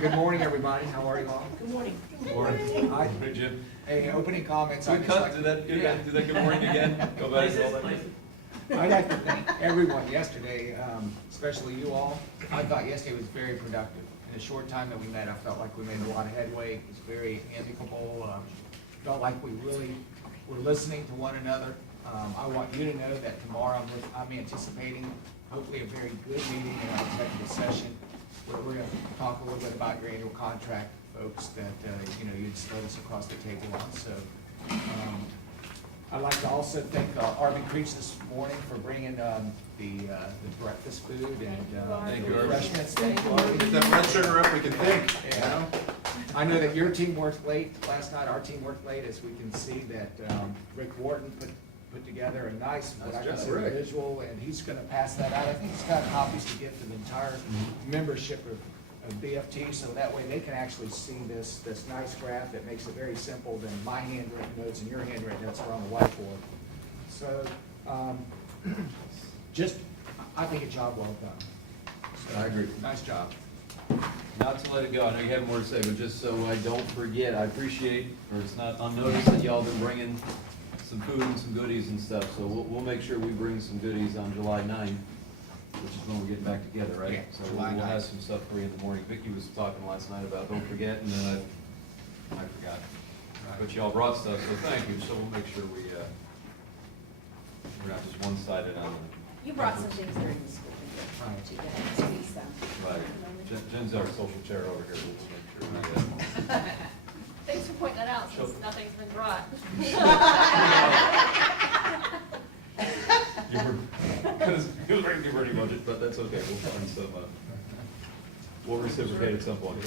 Good morning, everybody. How are you all? Good morning. Morning. Hi. Hey, Jim. Hey, opening comments. We cut, do that good morning again? Go back and all that. I'd like to thank everyone yesterday, especially you all. I thought yesterday was very productive. In the short time that we met, I felt like we made a lot of headway. It was very amicable. Felt like we really were listening to one another. I want you to know that tomorrow I'm anticipating hopefully a very good meeting in our executive session where we're going to talk a little bit about your annual contract, folks, that you'd split us across the table on. So I'd like to also thank Arvin Creech this morning for bringing the breakfast food and Thank you, Arvin. refreshments. Thank you, Arvin. Get that red sugar up, we can think. Yeah. I know that your team worked late last night. Our team worked late, as we can see that Rick Wharton put together a nice, what I Nice job, consider Rick. visual, and he's gonna pass that out. I think he's got copies to give to the entire membership of BFT, so that way they can actually see this nice graph that makes it very simple than my handwritten notes and your handwritten notes are on the whiteboard. So, I think a job well done. So, I agree. Nice job. Not to let it go, I know you have more to say, but just so I don't forget, I appreciate, or it's not unnoticed that y'all been bringing some food and some goodies and stuff, so we'll make sure we bring some goodies on July 9th, which is when we're getting back together, right? Yeah, So July we'll have 9th. some stuff for you in the morning. Vicki was talking last night about don't forget, and then I forgot. But y'all brought stuff, so thank you, so we'll make sure we're not just one-sided on the. You brought some things during the school year to get us to use them. Right. Jen's our social chair over here, we'll make sure we, Thanks for pointing that out, since Sure. nothing's been brought. It was ready to get ready budget, but that's okay, we'll find some, we'll reciprocate at some point.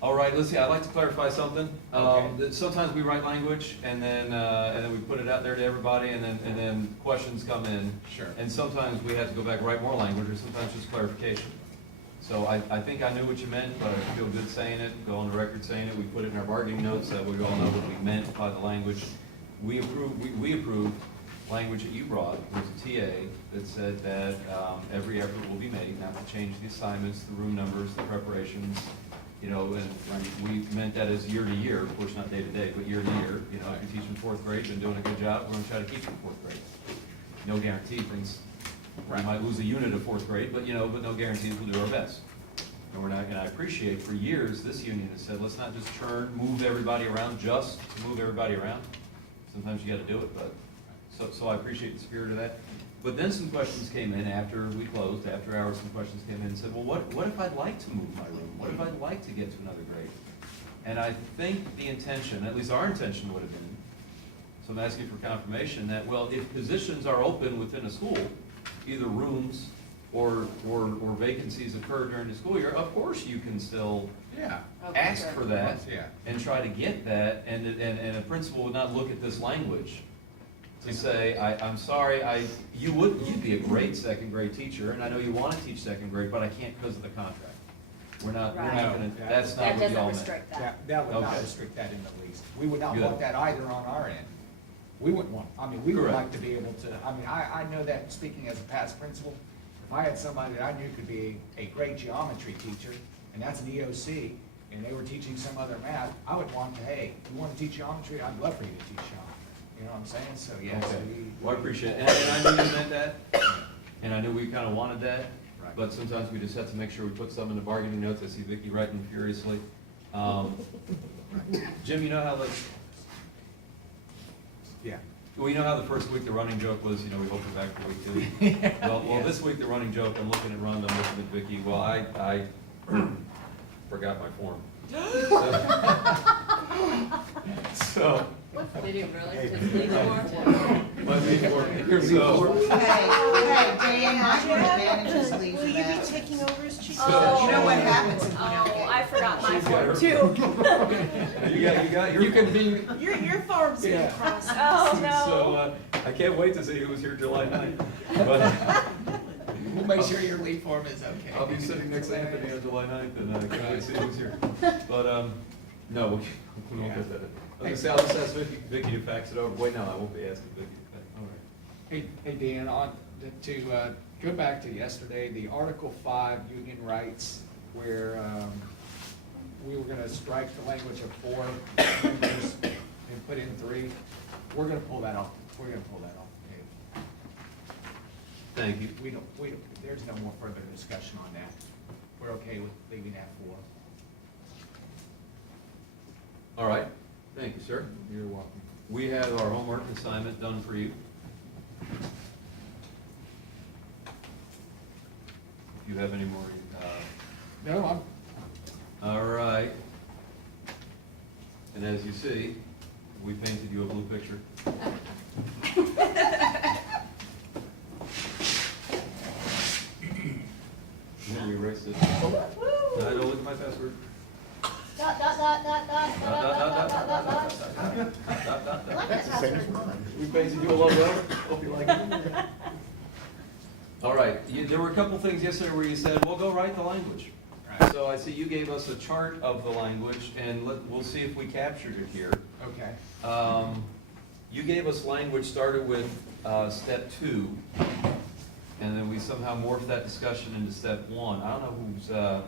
All right, let's see, I'd like to clarify something. Okay. That sometimes we write language and then we put it out there to everybody and then questions come in. Sure. And sometimes we have to go back and write more language or sometimes just clarification. So I think I knew what you meant, but I feel good saying it, go on the record saying it. We put it in our bargaining notes that we all know what we meant by the language. We approved language that you brought, was a TA that said that every effort will be made not to change the assignments, the room numbers, the preparations, and we meant that as year to year, of course not day to day, but year to year. If you're teaching fourth grade, been doing a good job, we're gonna try to keep you in fourth grade. No guarantee things. We might lose a unit of fourth grade, but no guarantees, we'll do our best. And we're not, and I appreciate for years, this union has said, let's not just move everybody around, just to move everybody around. Sometimes you gotta do it, but, so I appreciate the spirit of that. But then some questions came in after we closed, after hours, some questions came in and said, well, what if I'd like to move my room? What if I'd like to get to another grade? And I think the intention, at least our intention would have been, so I'm asking for confirmation that, well, if positions are open within a school, either rooms or vacancies occur during the school year, of course you can still Yeah. ask for that Yeah. and try to get that, and a principal would not look at this language to say, I'm sorry, you'd be a great second grade teacher, and I know you want to teach second grade, but I can't because of the contract. We're not Right. gonna, that's not That what doesn't y'all meant. restrict that. That would not Okay. restrict that in the least. We would not Good. want that either on our end. We wouldn't want, we would Correct. like to be able to, I know that speaking as a past principal, if I had somebody that I knew could be a great geometry teacher, and that's an EOC, and they were teaching some other math, I would want to, hey, you want to teach geometry? I'd love for you to teach geometry. You know what I'm saying? So, yeah. so Okay. we- Well, I appreciate it, and I knew you meant that, and I knew we kinda wanted that, Right. but sometimes we just have to make sure we put some in the bargaining notes. I see Vicki writing furiously. Jim, you know how Yeah. well, you know how the first week the running joke was, we hope we're back for week two? Well, Yes. this week the running joke, I'm looking at Rhonda, I'm looking at Vicki, well, I forgot my form. So, Did you really? Just leave it more my lead form, Your lead so, form. Hey, Dan, my advantage is leave Will for you be that. taking over as chief? Oh. You know what happens if you don't Oh, get I forgot my She's got her- form too. you got your. You can be, Your form's Yeah. getting crossed. Oh, no. So, I can't wait to see who's here July 9th. But we'll make sure your lead form is okay. I'll be sitting next to Anthony on July 9th, and I can't wait to see who's here. But, no, we won't get that in. I was gonna say, I'll just ask Vicki to fax it over. Wait, no, I won't be asking Vicki. All right. Hey, Dan, To go back to yesterday, the Article 5 union rights, where we were gonna strike the language of 4 members and put in 3, we're gonna pull that off, we're gonna pull that off the table. Thank you. We don't, there's no more further discussion on that. We're okay with leaving that 4. All right, thank you, sir. You're welcome. We have our homework assignment done for you. If you have any more, No, all right. And as you see, we painted you a blue picture. Then we erased it. No, don't look at my password. Dot, dot, dot, dot, dot, Dot, dot, dot, dot, dot, dot, dot, dot, dot, I dot. like that password. We painted you a logo. Hope you like it. All right, there were a couple things yesterday where you said, well, go write the language. Right. So I see you gave us a chart of the language, and we'll see if we captured it here. okay. You gave us language, started with step 2, and then we somehow morphed that discussion into step 1. I don't know who's got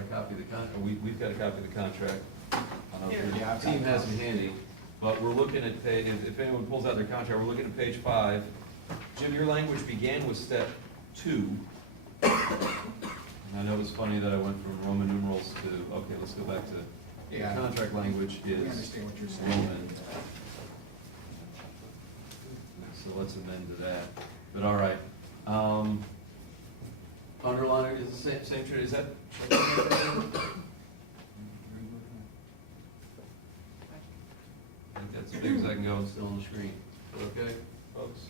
a copy of the contract, we've got a copy of the contract. I don't know if Yeah, your I've got team a has copy. them handy, but we're looking at page, if anyone pulls out their contract, we're looking at page 5. Jim, your language began with step 2. And I know it's funny that I went from Roman numerals to, okay, let's go back to, the Yeah. contract language We is understand what you're saying. Roman. So let's amend to that, but all right. Underline, is the same trade, is that? I think that's as big as I can go and still on the screen. Okay, folks?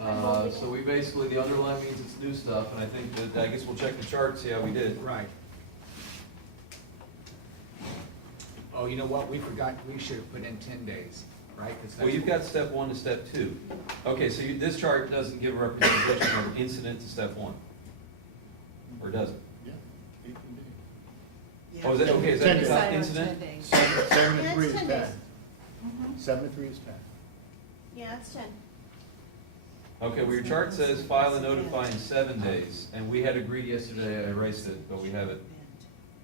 All right. So we basically, the underline means it's new stuff, and I think that, I guess we'll check the chart, see how we did. Right. Oh, you know what, we forgot, we should have put in 10 days, right? 'Cause Well, that's- you've got step 1 to step 2. Okay, so this chart doesn't give a representation of incident to step 1. Or does it? Yeah, it can be. Oh, is that, okay, is that 10 the days. top incident? 7 to Yeah, 3 it's is 10 bad. days. 7 to 3 is bad. Yeah, it's 10. Okay, well, your chart says file and notify in 7 days, and we had agreed yesterday, I erased it, but we have it.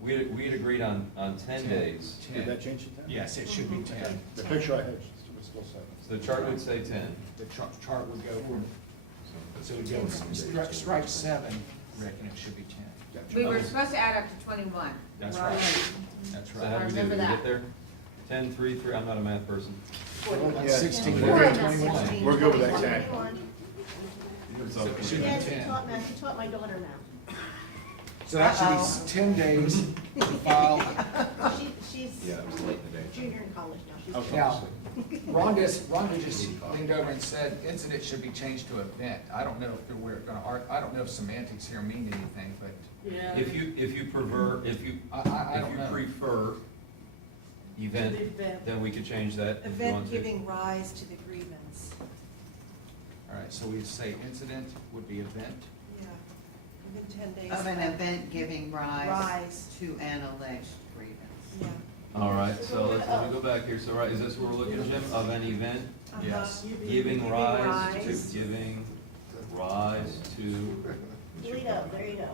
We had agreed on 10 days. Did that change to 10? Yes, it should be 10. The picture I had was still 7. So the chart would say 10. The chart would go from, so it goes, strike 7, Rick, and it should be 10. We were supposed to add up to 21. That's right. That's So how right. do we do? remember Did we that. get there? 10, 3, 3, I'm not a math person. Yeah. 16, We're good. 21. We're good with that 10. So it should be Yes, 10. he taught my daughter now. So that should be 10 days to file. She's it was late in the day. junior in college now. She's Okay. Now, Rhonda just leaned over and said, incident should be changed to event. I don't know if we're gonna, I don't know if semantics here mean anything, but Yeah. If you prefer, if you I don't know. prefer event, Event. then we could change that if you want Event to. giving rise to the grievance. All right, so we say incident would be event. Yeah, within 10 days. Of an event giving rise Rise. to an alleged grievance. Yeah. All right, so let me go back here. So, right, is this where we're looking, Jim? Of an event Uh-huh. Yes. giving rise to, rise. giving rise to. Toledo, there you go.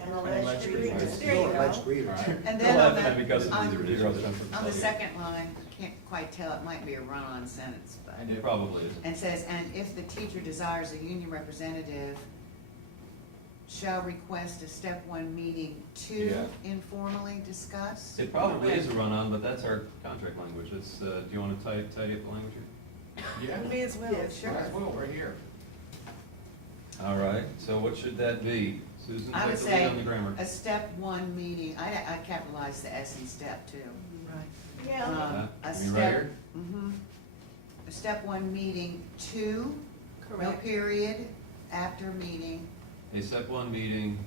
And Alleged alleged grievance. grievance, there you Alleged go. grievance. And They'll then laugh on at me because of the, these are different. on the second line, can't quite tell, it might be a run-on sentence, but. It probably is. And says, and if the teacher desires a union representative, shall request a step 1 meeting to Yeah. informally discuss. It probably is a run-on, but that's our contract language. It's, do you want to tidy up the language here? Yeah. May as well. Yeah, sure. Might as well, we're here. All right, so what should that be? Susan, I take would the lead say on the grammar. a step 1 meeting, I capitalized the S in step too. Right. Yeah, A You right here? mhm. A step 1 meeting to, no Correct. period, after meeting, A step 1 meeting,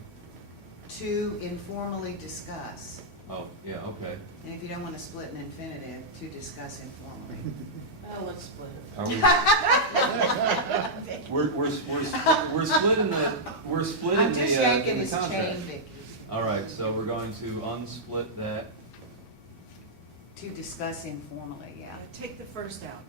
to informally discuss. oh, yeah, okay. And if you don't want to split an infinitive, to discuss informally. Oh, let's split it. Are we, we're splitting the, we're splitting I'm just the, yanking in the his chain, contract. Vicky, All right, so we're going to unsplit that. to discuss informally, yeah. Yeah, take the first out.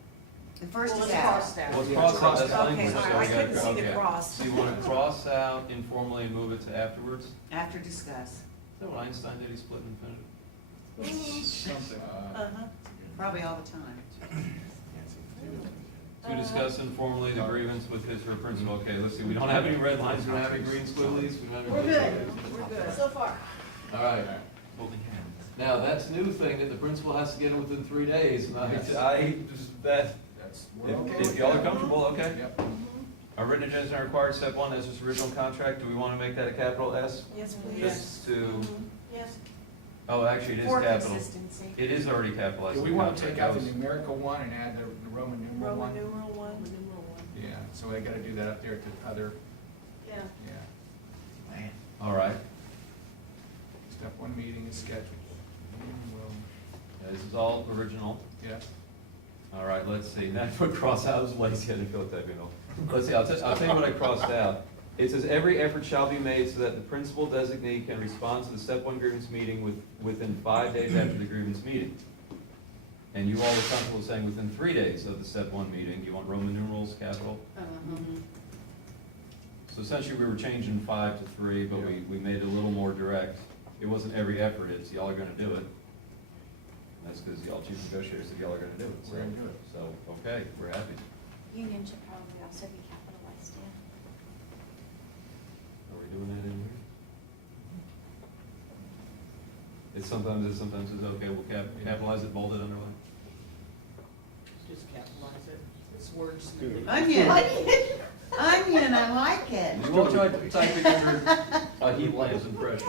The first Well, is it's out. crossed out. Well, it's Yeah, crossed out, that's crossed out. language, Okay, so sorry, I we gotta, couldn't see the okay. cross. So you wanna cross out informally and move it to afterwards? Is After discuss, that what Einstein did, he split infinitive? Something. Uh-huh. probably all the time. To discuss informally the grievance with his or her principal, okay, let's see, we don't have any red lines, we don't have any green squigglies, we don't have We're any. good, we're good, so far. All right. Now, that's a new thing, that the principal has to get it within 3 days, and Yes. I just, that, That's, we're okay if with y'all are that. comfortable, okay. Yep. Our written agenda is not required, step one, that's just original contract, do we wanna make that a capital S? Yes, please. Just to, Mhm. Yes. oh, actually, it is For capital. consistency. It is already capitalized. Do we in wanna contract. take out the That was- numerical one and add the Roman numeral one? Roman numeral one. Yeah, so I gotta do that up there to other, Yeah. yeah. Man, All right, step one meeting is scheduled. Well, yeah, this is all original. yeah. All right, let's see, now I put cross out, I was lazy, I didn't feel like typing all. Let's see, I'll tell you what I crossed out. It says, every effort shall be made so that the principal designee can respond to the step one grievance meeting within 5 days after the grievance meeting. And you all were comfortable saying within 3 days of the step one meeting, you want Roman numerals, capital? So essentially, we were changing 5 to 3, but we made it a little more direct. It wasn't every effort, it's y'all are gonna do it. And that's because y'all chief negotiators said y'all are gonna do it, so. We're gonna do it. So, okay, we're happy. Union should probably also be capitalized, yeah. Are we doing that in here? It's sometimes it's okay, we'll capitalize it, bold it, underline. Just capitalize it, it's words. Onion, onion, I like it. You won't try to type it under a heat lamp's impression.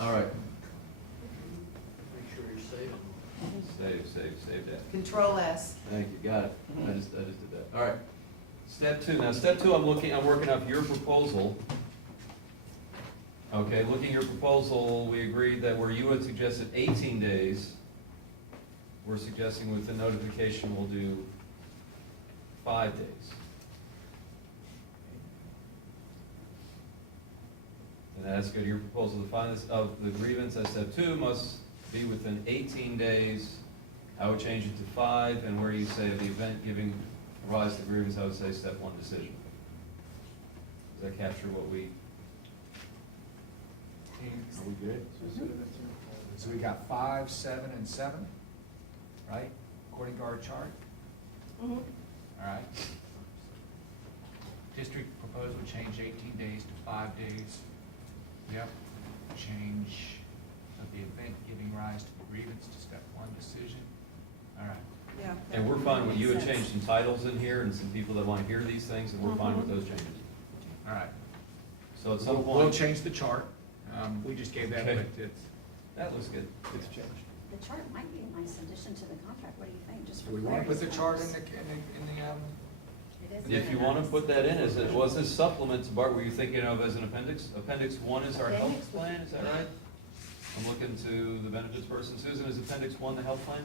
All right. Make sure you're saving. Save that. Control S. Thank you, got it. I just did that. All right. Step two, now step two, I'm working up your proposal. Okay, looking at your proposal, we agreed that where you had suggested 18 days, we're suggesting with the notification, we'll do 5 days. And that's good, your proposal, the findings of the grievance at step two must be within 18 days. I would change it to 5, and where you say the event giving rise to grievance, I would say step one decision. Does that capture what we? Are we good? So we got 5, 7, and 7, right? According to our chart? Mhm. All right. District proposal change 18 days to 5 days. Yep. Change of the event giving rise to the grievance to step one decision. All right. Yeah. And we're fine with, you had Makes sense. changed some titles in here and some people that want to hear these things, and we're fine with those changes. All right. So at some We'll point. change the chart. We just gave that, Okay. but it's, That looks good. It's changed. The chart might be a nice addition to the contract, what do you think, just for do we want to put the clarity's chart in sake? the, It is If you very want to nice. put that in, was this supplement to Bart, were you thinking of as an appendix? Appendix 1 is our health Appendix would- plan, is that right? I'm looking to the benefits person. Susan, is appendix 1 the health plan?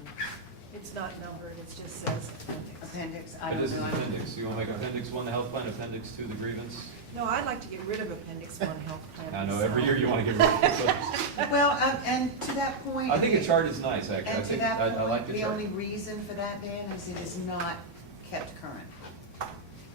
It's not numbered, it just says appendix. Appendix, I It don't is an know. appendix. You want to make appendix 1 the health plan, appendix 2 the grievance? No, I'd like to get rid of appendix one health plan. I know, every year you want to get rid of it. Well, and to that point. I think a chart is nice, actually. I And to think, that I like point, the the chart. only reason for that, Dan, is it is not kept current.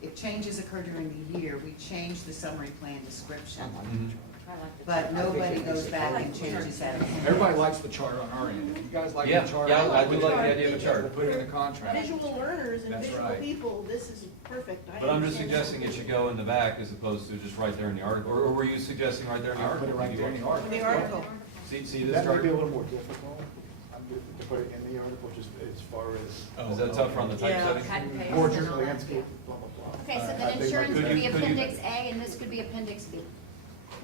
If changes occur during the year, we change the summary plan description, Mhm. I like the but chart. nobody it goes makes it back like and the changes chart. that. everybody likes the chart on our end. If you guys like Yeah, the chart. yeah, I we'll do like the idea of a chart. We'll put it in the contract. Visual learners and That's visual right. people, this is perfect. I But I'm just understand suggesting it should go in the back as opposed to just right there in the article. Or were you suggesting right there in the I'll article? put it right there in the article. The article. See this That might chart? be a little more difficult to put it in the article, just as far as. Is that tougher on the Yeah. typesetting? Cut and paste More and all just that. landscape, blah, blah, blah. Okay, so I then think insurance Could would you- be could you- appendix A and this could be appendix B.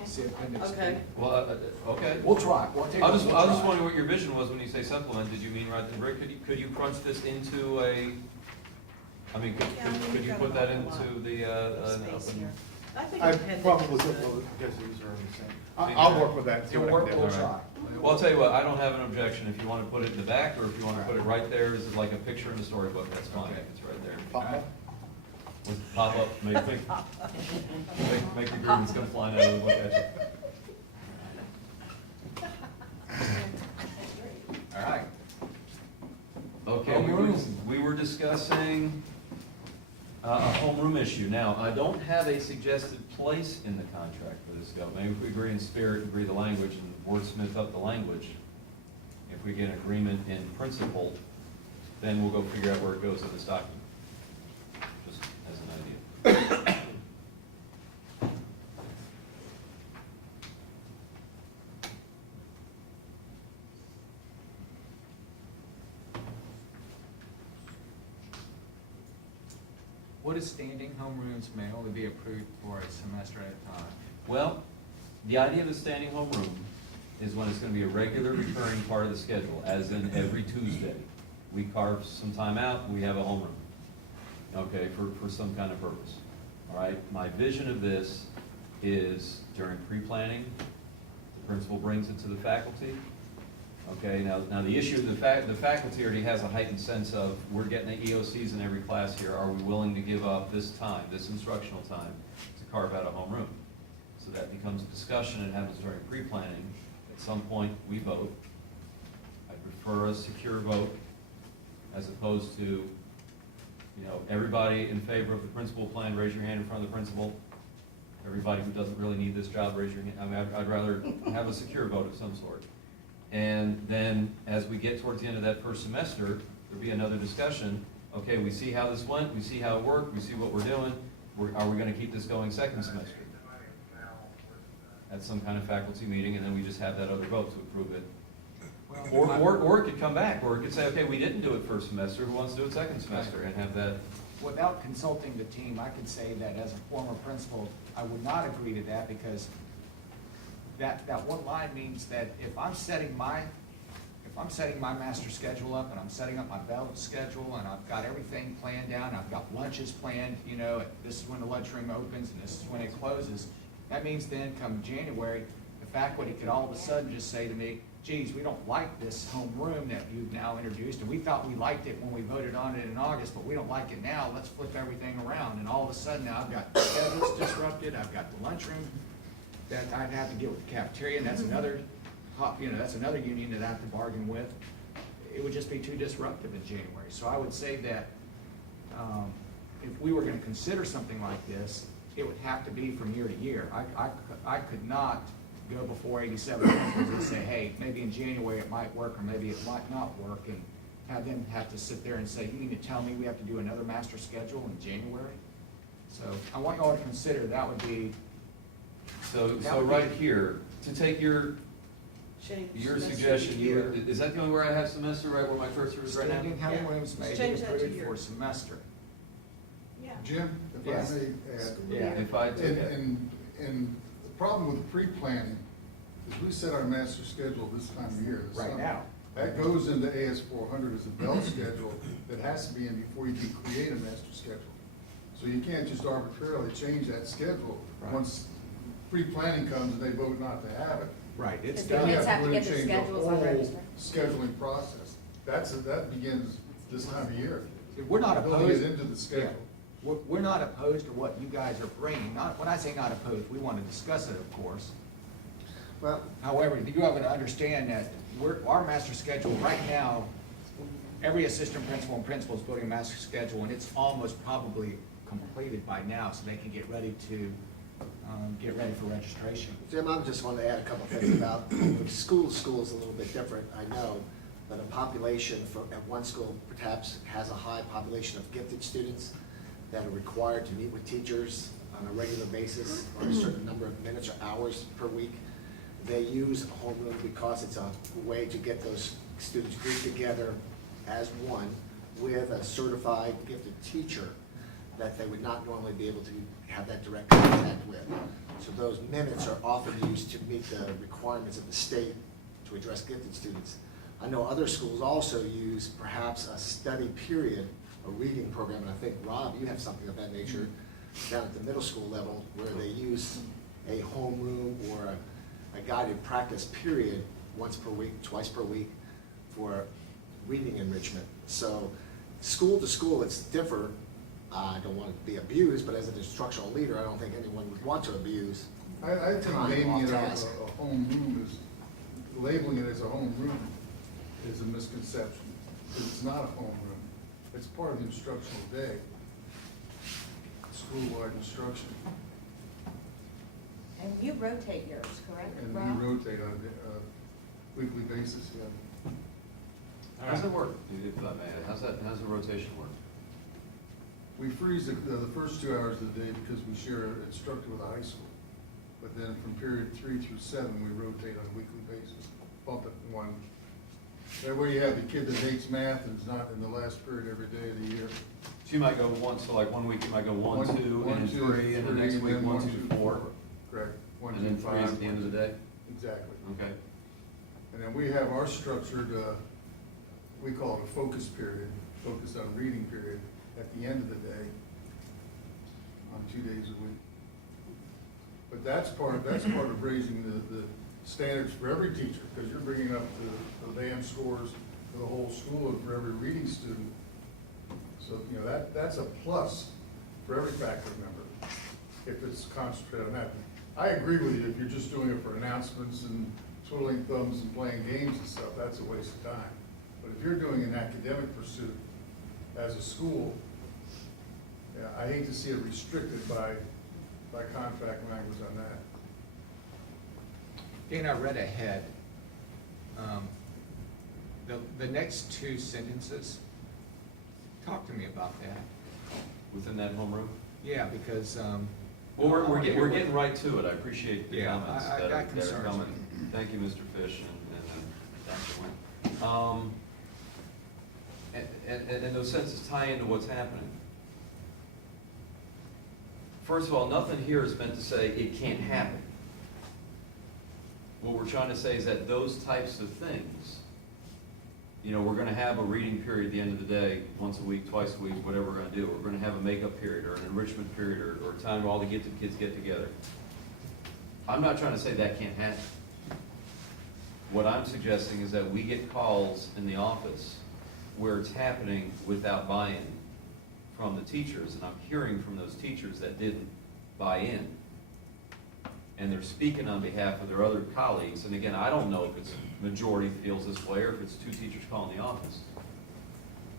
See appendix B. Okay. Well, okay. We'll try. We'll take I was we'll just try. wondering what your vision was when you say supplement. Did you mean right then, Rick? Could you crunch this into a, I mean, Yeah, I mean, could you we've put got that a lot into the, Space here. I think I appendix probably is could, good. because these are the same. I'll work with that. see You'll what I work, can do. we'll All try. right. Well, I'll tell you what, I don't have an objection if you want to put it in the back, or if you want to put it right there as like a picture in the storybook, that's fine, Okay. if it's right there. Pop up. With pop up, make the grievance come flying out of the book at you. All right. Okay, Homeroom. we were discussing a homeroom issue. Now, I don't have a suggested place in the contract for this to go. Maybe if we agree in spirit, agree the language, and wordsmith up the language, if we get an agreement in principle, then we'll go figure out where it goes in this document. Just as an idea. What is standing homerooms may only be approved for a semester at a time? Well, the idea of a standing homeroom is when it's gonna be a regular recurring part of the schedule, as in every Tuesday. We carve some time out, we have a homeroom, okay, for some kind of purpose. All right, my vision of this is during pre-planning, the principal brings it to the faculty. Okay, now the issue, the faculty already has a heightened sense of, we're getting the EOCs in every class here, are we willing to give up this time, this instructional time, to carve out a homeroom? So that becomes a discussion, it happens during pre-planning. At some point, we vote. I prefer a secure vote, as opposed to, you know, everybody in favor of the principal plan, raise your hand in front of the principal. Everybody who doesn't really need this job, raise your hand. I mean, I'd rather have a secure vote of some sort. And then, as we get towards the end of that first semester, there'll be another discussion. Okay, we see how this went, we see how it worked, we see what we're doing. Are we gonna keep this going second semester? At some kind of faculty meeting, and then we just have that other vote to approve it. Or it could come back, or it could say, okay, we didn't do it first semester, who wants to do it second semester, and have that. Without consulting the team, I could say that as a former principal, I would not agree to that, because that one line means that if I'm setting my master schedule up, and I'm setting up my belt schedule, and I've got everything planned down, I've got lunches planned, you know, this is when the lunchroom opens, and this is when it closes, that means then come January, the faculty could all of a sudden just say to me, geez, we don't like this homeroom that you've now introduced, and we thought we liked it when we voted on it in August, but we don't like it now, let's flip everything around. And all of a sudden now I've got schedules disrupted, I've got the lunchroom that I'd have to deal with the cafeteria, and that's another, you know, that's another union that I have to bargain with. It would just be too disruptive in January. So I would say that if we were gonna consider something like this, it would have to be from year to year. I could not go before 87 principals and say, hey, maybe in January it might work, or maybe it might not work, and have them have to sit there and say, you mean to tell me we have to do another master schedule in January? So I want you all to consider that would be. So right here, to take your Change suggestion, year. is that the only where I have semester, right where my cursor is right now? Standing homerooms may be Change that to approved year. for semester. Yeah. Jim, if I Yes. may add, Yeah. If I took it, and the problem with pre-planning is we set our master schedule this time of year. the Right summer. now. That goes into AS 400 as a belt schedule that has to be in before you can create a master schedule. So you can't just arbitrarily change that schedule Right. once pre-planning comes and they vote not to have it. Right, it's Because the done. kids have to really get their change the schedules on whole register. Scheduling process. That begins this time of year. We're not Building opposed. it into the schedule. Yeah. We're not opposed to what you guys are bringing. Not, when I say not opposed, we want to discuss it, of course. Well, However, you have to understand that our master schedule right now, every assistant principal and principal is building a master schedule, and it's almost probably completed by now, so they can get ready for registration. Jim, I just want to add a couple of things about, school to school is a little bit different, I know, but a population at one school perhaps has a high population of gifted students that are required to meet with teachers on a regular basis, or a certain number of minutes or hours per week. They use a homeroom because it's a way to get those students grouped together as one with a certified gifted teacher that they would not normally be able to have that direct contact with. So those minutes are often used to meet the requirements of the state to address gifted students. I know other schools also use perhaps a study period, a reading program, and I think, Rob, you have something of that nature down at the middle school level where they use a homeroom or a guided practice period once per week, twice per week for reading enrichment. So school to school, it's different. I don't want to be abused, but as an instructional leader, I don't think anyone would want to abuse. I think time naming off it a task. home room is, labeling it as a home room is a misconception. because it's not a homeroom. It's part of the instructional day, school-wide instruction. And you rotate yours, correct, And Rob? we rotate on a weekly basis, yeah. How does it work, if I may, how's the rotation work? We freeze the first 2 hours of the day because we share an instructor with a high school. But then from period 3 through 7, we rotate on a weekly basis, bump it one. That way you have the kid that hates math and is not in the last period every day of the year. So you might go so like 1 week you might go 1, 2, and then 2, 3, and the next and week then 1, 2, 4. Correct. 1, And then 2, 3 is 5. at the end of the day? Exactly. Okay. And then we have our structured, we call it a focus period, focus on reading period, at the end of the day, on 2 days a week. But that's part of raising the standards for every teacher, because you're bringing up the band scores for the whole school and for every reading student. So, you know, that's a plus for every faculty member, if it's concentrated on that. I agree with you, if you're just doing it for announcements and twiddling thumbs and playing games and stuff, that's a waste of time. But if you're doing an academic pursuit as a school, yeah, I hate to see it restricted by contract language on that. Dana, I read ahead. The next 2 sentences, talk to me about that. Within that homeroom? Yeah, because, Well, we're getting right to it. I appreciate the Yeah, comments that that are concerns coming. me. Thank you, Mr. Fish and Dr. Wynn. And those sentences tie into what's happening. First of all, nothing here is meant to say it can't happen. What we're trying to say is that those types of things, you know, we're gonna have a reading period at the end of the day, once a week, twice a week, whatever we're gonna do. We're gonna have a makeup period or an enrichment period or time where all the gifted kids get together. I'm not trying to say that can't happen. What I'm suggesting is that we get calls in the office where it's happening without buy-in from the teachers, and I'm hearing from those teachers that didn't buy in. And they're speaking on behalf of their other colleagues, and again, I don't know if it's majority feels this way or if it's 2 teachers calling the office.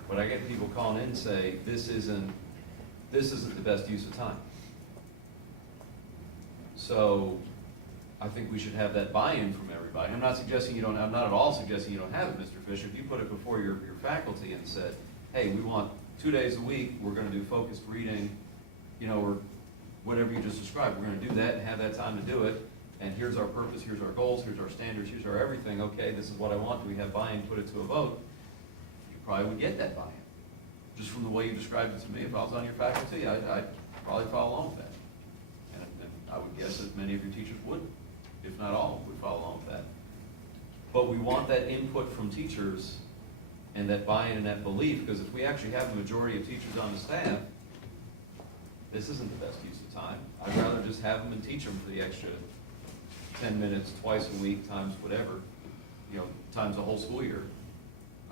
But I get people calling in and say, this isn't the best use of time. So I think we should have that buy-in from everybody. I'm not at all suggesting you don't have it, Mr. Fisher. If you put it before your faculty and said, hey, we want 2 days a week, we're gonna do focused reading, you know, or whatever you just described, we're gonna do that and have that time to do it, and here's our purpose, here's our goals, here's our standards, here's our everything, okay, this is what I want, do we have buy-in, put it to a vote, you probably would get that buy-in. Just from the way you described it to me, if I was on your faculty, I'd probably follow along with that. And I would guess that many of your teachers would, if not all, would follow along with that. But we want that input from teachers and that buy-in and that belief, because if we actually have the majority of teachers on the staff, this isn't the best use of time. I'd rather just have them and teach them for the extra 10 minutes, twice a week, times whatever, you know, times the whole school year.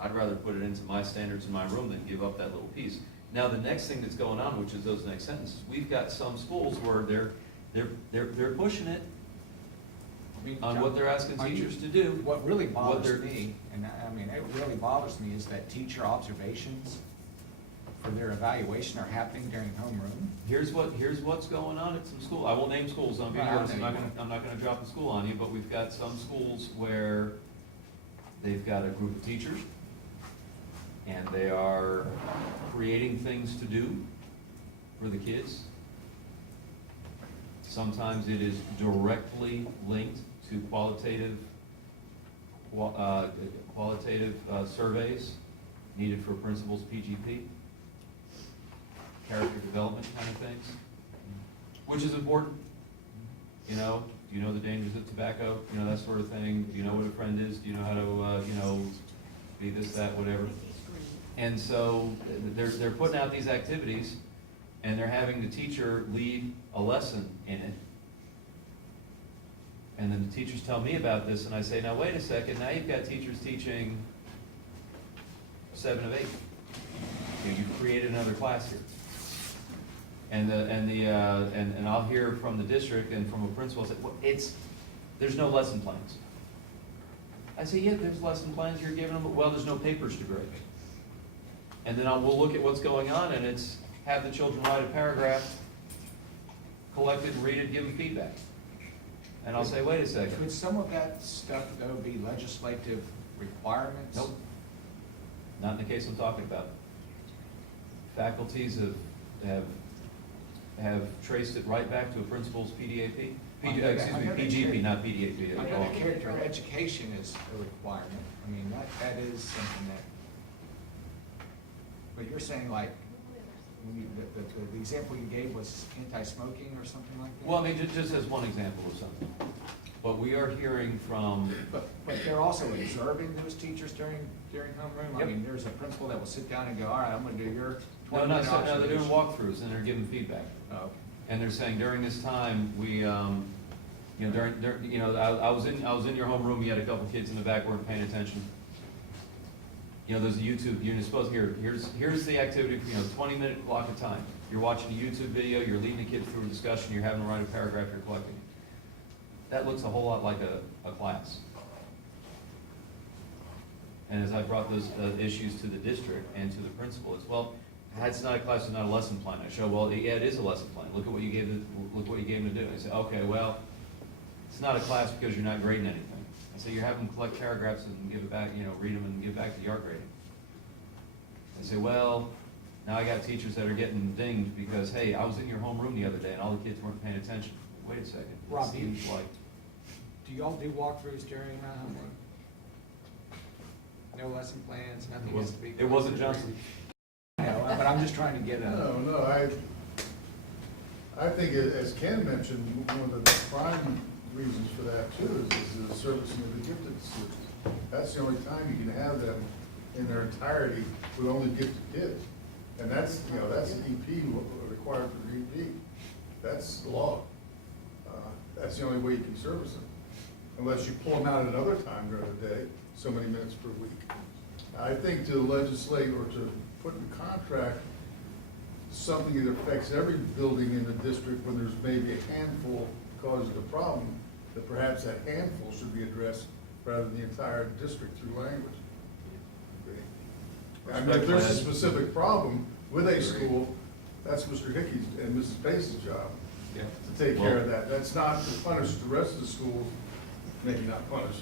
I'd rather put it into my standards in my room than give up that little piece. Now, the next thing that's going on, which is those next sentences, we've got some schools where they're pushing it on what they're asking teachers to do. What really bothers me, and I mean, it really bothers me, is that teacher observations for their evaluation are happening during homeroom. Here's what's going on at some schools. I won't name schools, don't get nervous. I'm not gonna drop the school on you, but we've got some schools where they've got a group of teachers and they are creating things to do for the kids. Sometimes it is directly linked to qualitative surveys needed for principals PGP, character development kind of things, which is important. You know, do you know the dangers of tobacco? You know, that sort of thing. Do you know what a friend is? Do you know how to, be this, that, whatever? And so they're putting out these activities, and they're having the teacher lead a lesson in it. And then the teachers tell me about this, and I say, now wait a second, now you've got teachers teaching 7 of 8. You've created another class here. And I'll hear from the district and from a principal say, well, there's no lesson plans. I say, yeah, there's lesson plans you're giving them, but well, there's no papers to grade. And then we'll look at what's going on, and it's have the children write a paragraph, collect it, read it, give them feedback. And I'll say, wait a second. Could some of that stuff, though, be legislative requirements? Nope. Not in the case I'm talking about. Faculties have traced it right back to a principal's PDAP. PGP, not PDAP. I know the character of education is a requirement. I mean, that is something that, but you're saying like, when you, the example you gave was anti-smoking or something like that? Well, I mean, just as one example of something. But we are hearing from, But they're also observing those teachers during homeroom? I Yep. mean, there's a principal that will sit down and go, all right, I'm gonna do your no, 20-minute not, no, they're doing observation. walkthroughs and they're giving feedback. Oh, okay. And they're saying during this time, we, during, I was in your homeroom, you had a couple kids in the back weren't paying attention. There's a YouTube, you're supposed, here's the activity, 20-minute block of time. You're watching a YouTube video, you're leading the kids through a discussion, you're having to write a paragraph, you're collecting it. That looks a whole lot like a class. And as I brought those issues to the district and to the principal, it's, well, that's not a class, it's not a lesson plan. I show, well, yeah, it is a lesson plan. Look at what you gave them to do. I say, okay, well, it's not a class because you're not grading anything. I say, you're having them collect paragraphs and give it back, read them and give back the yard grading. I say, well, now I got teachers that are getting dinged because, hey, I was in your homeroom the other day and all the kids weren't paying attention. Wait a second. Rob, It seems like, Do y'all do walkthroughs during homeroom? No lesson plans, nothing has to be. it wasn't Johnson. No, but I'm just trying to get a. No, I think as Ken mentioned, one of the prime reasons for that too is the servicing of the gifted students. That's the only time you can have them in their entirety with only gifted kids. And that's, that's the EP required for the EP. That's the law. That's the only way you can service them. Unless you pull them out at another time during the day, so many minutes per week. I think to legislate or to put in contract something that affects every building in the district when there's maybe a handful causes a problem, that perhaps that handful should be addressed rather than the entire district through language. I mean, if there's a specific problem with a school, that's Mr. Hickey's and Mrs. Pace's job Yeah. to take care of that. That's not to punish the rest of the schools, maybe not punish,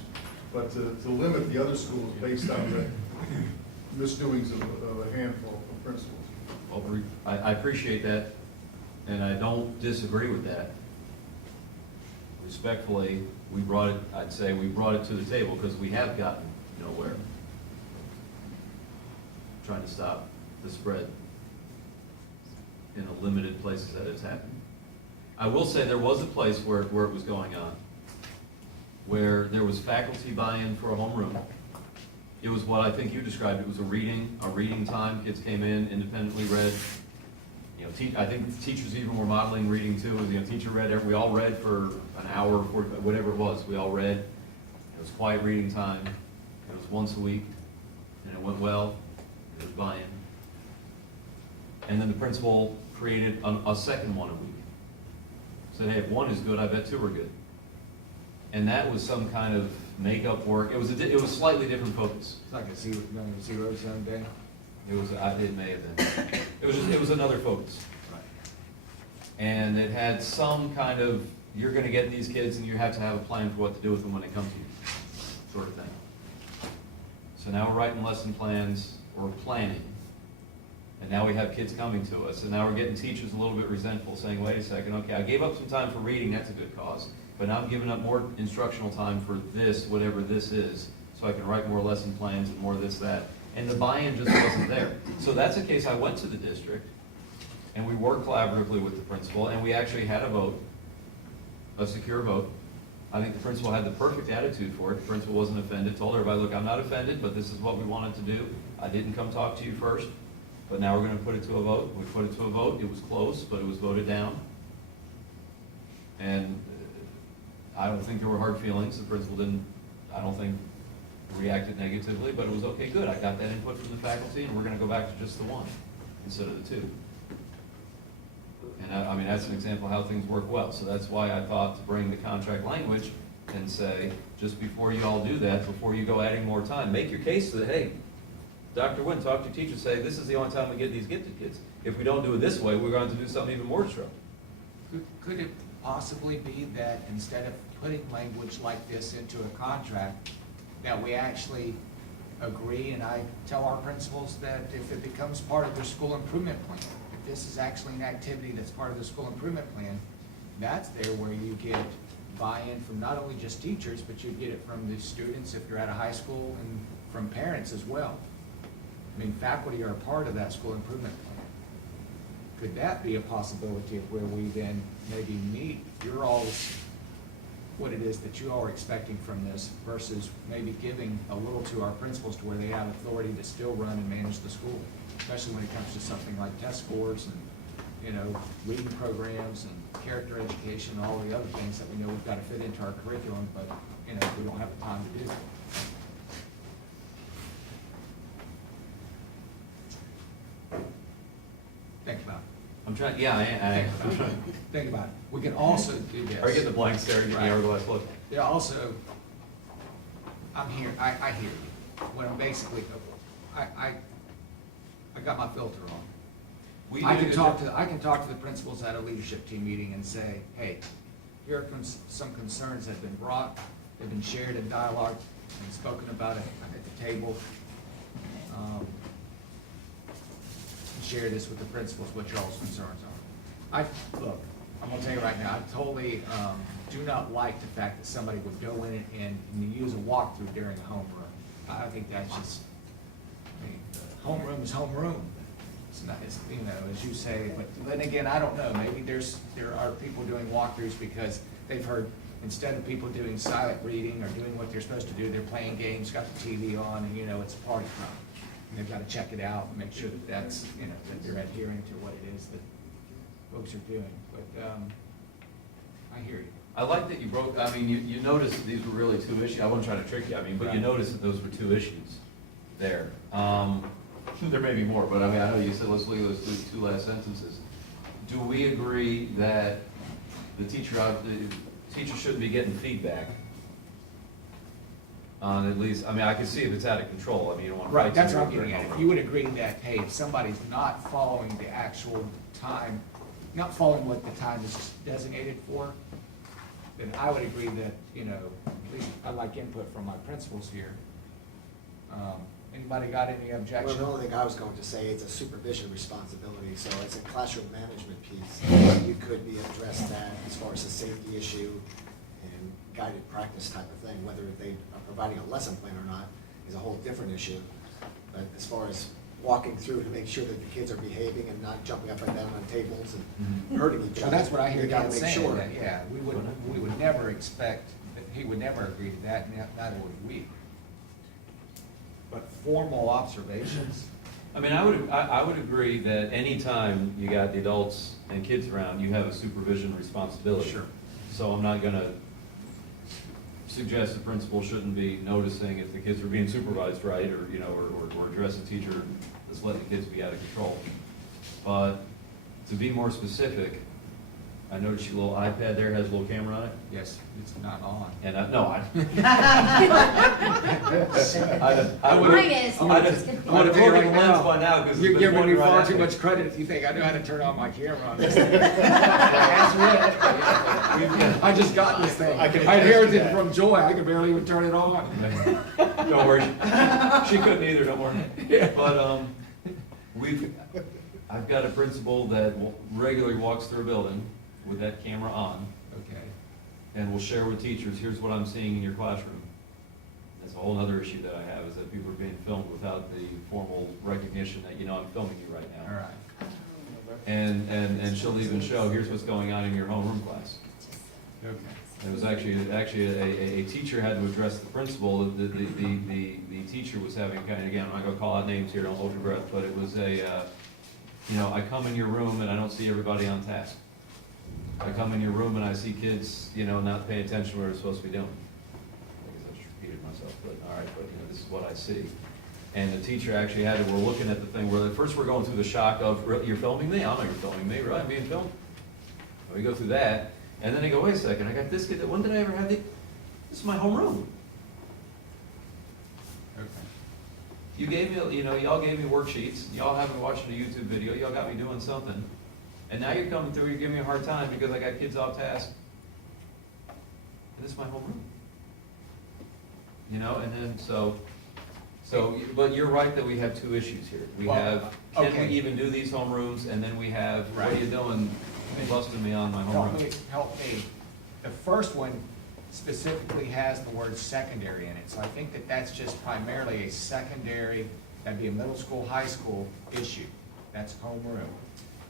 but to limit the other schools based on the misdoings of a handful of principals. Well, I appreciate that, and I don't disagree with that. Respectfully, I'd say we brought it to the table because we have gotten nowhere. Trying to stop the spread in the limited places that it's happening. I will say there was a place where it was going on, where there was faculty buy-in for a homeroom. It was what I think you described. It was a reading time. Kids came in, independently read. I think teachers even were modeling reading too. Teacher read, we all read for an hour, whatever it was. We all read. It was quiet reading time. It was once a week, and it went well. It was buy-in. And then the principal created a second one a week. Said, hey, if one is good, I bet two are good. And that was some kind of make-up work. It was slightly different focus. It's like a zero zone day. It may have been. It was another focus. And it had some kind of, you're gonna get these kids and you have to have a plan for what to do with them when they come to you, sort of thing. So now we're writing lesson plans, or planning. And now we have kids coming to us, and now we're getting teachers a little bit resentful, saying, wait a second, okay, I gave up some time for reading, that's a good cause, but now I'm giving up more instructional time for this, whatever this is, so I can write more lesson plans and more this, that. And the buy-in just wasn't there. So that's a case I went to the district, and we worked collaboratively with the principal, and we actually had a vote, a secure vote. I think the principal had the perfect attitude for it. The principal wasn't offended, told everybody, look, I'm not offended, but this is what we wanted to do. I didn't come talk to you first, but now we're gonna put it to a vote. We put it to a vote. It was close, but it was voted down. And I don't think there were hard feelings. The principal didn't, I don't think, reacted negatively, but it was okay, good. I got that input from the faculty, and we're gonna go back to just the one instead of the two. And I mean, that's an example of how things work well. So that's why I thought to bring the contract language and say, just before you all do that, before you go adding more time, make your case that, hey, Dr. Wynn, talk to your teachers, say, this is the only time we get these gifted kids. If we don't do it this way, we're going to do something even more disruptive. Could it possibly be that instead of putting language like this into a contract, that we actually agree, and I tell our principals that if it becomes part of their school improvement plan, if this is actually an activity that's part of the school improvement plan, that's there where you get buy-in from not only just teachers, but you get it from the students if you're at a high school, and from parents as well. I mean, faculty are a part of that school improvement plan. Could that be a possibility of where we then maybe meet your all's, what it is that you all are expecting from this versus maybe giving a little to our principals to where they have authority to still run and manage the school, especially when it comes to something like test scores and, you know, reading programs and character education and all the other things that we know we've got to fit into our curriculum, but, you know, we don't have the time to do. Think about it. I'm trying, yeah, I'm trying. Think about it. We can also do this. Are you getting the blank stare, getting the Right. hourglass look? Yeah, also, I'm here, I hear you. What I'm basically, I got my filter on. We I do can the- talk to the principals at a leadership team meeting and say, hey, here are some concerns that have been brought, they've been shared in dialogue and spoken about it at the table. Share this with the principals, what your all's concerns are. Look, I'm gonna tell you right now, I totally, do not like the fact that somebody would go in and use a walkthrough during a homeroom. I think that's just, I mean, homeroom is homeroom. It's not, it's, you know, as you say, but then again, I don't know, maybe there are people doing walkthroughs because they've heard, instead of people doing silent reading or doing what they're supposed to do, they're playing games, got the TV on, and, you know, it's a party time. And they've got to check it out and make sure that that's, you know, that they're adhering to what it is that folks are doing. But, I hear you. I like that you broke, I mean, you noticed that these were really two issues. I wasn't trying to trick you, I mean, but you Right. noticed that those were two issues there. There may be more, but I mean, I know you said, let's leave those two last sentences. Do we agree that the teacher shouldn't be getting feedback on at least, I mean, I can see if it's out of control, I mean, you don't want to. Right, fight that's what I'm somebody getting at. during If you would agree that, hey, if somebody's not following the actual time, not following what the time is designated for, then I would agree that, you know, at least I'd like input from my principals here. Anybody got any Well, objection? the only thing I was going to say, it's a supervision responsibility, so it's a classroom management piece. You could be addressed that as far as a safety issue and guided practice type of thing, whether they are providing a lesson plan or not is a whole different issue. But as far as walking through to make sure that the kids are behaving and not jumping up and down on tables and hurting each So other. that's what I hear you gotta Dan make saying, sure. that, yeah, we would never expect, that he would never agree to that, and neither would we. But formal observations, I mean, I would agree that anytime you got the adults and kids around, you have a supervision responsibility. Sure. So I'm not gonna suggest the principal shouldn't be noticing if the kids are being supervised right, or, you know, or address a teacher that's letting the kids be out of control. But to be more specific, I noticed your little iPad there has a little camera on it, yes, it's not on. and I would've- Mine is. I'm I gonna- just, I'm I gonna would have tell you broken the right lens now, by now, because You're it's been giving me pointing right far at too me. much credit if you think I know how to turn on my camera on this. I just got this thing. I can I attest to inherited it that. from Joy, I could barely even turn it on. Don't worry, she couldn't either, don't worry. But, I've got a principal that regularly walks through a building with that camera on, Okay. and will share with teachers, here's what I'm seeing in your classroom. That's a whole other issue that I have, is that people are being filmed without the formal recognition that, you know, I'm filming you right now. All right. And she'll even show, here's what's going on in your homeroom class. Okay. It was actually a teacher had to address the principal. The teacher was having kind of, again, I'm not gonna call out names here, don't hold your breath, but it was you know, I come in your room and I don't see everybody on task. I come in your room and I see kids, you know, not paying attention to what they're supposed to be doing. I guess I just repeated myself, but all right, but you know, this is what I see. And the teacher actually had it, we're looking at the thing where at first we're going through the shock of, "Really, you're filming me? I know you're filming me, really, I'm being filmed." We go through that, and then they go, wait a second, I got this kid, when did I ever have this is my homeroom. Okay. You gave me, you know, y'all gave me worksheets, y'all have me watching a YouTube video, y'all got me doing something. And now you're coming through, you're giving me a hard time because I got kids off task. And this is my homeroom. You know, and then, but you're right that we have two issues here. We Well, have, can okay. we even do these homerooms? And then we have, what are Right. you doing, busting me on my Help me, homeroom? help me. The first one specifically has the word secondary in it, so I think that that's just primarily a secondary, that'd be a middle school, high school issue. That's homeroom.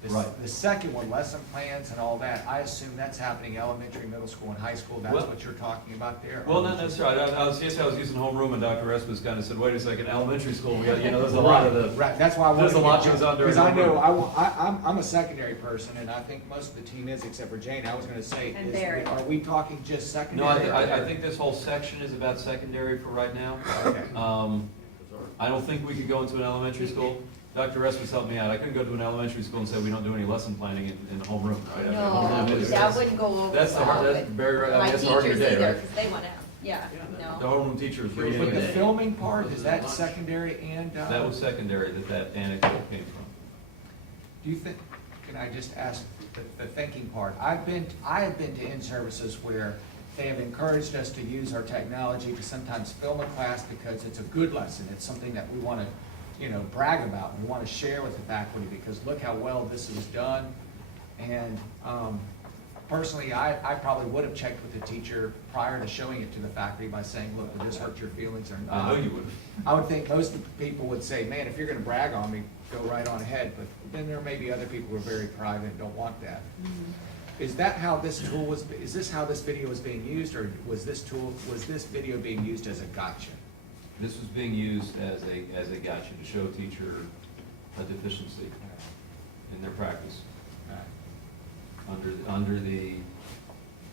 Right. The second one, lesson plans and all that, I assume that's happening elementary, middle school, and high school. That's Well- what you're talking about there? Well, not necessarily. I was using homeroom and Dr. Espis kind of said, wait a second, elementary school, we got, you know, there's a lot of the. Right, that's why I wanted There's a to lot get goes you- on during Because I know, homeroom. I'm a secondary person, and I think most of the team is, except for Jane. I was gonna say, And Barry. are we talking just No, secondary? I think this whole section is about secondary for right now. Okay. I don't think we could go into an elementary school. Dr. Espis helped me out. I couldn't go to an elementary school and say we don't do any lesson planning in the homeroom. No, that wouldn't go over That's the hard, well that's with very, I mean, my that's the heart of your teachers day, either, right? because they went out, yeah, The no. homeroom teacher is reading But a the day. filming part, is that secondary and, That was secondary, that anecdote came from. do you think, can I just ask the thinking part? I have been to in-services where they have encouraged us to use our technology to sometimes film a class because it's a good lesson. It's something that we want to, you know, brag about. We want to share with the faculty because look how well this is done. And personally, I probably would have checked with the teacher prior to showing it to the faculty by saying, look, will this hurt your feelings or not? I know you would. I would think most of the people would say, man, if you're gonna brag on me, go right on ahead, but then there may be other people who are very private and don't want that. Is that how this tool was, is this how this video was being used, or was this video being used as a gotcha? This was being used as a gotcha to show a teacher a deficiency in their practice. Under the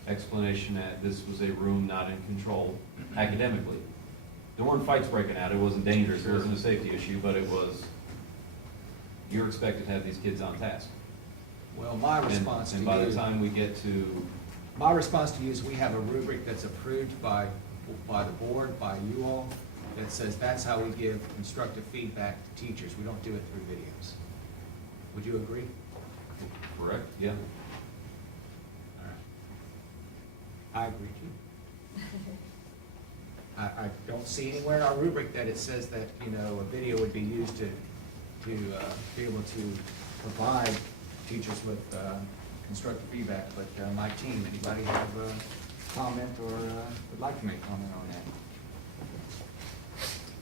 explanation that this was a room not in control academically. There weren't fights breaking out, it wasn't dangerous, it wasn't a safety issue, but it was, you're expected to have these kids on task. Well, my response to And by the you, time we get to, my response to you is we have a rubric that's approved by the board, by you all, that says that's how we give constructive feedback to teachers. We don't do it through videos. Would you agree? correct, yeah, All right. I agree too. I don't see anywhere in our rubric that it says that, you know, a video would be used to be able to provide teachers with constructive feedback. But my team, anybody have a comment or would like to make comment on that?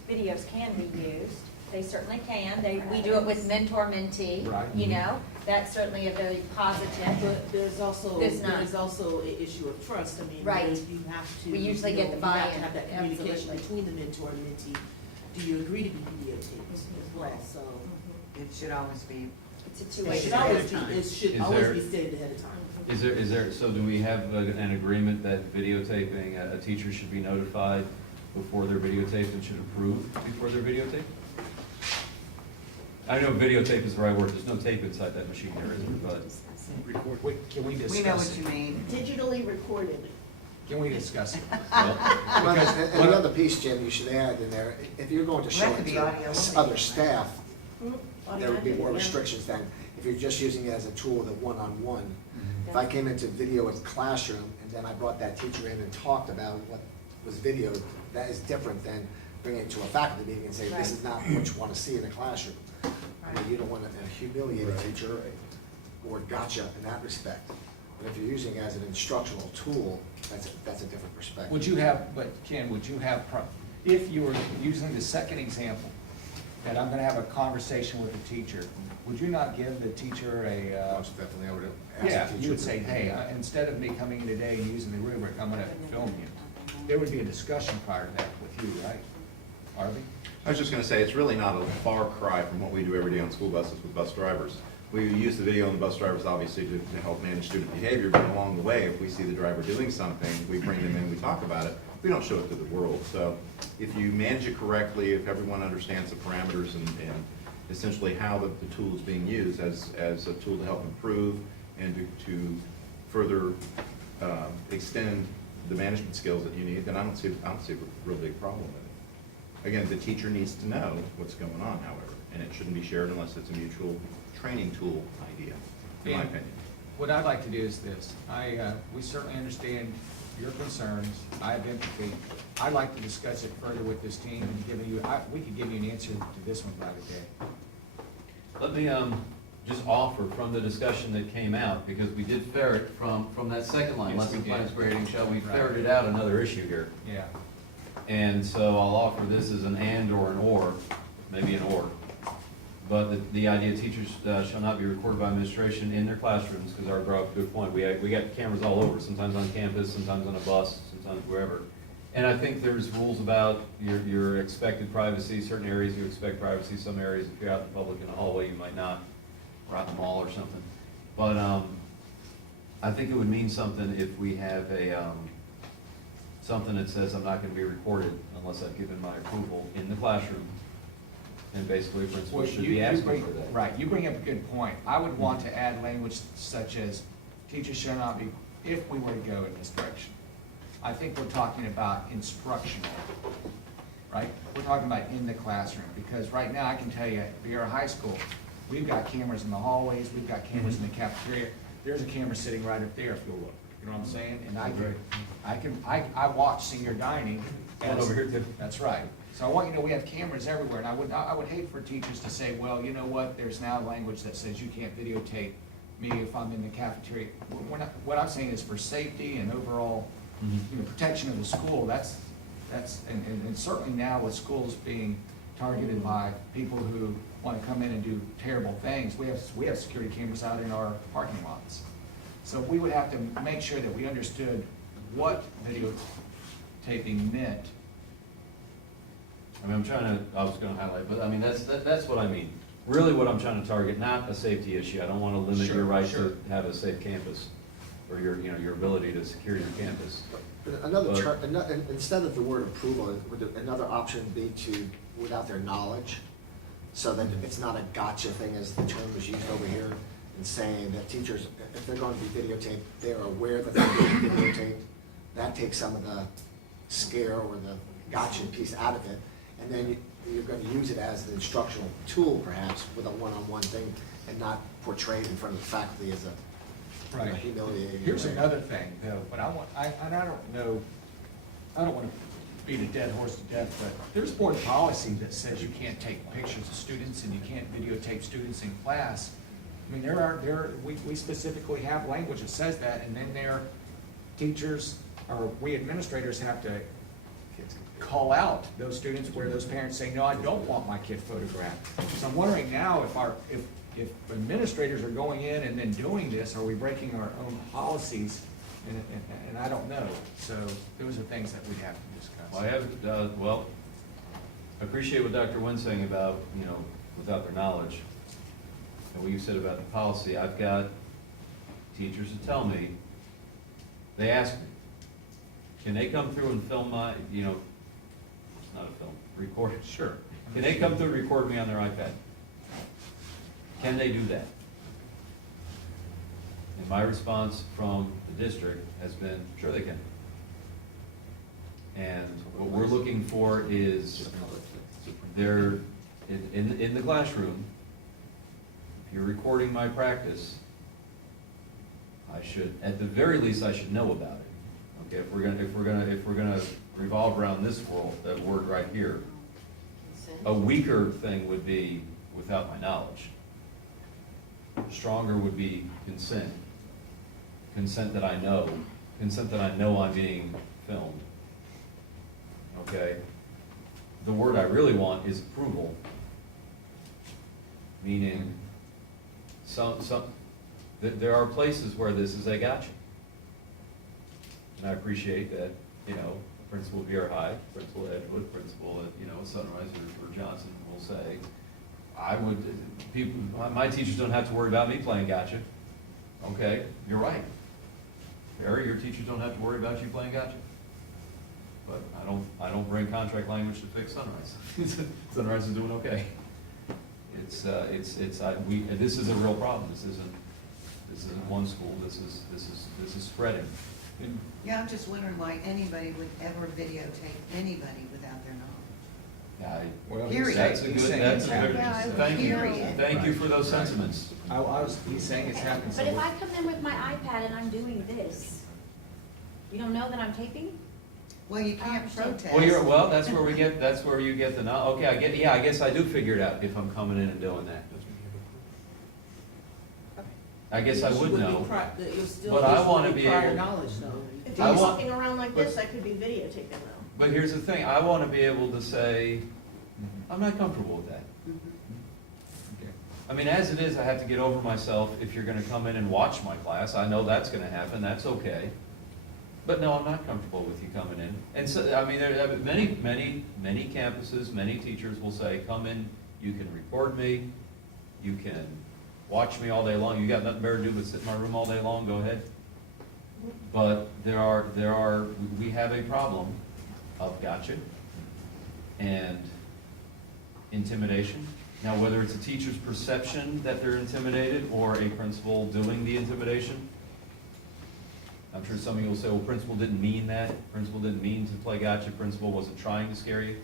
Videos can be used, they certainly can, we do it with mentor-mentee, Right. you know, that's certainly a very positive. But there's also, There's not. there's also an issue of trust. I mean, Right. you have to. We usually you get know, the you have to buy-in, have that communication absolutely. between the mentor and mentee. Do you agree to be videotaped as well? So It should always be. It's a it two-way should street. always be, it should Is always there- be stated ahead of time. is there, so do we have an agreement that videotaping, a teacher should be notified before they're videotaped and should approve before they're videotaped? I know videotape is the right word, there's no tape inside that machine here, is there, but. Can we discuss We know what it? you mean. Digitally recorded. Can we discuss it? Well, Well, Because and what- the other piece, Jim, you should add in there, if you're going to show Well, it the to audio only. other staff, Hmm? there would be more Yeah. restrictions than if you're just using it as a tool, the one-on-one. If I came into video as classroom, and then I brought that teacher in and talked about what was videoed, that is different than bringing it to a faculty meeting and say, this is not what you want to see in a classroom. I mean, you don't want to humiliate a teacher or gotcha in that respect. But if you're using it as an instructional tool, that's a different perspective. Would you have, but Ken, would you have, if you were using the second example, that I'm gonna have a conversation with the teacher, would you not give the teacher a, Most definitely, I would ask the yeah, teacher you would to- say, hey, instead of me coming in today and using the rubric, I'm gonna film you. There would be a discussion prior to that with you, right? Harvey? I was just gonna say, it's really not a far cry from what we do every day on school buses with bus drivers. We use the video on the bus drivers obviously to help manage student behavior, but along the way, if we see the driver doing something, we bring them in, we talk about it. We don't show it to the world. So if you manage it correctly, if everyone understands the parameters and essentially how the tool is being used as a tool to help improve and to further extend the management skills that you need, then I don't see a real big problem with it. Again, the teacher needs to know what's going on, however, and it shouldn't be shared unless it's a mutual training tool idea, in my And opinion. What I'd like to do is this, we certainly understand your concerns, I have empathy. I'd like to discuss it further with this team and give you, we could give you an answer to this one by today. Let me, just offer from the discussion that came out, because we did ferret from that second line, Yes, we lesson plans, did. grading, shall we Right. ferreted out another issue here. Yeah. And so I'll offer this as an and or an or, maybe an or. But the idea teachers shall not be recorded by administration in their classrooms, because Art brought up a good point. We got cameras all over, sometimes on campus, sometimes on a bus, sometimes wherever. And I think there's rules about your expected privacy, certain areas you expect privacy, some areas if you're out in the public in a hallway, you might not, or out in the mall or something. But I think it would mean something if we have something that says I'm not gonna be recorded unless I've given my approval in the classroom. And basically, principal Well, should you be asking bring- for that. Right, you bring up a good point. I would want to add language such as, teachers shall not be, if we were to go in this direction. I think we're talking about instructional, right? We're talking about in the classroom, because right now, I can tell you, at Vieira High School, we've got cameras in the hallways, we've got cameras in the cafeteria. There's a camera sitting right up there if you'll look, you know what I'm saying? And I watch senior dining. One over here too. That's right. So I want you to know, we have cameras everywhere, and I would hate for teachers to say, well, you know what, there's now language that says you can't videotape me if I'm in the cafeteria. We're not, what I'm saying is for safety and overall, you know, protection of the school, and certainly now with schools being targeted by people who want to come in and do terrible things, we have security cameras out in our parking lots. So we would have to make sure that we understood what videotaping meant. I mean, I was gonna highlight, but I mean, that's what I mean. Really what I'm trying to target, not a safety issue. I don't wanna limit your Sure, right sure. to have a safe campus, or your ability to secure your campus. Another But- instead of the word approval, another option would be to, without their knowledge, so that it's not a gotcha thing, as the term is used over here, and saying that teachers, if they're going to be videotaped, they're aware that they're being videotaped. That takes some of the scare or the gotcha piece out of it, and then you're going to use it as an instructional tool, perhaps, with a one-on-one thing, and not portrayed in front of the faculty as a Right. humiliating. Here's way. another thing, though, but I don't know, I don't want to beat a dead horse to death, but there's board policy that says you can't take pictures of students and you can't videotape students in class. I mean, we specifically have language that says that, and then teachers, or we administrators have to call out those students where those parents say, no, I don't want my kid photographed. So I'm wondering now if administrators are going in and then doing this, are we breaking our own policies? And I don't know. So those are things that we have to discuss. Well, I have, I appreciate what Dr. Wynn's saying about, without their knowledge. And what you said about the policy, I've got teachers that tell me, they ask me, can they come through and film my, it's not a film, record it. Sure. Can they come through and record me on their iPad? Can they do that? And my response from the district has been, sure they can. And what we're looking for is, they're, in the classroom, if you're recording my practice, I should, at the very least, I should know about it. Okay, if we're gonna revolve around this world, that word right here, a weaker thing would be without my knowledge. Stronger would be consent. Consent that I know I'm being filmed. Okay? The word I really want is approval. Meaning, there are places where this is a gotcha. And I appreciate that, Principal of Vieira High, Principal Edgewood, Principal at, Sunrise or Johnson will say, my teachers don't have to worry about me playing gotcha. Okay, you're right. Barry, your teachers don't have to worry about you playing gotcha. But I don't bring contract language to fix Sunrise. Sunrise is doing okay. This is a real problem. This isn't one school. This is spreading. Yeah, I'm just wondering why anybody would ever videotape anybody without their knowledge. Well, Period. That's a he's good, saying that's it's a good, happening. thank you, Period. thank you for those sentiments. He's saying it's happening. so But if we're- I come in with my iPad and I'm doing this, you don't know that I'm taping? Well, you can't protest. Well, that's where that's where you get the, okay, I guess I do figure it out if I'm coming in and doing that. I guess I You would be know. you'll still But I issue wanna with be prior able- knowledge though. If I he's want- walking around like this, I could be videotaping though. But here's the thing, I want to be able to say, I'm not comfortable with that. Okay. I mean, as it is, I have to get over myself if you're gonna come in and watch my class. I know that's gonna happen, that's okay. But no, I'm not comfortable with you coming in. And so, I mean, there are many campuses, many teachers will say, come in, you can record me, you can watch me all day long. You got nothing better to do but sit in my room all day long, go ahead. But we have a problem of gotcha and intimidation. Now, whether it's a teacher's perception that they're intimidated or a principal doing the intimidation, I'm sure some of you will say, well, principal didn't mean that. Principal didn't mean to play gotcha. Principal wasn't trying to scare you.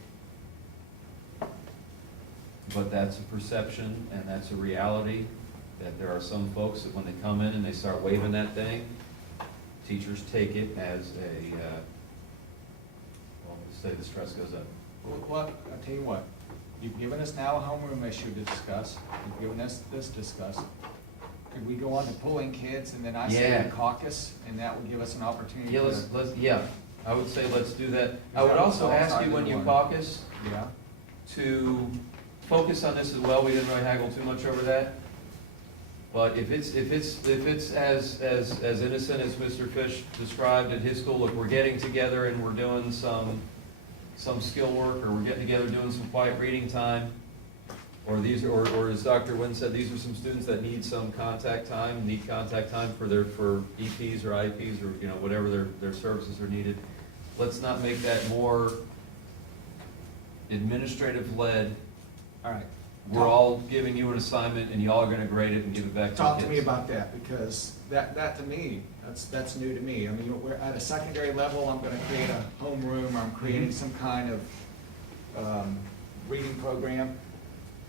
But that's a perception and that's a reality, that there are some folks that when they come in and they start waving that thing, teachers take it as a, well, let's say the stress goes up. Well, I'll tell you what, you've given us now a homeroom issue to discuss, you've given us this to discuss. Could we go on to pulling kids, and then I say Yeah. the caucus, and that would give us an opportunity Yeah, to? yeah, I would say let's do that. I would also ask you when you caucus Yeah, to focus on this as well. We didn't really haggle too much over that. But if it's as innocent as Mr. Fish described at his school, look, we're getting together and we're doing some skill work, or we're getting together doing some quiet reading time, or as Dr. Wynn said, these are some students that need some contact time for EPs or IEPs, or, you know, whatever their services are needed. Let's not make that more administrative led. all right. We're all giving you an assignment and y'all are gonna grade it and give it back to the kids. Talk to me about that, because that to me, that's new to me. I mean, we're at a secondary level, I'm gonna create a homeroom, I'm creating some kind of reading program,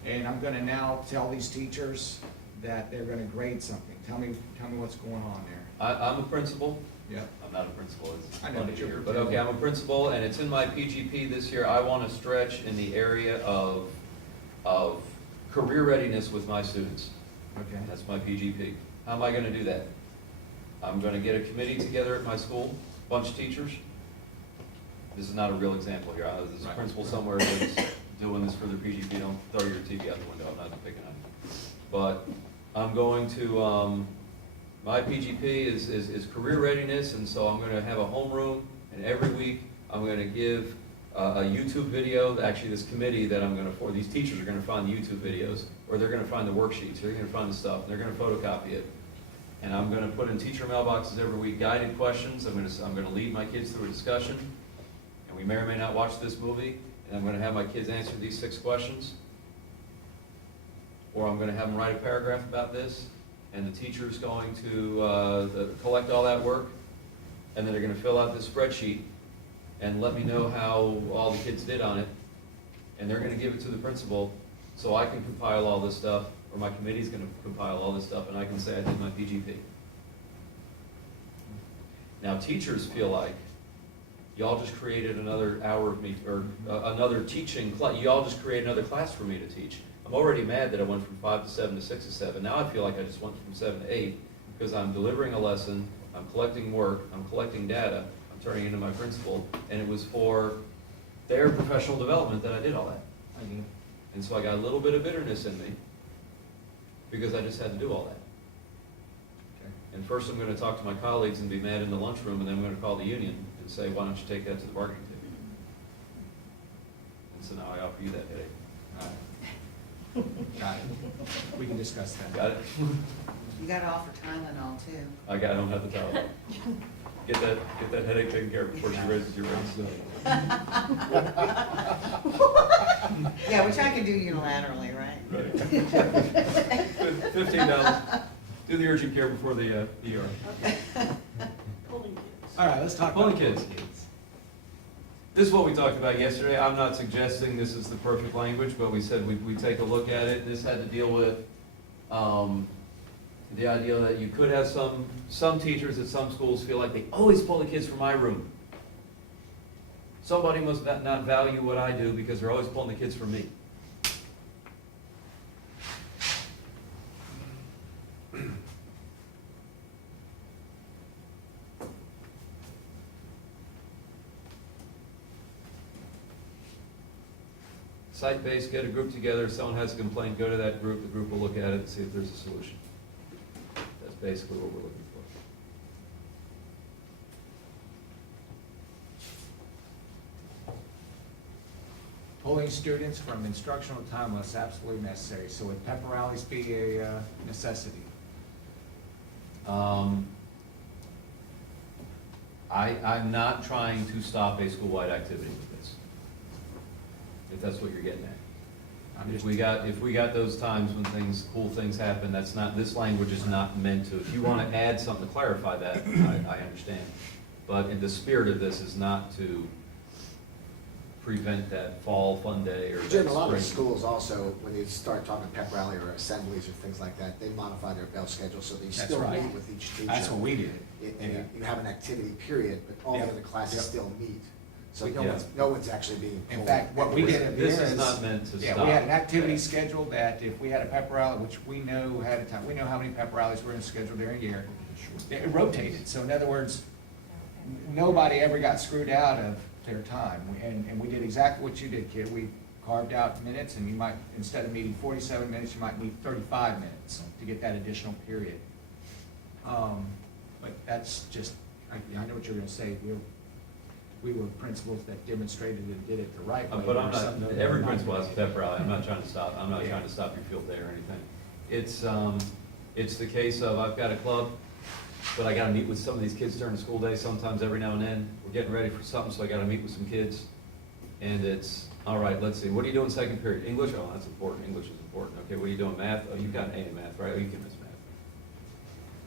and I'm gonna now tell these teachers that they're gonna grade something. Tell me what's going on there. I'm a principal. Yep. I'm not a principal, it's I know, funny but to you're hear. But okay, I'm a pretending. principal, and it's in my PGP this year. I want to stretch in the area of career readiness with my students. Okay. That's my PGP. How am I gonna do that? I'm gonna get a committee together at my school, bunch of teachers. This is not a real example here. There's a Right. principal somewhere that's doing this for their PGP. Don't throw your TV out the window, I'm not picking on you. But I'm going to, my PGP is career readiness, and so I'm gonna have a homeroom, and every week I'm gonna give a YouTube video. Actually, this committee that I'm gonna, these teachers are gonna find the YouTube videos, or they're gonna find the worksheets, they're gonna find the stuff, they're gonna photocopy it. And I'm gonna put in teacher mailboxes every week, guided questions. I'm gonna lead my kids through a discussion, and we may or may not watch this movie, and I'm gonna have my kids answer these 6 questions. Or I'm gonna have them write a paragraph about this, and the teacher's going to collect all that work, and then they're gonna fill out this spreadsheet and let me know how all the kids did on it, and they're gonna give it to the principal, so I can compile all this stuff, or my committee's gonna compile all this stuff, and I can say I did my PGP. Now, teachers feel like, y'all just created another hour of me, or another teaching class, y'all just created another class for me to teach. I'm already mad that I went from 5 to 7 to 6 to 7. Now I feel like I just went from 7 to 8, because I'm delivering a lesson, I'm collecting work, I'm collecting data, I'm turning into my principal, and it was for their professional development that I did all that. I mean, And so I got a little bit of bitterness in me, because I just had to do all that. okay. And first I'm gonna talk to my colleagues and be mad in the lunchroom, and then I'm gonna call the union and say, why don't you take that to the bargaining table? And so now I offer you that headache. All right. Got it. We can discuss that. Got it? You gotta offer Tylenol too. I don't have the towel. Get that headache taken care of before she raises your rates. Yeah, which I can do unilaterally, right? Right. $15. Do the urgent care before the ER. Pulling kids. All right, let's talk Pulling about kids. This is what we talked about yesterday. I'm not suggesting this is the perfect language, but we said we take a look at it. This had to deal with the idea that you could have some teachers at some schools feel like they always pull the kids from my room. Somebody must not value what I do because they're always pulling the kids from me. Site-based, get a group together, if someone has a complaint, go to that group, the group will look at it and see if there's a solution. That's basically what we're looking for. Pulling students from instructional time unless absolutely necessary. So would pep rallies be a necessity? I'm not trying to stop a school-wide activity with this, if that's what you're getting at. If we got those times when cool things happen, that's not, this language is not meant to. If you want to add something to clarify that, I understand. But in the spirit of this is not to prevent that fall fun day or that Jim, a lot of spring. schools also, when you start talking pep rally or assemblies or things like that, they modify their bell schedule, so they That's still right. meet with each teacher. That's what we did. And you have an activity period, but all the Yep. other classes Yep. still meet. So Yeah. no one's actually being pulled. In fact, what we did at This Vera is not meant to yeah, stop. we had an activity scheduled that if we had a pep rally, which we know ahead of time, we know how many pep rallies we're gonna schedule during a year. It rotated, so in other words, nobody ever got screwed out of their time. And we did exactly what you did, kid. We carved out minutes, and you might, instead of meeting 47 minutes, you might meet 35 minutes to get that additional period. But that's just, I know what you're gonna say. We were principals that demonstrated and did it the right way. But I'm There's some not, that every are not. principal has a pep rally, I'm not trying to stop your field day or anything. It's the case of, I've got a club, but I gotta meet with some of these kids during the school day, sometimes every now and then. We're getting ready for something, so I gotta meet with some kids. And it's, all right, let's see, what are you doing second period? English? Oh, that's important, English is important. Okay, what are you doing, math? Oh, you've got an A in math, right? Oh, you can miss math.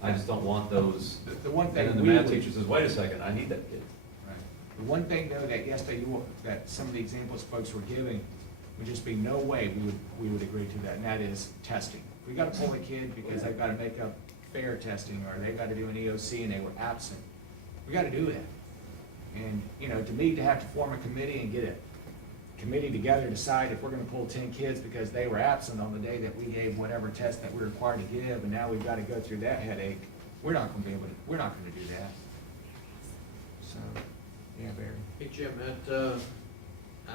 I just don't want those. The one thing And then the we math would- teacher says, wait a second, I need that kid. Right. The one thing though that yesterday that some of the examples folks were giving would just be no way we would agree to that, and that is testing. We gotta pull a kid because they've gotta make up fair testing, or they've gotta do an EOC and they were absent. We gotta do that. And, to me, to have to form a committee and get a committee together, decide if we're gonna pull 10 kids because they were absent on the day that we gave whatever test that we're required to give, and now we've gotta go through that headache, we're not gonna do that. So, yeah, Barry. Hey, Jim, and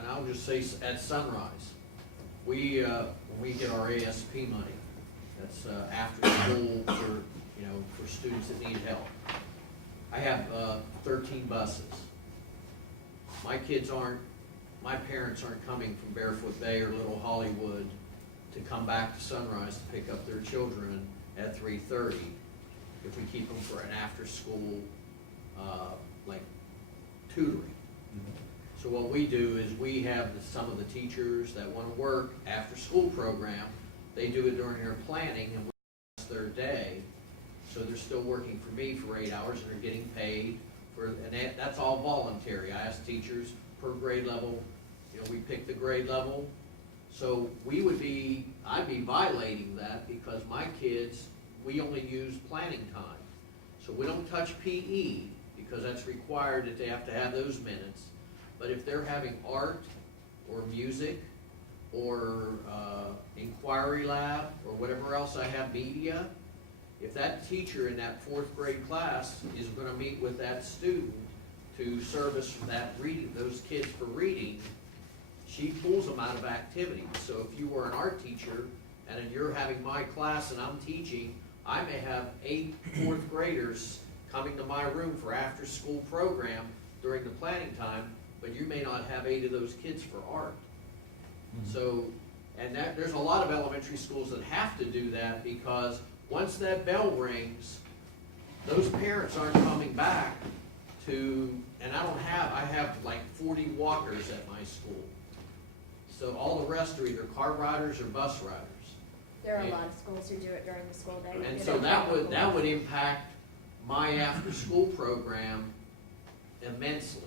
I'll just say at Sunrise, when we get our ASP money, that's after school for students that need help. I have 13 buses. My parents aren't coming from Barefoot Bay or Little Hollywood to come back to Sunrise to pick up their children at 3:30 if we keep them for an after-school, like tutoring. So what we do is we have some of the teachers that want to work after-school program, they do it during their planning and we rest their day. So they're still working for me for 8 hours and they're getting paid and that's all voluntary. I ask teachers per grade level, we pick the grade level. So I'd be violating that because my kids, we only use planning time. So we don't touch PE because that's required that they have to have those minutes. But if they're having art or music or inquiry lab or whatever else I have, media, if that teacher in that 4th grade class is gonna meet with that student to service those kids for reading, she pulls them out of activity. So if you were an art teacher and you're having my class and I'm teaching, I may have 8 4th graders coming to my room for after-school program during the planning time, but you may not have 8 of those kids for art. So, there's a lot of elementary schools that have to do that because once that bell rings, those parents aren't coming back and I have like 40 walkers at my school. So all the rest are either car riders or bus riders. There are a lot of schools who do it during the school day. And so that would impact my after-school program immensely.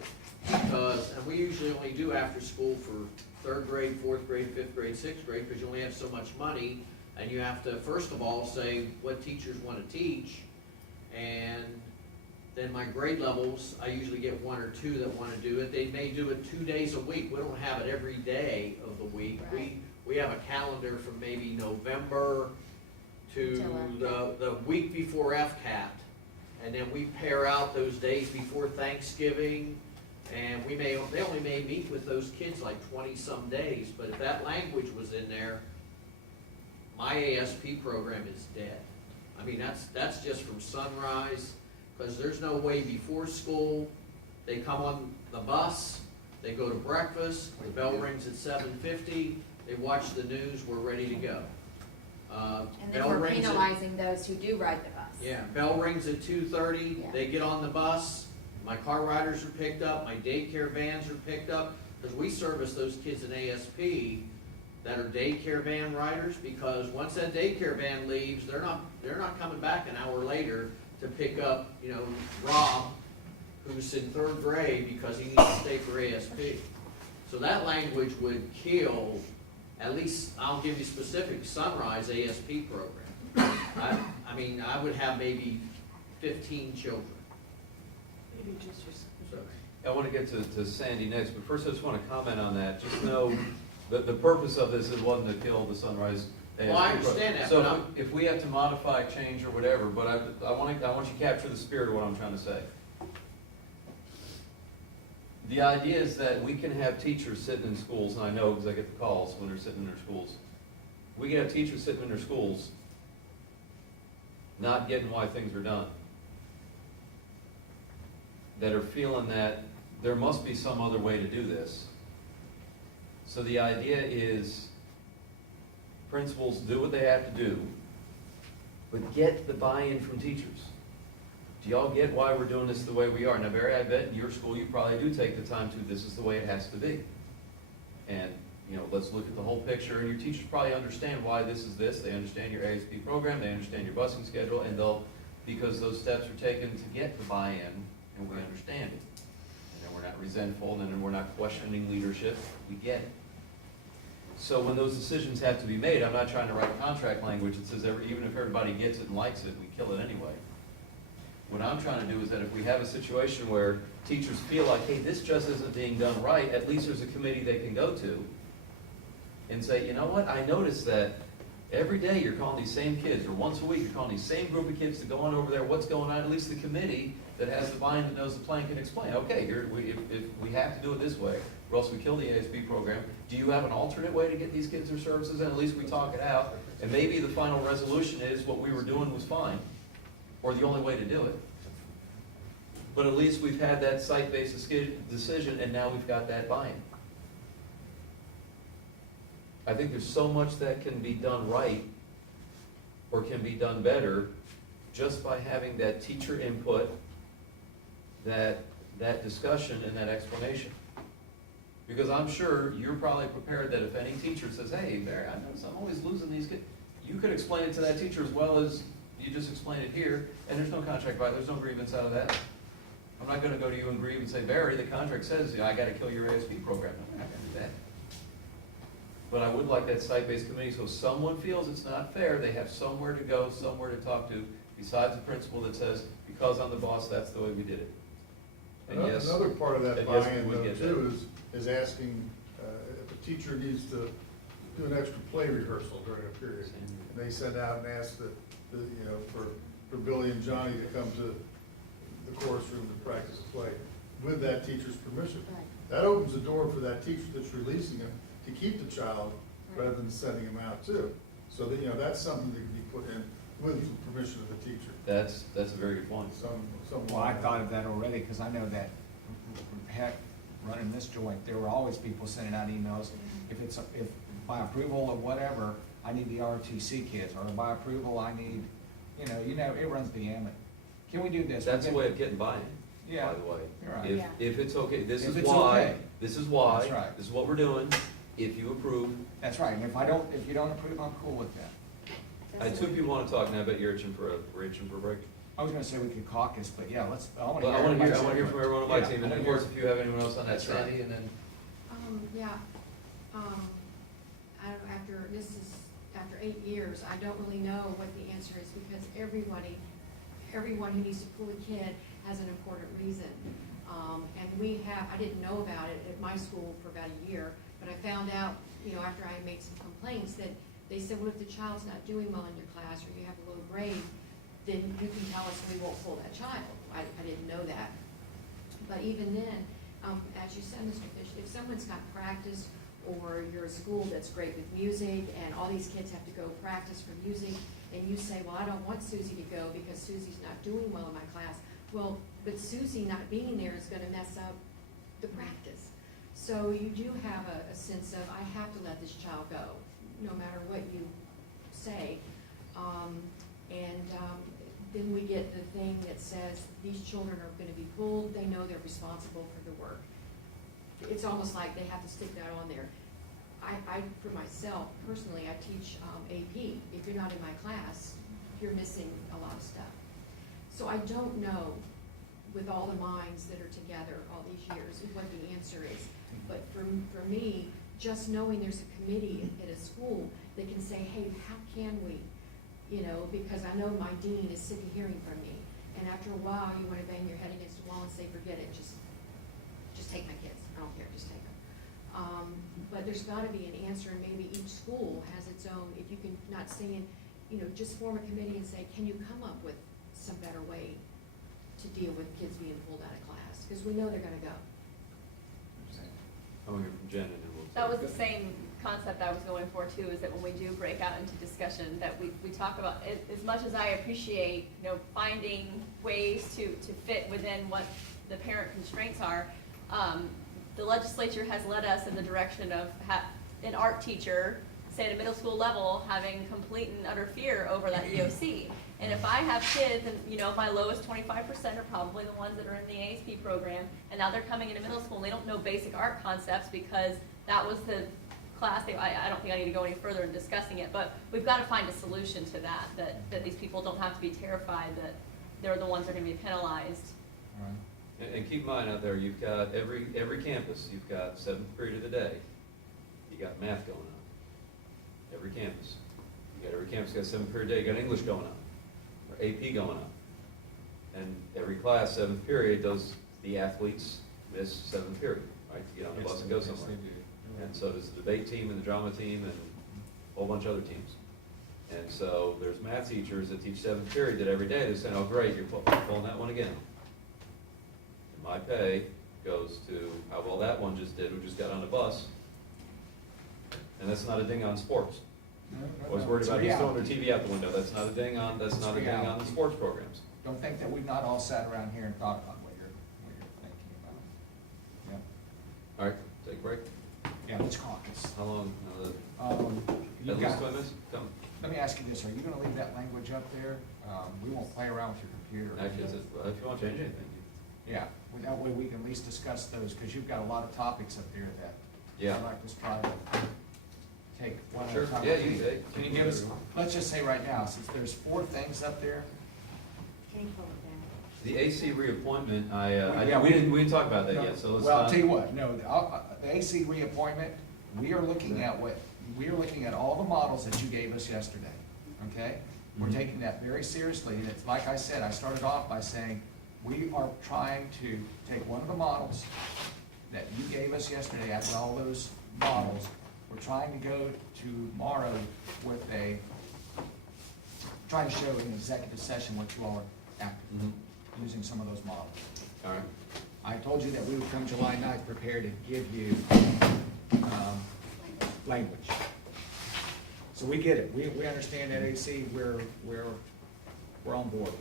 Because, and we usually only do after school for third grade, fourth grade, fifth grade, sixth grade, because you only have so much money, and you have to, first of all, say what teachers want to teach, and then my grade levels, I usually get one or two that want to do it. They may do it 2 days a week. We don't have it every day of the week. Right. We have a calendar from maybe November to the week before FCAT. And then we pair out those days before Thanksgiving, and they only may meet with those kids like 20-some days, but if that language was in there, my ASP program is dead. I mean, that's just from sunrise, because there's no way before school, they come on the bus, they go to breakfast, the bell rings at 7:50, they watch the news, we're ready to go. And then Bell we're rings at- penalizing those who do ride the bus. Yeah, bell rings at 2:30, Yeah. they get on the bus, my car riders are picked up, my daycare vans are picked up, because we service those kids in ASP that are daycare van riders, because once that daycare van leaves, they're not coming back an hour later to pick up, Rob, who's in third grade, because he needs to stay for ASP. So that language would kill, at least, I'll give you specific, Sunrise ASP program. I mean, I would have maybe 15 children. Maybe just your. So, I want to get to Sandy next, but first I just want to comment on that. Just know that the purpose of this wasn't to kill the Sunrise ASP. Well, I understand that, So but if we have to modify, change, or whatever, but I want you to capture the spirit of what I'm trying to say. The idea is that we can have teachers sitting in schools, and I know because I get the calls when they're sitting in their schools. We can have teachers sitting in their schools not getting why things are done, that are feeling that there must be some other way to do this. So the idea is principals do what they have to do, but get the buy-in from teachers. Do y'all get why we're doing this the way we are? Now, Barry, I bet in your school you probably do take the time to, this is the way it has to be. And, let's look at the whole picture, and your teachers probably understand why this is this. They understand your ASP program, they understand your busing schedule, and because those steps are taken to get the buy-in, and we understand it. And then we're not resentful, and then we're not questioning leadership, we get it. So when those decisions have to be made, I'm not trying to write contract language that says even if everybody gets it and likes it, we kill it anyway. What I'm trying to do is that if we have a situation where teachers feel like, hey, this just isn't being done right, at least there's a committee they can go to and say, you know what, I noticed that every day you're calling these same kids, or once a week you're calling these same group of kids to go on over there, what's going on? At least the committee that has the buy-in, that knows the plan, can explain, okay, if we have to do it this way, or else we kill the ASP program, do you have an alternate way to get these kids their services? And at least we talk it out, and maybe the final resolution is what we were doing was fine, or the only way to do it. But at least we've had that site-based decision, and now we've got that buy-in. I think there's so much that can be done right, or can be done better, just by having that teacher input, that discussion and that explanation. Because I'm sure you're probably prepared that if any teacher says, hey, Barry, I notice I'm always losing these kids, you could explain it to that teacher as well as you just explained it here, and there's no contract violation, there's no grievance out of that. I'm not gonna go to you and grieve and say, Barry, the contract says, I gotta kill your ASP program. I'm not gonna do that. But I would like that site-based committee, so if someone feels it's not fair, they have somewhere to go, somewhere to talk to, besides the principal that says, because I'm the boss, that's the way we did it. And yes, Another part of that and yes, buy-in we though get too is asking if a teacher needs to do an extra play rehearsal during a period. And they send out and ask for Billy and Johnny to come to the chorus room to practice a play with that teacher's permission. Right. That opens the door for that teacher that's releasing him to keep the child rather than sending him out too. So that, that's something that can be put in with the permission of the teacher. that's a very good point. Well, I thought of that already, because I know that, heck, running this joint, there were always people sending out emails. If by approval of whatever, I need the ROTC kids, or by approval, I need, it runs the gamut. Can we do this? That's the way of getting buy-in, Yeah, by the way. you're right. If it's okay, this If is it's why, okay. this is why, That's right. this is what we're doing, if you approve. That's right, and if you don't approve, I'm cool with that. I had two people want to talk now, but you're itching for a break. I was gonna say we could caucus, but yeah, let's, I wanna Well, hear. I wanna hear everybody's from everyone on my Yeah, team, I and of wanna course, hear- if you have anyone else on that, That's right. Sandy, and then, Yeah, after 8 years, I don't really know what the answer is, because everyone who needs to pull a kid has an important reason. And I didn't know about it at my school for about a year, but I found out, after I made some complaints, that they said, well, if the child's not doing well in your class, or you have a low grade, then you can tell us and we won't pull that child. I didn't know that. But even then, as you said, Mr. Fish, if someone's got practice, or you're a school that's great with music, and all these kids have to go practice for music, and you say, well, I don't want Susie to go because Susie's not doing well in my class. Well, but Susie not being there is gonna mess up the practice. So you do have a sense of, I have to let this child go, no matter what you say. Then we get the thing that says, these children are gonna be pulled, they know they're responsible for the work. It's almost like they have to stick that on there. For myself, personally, I teach AP. If you're not in my class, you're missing a lot of stuff. So I don't know, with all the minds that are together all these years, what the answer is. But for me, just knowing there's a committee at a school that can say, hey, how can we? Because I know my dean is sick of hearing from me. And after a while, you wanna bang your head against the wall and say, forget it, just take my kids. I don't care, just take them. But there's gotta be an answer, and maybe each school has its own, if you can, not saying, just form a committee and say, can you come up with some better way to deal with kids being pulled out of class? Because we know they're gonna go. I'm gonna hear from Jen, and then we'll. That was the same concept I was going for too, is that when we do break out into discussion, that we talk about, as much as I appreciate, finding ways to fit within what the parent constraints are, the legislature has led us in the direction of an art teacher, say at a middle school level, having complete and utter fear over that EOC. And if I have kids, and my lowest 25% are probably the ones that are in the ASP program, and now they're coming into middle school and they don't know basic art concepts because that was the class, I don't think I need to go any further in discussing it, but we've got to find a solution to that these people don't have to be terrified that they're the ones that are going to be penalized. And keep in mind out there, you've got every campus, you've got 7th period of the day, you got math going on. Every campus. Every campus got 7th period day, you got English going on, or AP going on. And every class, 7th period, the athletes miss 7th period, right, to get on the bus and go somewhere. And so there's the debate team and the drama team and a whole bunch of other teams. And so there's math teachers that teach 7th period that every day they're saying, oh great, you're pulling that one again. And my pay goes to how well that one just did, who just got on the bus. And that's not a ding on sports. I was worried about just throwing their TV out the window. That's not a ding on the sports programs. Don't think that we've not all sat around here and thought about what you're thinking about. Yeah. All right, take a break. Yeah, let's caucus. How long? You've At least got- 20 minutes? Come. Let me ask you this, are you gonna leave that language up there? We won't play around with your computer. Actually, if you want to change anything. Yeah, that way we can at least discuss those, because you've got a lot of topics up there that Yeah. I'd like to try to take one at Sure. a time. Yeah, Can you give us, let's just say right now, since there's 4 things up there, Can you pull it down? The AC reappointment, Yeah, we didn't talk about that yet, so let's well, I'll not. tell you what, no, the AC reappointment, we are looking at all the models that you gave us yesterday, okay? We're Mhm. taking that very seriously, and it's like I said, I started off by saying, we are trying to take one of the models that you gave us yesterday, after all those models, we're trying to go tomorrow with trying to show in executive session what you all are after, Mhm. using some of those models. All right. I told you that we would come July 9th prepared to give you language. So we get it, we understand that AC, we're on board.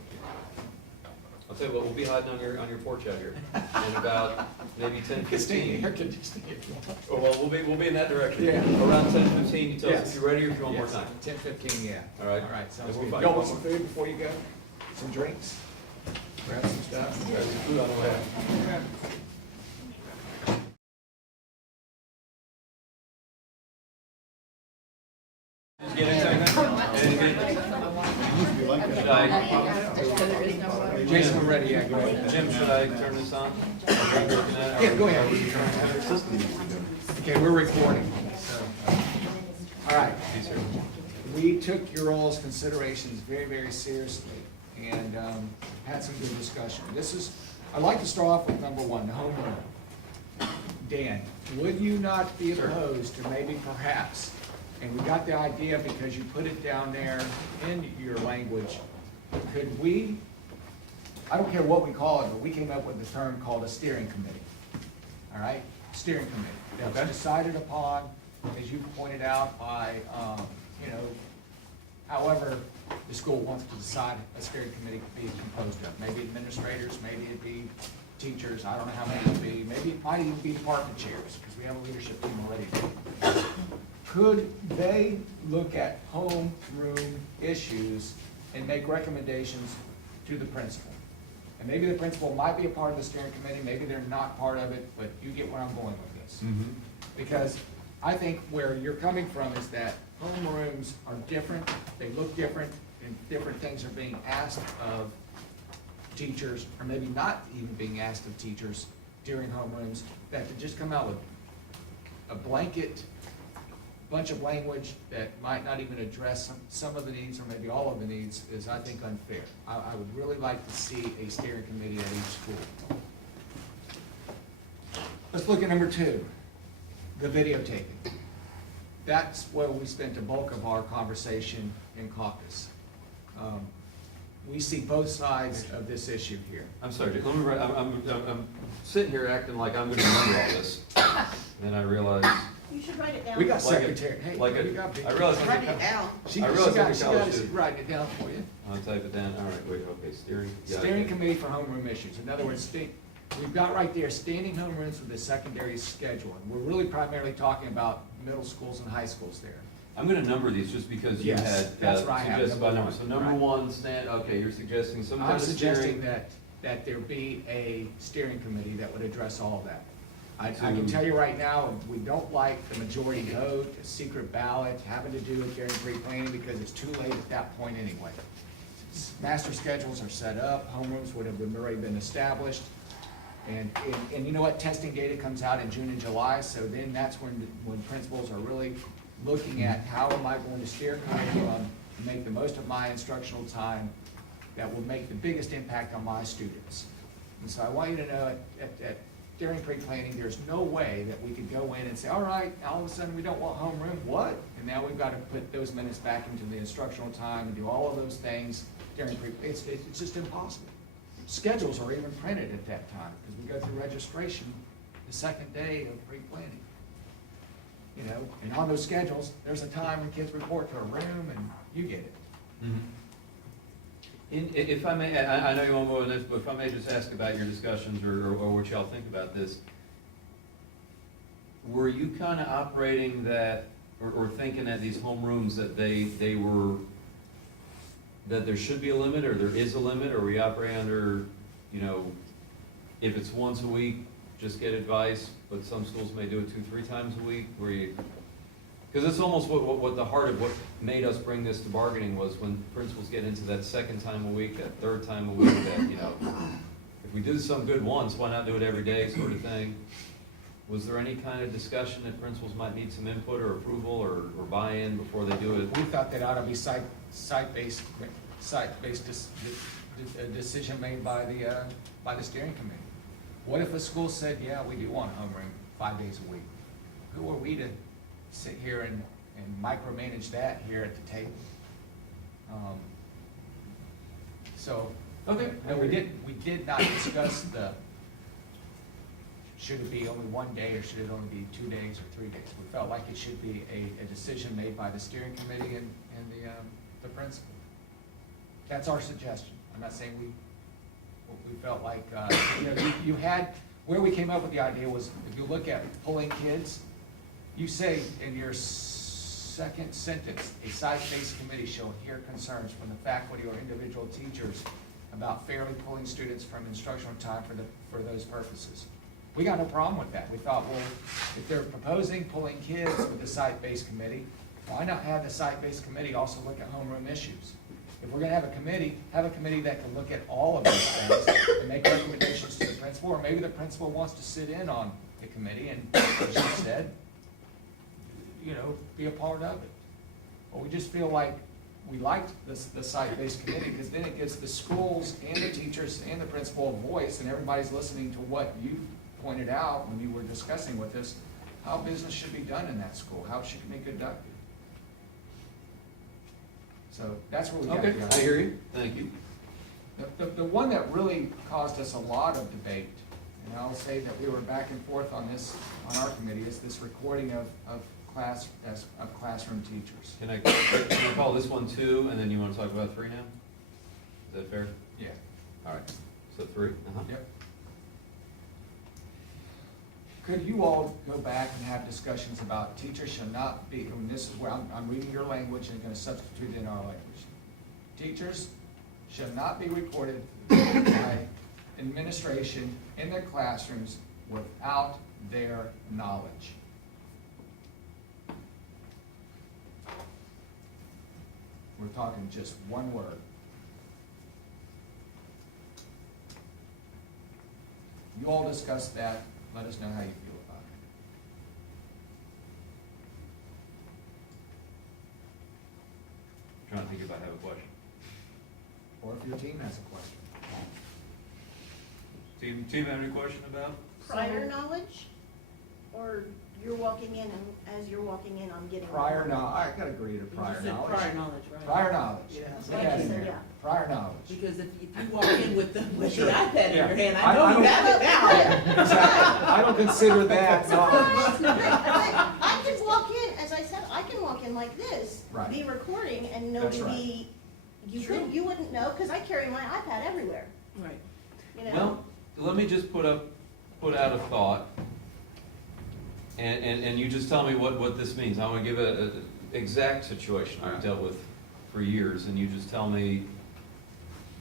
I'll tell you what, we'll be hiding on your porch out here in about maybe 10, 15. Air conditioning if you want. Oh, well, we'll be in that direction. Yeah. Around 10, 15, you tell us Yes. if you're ready or if you want more Yes, time. 10:15, yeah. All right. All right, sounds If we're good. fine. Y'all want some food before you go? Some drinks? Grab some stuff? Grab some food on the way. Just get into it. Should I? Jason, we're ready, yeah, go ahead. Jim, should I turn this on? Are we looking at it? Yeah, go ahead. Our system needs to be done. Okay, we're recording, so. All right, Yes, sir. we took your all's considerations very, very seriously and had some good discussion. I'd like to start off with number one, the home run. Dan, would you not be Sure. opposed to maybe perhaps, and we got the idea because you put it down there in your language, could we, I don't care what we call it, but we came up with the term called a steering committee. All right, steering committee. That's Okay. decided upon, as you pointed out, by, however the school wants to decide a steering committee to be composed of. Maybe administrators, maybe it'd be teachers, I don't know how many it'd be. Maybe it might even be department chairs, because we have a leadership team already. Could they look at homeroom issues and make recommendations to the principal? And maybe the principal might be a part of the steering committee, maybe they're not part of it, but you get where I'm going with this. Mm-hmm. Because I think where you're coming from is that homerooms are different, they look different, and different things are being asked of teachers, or maybe not even being asked of teachers during homerooms, that to just come out with a blanket bunch of language that might not even address some of the needs, or maybe all of the needs, is, I think, unfair. I would really like to see a steering committee at each school. Let's look at number two, the videotaping. That's where we spent the bulk of our conversation in caucus. We see both sides of this issue here. I'm sorry, let me, I'm sitting here acting like I'm gonna remember all this, and then I realize, You should write it down. We got Like a- secretary, hey, like a- we got. I realize I'm Write gonna- it down. She I realize got every it, college should. writing it down for you. I'll type it down, all right, wait, okay, steering. yeah, Steering okay. committee for homeroom issues. In other words, we've got right there, standing homerooms with a secondary schedule. And we're really primarily talking about middle schools and high schools there. I'm gonna number these just because you Yes, had that's what I have, suggested by number number. So one, number right. one, stand, okay, you're suggesting some kind I'm of suggesting steering. that there be a steering committee that would address all of that. I can To- tell you right now, we don't like the majority vote, the secret ballot, having to do with during pre-planning, because it's too late at that point anyway. Master schedules are set up, homerooms would have already been established. And you know what, testing data comes out in June and July, so then that's when principals are really looking at how am I going to steer curriculum and make the most of my instructional time that will make the biggest impact on my students. And so I want you to know at during pre-planning, there's no way that we could go in and say, all right, all of a sudden we don't want homeroom, what? And now we've got to put those minutes back into the instructional time and do all of those things during it's just impossible. Schedules are even printed at that time, because we go through registration the second day of pre-planning. You know, and on those schedules, there's a time when kids report to a room and you get it. Mhm. If I may, I know you won't go on this, but if I may just ask about your discussions or what y'all think about this. Were you kind of operating that, or thinking that these homerooms, that they were, that there should be a limit, or there is a limit, or we operate under, if it's once a week, just get advice, but some schools may do it 2-3 times a week, where you, because it's almost what the heart of what made us bring this to bargaining was when principals get into that second time a week, that third time a week, that, if we do some good once, why not do it every day sort of thing? Was there any kind of discussion that principals might need some input or approval or buy-in before they do it? We thought that ought to be site-based decision made by the steering committee. What if a school said, yeah, we do want homeroom 5 days a week? Who are we to sit here and micromanage that here at the table? Okay. No, we did not discuss should it be only 1 day or should it only be 2 days or 3 days? We felt like it should be a decision made by the steering committee and the principal. That's our suggestion. I'm not saying we felt like, you had, where we came up with the idea was, if you look at pulling kids, you say in your second sentence, a site-based committee shall hear concerns from the faculty or individual teachers about fairly pulling students from instructional time for those purposes. We got no problem with that. We thought, well, if they're proposing pulling kids with the site-based committee, why not have the site-based committee also look at homeroom issues? If we're gonna have a committee that can look at all of these things and make recommendations to the principal, or maybe the principal wants to sit in on the committee and, as you said, you know, be a part of it. But we just feel like we liked the site-based committee, because then it gives the schools and the teachers and the principal a voice, and everybody's listening to what you pointed out when you were discussing with us, how business should be done in that school, how it should be conducted. So that's where we got Okay, to I hear you, thank you. The one that really caused us a lot of debate, and I'll say that we were back and forth on this, on our committee, is this recording of classroom teachers. Can I call this one 2, and then you want to talk about 3 now? Is that fair? Yeah. All right, so 3? Uh-huh. Yep. Could you all go back and have discussions about teachers should not be, and this is where I'm reading your language and going to substitute in our language. Teachers should not be recorded by administration in their classrooms without their knowledge. We're talking just one word. You all discussed that. Let us know how you feel about it. I'm trying to think if I have a question. Or if your team has a question. Team have any question about? Prior knowledge, or you're walking in and as you're walking in, I'm getting. Prior knowledge, I gotta agree to You prior said knowledge. prior knowledge, right? Prior knowledge. Yeah. Say that in there. Yeah. Prior knowledge. Because if you walk in with the Sure. iPad in Yeah. your hand, I I know you don't- have it now. Yeah, exactly. I don't consider that knowledge. I can walk in, as I said, I can walk in like this, Right. be recording, and That's nobody right. be, True. you wouldn't know, because I carry my iPad everywhere, Right. you know? Well, let me just put out a thought, and you just tell me what this means. I want to give a exact situation I've dealt with for years, and you just tell me,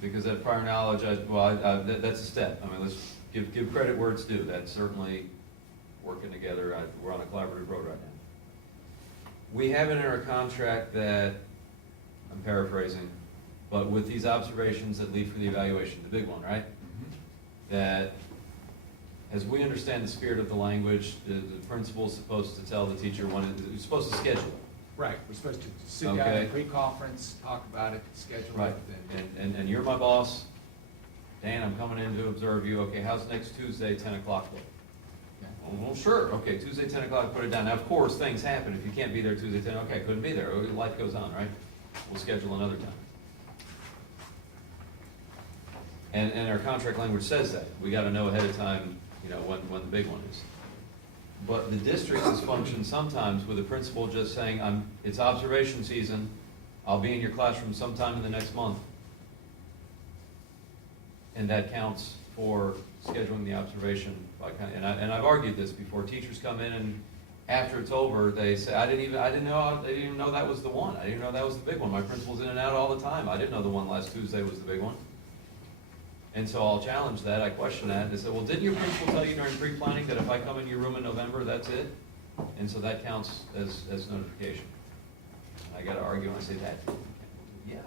because that prior knowledge, that's a step. I mean, let's give credit where it's due. That's certainly working together. We're on a collaborative road right now. We have it in our contract that, I'm paraphrasing, but with these observations that lead for the evaluation, the big one, right? That, as we understand the spirit of the language, the principal's supposed to tell the teacher when it's supposed to schedule it. Right, we're supposed to sit down Okay. in pre-conference, talk about it, schedule Right, it. and you're my boss. Dan, I'm coming in to observe you. Okay, how's next Tuesday, 10 o'clock look? Well, sure, okay, Tuesday, 10 o'clock, put it down. Now, of course, things happen. If you can't be there Tuesday, 10, okay, couldn't be there. Life goes on, right? We'll schedule another time. And our contract language says that. We gotta know ahead of time, you know, when the big one is. But the district has functioned sometimes with the principal just saying, it's observation season, I'll be in your classroom sometime in the next month. And that counts for scheduling the observation by kind, and I've argued this before. Teachers come in and after it's over, they say, they didn't even know that was the one. I didn't know that was the big one. My principal's in and out all the time. I didn't know the one last Tuesday was the big one. And so I'll challenge that, I question that, and say, well, didn't your principal tell you during pre-planning that if I come into your room in November, that's it? And so that counts as notification. I gotta argue, and I say that, yeah,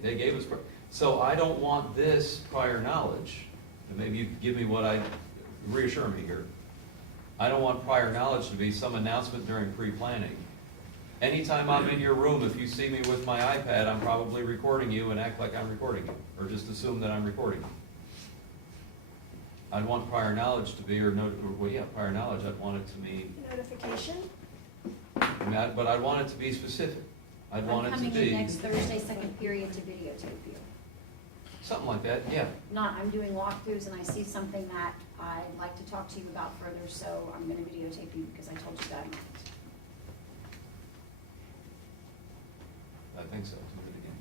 they gave us, so I don't want this prior knowledge, and maybe you could give me reassure me here. I don't want prior knowledge to be some announcement during pre-planning. Anytime I'm in your room, if you see me with my iPad, I'm probably recording you and act like I'm recording you, or just assume that I'm recording you. I'd want prior knowledge to be, prior knowledge, I'd want it to mean, Notification? but I'd want it to be specific. I'd want it to I'm coming in be, next Thursday, second period to videotape you. something like that, yeah. I'm doing walkthroughs and I see something that I'd like to talk to you about further, so I'm gonna videotape you because I told you that I might. I think so. Do it again.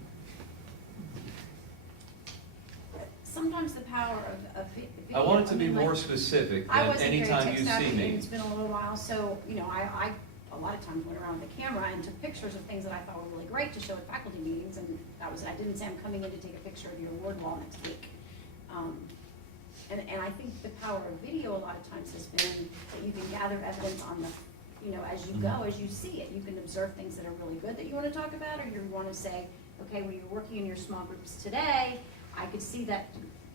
Sometimes the power of video. I want it to be mean, more like, specific I than wasn't very anytime tech you savvy, see and me. it's been a little while, so, I a lot of times went around with the camera and took pictures of things that I thought were really great to show at faculty meetings, and I didn't say I'm coming in to take a picture of your award wall next week. And I think the power of video a lot of times has been that you can gather evidence on the, as you go, as you see it. You can observe things that are really good that you wanna talk about, or you wanna say, okay, when you're working in your small groups today, I could see that,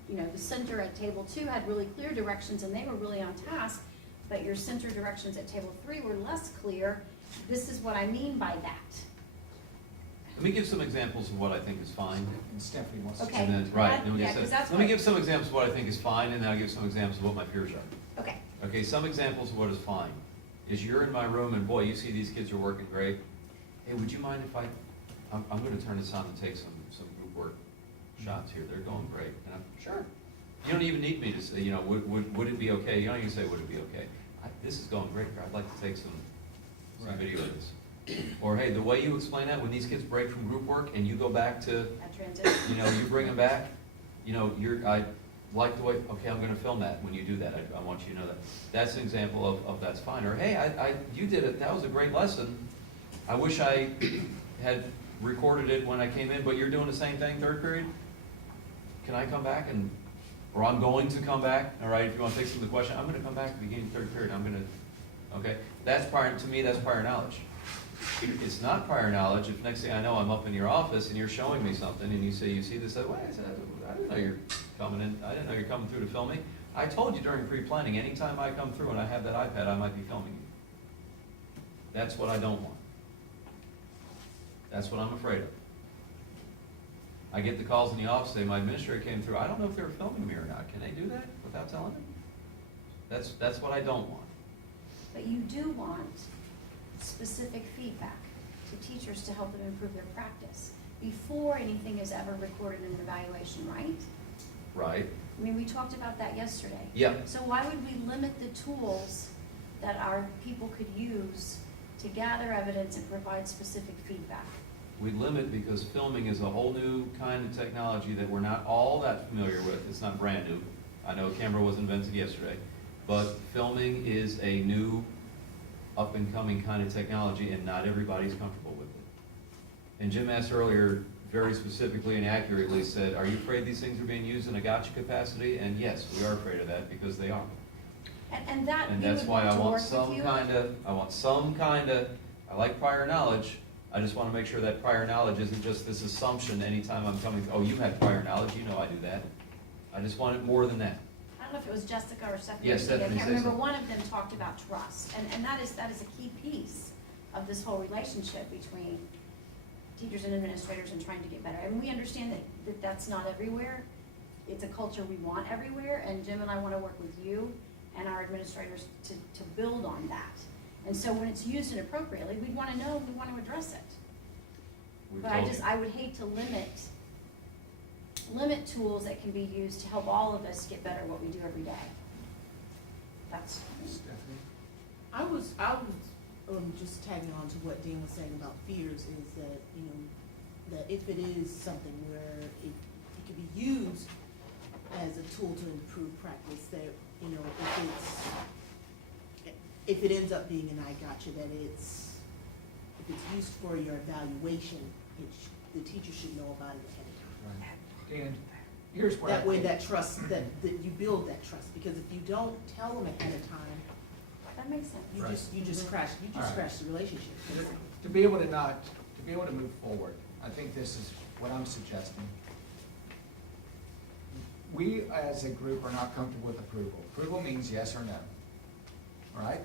you know, the center at table 2 had really clear directions and they were really on task, but your center directions at table 3 were less clear. This is what I mean by that. Let me give some examples of what I think is fine. And Stephanie wants to. Okay. And then, right, then we Yeah, get 'cause some- that's let me what- give some examples of what I think is fine, and then I'll give some examples of what my fears are. Okay, Okay, some examples of what is fine is you're in my room and boy, you see these kids are working great. Hey, would you mind if I'm gonna turn this on and take some group work shots here. They're going great. And I'm, sure. You don't even need me to say, you know, would it be okay? You don't even say, would it be okay? This is going great. I'd like to take some Right. video of this. Or, hey, the way you explain that, when these kids break from group work and you go back to, that transition. you know, you bring them back, you know, I like the way, okay, I'm gonna film that when you do that. I want you to know that. That's an example of that's fine. Or, hey, you did it. That was a great lesson. I wish I had recorded it when I came in, but you're doing the same thing, third period? Can I come back and, or I'm going to come back, all right, if you want to take some of the question, I'm gonna come back at the beginning of third period, okay? That's prior, to me, that's prior knowledge. It's not prior knowledge if next thing I know, I'm up in your office and you're showing me something and you say, you see this, wait, I didn't know you're coming in, I didn't know you're coming through to film me. I told you during pre-planning, anytime I come through and I have that iPad, I might be filming you. That's what I don't want. That's what I'm afraid of. I get the calls in the office, say, my administrator came through, I don't know if they were filming me or not. Can they do that without telling me? That's what I don't want. But you do want specific feedback to teachers to help them improve their practice before anything is ever recorded in an evaluation, right? Right? I mean, we talked about that yesterday. Yeah. So why would we limit the tools that our people could use to gather evidence and provide specific feedback? We limit because filming is a whole new kind of technology that we're not all that familiar with. It's not brand new. I know camera was invented yesterday, but filming is a new up-and-coming kind of technology and not everybody's comfortable with it. And Jim asked earlier, very specifically and accurately said, are you afraid these things are being used in a gotcha capacity? And yes, we are afraid of that because they are. And that And we that's would why want I to want work with some you. kind of, I like prior knowledge. I just want to make sure that prior knowledge isn't just this assumption anytime I'm coming, oh, you had prior knowledge, you know I do that. I just want it more than that. I don't know if it was Jessica or Stephanie. Yes, Stephanie, I can't say remember. something. One of them talked about trust, and that is a key piece of this whole relationship between teachers and administrators and trying to get better. And we understand that that's not everywhere. It's a culture we want everywhere, and Jim and I want to work with you and our administrators to build on that. And so when it's used inappropriately, we'd want to know, we want to address it. We've But told you. I would hate to limit tools that can be used to help all of us get better at what we do every day. That's, Stephanie? I was just tagging on to what Dan was saying about fears is that, you know, that if it is something where it could be used as a tool to improve practice, that, you know, if it ends up being an I gotcha, that if it's used for your evaluation, the teacher should know about it ahead of time. Right. Dan, here's where I That way think- that trust, that you build that trust, because if you don't tell them ahead of time, that makes sense. you Right. just crash the relationship. To be able to move forward, I think this is what I'm suggesting. We, as a group, are not comfortable with approval. Approval means yes or no, all right?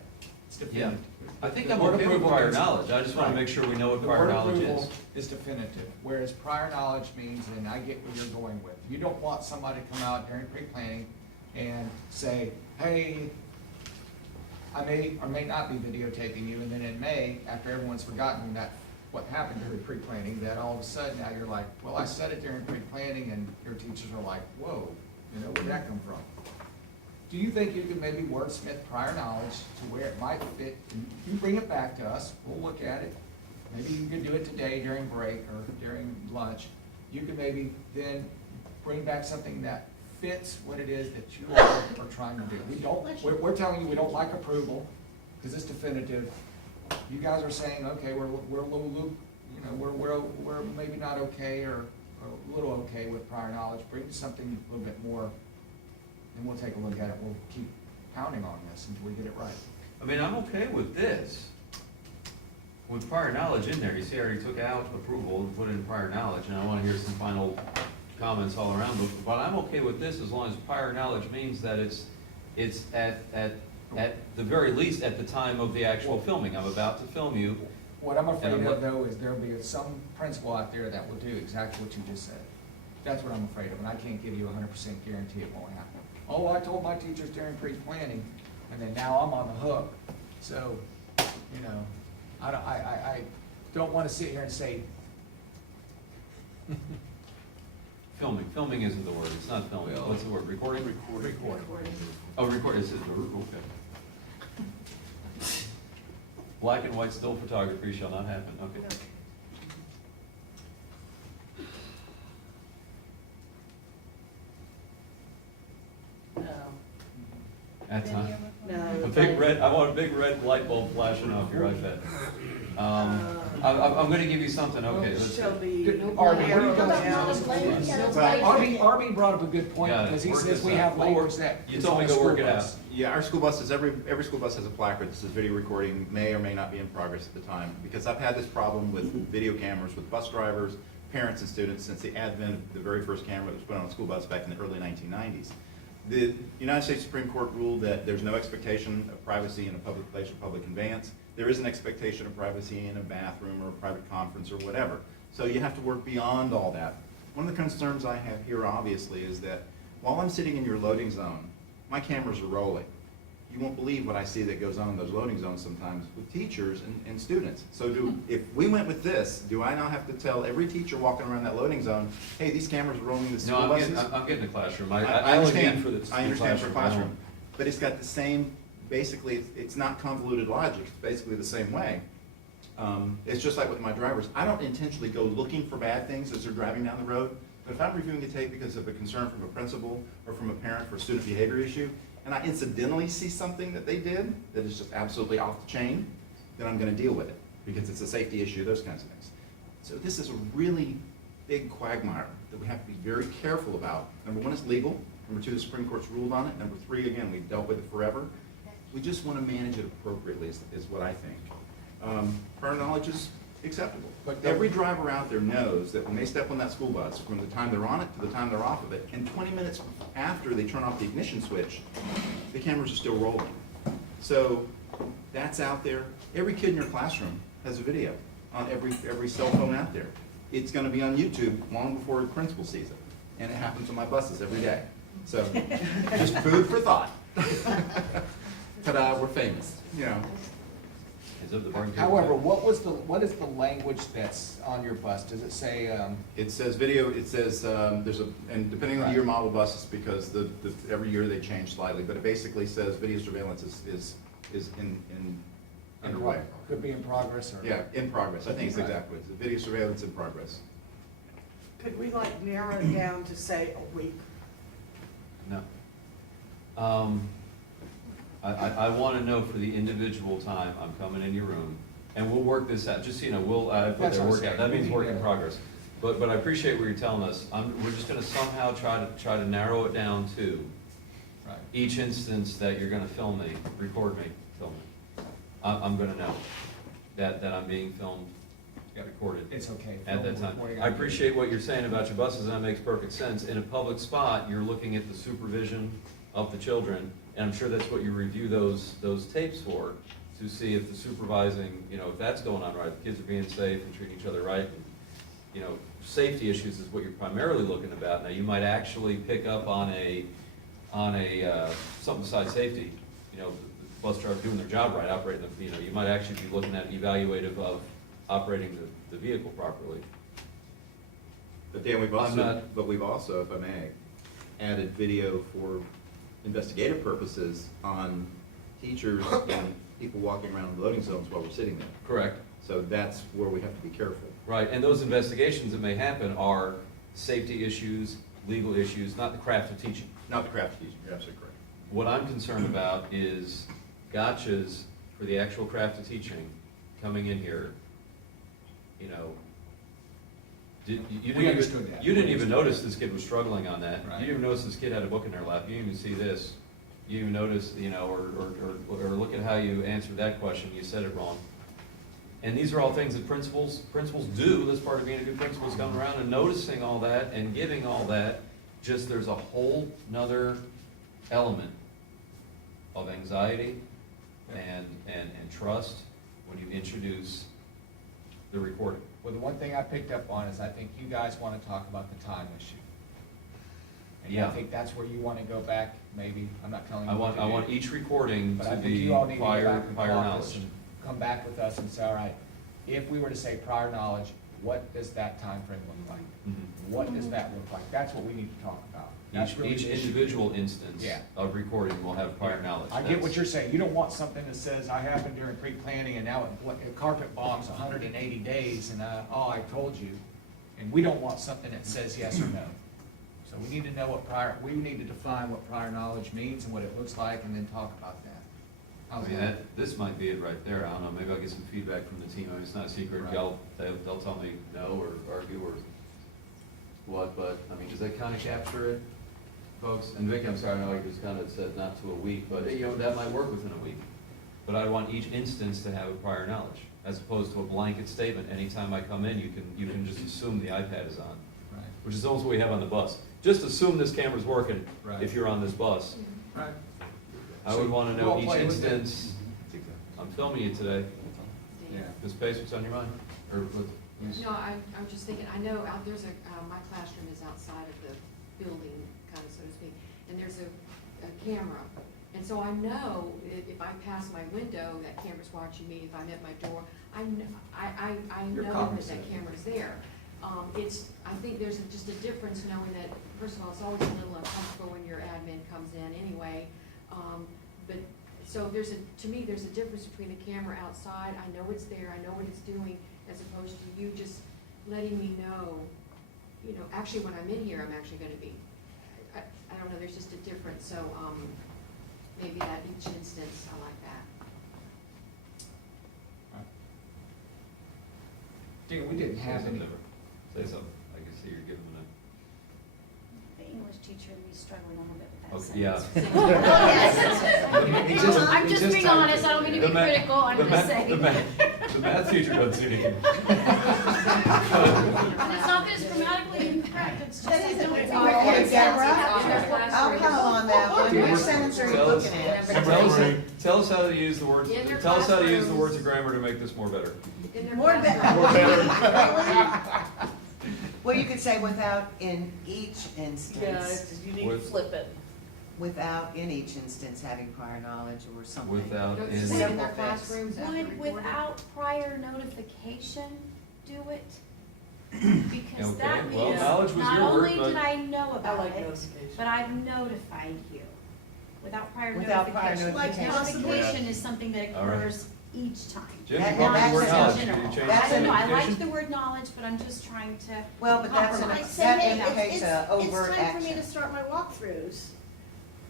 It's definitive. I think The I'm word okay with approval prior means- knowledge. I just want to Right. make sure we know what The prior word knowledge approval is. is definitive, whereas prior knowledge means, and I get where you're going with. You don't want somebody to come out during pre-planning and say, hey, I may or may not be videotaping you, and then in May, after everyone's forgotten that, what happened during pre-planning, that all of a sudden now you're like, well, I said it during pre-planning, and your teachers are like, whoa, you know, where'd that come from? Do you think you could maybe wordsmith prior knowledge to where it might fit? And you bring it back to us, we'll look at it. Maybe you could do it today during break or during lunch. You could maybe then bring back something that fits what it is that you are trying to do. We're telling you we don't like approval, because it's definitive. You guys are saying, okay, we're a little, you know, we're maybe not okay or a little okay with prior knowledge. Bring something a little bit more, and we'll take a look at it. We'll keep pounding on this until we get it right. I mean, I'm okay with this. with prior knowledge in there, you see I already took out approval and put in prior knowledge, and I wanna hear some final comments all around, but I'm okay with this as long as prior knowledge means that it's at the very least at the time of the actual filming. I'm about to film you. What I'm afraid And I'm of though is there'll be some principal out there that will do exactly what you just said. That's what I'm afraid of, and I can't give you 100% guarantee it won't happen. Oh, I told my teachers during pre-planning, and then now I'm on the hook. So, you know, I don't wanna sit here and say, Filming isn't the word, it's not filming, Well, what's the word, recording? record. Oh, recording, it's, okay. Black and white still photography shall not happen, okay. At time. No. A big red, I want a big red light bulb flashing off your iPad. I'm gonna give you something, okay, let's. Shall be Good. Arby, what do you narrowed guys- down. Arby brought up a good point, Got it. because he Work says this we out. have We'll work- language that. You is told me on to the work school it bus. out. Yeah, our school buses, every school bus has a placard that says video recording may or may not be in progress at the time. Because I've had this problem with video cameras with bus drivers, parents and students since the advent of the very first camera that was put on a school bus back in the early 1990s. The United States Supreme Court ruled that there's no expectation of privacy in a public place or public conveyance. There is an expectation of privacy in a bathroom or a private conference or whatever. So you have to work beyond all that. One of the concerns I have here obviously is that while I'm sitting in your loading zone, my cameras are rolling. You won't believe what I see that goes on in those loading zones sometimes with teachers and students. So if we went with this, do I now have to tell every teacher walking around that loading zone, hey, these cameras are rolling the No, school buses? I'm getting the classroom, I I only mean understand, for the I understand for classroom. classroom, but it's got the same, basically, it's not convoluted logic, it's basically the same way. It's just like with my drivers, I don't intentionally go looking for bad things as they're driving down the road, but if I'm reviewing a tape because of a concern from a principal or from a parent for a student behavior issue, and I incidentally see something that they did that is just absolutely off the chain, then I'm gonna deal with it, because it's a safety issue, those kinds of things. So this is a really big quagmire that we have to be very careful about. Number one, it's legal. Number two, the Supreme Court's ruled on it. Number three, again, we've dealt with it forever. We just want to manage it appropriately is what I think. Prior knowledge is acceptable. But Every driver out there knows that when they step on that school bus, from the time they're on it to the time they're off of it, and 20 minutes after they turn off the ignition switch, the cameras are still rolling. So that's out there. Every kid in your classroom has a video on every cell phone out there. It's going to be on YouTube long before the principal sees it. And it happens on my buses every day. So just food for thought. Ta-da, we're famous, you know. Is it the barn? However, what is the language that's on your bus? Does it say, It says video, it says, and depending on your model buses, because every year they change slightly, but it basically says video surveillance is underway. could be in progress or? Yeah, in progress, I think it's exactly, it's video surveillance in progress. Could we like narrow it down to say a week? No. I want to know for the individual time I'm coming in your room, and we'll work this out, just so you know, we'll, put That's there, what I'm work out, saying. that means work in Yeah. progress. But I appreciate what you're telling us, we're just gonna somehow try to narrow it down to Right. each instance that you're gonna film me, record me, film me. I'm gonna know that I'm being filmed, recorded. It's okay. At that Film time. recording, I get it. appreciate what you're saying about your buses, and that makes perfect sense. In a public spot, you're looking at the supervision of the children, and I'm sure that's what you review those tapes for, to see if the supervising, if that's going on right, the kids are being safe and treating each other right. And, safety issues is what you're primarily looking about. Now, you might actually pick up on something besides safety, the bus driver doing their job right, operating the, you might actually be looking at evaluative of operating the vehicle properly. But Dan, we've also, if I may, added video for investigative purposes on teachers and people walking around the loading zones while we're sitting there. Correct. So that's where we have to be careful. Right, and those investigations that may happen are safety issues, legal issues, not the craft of teaching. Not the craft of teaching, you're absolutely correct. What I'm concerned about is gotchas for the actual craft of teaching coming in here, We understood that. You didn't even notice this kid was struggling on that. Right. You didn't even notice this kid had a book in their lap. You didn't even see this. You didn't even notice, or look at how you answered that question. You said it wrong. And these are all things that principals do, that's part of being a good principal, is coming around and noticing all that and giving all that. Just there's a whole nother element of anxiety and trust when you introduce the recording. Well, the one thing I picked up on is I think you guys wanna talk about the time issue. And I Yeah. think that's where you wanna go back, maybe, I'm not telling you I what to want do. each recording But to I think be you all need to go prior back and caucus knowledge. and come back with us and say, all right, if we were to say prior knowledge, what does that time frame look like? Mhm. What does that look like? That's what we need to talk about. That's really Each the issue. individual instance Yeah. of recording will have prior knowledge. I get what you're saying. You don't want something that says, I happened during pre-planning and now it carpet bombs 180 days and, oh, I told you. And we don't want something that says yes or no. So we need to know we need to define what prior knowledge means and what it looks like and then talk about that. I mean, this might be it right there, I don't know, maybe I'll get some feedback from the team, I mean, it's not a secret, Right. they'll tell me no or argue or what, but, I mean, does that kind of capture it, folks? And Vic, I'm sorry, I know you just kind of said not to a week, but, you know, that might work within a week. But I want each instance to have a prior knowledge, as opposed to a blanket statement, anytime I come in, you can just assume the iPad is on, Right. which is almost what we have on the bus. Just assume this camera's working Right. if you're on this bus. Right. I would want to You know all each play with it. instance. I'm filming you today. Yeah. Ms. Pace, what's on your mind? Or what? No, I'm just thinking, I know there's my classroom is outside of the building, kind of, so to speak, and there's a camera. And so I know if I pass my window, that camera's watching me, if I'm at my door, I You're know that cognizant. that camera's there. I think there's just a difference knowing that, first of all, it's always a little uncomfortable when your admin comes in anyway. But, so to me, there's a difference between a camera outside, I know it's there, I know what it's doing, as opposed to you just letting me know, actually, when I'm in here, I'm actually gonna be, I don't know, there's just a difference, so, maybe that each instance, I like that. Dean, we didn't have any. Say something, I can see you're giving them The English teacher and me struggling a little bit with that Okay, sentence. yeah. I'm just being honest, I don't mean to be critical, I'm just saying. The math teacher doesn't see anything. And it's not that it's grammatically incorrect, it's just that I don't. Okay, Deborah, In their classroom. I'll call on that one. Which sentence are you Tell us- looking at? Tell us how to use the words, In their tell us how to use the classrooms. words of grammar to make this more better. In their More classroom. better. Well, you could say without in each instance, you need to With- flip it. without in each instance having prior knowledge or something. Without Don't in. you say in their Simple fix. classrooms after Would recording? without prior notification do it? Because Okay, that well, means, knowledge was not your word, only but- did I know I about like it, notification. but I've notified you. Without prior Without prior notification. Like notification. notification is something that All right. occurs each time. Jim, That- you brought and the word that's knowledge, in did you general. change That's I don't know, I identification? liked the word knowledge, but I'm just trying to. Well, but that's compromise. I an, say, that hey, indicates a overt it's time for me action. to start my walkthroughs.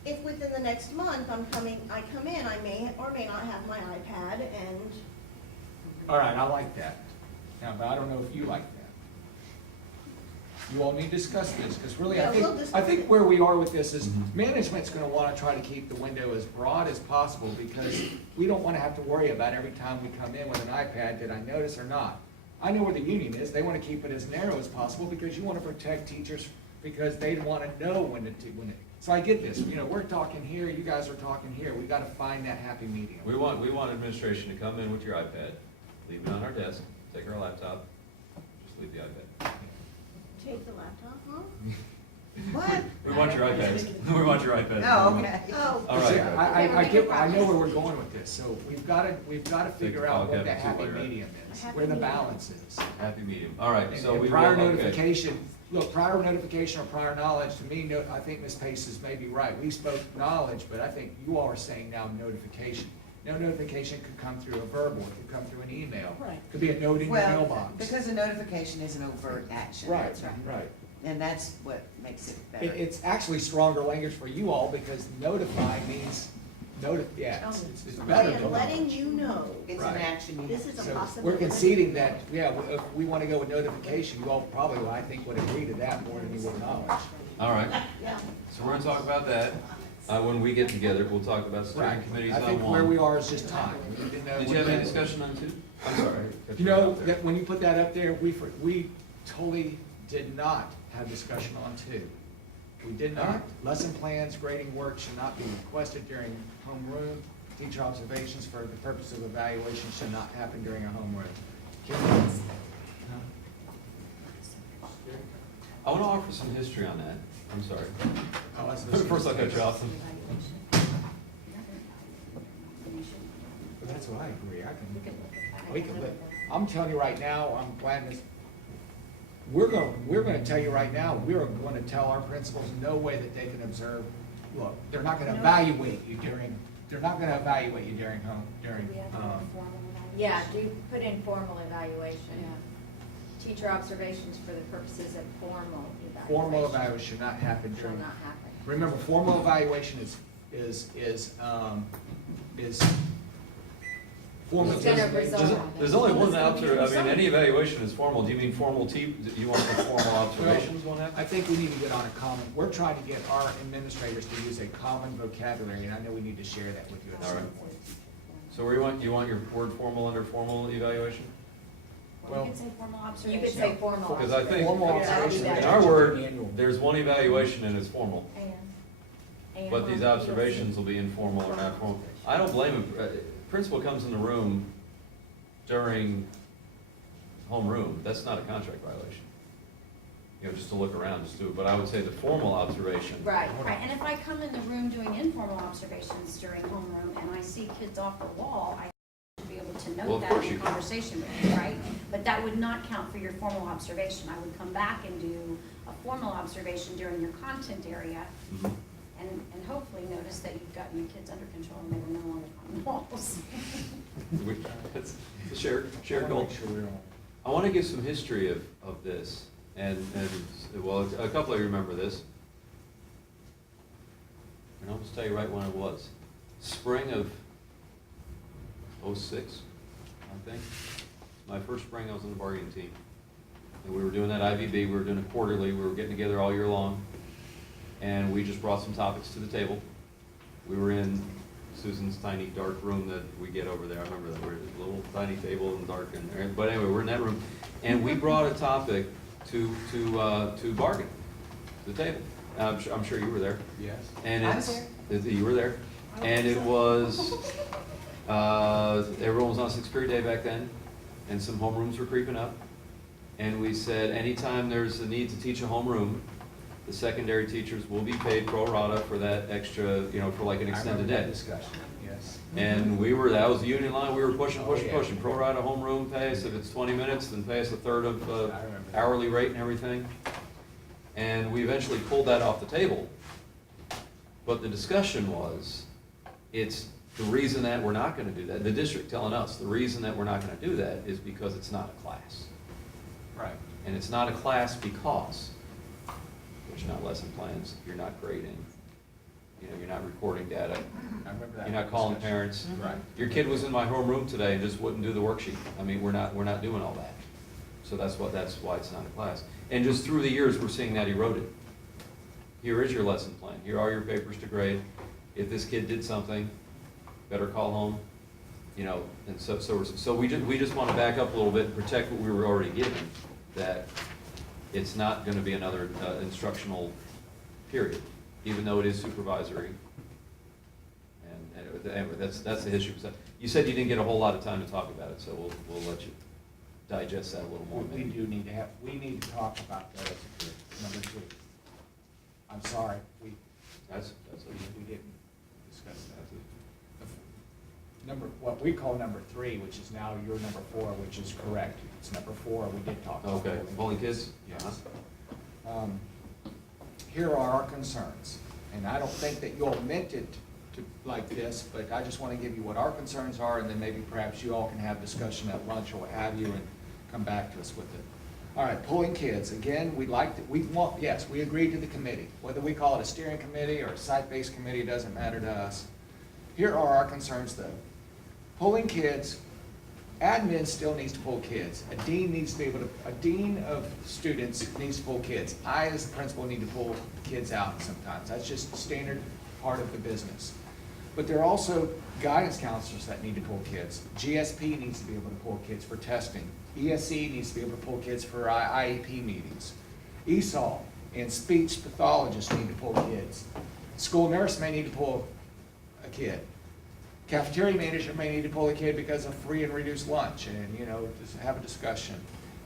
If within the next month I come in, I may or may not have my iPad and, All right, I like that. Now, but I don't know if you like that. You all need to discuss this, because really, Yeah, we'll discuss I think it. where we are with this is, Mhm. management's gonna wanna try to keep the window as broad as possible, because we don't wanna have to worry about every time we come in with an iPad, did I notice or not? I know where the union is, they wanna keep it as narrow as possible, because you wanna protect teachers, because they wanna know when to, so I get this, we're talking here, you guys are talking here, we gotta find that happy medium. We want administration to come in with your iPad, leave it on our desk, take our laptop, just leave the iPad. take the laptop, huh? What? We want your iPads, we want your iPads. Oh, okay. Oh. All See, right. I know where we're going with this, so we've gotta figure out what the happy Happy medium is, Happy where the medium. balance is. Happy medium, all right, so And we prior will, okay. notification, look, prior notification or prior knowledge, to me, I think Ms. Pace is maybe right. We spoke knowledge, but I think you all are saying now notification. No notification could come through a verbal, it could come through an email. Right. Could be a note in your Well, mailbox. because a notification is an overt action. Right, That's right. And that's what makes it better. It's actually stronger language for you all, because notify means it's I better am than letting knowledge. you know, It's Right. an action you this have. is a So possibility. we're conceding that, if we wanna go with notification, you all probably, I think, would agree to that more than you would knowledge. All right, Yeah. so we're gonna talk about that. When we get together, we'll talk about steering Right. committees I on think where one. we are is just time. We need to know Did what you have any that- discussion on two? I'm sorry. You know, that when you put that up there, we totally did not have discussion on two. We did not. Lesson plans, grading work should not be requested during homeroom. Teacher observations for the purpose of evaluation should not happen during a homeroom. I want to offer some history on that. I'm sorry. Oh, that's- First I cut you off. But that's what I agree. We can look. I'm telling you right now, I'm glad this, we're gonna tell you right now, we're gonna tell our principals, no way that they can observe. Look, they're not gonna evaluate you during home, Yeah, do put in formal evaluation. Teacher observations for the purposes of formal evaluation. formal evaluation should not happen Shall during. not happen. Remember, formal evaluation is formal. It's gonna doesn't- result- There's only one any evaluation is formal. Do you mean formal do you want the formal observations won't happen? I think we need to get on a common, we're trying to get our administrators to use a common vocabulary, and I know we need to share that with you at All some right. point. So where you want your word formal under formal evaluation? Well, you could say formal You observation. could say formal. Because I think, Formal Yeah, observation. that'd in be our better. word, Annual. there's one evaluation and it's formal. And But these observations will be informal or not formal. I don't blame him. Principal comes in the room during homeroom, that's not a contract violation. You know, just to look around, just do it. But I would say the formal observation. Right. Right, and if I come in the room doing informal observations during homeroom and I see kids off the wall, I should be able to Well, note of that course in you can. conversation with you, right? But that would not count for your formal observation. I would come back and do a formal observation during your content area Mhm. and hopefully notice that you've gotten your kids under control and they were no longer on the walls. It's a shared I wanna goal. make sure we're on. I want to give some history of this, well, a couple of you remember this. And I'll just tell you right when it was. Spring of '06, I think. My first spring, I was on the bargaining team. And we were doing that IVB, we were doing it quarterly, we were getting together all year long. And we just brought some topics to the table. We were in Susan's tiny dark room that we get over there. I remember that. We were at a little tiny table and dark in there. But anyway, we're in that room. And we brought a topic to bargain, to the table. I'm sure you were there. Yes. And I was You were there. And it was, everyone was on 6th period day back then, and some homerooms were creeping up. And we said, anytime there's a need to teach a homeroom, the secondary teachers will be paid pro rata for that extra, for like an I extended remember that day. discussion, yes. And that was the union line, we were pushing, Oh, yeah. pro rata homeroom pay, so if it's 20 minutes, then pay us a third of I remember that. hourly rate and everything. And we eventually pulled that off the table. But the discussion was, it's the reason that we're not gonna do that, the district telling us, the reason that we're not gonna do that is because it's not a class. Right. And it's not a class because there's not lesson plans, you're not grading, you're not recording data, I remember that. you're not calling discussion. parents. Right. Your kid was in my homeroom today and just wouldn't do the worksheet. I mean, we're not doing all that. So that's why it's not a class. And just through the years, we're seeing that eroded. Here is your lesson plan, here are your papers to grade. If this kid did something, better call home, and so we just want to back up a little bit and protect what we were already given, that it's not going to be another instructional period, even though it is supervisory. And anyway, that's the history. You said you didn't get a whole lot of time to talk about it, so we'll let you digest that a little more. We maybe. do need to talk about that as a group, number two. I'm sorry, we That's didn't discuss that. What we call number three, which is now your number four, which is correct. It's number four, we did talk about. okay. Polling kids. Yes. Here are our concerns, and I don't think that you all meant it to like this, but I just want to give you what our concerns are, and then maybe perhaps you all can have discussion at lunch or what have you, and come back to us with it. All right, pulling kids, again, yes, we agreed to the committee. Whether we call it a steering committee or a site-based committee, doesn't matter to us. Here are our concerns though. Pulling kids, admin still needs to pull kids. A dean of students needs to pull kids. I, as the principal, need to pull kids out sometimes. That's just standard part of the business. But there are also guidance counselors that need to pull kids. GSP needs to be able to pull kids for testing. ESE needs to be able to pull kids for IEP meetings. ESOL and speech pathologists need to pull kids. School nurse may need to pull a kid. Cafeteria manager may need to pull a kid because of free and reduced lunch and, you know, just have a discussion.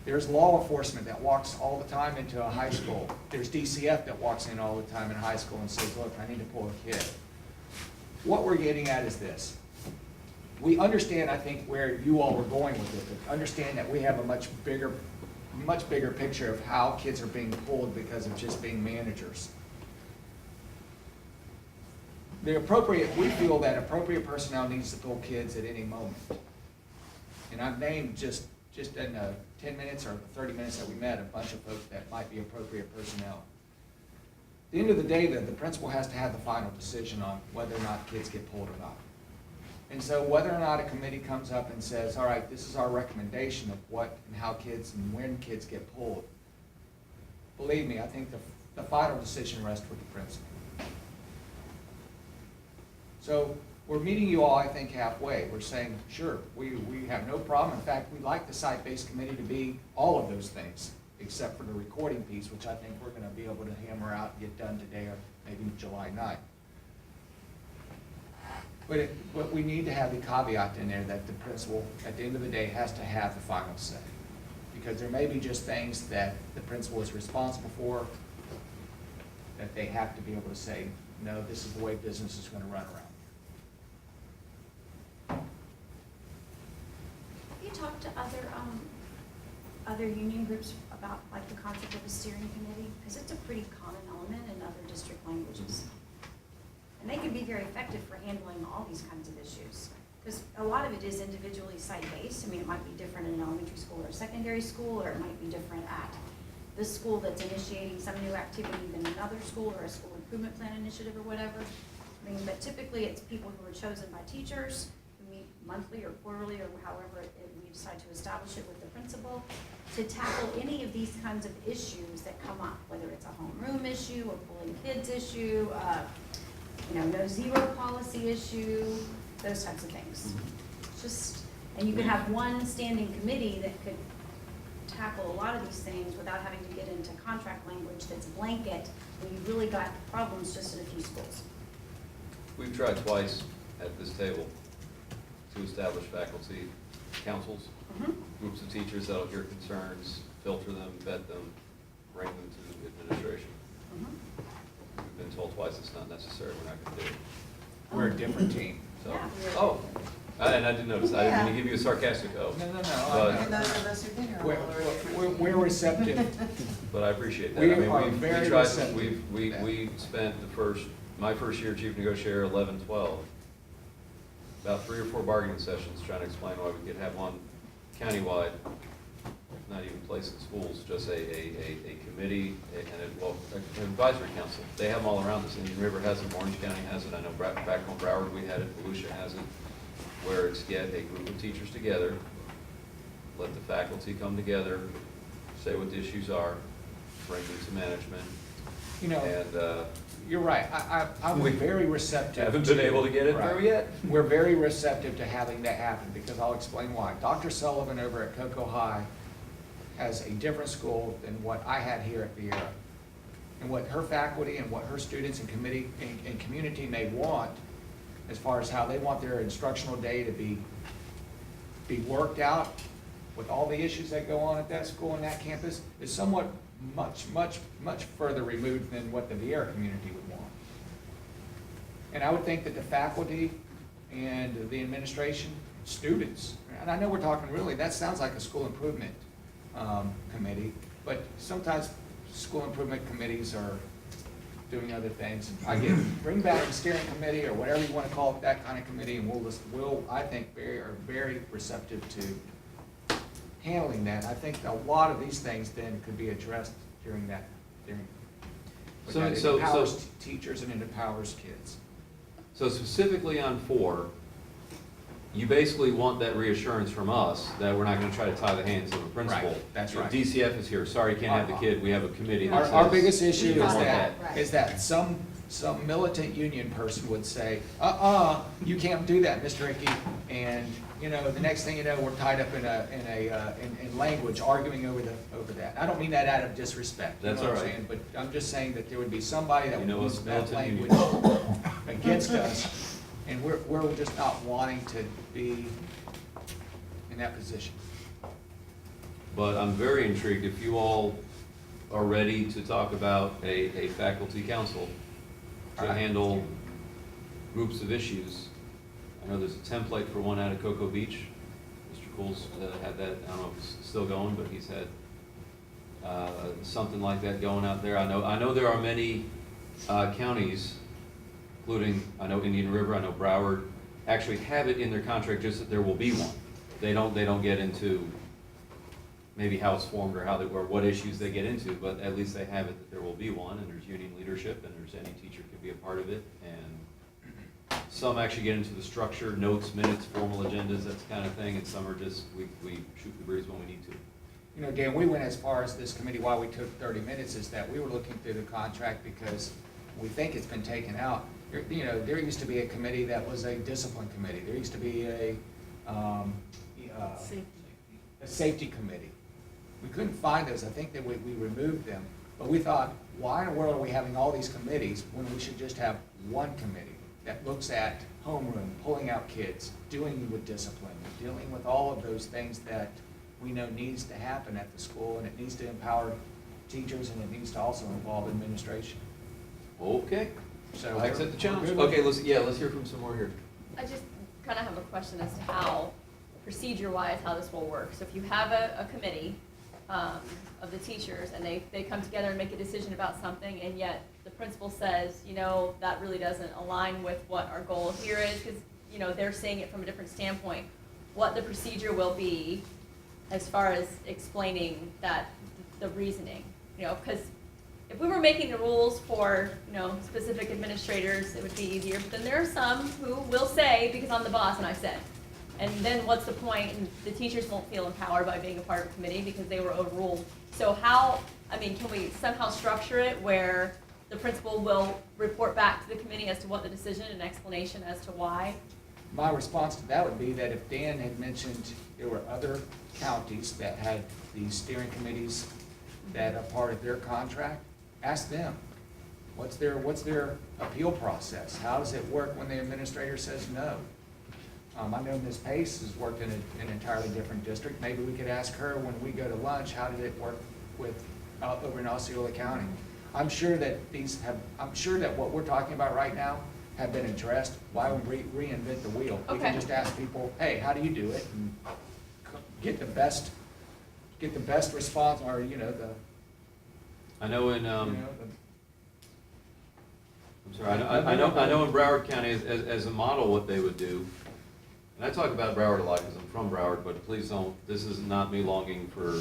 There's law enforcement that walks all the time into a high school. There's DCF that walks in all the time in high school and says, look, I need to pull a kid. What we're getting at is this. We understand, I think, where you all were going with it, but understand that we have a much bigger picture of how kids are being pulled because of just being managers. We feel that appropriate personnel needs to pull kids at any moment. And I've named just in the 10 minutes or 30 minutes that we met, a bunch of folks that might be appropriate personnel. At the end of the day, the principal has to have the final decision on whether or not kids get pulled or not. And so whether or not a committee comes up and says, all right, this is our recommendation of what and how kids and when kids get pulled, believe me, I think the final decision rests with the principal. So we're meeting you all, I think, halfway. We're saying, sure, we have no problem. In fact, we'd like the site-based committee to be all of those things, except for the recording piece, which I think we're going to be able to hammer out and get done today or maybe July 9th. But we need to have the caveat in there that the principal, at the end of the day, has to have the final say. Because there may be just things that the principal is responsible for that they have to be able to say, no, this is the way business is going to run around. Have you talked to other union groups about like the concept of a steering committee? Because it's a pretty common element in other district languages. And they can be very effective for handling all these kinds of issues. Because a lot of it is individually site-based. I mean, it might be different in an elementary school or a secondary school, or it might be different at the school that's initiating some new activity than another school, or a school improvement plan initiative or whatever. I mean, but typically it's people who are chosen by teachers who meet monthly or quarterly or however we decide to establish it with the principal to tackle any of these kinds of issues that come up, whether it's a homeroom issue, a pulling kids issue, no zero policy issue, those types of things. Just, and you could have one standing committee that could tackle a lot of these things without having to get into contract language that's blanket when you've really got problems just in a few schools. We've tried twice at this table to establish faculty councils, groups of teachers that'll hear concerns, filter them, vet them, bring them to administration. We've been told twice it's not necessary, we're not going to do it. We're a different team. So, Yeah. And I didn't notice, I didn't mean to give you a sarcastic O. No. And those of us who've been here a while are. We're receptive. But I appreciate that. We I mean, are very tried, receptive to we spent my first year chief negotiator, 11, 12, about 3 or 4 bargaining sessions trying to explain why we could have one countywide, not even place in schools, just a committee and an advisory council. They have them all around us. Indian River has it, Orange County has it, I know back home Broward we had it, Volusia has it, where it's get a group of teachers together, let the faculty come together, say what the issues are, bring them to management. And You're right. I'm very receptive. haven't been able to get it through yet. We're very receptive to having that happen because I'll explain why. Dr. Sullivan over at Cocoa High has a different school than what I had here at Vieira. And what her faculty and what her students and committee and community may want as far as how they want their instructional day to be worked out with all the issues that go on at that school and that campus is somewhat much further removed than what the Vieira community would want. And I would think that the faculty and the administration, students, and I know we're talking really, that sounds like a school improvement committee, but sometimes school improvement committees are doing other things. Bring back the steering committee or whatever you want to call it, that kind of committee, and we'll I think, are very receptive to handling that. I think a lot of these things then could be addressed during that. It empowers teachers and it empowers kids. So specifically on 4, you basically want that reassurance from us that we're not gonna try to tie the hands of a principal. Right, that's If right. DCF is here, sorry, you can't have the kid, we have a committee that Our says. biggest issue we is don't want that some militant union person would say, you can't do that, Mr. Hickey. And, you know, the next thing you know, we're tied up in language, arguing over that. I don't mean that out of disrespect. You That's know what I'm all right. saying? But I'm just saying that there would be somebody that You would know use us that militant language against us. And we're just not wanting to be in that position. But I'm very intrigued, if you all are ready to talk about a faculty council to All right. handle groups of issues. I know there's a template for one out of Cocoa Beach. Mr. Cool's had that, I don't know if it's still going, but he's had something like that going out there. I know there are many counties, including, I know Indian River, I know Broward, actually have it in their contract just that there will be one. They don't get into maybe how it's formed or or what issues they get into, but at least they have it that there will be one, and there's union leadership, and there's any teacher can be a part of it, and some actually get into the structure, notes, minutes, formal agendas, that kind of thing, and some are just, we shoot the breeze when we need to. You know, Dan, we went as far as this committee, why we took 30 minutes, is that we were looking through the contract because we think it's been taken out. You know, there used to be a committee that was a discipline committee. There used to be a safety committee. We couldn't find those. I think that we removed them. But we thought, why in the world are we having all these committees when we should just have one committee that looks at homeroom, pulling out kids, dealing with discipline, dealing with all of those things that we know needs to happen at the school, and it needs to empower teachers, and it needs to also involve administration. Okay, So I accept the challenge. we're good with- Okay, let's hear from some more here. I just kind of have a question as to how, procedure-wise, how this will work. So if you have a committee of the teachers, and they come together and make a decision about something, and yet the principal says, you know, that really doesn't align with what our goal here is, because, you know, they're seeing it from a different standpoint, what the procedure will be as far as explaining that, the reasoning, you know, because if we were making the rules for, you know, specific administrators, it would be easier, but then there are some who will say, because I'm the boss and I said. And then what's the point? And the teachers won't feel empowered by being a part of a committee because they were overruled. So how, I mean, can we somehow structure it where the principal will report back to the committee as to what the decision and explanation as to why? My response to that would be that if Dan had mentioned there were other counties that had these steering committees that are part of their contract, ask them. What's their appeal process? How does it work when the administrator says no? I know Ms. Pace has worked in an entirely different district. Maybe we could ask her when we go to lunch, how did it work with over in Osceola County? I'm sure that what we're talking about right now have been addressed. Why would we reinvent the wheel? We Okay. can just ask people, hey, how do you do it? And get the best response, or, you know, I know in, you know, I'm sorry, I know in Broward County, as a model, what they would do, and I talk about Broward a lot because I'm from Broward, but please don't, this is not me longing for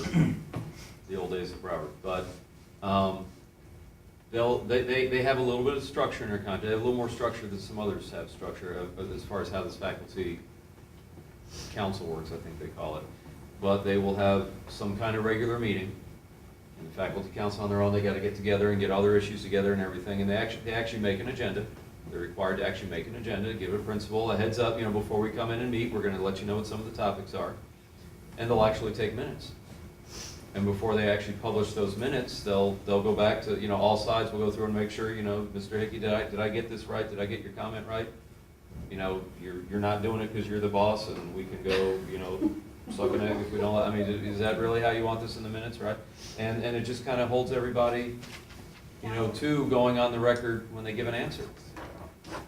the old days of Broward, but they have a little bit of structure in their contract. They have a little more structure than some others have structure as far as how this faculty council works, I think they call it. But they will have some kind of regular meeting, and the faculty council on their own, they gotta get together and get all their issues together and everything, and they actually make an agenda. They're required to actually make an agenda, give a principal a heads up, you know, before we come in and meet, we're gonna let you know what some of the topics are. And they'll actually take minutes. And before they actually publish those minutes, they'll go back to, you know, all sides will go through and make sure, you know, Mr. Hickey, did I get this right? Did I get your comment right? You know, you're not doing it because you're the boss and we can go, you know, suck an egg if we don't, I mean, is that really how you want this in the minutes, right? And it just kind of holds everybody, you know, to going on the record when they give an answer.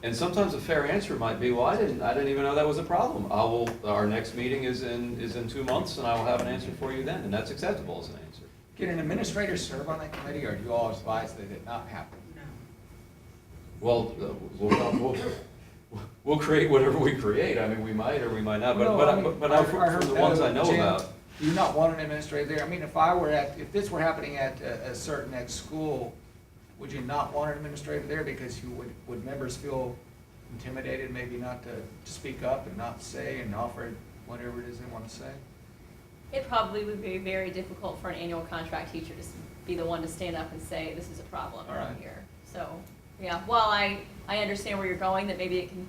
And sometimes a fair answer might be, well, I didn't even know that was a problem. Our next meeting is in 2 months, and I will have an answer for you then, and that's acceptable as an answer. can an administrator serve on that committee, or do you all advise that it not happen? Well, we'll create whatever we create. I mean, we might or we might not, Well, I mean, but I from heard the ones I know Jim, about. Do you not want an administrator there? I mean, if this were happening at a certain school, would you not want an administrator there because would members feel intimidated maybe not to speak up and not say and offer whatever it is they want to say? It probably would be very difficult for an annual contract teacher to be the one to stand up and say, this is a problem All right. here. So, yeah, while I understand where you're going, that maybe it can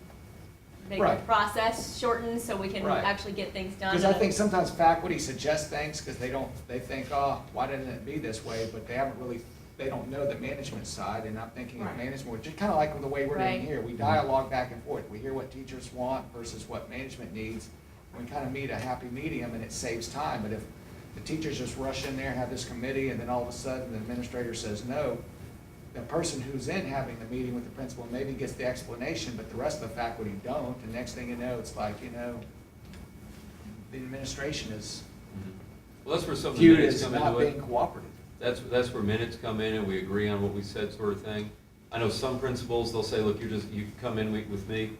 make the Right. process shorten so we can Right. actually get things done. Because I think sometimes faculty suggest things because they think, oh, why didn't it be this way? But they don't know the management side, and I'm thinking of Right. management, which is kind of like the way we're doing Right. here. We dialogue back and forth. We hear what teachers want versus what management needs. We kind of meet a happy medium, and it saves time. But if the teachers just rush in there, have this committee, and then all of a sudden the administrator says no, the person who's in having the meeting with the principal maybe gets the explanation, but the rest of the faculty don't. And next thing you know, it's like, the administration is Well, that's where some of the viewed minutes as come not into it. being cooperative. That's where minutes come in and we agree on what we said, sort of thing. I know some principals, they'll say, look, you come in with me.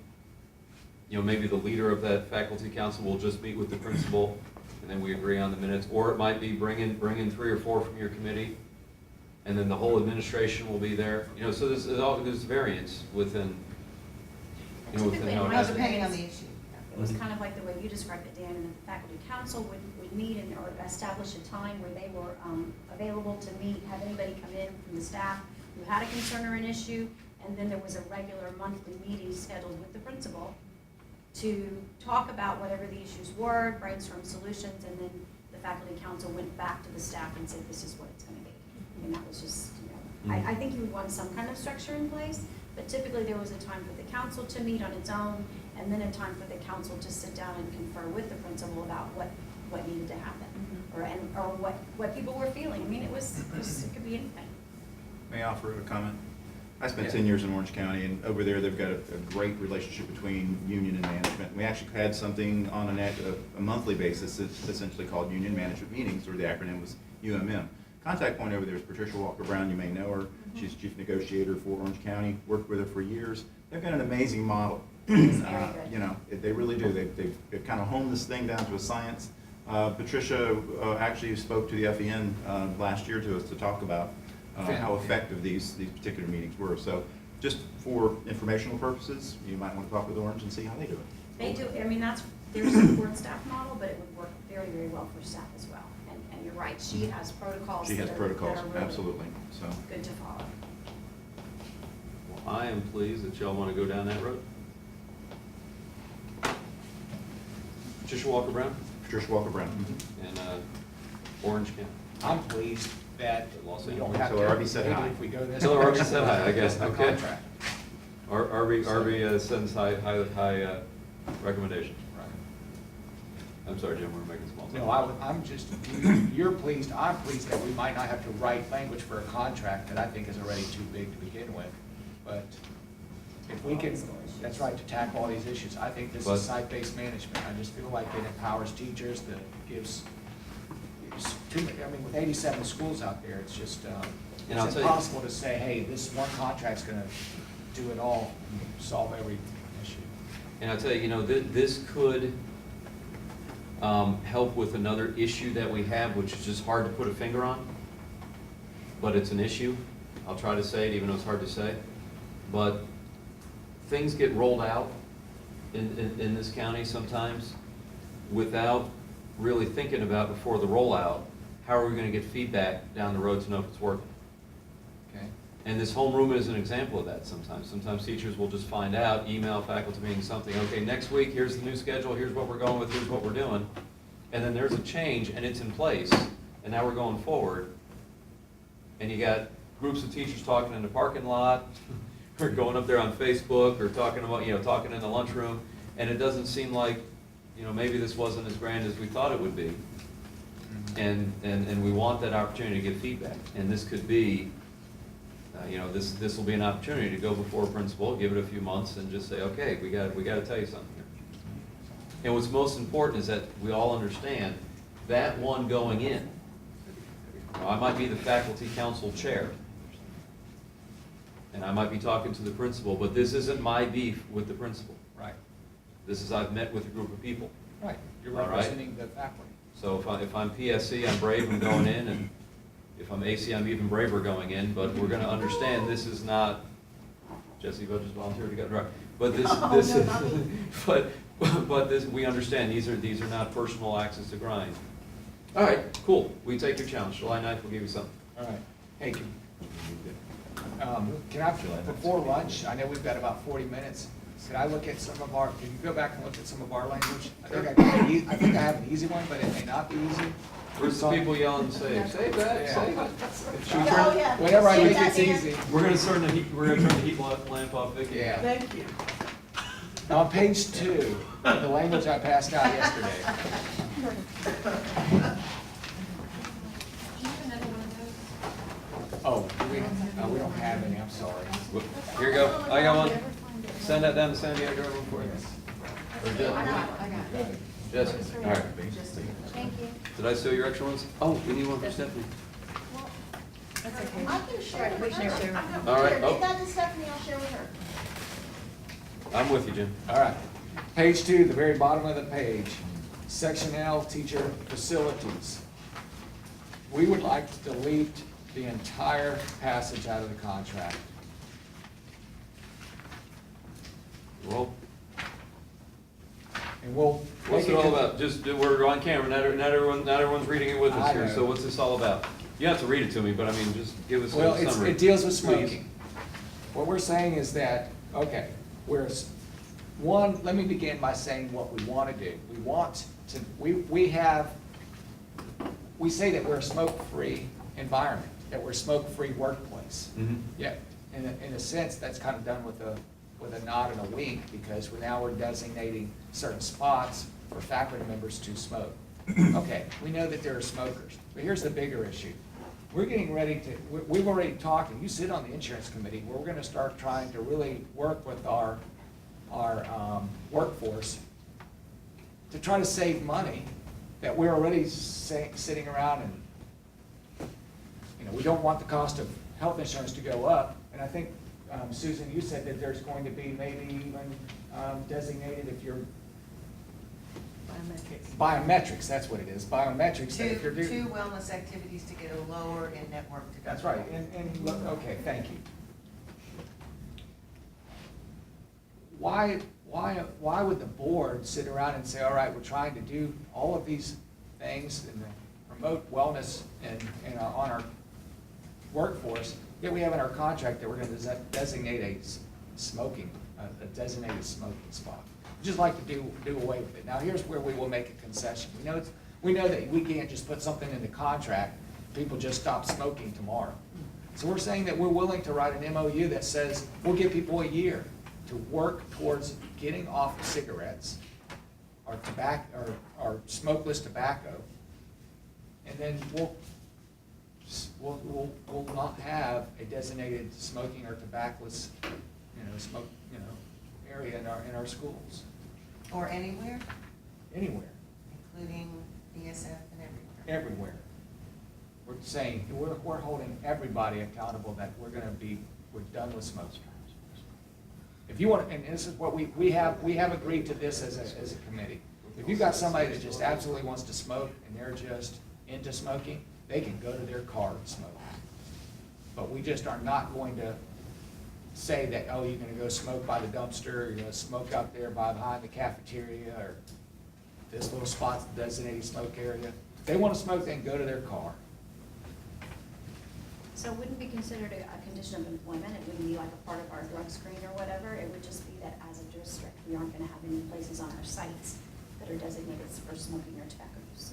Maybe the leader of that faculty council will just meet with the principal and then we agree on the minutes. Or it might be bring in 3 or 4 from your committee and then the whole administration will be there. So there's variance within, within Typically, how it in my has to be. Depending on the issue. It was kind of like the way you described it, Dan, and the faculty council would meet or establish a time where they were available to meet, have anybody come in from the staff who had a concern or an issue, and then there was a regular monthly meeting scheduled with the principal to talk about whatever the issues were, brainstorm solutions, and then the faculty council went back to the staff and said, this is what it's gonna be. And that was just, I think you would want some kind of structure in place, but typically there was a time for the council to meet on its own, and then a time for the council to sit down and confer with the principal about what needed to happen, or what people were feeling. I mean, it could be anything. May I offer a comment? I spent Yeah. 10 years in Orange County, and over there, they've got a great relationship between union and management. We actually had something on a monthly basis that's essentially called Union Management Meetings, or the acronym was UMM. Contact point over there is Patricia Walker-Brown. You may know her. She's chief negotiator for Orange County, worked with her for years. They've got an amazing model. It's very good. They really do. They've kind of honed this thing down to a science. Patricia actually spoke to the FEN last year to us to talk about how effective these particular meetings were. So just for informational purposes, you might want to talk with Orange and see how they do it. They do, I mean, that's their support staff model, but it would work very, very well for staff as well. And you're right, she has protocols. She has that are protocols, really absolutely, so. Good to follow. Well, I am pleased that y'all want to go down that road. Patricia Walker-Brown Patricia Walker-Brown. and Orange County. I'm pleased that Los we don't Angeles. have Tell to, her Arby said maybe hi. if we go this. Tell her Arby direction, said hi, I guess. the Okay. contract. Arby sends high recommendation. Right. I'm sorry, Jim, we're making small talk. No, I'm just, you're pleased, I'm pleased that we might not have to write language for a contract that I think is already too big to begin with. But if we can, that's right, to tackle all these issues, I think this But- is site-based management. I just feel like it empowers teachers, that gives, it's too many, I mean, with 87 schools out there, it's just, And I'll it's tell you- impossible to say, hey, this one contract's gonna do it all, and solve every issue. And I'll tell you, this could help with another issue that we have, which is just hard to put a finger on, but it's an issue. I'll try to say it, even though it's hard to say. But things get rolled out in this county sometimes without really thinking about before the rollout, how are we gonna get feedback down the road to know if it's working? Okay? And this homeroom is an example of that sometimes. Sometimes teachers will just find out, email faculty meeting something, okay, next week, here's the new schedule, here's what we're going with, here's what we're doing. And then there's a change and it's in place, and now we're going forward. And you got groups of teachers talking in the parking lot, or going up there on Facebook, or talking about, talking in the lunchroom, and it doesn't seem like, maybe this wasn't as grand as we thought it would be. And we want that opportunity to get feedback. And this could be, this will be an opportunity to go before a principal, give it a few months, and just say, okay, we got to tell you something here. And what's most important is that we all understand that one going in. I might be the faculty council chair, and I might be talking to the principal, but this isn't my beef with the principal. Right. This is, I've met with a group of people. Right, you're All right. representing the faculty. So if I'm PSC, I'm brave, I'm going in, and if I'm AC, I'm even braver going in, but we're gonna understand this is not Jesse Bud just volunteered to get drive. But this, Oh, this no, is, not me. but this, we understand, these are not personal axes to grind. All right, cool, we take your challenge, July 9th, we'll give you something. All right. Hey, can I, before lunch, I know we've got about 40 minutes, can I look at some of our, can you go back and look at some of our language? I think I have an easy one, but it may not be easy. Where's the people yelling, save that, Yeah. save it? Should we Oh, turn, yeah. Whenever I See think that it's here? easy. we're gonna turn the heat lamp off, Vicki. Yeah. Thank you. On page 2, the language I passed out yesterday. Do you have another one of those? Oh, we don't have any, I'm sorry. Here you go, I got one. Send that down to Sandy, I drove one for you. Or I Jesse? got it. Jesse, all right. Thank you. Did I steal your extra ones? Oh, we need one for Stephanie. I can share it with her. All right, Here, oh. give that to Stephanie, I'll share with her. I'm with you, Jim. All right. Page 2, the very bottom of the page, section L, teacher facilities. We would like to delete the entire passage out of the contract. Well, And we'll. what's it all about? Just, we're on camera, not everyone's reading it with us I here, know. so what's this all about? You don't have to read it to me, but I mean, just give us Well, a summary. it deals with Please. smoking. What we're saying is that, okay, let me begin by saying what we want to do. We want to, we say that we're a smoke-free environment, that we're a smoke-free workplace. Mhm. Yeah, in a sense, that's kind of done with a nod and a wink, because we're designating certain spots for faculty members to smoke. Okay, we know that there are smokers, but here's the bigger issue. We're getting ready to, we've already talked, and you sit on the insurance committee, where we're gonna start trying to really work with our workforce to try to save money that we're already sitting around and, we don't want the cost of health insurance to go up. And I think, Susan, you said that there's going to be maybe even designated if you're, biometrics, that's what it is, biometrics. That if you're Two wellness activities to get a lower in-network deductible. That's right, and, look, okay, thank you. Why would the board sit around and say, all right, we're trying to do all of these things and promote wellness on our workforce, yet we have in our contract that we're gonna designate a designated smoking spot? We'd just like to do away with it. Now, here's where we will make a concession. We know that we can't just put something in the contract, people just stop smoking tomorrow. So we're saying that we're willing to write an MOU that says we'll give people a year to work towards getting off cigarettes or tobacco, or smokeless tobacco. And then we'll not have a designated smoking or tobaccoless, area in our schools, Or anywhere, anywhere, including ESF and everywhere. everywhere. We're saying, we're holding everybody accountable that we're done with smoking. If you want, and this is what we have agreed to this as a committee. If you've got somebody that just absolutely wants to smoke and they're just into smoking, they can go to their car and smoke. But we just are not going to say that, oh, you're gonna go smoke by the dumpster, or you're gonna smoke out there behind the cafeteria, or this little spot's the designated smoke area. If they wanna smoke, they can go to their car. So it wouldn't be considered a condition of employment, it wouldn't be like a part of our drug screen or whatever, it would just be that as a district, we aren't gonna have any places on our sites that are designated for smoking or tobacco use,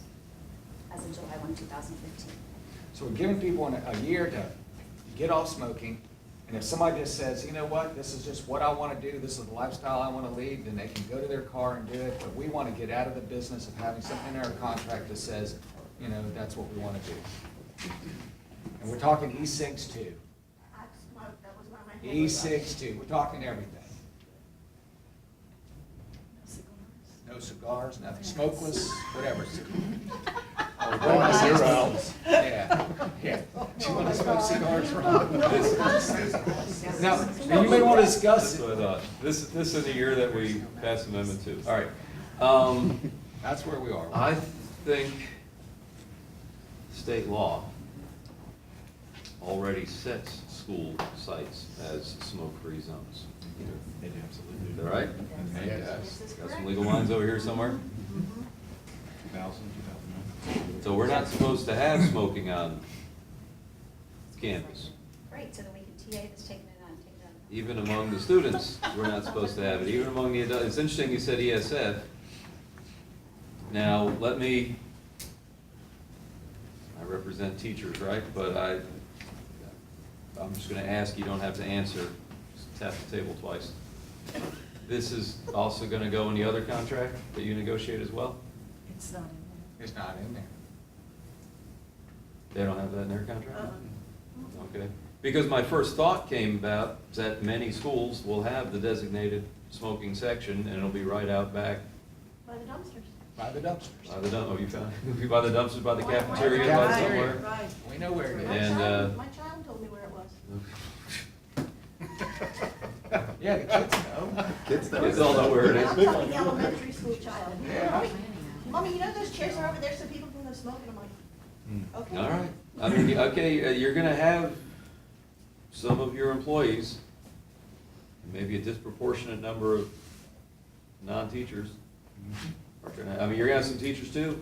as of July 1, 2015. So we're giving people a year to get off smoking, and if somebody just says, you know what, this is just what I wanna do, this is the lifestyle I wanna lead, then they can go to their car and do it, but we wanna get out of the business of having something in our contract that says, that's what we wanna do. And we're talking E6 too. I smoked, that was one of my favorite. E6 too, we're talking everything. No cigars, nothing, smokeless, whatever. Oh, Yeah, yeah. Do you want to smoke cigars, Ron? Now, you may want to discuss That's it. what I thought. This is the year that we passed Amendment 2. All right. That's where we are. I think state law already sets school sites as smoke-free zones. They do, absolutely. All right? Okay. Got some legal minds over here somewhere? 2000, 2009. So we're not supposed to have smoking on campus. Great, so then we can TA that's taking it on, take it on. Even among the students, we're not supposed to have it, even among the adults. It's interesting you said ESF. Now, I represent teachers, right? But I'm just gonna ask, you don't have to answer, just tap the table twice. This is also gonna go in the other contract that you negotiate as well? It's not in It's not in there. They don't have that in their contract? Okay, because my first thought came about that many schools will have the designated smoking section, and it'll be right out back By the dumpsters. By the dumpsters. by the you found, it'll be by the dumpsters, by the Why- why- cafeteria, Right, by right, somewhere. Right. We know where it is. And, My child told me where it was. Yeah, the kids know. Kids though. Kids all know where it I'm is. talking elementary school child. Yeah. Mommy, you know those chairs are over there so people can go smoke? And I'm like, okay. All right, I mean, okay, you're gonna have some of your employees, maybe a disproportionate number of non-teachers. are gonna- I mean, you're gonna have some teachers too.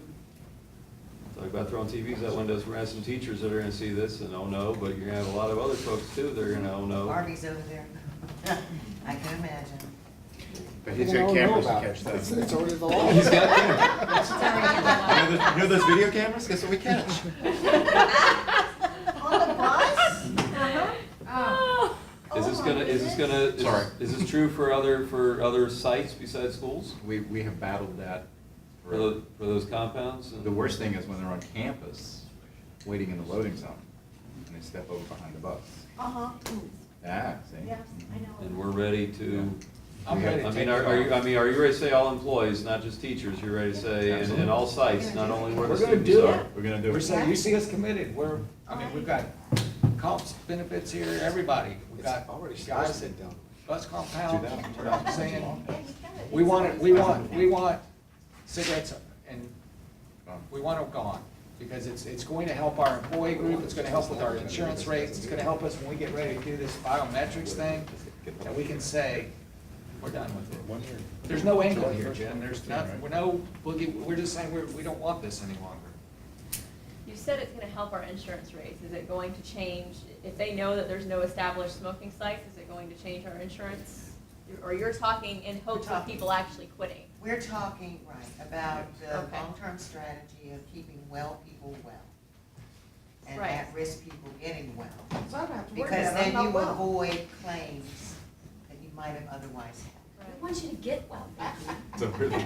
Talk about throwing TVs out windows, we're gonna have some teachers that are gonna see this and oh no, but you're gonna have a lot of other folks too that are gonna oh no. Barbie's over there. I can imagine. But he's got cameras to catch that. It's already the law. He's got You know those video cameras? Guess what we catch? On the bus? Oh. Is this gonna, Sorry. is this true for other sites besides schools? We have battled that. For those compounds? The worst thing is when they're on campus, waiting in the loading zone, and they step over behind the bus. Uh-huh. Yeah, see? Yes, I know. And we're ready to, I'm ready to I take mean, it are you, off. I mean, are you ready to say all employees, not just teachers? You're ready to say in all sites, not only where the We're gonna students do are? it. We're gonna do We're it. saying, you see us committed, we've got comps, benefits here, everybody. We've got already guys started that down. bus compound, 2000. we're not saying, Yeah, you can. we want cigarettes and we want them gone. Because it's going to help our employee group, it's gonna help with our insurance rates, it's gonna help us when we get ready to do this biometrics thing, that we can say, we're done with it. There's no angle here, Jim, there's not, we're just saying we don't want this any longer. You said it's gonna help our insurance rates. Is it going to change, if they know that there's no established smoking sites, is it going to change our insurance? Or you're talking in hopes of people actually quitting? We're talking, right, about the Okay. long-term strategy of keeping well people well. And Right. at-risk people getting well. So I don't have to worry Because about it. then I'm you not well. avoid claims that you might have otherwise had. We want you to get well, Becky. So really,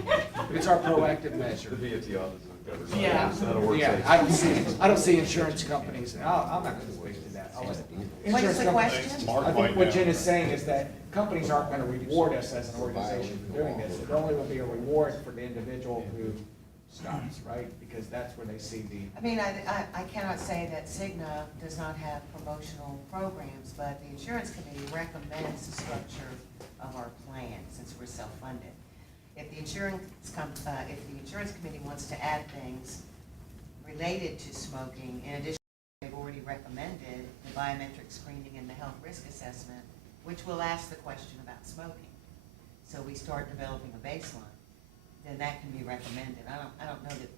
It's our proactive measure. the VFT office is covered. Yeah, It's not a work yeah, session. I don't see insurance companies, and I'm not gonna speak to that. I'll let- What's insurance the companies- question? I think what Jen is saying is that companies aren't gonna reward us as an organization for doing this. It only will be a reward for the individual who stops, right? Because that's where they see the, I mean, I cannot say that Cigna does not have promotional programs, but the insurance committee recommends the structure of our plan since we're self-funded. If the insurance committee wants to add things related to smoking, in addition, they've already recommended the biometric screening and the health risk assessment, which will ask the question about smoking. So we start developing a baseline, then that can be recommended. I don't know that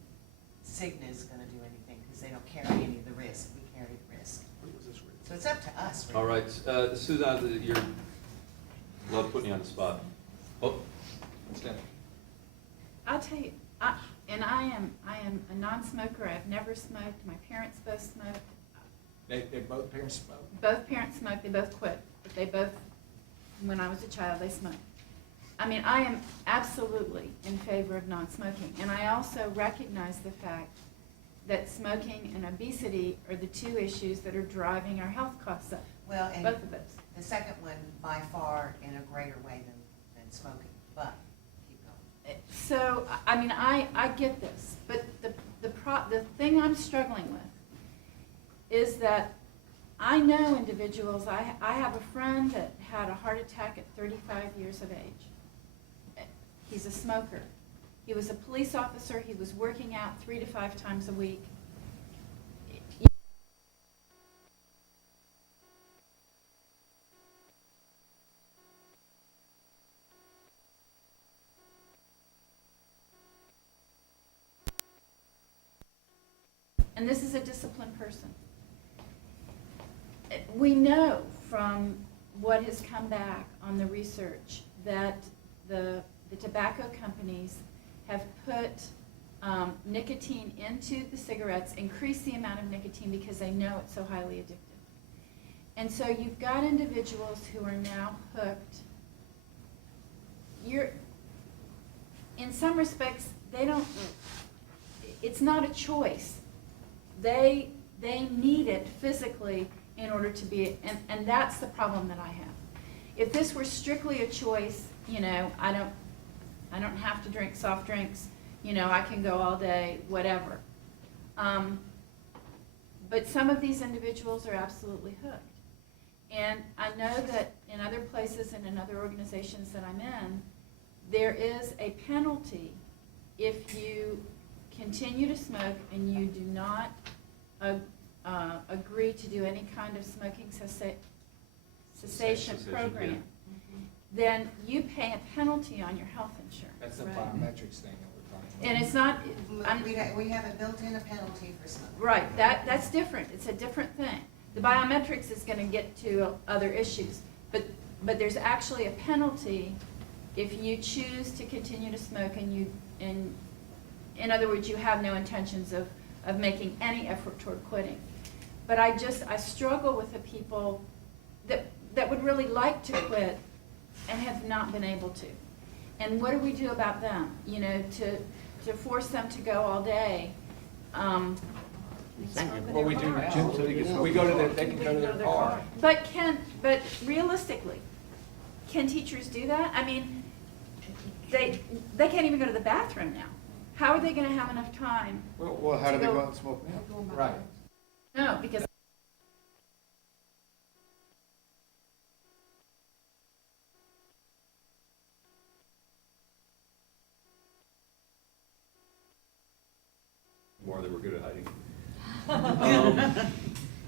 Cigna is gonna do anything, because they don't carry any of the risk, we carry the risk. So it's up to us, really. All right, Suzanne, you're, love putting you on the spot. Oh, I'll tell you, I am a non-smoker. I've never smoked. My parents both smoked. they both parents smoke. Both parents smoked. They both quit. But they both, when I was a child, they smoked. I mean, I am absolutely in favor of non-smoking. And I also recognize the fact that smoking and obesity are the two issues that are driving our health costs up. Well, and Both of those. the second one by far in a greater way than smoking, but keep going. So, I mean, I get this, but the thing I'm struggling with is that I know individuals, I have a friend that had a heart attack at 35 years of age. He's a smoker. He was a police officer, he was working out 3 to 5 times a week. and this is a disciplined person, we know from what has come back on the research that the tobacco companies have put nicotine into the cigarettes, increase the amount of nicotine because they know it's so highly addictive. And so you've got individuals who are now hooked. In some respects, it's not a choice. They need it physically in order to be, and that's the problem that I have. If this were strictly a choice, I don't have to drink soft drinks, I can go all day, whatever. But some of these individuals are absolutely hooked. And I know that in other places and in other organizations that I'm in, there is a penalty if you continue to smoke and you do not agree to do any kind of smoking cessation program. Then you pay a penalty on your health insurance. That's the Right. biometrics thing that we're talking about. And it's not, We have a built-in penalty for smoking. right, that's different, it's a different thing. The biometrics is gonna get to other issues, but there's actually a penalty if you choose to continue to smoke and in other words, you have no intentions of making any effort toward quitting. But I struggle with the people that would really like to quit and have not been able to. And what do we do about them? To force them to go all day. What we do now, they can go to their car. But realistically, can teachers do that? I mean, they can't even go to the bathroom now. How are they gonna have enough time? Well, how do they go out and smoke now? Right. No, because More that we're good at hiding.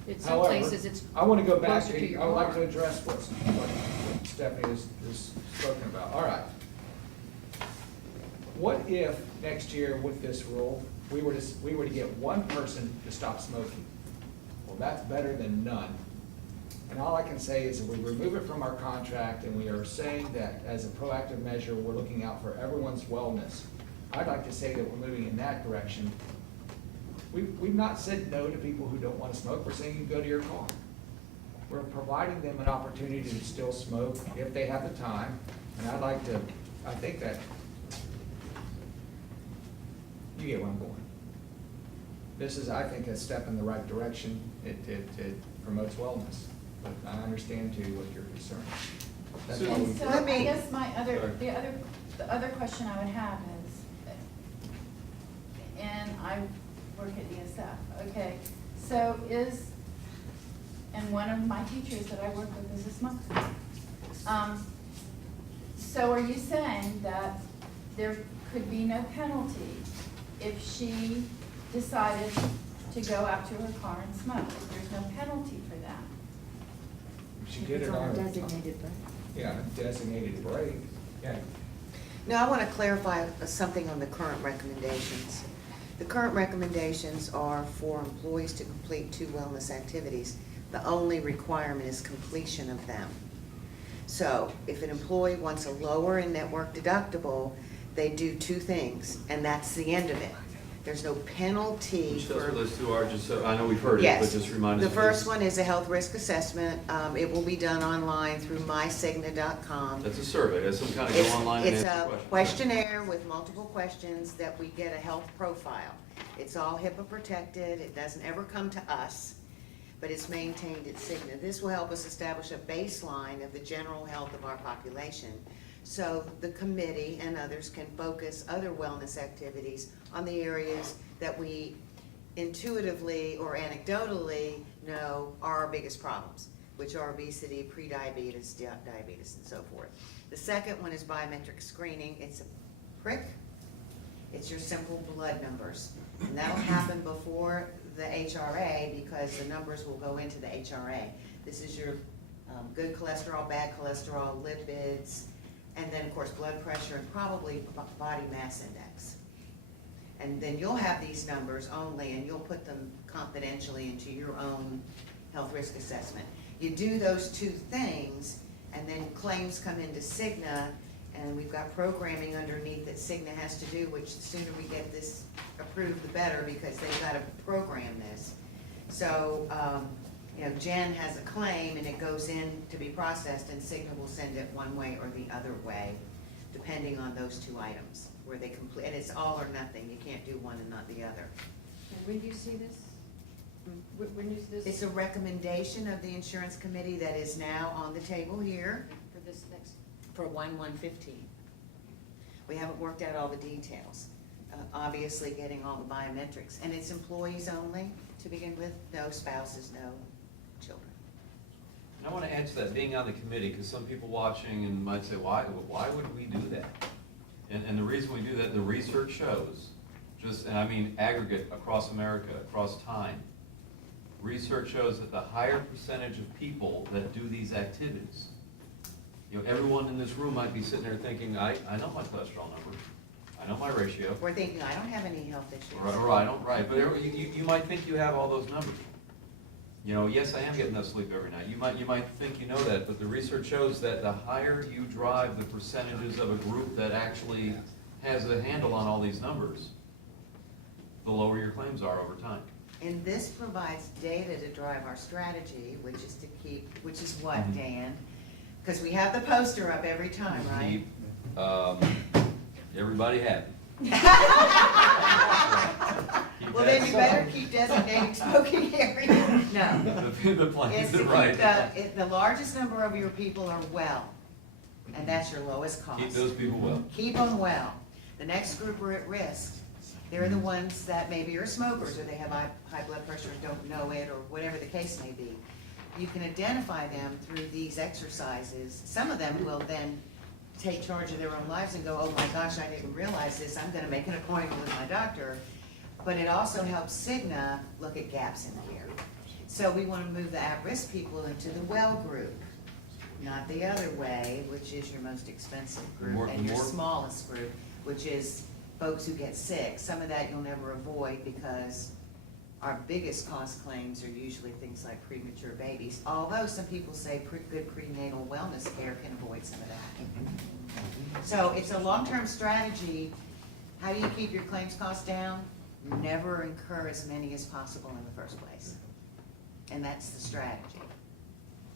In some However, places, it's I want to go back, closer to your I would like car. to address what Stephanie has spoken about. All right. What if next year with this rule, we were to get one person to stop smoking? Well, that's better than none. And all I can say is if we remove it from our contract and we are saying that as a proactive measure, we're looking out for everyone's wellness, I'd like to say that we're moving in that direction. We've not said no to people who don't want to smoke. We're saying you can go to your car. We're providing them an opportunity to still smoke if they have the time. And I think that, you get where I'm going. This is, I think, a step in the right direction. It promotes wellness. But I understand too what your concern is. That's why we. And so Let me- I guess Sorry. the other question I would have is, and I work at ESF, okay, so and one of my teachers that I work with is a smoker. So are you saying that there could be no penalty if she decided to go out to her car and smoke? There's no penalty for that? She did it on. Designated break. Yeah, designated break, yeah. Now, I want to clarify something on the current recommendations. The current recommendations are for employees to complete 2 wellness activities. The only requirement is completion of them. So if an employee wants a lower in-network deductible, they do 2 things, and that's the end of it. There's no penalty Which those for. are those two are, just so, I know we've heard it, Yes. but just remind us. The first please. one is a health risk assessment. It will be done online through mycigna.com. That's a survey, that's some kind of go online and It's answer a questions. questionnaire with multiple questions that we get a health profile. It's all HIPAA protected, it doesn't ever come to us, but it's maintained at Cigna. This will help us establish a baseline of the general health of our population, so the committee and others can focus other wellness activities on the areas that we intuitively or anecdotally know are our biggest problems, which are obesity, prediabetes, diabetes, and so forth. The second one is biometric screening. It's a prick. It's your simple blood numbers. And that'll happen before the HRA because the numbers will go into the HRA. This is your good cholesterol, bad cholesterol, lipids, and then of course blood pressure and probably body mass index. And then you'll have these numbers only, and you'll put them confidentially into your own health risk assessment. You do those two things, and then claims come into Cigna, and we've got programming underneath that Cigna has to do, which the sooner we get this approved, the better, because they've got to program this. So, you know, Jen has a claim, and it goes in to be processed, and Cigna will send it one way or the other way, depending on those two items, where they complete, and it's all or nothing, you can't do one and not the other. And when do you see this? When is this? It's a recommendation of the insurance committee that is now on the table here For this next, for 1/1/15. We haven't worked out all the details. Obviously, getting all the biometrics, and it's employees only to begin with, no spouses, no children. And I want to add to that, being on the committee, because some people watching and might say, why would we do that? And the reason we do that, the research shows, and I mean aggregate across America, across time, research shows that the higher percentage of people that do these activities, you know, everyone in this room might be sitting there thinking, I know my cholesterol number, I know my ratio. We're thinking, I don't have any health issues. Right, but you might think you have all those numbers. You know, yes, I am getting enough sleep every night. You might think you know that, but the research shows that the higher you drive the percentages of a group that actually has a handle on all these numbers, the lower your claims are over time. And this provides data to drive our strategy, which is what, Dan? Because we have the poster up every time, right? Everybody happy. Well, then you better keep designating smoking areas. No. The plan It's is to right. keep the largest number of your people are well, and that's your lowest cost. Keep those people well. Keep them well. The next group are at risk. They're the ones that maybe are smokers, or they have high blood pressure and don't know it, or whatever the case may be. You can identify them through these exercises. Some of them will then take charge of their own lives and go, oh my gosh, I didn't realize this, I'm gonna make an appointment with my doctor. But it also helps Cigna look at gaps in care. So we wanna move the at-risk people into the well group, not the other way, which is your most expensive group, and your smallest group, which is folks who get sick. Some of that you'll never avoid, because our biggest cost claims are usually things like premature babies, although some people say good prenatal wellness care can avoid some of that. So it's a long-term strategy. How do you keep your claims costs down? Never incur as many as possible in the first place. And that's the strategy.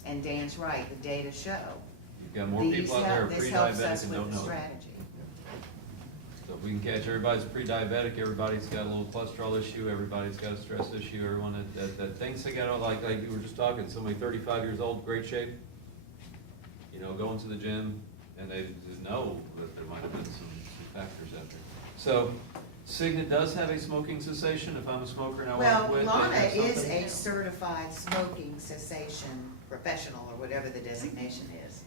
And Dan's right, the data show. You've got more people out there This helps pre-diabetic us and with don't the know it. strategy. So if we can catch everybody's pre-diabetic, everybody's got a little cholesterol issue, everybody's got a stress issue, everyone that thinks they got, like you were just talking, somebody 35 years old, great shape, you know, going to the gym, and they know that there might have been some factors out there. So Cigna does have a smoking cessation if I'm a smoker and I want to quit. Well, they Lana have is something? a certified smoking cessation professional, or whatever the designation is,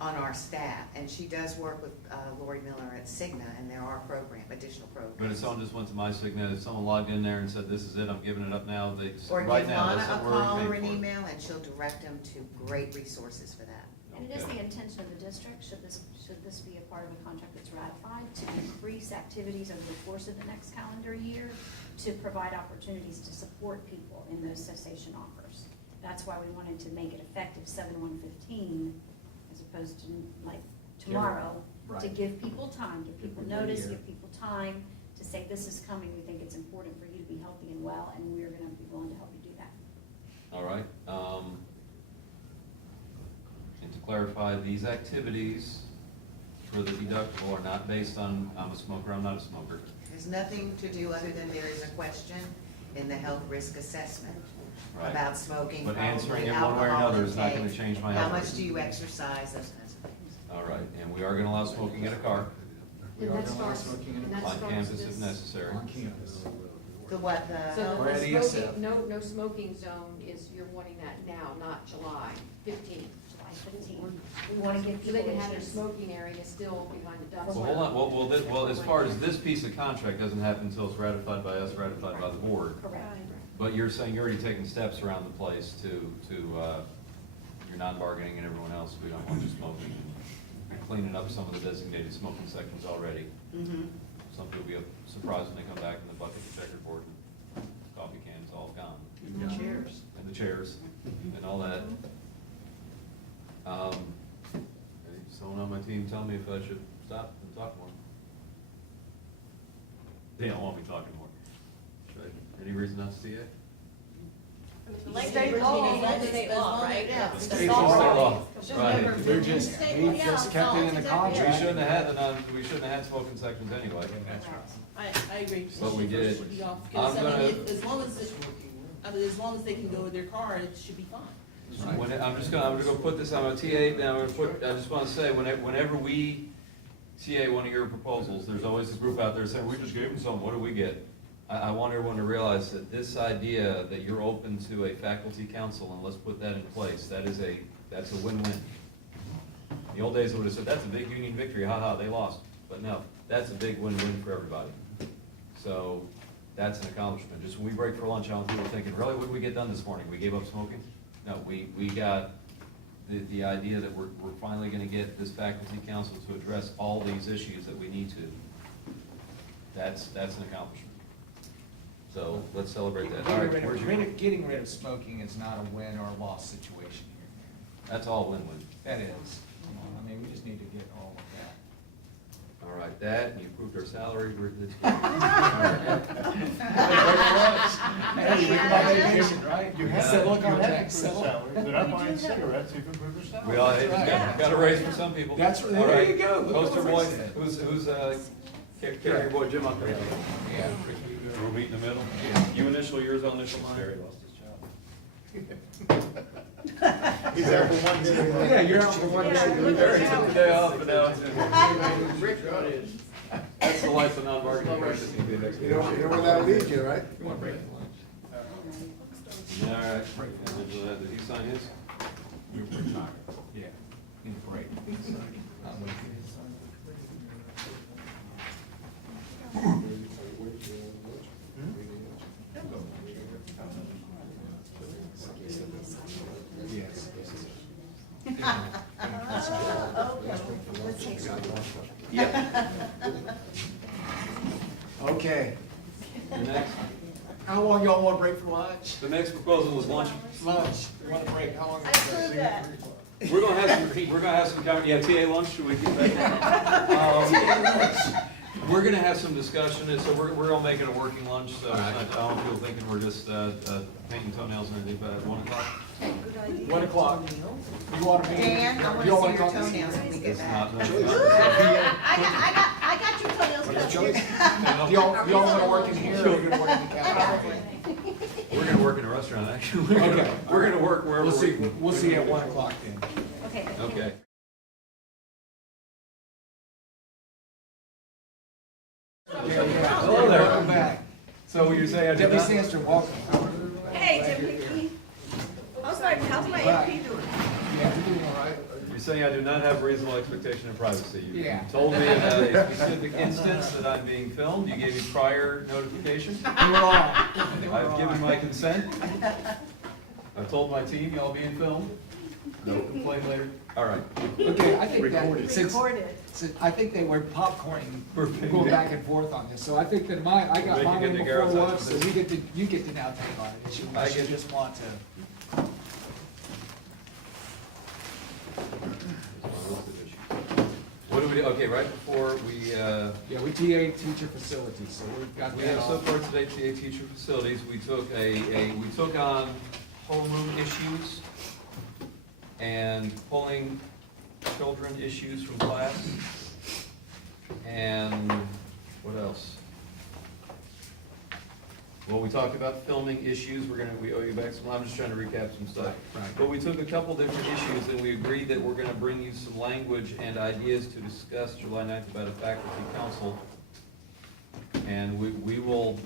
on our staff, and she does work with Lori Miller at Cigna, and there are additional programs. But if someone just went to my Cigna, if someone logged in there and said, this is it, I'm giving it up now, Or right give now, Lana that's a what we're call or already an paying for. email, and she'll direct them to great resources for that. And it is Okay. the intention of the district, should this be a part of a contract that's ratified, to increase activities over the course of the next calendar year, to provide opportunities to support people in those cessation offers. That's why we wanted to make it effective 7/1/15, as opposed to like tomorrow, to Right. give people time, give people Give people a notice, year. give people time to say, this is coming, we think it's important for you to be healthy and well, and we're gonna be willing to help you do that. All right, and to clarify, these activities for the deductible are not based on, I'm a smoker, I'm not a smoker. There's nothing to do other than there is a question in the health risk assessment Right. about smoking, But answering probably it one way or alcohol another is not gonna intake, change my how health much risk. do you exercise, those kinds of things. All right, and we are gonna allow smoking in a car, and that starts, and that on starts campus this. if necessary. On campus. The what, So Or at the ESF. smoking, no smoking zone is, you're wanting that now, not July 15th. July 15. We wanna give So people they can a have their chance. smoking area still behind the ductwork. Well, hold on, well, as far as this piece of contract doesn't happen until it's ratified by us, ratified by the board. Correct. But you're saying you're already taking steps around the place to your non-bargaining and everyone else, we don't want you smoking. You're cleaning up some of the designated smoking sections already. Mm-hmm. some people will be surprised when they come back and the bucket of checkerboard and coffee cans all gone. The chairs. And the chairs and all that. Someone on my team tell me if I should stop and talk more. They don't want me talking more. Should I, any reason not to see it? State law, right? Yeah. State law, right. We're just, we just kept it in the We contract. shouldn't have had we shouldn't have had smoking sections anyway. I agree. But we did. Should be off, I'm because I mean, gonna- as long as they can go with their car, it should be fine. When I'm gonna go put this on my TA, now I just wanna say, whenever we TA one of your proposals, there's always a group out there saying, we just gave them some, what do we get? I want everyone to realize that this idea that you're open to a faculty council, and let's put that in place, that's a win-win. In the old days, I would have said, that's a big union victory, haha, they lost. But no, that's a big win-win for everybody. So, that's an accomplishment. Just when we break for lunch, I want people thinking, really, what did we get done this morning? We gave up smoking? No, we got the idea that we're finally gonna get this faculty council to address all these issues that we need to. That's an accomplishment. So, let's celebrate that. All right, where's your? Getting rid of smoking is not a win or a loss situation here. That's all win-win. That is. Come on, I mean, we just need to get all of that. All right, that, and you approved our salary, we're good. Hey, we got vacation, right? You Yeah. have, Said, look you on have that, improved so- salaries, they're not buying cigarettes, you've improved their salaries. We all, Right. got a raise for some people. That's right. All There right. you go. Look Poster what boy, I said. who's, carry your boy Jim up there. Yeah. We'll meet in the middle. Yeah. You initial yours, I'll initial mine. Jerry lost his job. He's there for one day. Yeah, you're out for one Yeah, day. look Barry at took the day off, but now it's Rick got his. that's the life of non-bargaining. That's gonna be next You know where that'll lead you, right? You want to break for lunch? All right. Did he sign his? You're retired. Yeah, need a break. I'm with you. Yes. Yeah. Okay, The next, how long y'all want to break for lunch? the next proposal is lunch. Lunch, you want to break, how long? I approve that. We're gonna have some, yeah, TA lunch, should we get that? We're gonna have some discussion, and so we're all making a working lunch, so I don't want people thinking we're just, painting toenails and anything, but at 1 o'clock. 1 o'clock. You want to be? Dan, I you all wanna see your talk- toenails when we get It's back. not, I got your toenails covered. Do y'all want to work in here, or are you going to work in the cafeteria? we're gonna work in a restaurant, actually. Okay. We're gonna work wherever. We'll see at 1 o'clock then. Okay. Okay. Hello there. Welcome back. So you're saying I did Debbie not? Sandster, welcome. Hey, Jim Hickey. How's my MP doing? Yeah, you're doing all right. You're saying I do not have reasonable expectation of privacy. You Yeah. told me in a specific instance that I'm being filmed. You gave me prior notification. You were on. I've given my consent. I've told my team y'all being filmed. No complaint later. All right. Okay, I think that, since, Recorded. I think they were popcorning, We're going back and forth on this, so I think that I got Making mine it before Garrett's once, house. so you get to now take on it, issue, I unless you get- just want to. What do we do? Okay, right before we, Yeah, we TA teacher facilities, so we've got we that have so all. far today, TA teacher facilities, we took we took on homeroom issues and pulling children issues from class. And what else? Well, we talked about filming issues, we owe you back some, I'm just trying to recap some stuff. Right. But we took a couple different issues and we agreed that we're gonna bring you some language and ideas to discuss July 9th about a faculty council. And we will,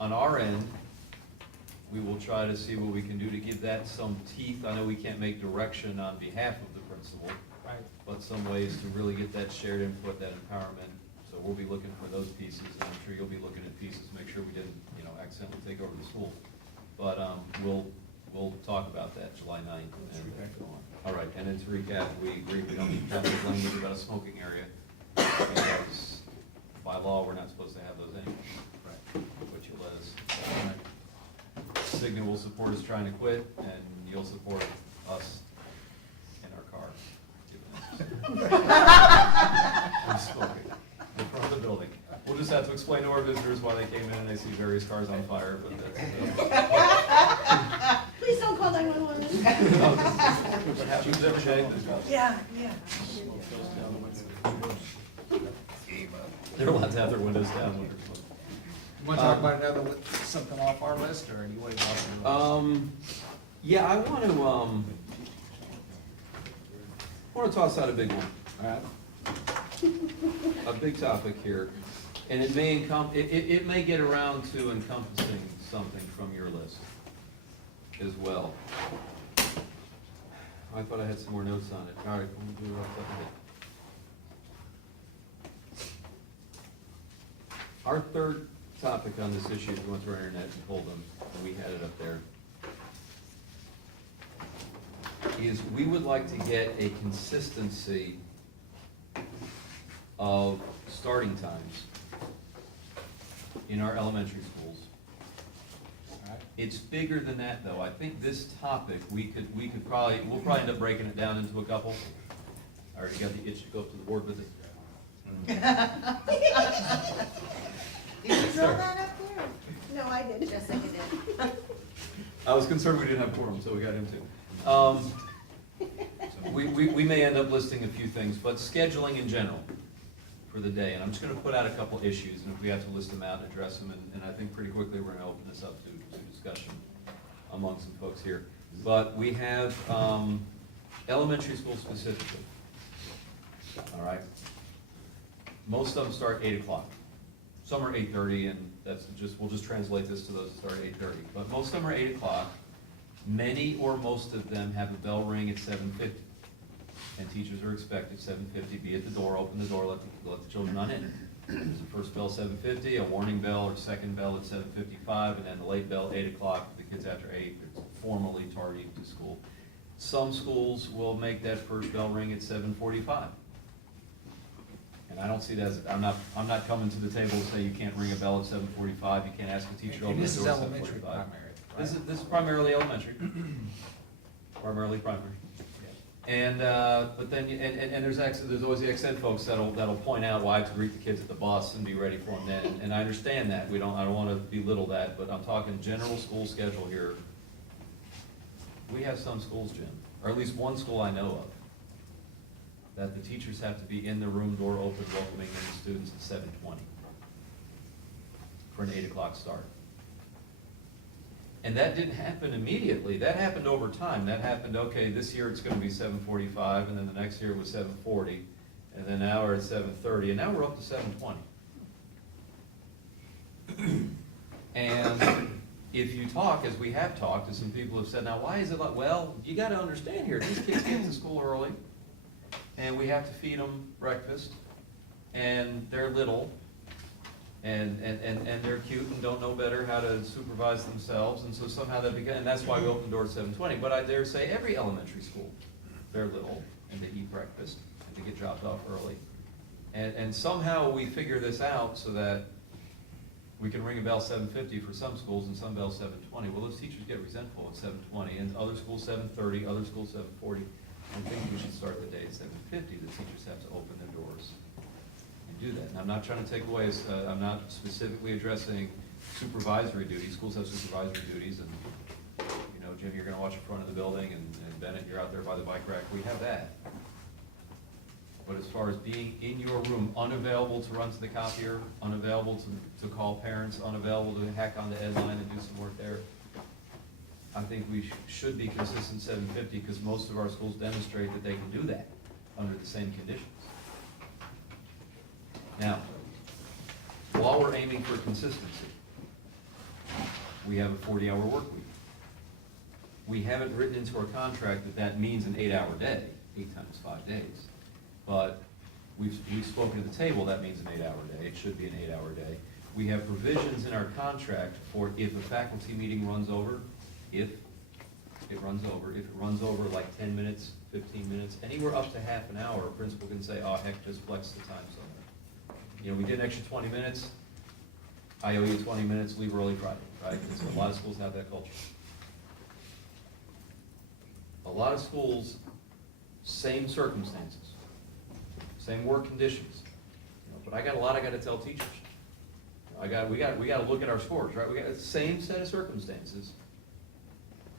on our end, we will try to see what we can do to give that some teeth. I know we can't make direction on behalf of the principal, Right. but some ways to really get that shared input, that empowerment. So we'll be looking for those pieces, and I'm sure you'll be looking at pieces, make sure we didn't, accidentally take over the school. But, we'll talk about that July 9th. All right, and then to recap, we agree we don't need to have language about a smoking area, because by by law, we're not supposed to have those anyway. But you'll let us. Cigna will support us trying to quit, and you'll support us in our cars. I'm smoking in front of the building. We'll just have to explain to our visitors why they came in and they see various cars on fire, but that's, Please don't call 911. what happens every day. Yeah, yeah. They're allowed to have their windows down when they're smoking. You wanna talk about another, something off our list, or do you wanna talk about? Yeah, I want to toss out a big one. Alright. A big topic here, and it may get around to encompassing something from your list as well. I thought I had some more notes on it. All right, let me do it off the top of my head. Our third topic on this issue, if you went to our internet and pulled them, and we had it up there, is we would like to get a consistency of starting times in our elementary schools. It's bigger than that, though. I think this topic, we'll probably end up breaking it down into a couple. I already got the itch to go up to the board with it. Did you draw that up there? No, I didn't. Jessica did. I was concerned we didn't have quorum, so we got him too. We may end up listing a few things, but scheduling in general for the day, and I'm just gonna put out a couple issues, and if we have to list them out and address them, and I think pretty quickly we're gonna open this up to discussion among some folks here. But we have elementary school specifically, all right? Most of them start 8 o'clock. Some are 8:30, and we'll just translate this to those that start at 8:30. But most of them are 8 o'clock. Many or most of them have a bell ring at 7:50. And teachers are expected 7:50, be at the door, open the door, let the children on in. There's a first bell 7:50, a warning bell or second bell at 7:55, and then the late bell 8 o'clock. The kids after 8, they're formally tardy to school. Some schools will make that first bell ring at 7:45. And I don't see that as, I'm not coming to the table to say you can't ring a bell at 7:45, you can't ask a teacher to open the door at 7:45. This is elementary primary, right? This is primarily elementary. Primarily primary. And, but then, and there's always the accent folks that'll point out why I have to greet the kids at the bus and be ready for them then, and I understand that, I don't wanna belittle that, but I'm talking general school schedule here. We have some schools, Jim, or at least one school I know of, that the teachers have to be in the room, door open, welcoming in the students at 7:20 for an 8 o'clock start. And that didn't happen immediately. That happened over time. That happened, okay, this year it's gonna be 7:45, and then the next year it was 7:40, and then now we're at 7:30, and now we're up to 7:20. And if you talk, as we have talked, as some people have said, now why is it like, well, you gotta understand here, these kids get to school early, and we have to feed them breakfast, and they're little, and they're cute and don't know better how to supervise themselves, and so somehow and that's why we open the door at 7:20. But I dare say every elementary school, they're little, and they eat breakfast, and they get dropped off early. And somehow we figure this out so that we can ring a bell 7:50 for some schools and some bells 7:20. Well, those teachers get resentful at 7:20, and other schools 7:30, other schools 7:40. I think we should start the day at 7:50. The teachers have to open their doors and do that. And I'm not trying to take away, I'm not specifically addressing supervisory duties. Schools have supervisory duties, and, you know, Jim, you're gonna watch in front of the building, and Bennett, you're out there by the bike rack. We have that. But as far as being in your room, unavailable to run to the copier, unavailable to call parents, unavailable to hack on the Edline and do some work there, I think we should be consistent 7:50, because most of our schools demonstrate that they can do that under the same conditions. Now, while we're aiming for consistency, we have a 40-hour work week. We haven't written into our contract that that means an 8-hour day, 8 times 5 days. But we've spoken at the table, that means an 8-hour day. It should be an 8-hour day. We have provisions in our contract for if a faculty meeting runs over, if it runs over like 10 minutes, 15 minutes, anywhere up to half an hour, a principal can say, oh, heck, just flex the time somewhere. you know, we get an extra 20 minutes, I owe you 20 minutes, leave early Friday, right? And so a lot of schools have that culture. A lot of schools, same circumstances, same work conditions, you know, but I gotta tell teachers. We gotta look at our scores, right? We got the same set of circumstances.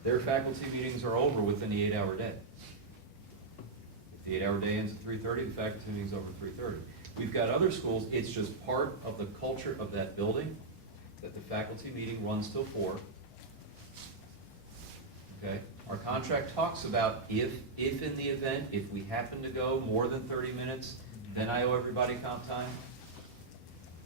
Their faculty meetings are over within the 8-hour day. If the 8-hour day ends at 3:30, the faculty meeting's over at 3:30. We've got other schools, it's just part of the culture of that building, that the faculty meeting runs till 4. Okay? Our contract talks about if in the event, if we happen to go more than 30 minutes, then I owe everybody comp time.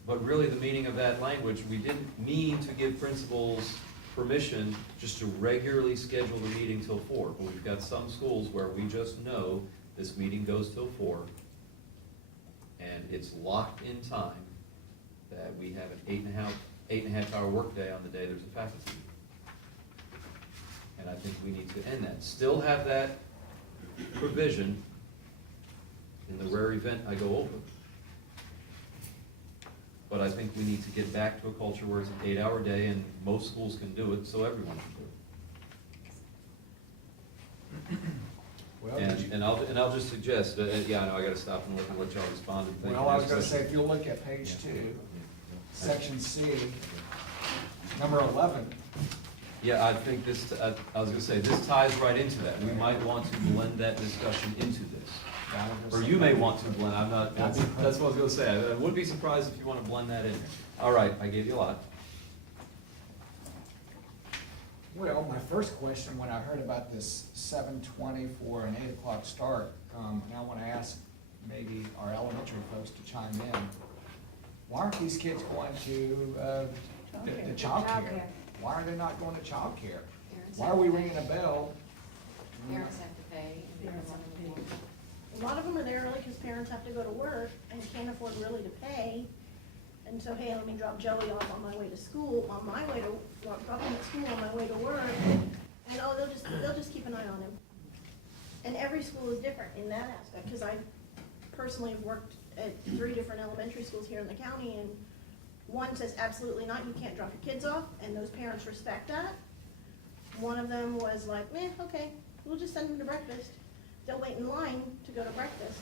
But really, the meaning of that language, we didn't mean to give principals permission just to regularly schedule the meeting till 4. But we've got some schools where we just know this meeting goes till 4, and it's locked in time that we have an 8.5 hour workday on the day there's a faculty meeting. And I think we need to end that. Still have that provision in the rare event I go over. But I think we need to get back to a culture where it's an 8-hour day and most schools can do it, so everyone can do it. Well, And I'll just suggest, yeah, I know, I gotta stop and let y'all respond and think. Well, I was gonna say, if you'll look at page 2, section C, number 11. Yeah, I think this, I was gonna say, this ties right into that. We might want to blend that discussion into this. Or you may want to blend, I'm not, that's what I was gonna say. I wouldn't be surprised if you wanna blend that in. All right, I gave you a lot. Well, my first question, when I heard about this 7:20 for an 8 o'clock start, and I want to ask maybe our elementary folks to chime in, why aren't these kids going to the childcare? Why are they not going to childcare? Why are we ringing a bell? Parents have to pay. A lot of them are there early because parents have to go to work and can't afford really to pay. And so, hey, let me drop Joey off on my way to school, drop him at school on my way to work. And oh, they'll just keep an eye on him. And every school is different in that aspect, because I personally have worked at 3 different elementary schools here in the county, and one says absolutely not, you can't drop your kids off, and those parents respect that. One of them was like, okay, we'll just send them to breakfast. They'll wait in line to go to breakfast.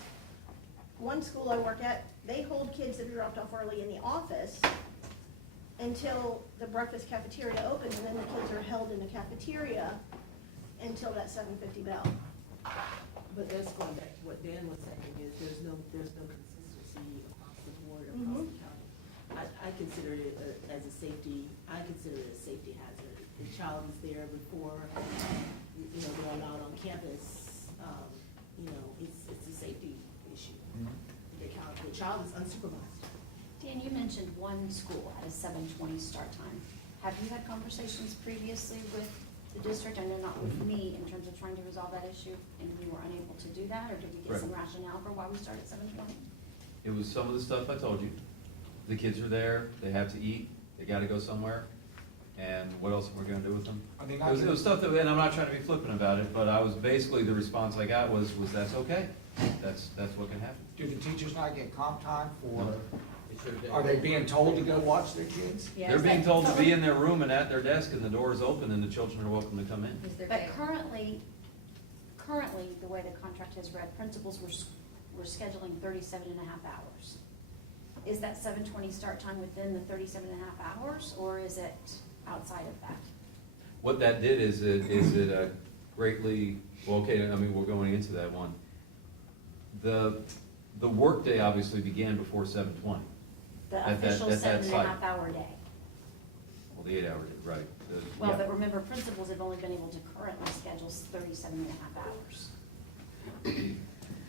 One school I work at, they hold kids that are dropped off early in the office until the breakfast cafeteria opens, and then the kids are held in the cafeteria until that 7:50 bell. But that's going back to what Dan was saying, is there's no consistency across the board, across the county. I consider it as a safety, I consider it a safety hazard. The child is there before, they're allowed on campus, it's a safety issue. The child is unsupervised. Dan, you mentioned one school at a 7:20 start time. Have you had conversations previously with the district, I know not with me, in terms of trying to resolve that issue, and we were unable to do that, or did we get some rationale for why we started at 7:20? It was some of the stuff I told you. The kids are there, they have to eat, they gotta go somewhere, and what else are we gonna do with them? It was stuff that, and I'm not trying to be flippant about it, but I was basically, the response I got was that's okay. That's what can happen. Do the teachers not get comp time for, are they being told to go watch their kids? They're being told to be in their room and at their desk, and the door is open, and the children are welcome to come in. But currently, the way the contract has read, principals were scheduling 37.5 hours. Is that 7:20 start time within the 37.5 hours, or is it outside of that? What that did is it greatly, well, okay, I mean, we're going into that one. The workday obviously began before 7:20. The official 7.5 hour day. Well, the 8-hour day, right. Well, but remember, principals have only been able to currently schedule 37.5 hours.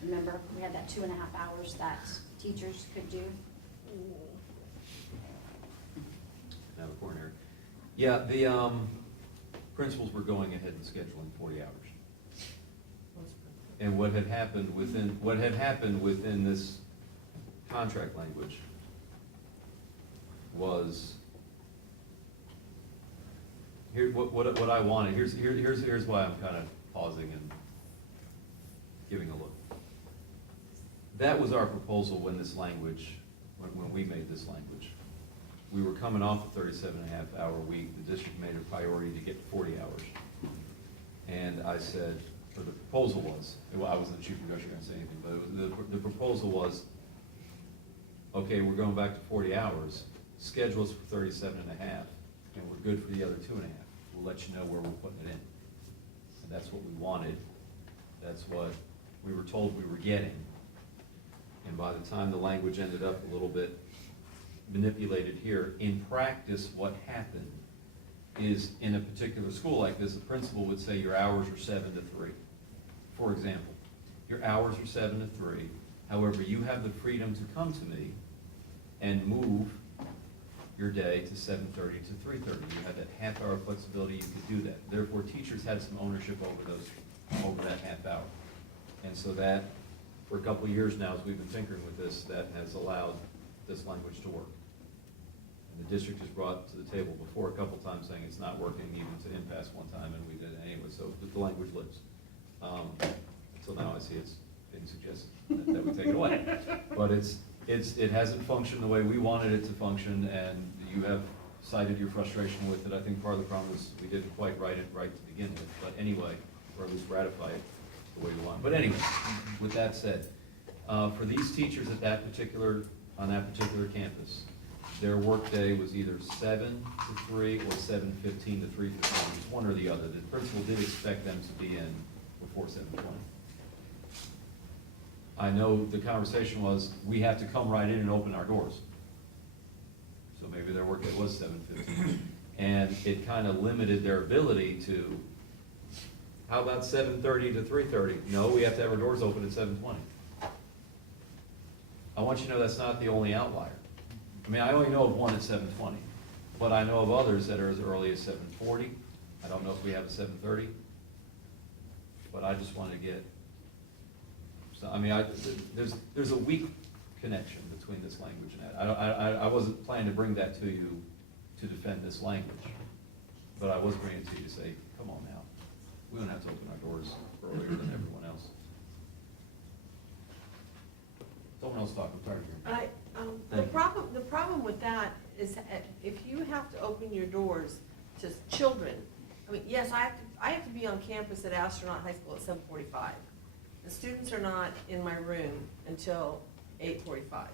Remember, we had that 2.5 hours that teachers could do. Now the coronary. Yeah, the principals were going ahead and scheduling 40 hours. And what had happened within this contract language was, here, what I wanted, here's why I'm kind of pausing and giving a look. That was our proposal when this language when we made this language. We were coming off a 37.5 hour week. The district made a priority to get 40 hours. And I said, or the proposal was, well, I wasn't the chief negotiator, I didn't say anything, but it was, the proposal was, okay, we're going back to 40 hours, schedule us for 37.5, and we're good for the other 2.5. We'll let you know where we're putting it in. And that's what we wanted. That's what we were told we were getting. And by the time the language ended up a little bit manipulated here, in practice, what happened is in a particular school like this, the principal would say your hours are 7 to 3. For example, your hours are 7 to 3. However, you have the freedom to come to me and move your day to 7:30 to 3:30. You had that half-hour flexibility, you could do that. Therefore, teachers had some ownership over that half hour. And so that, for a couple of years now, as we've been tinkering with this, that has allowed this language to work. And the district has brought to the table before a couple times saying it's not working, even to impasse one time, and we did it anyway, so the language lives. So now I see it's being suggested that we take it away. But it hasn't functioned the way we wanted it to function, and you have cited your frustration with it. I think part of the problem is we didn't quite write it right to begin with, but anyway, or at least ratify it the way we want. But anyway, with that said, for these teachers on that particular campus, their workday was either 7 to 3 or 7:15 to 3:15. It was one or the other. The principal did expect them to be in before 7:20. I know the conversation was, we have to come right in and open our doors. So maybe their workday was 7:15. And it kind of limited their ability to, how about 7:30 to 3:30? No, we have to have our doors open at 7:20. I want you to know that's not the only outlier. I mean, I only know of one at 7:20, but I know of others that are as early as 7:40. I don't know if we have a 7:30, but I just want to get, so, I mean, there's a weak connection between this language and that. I wasn't planning to bring that to you to defend this language, but I was bringing it to you to say, come on now, we don't have to open our doors earlier than everyone else. Someone else talk, I'm tired of hearing. The problem with that is if you have to open your doors to children, I mean, yes, I have to be on campus at Astronaut High School at 7:45. The students are not in my room until 8:45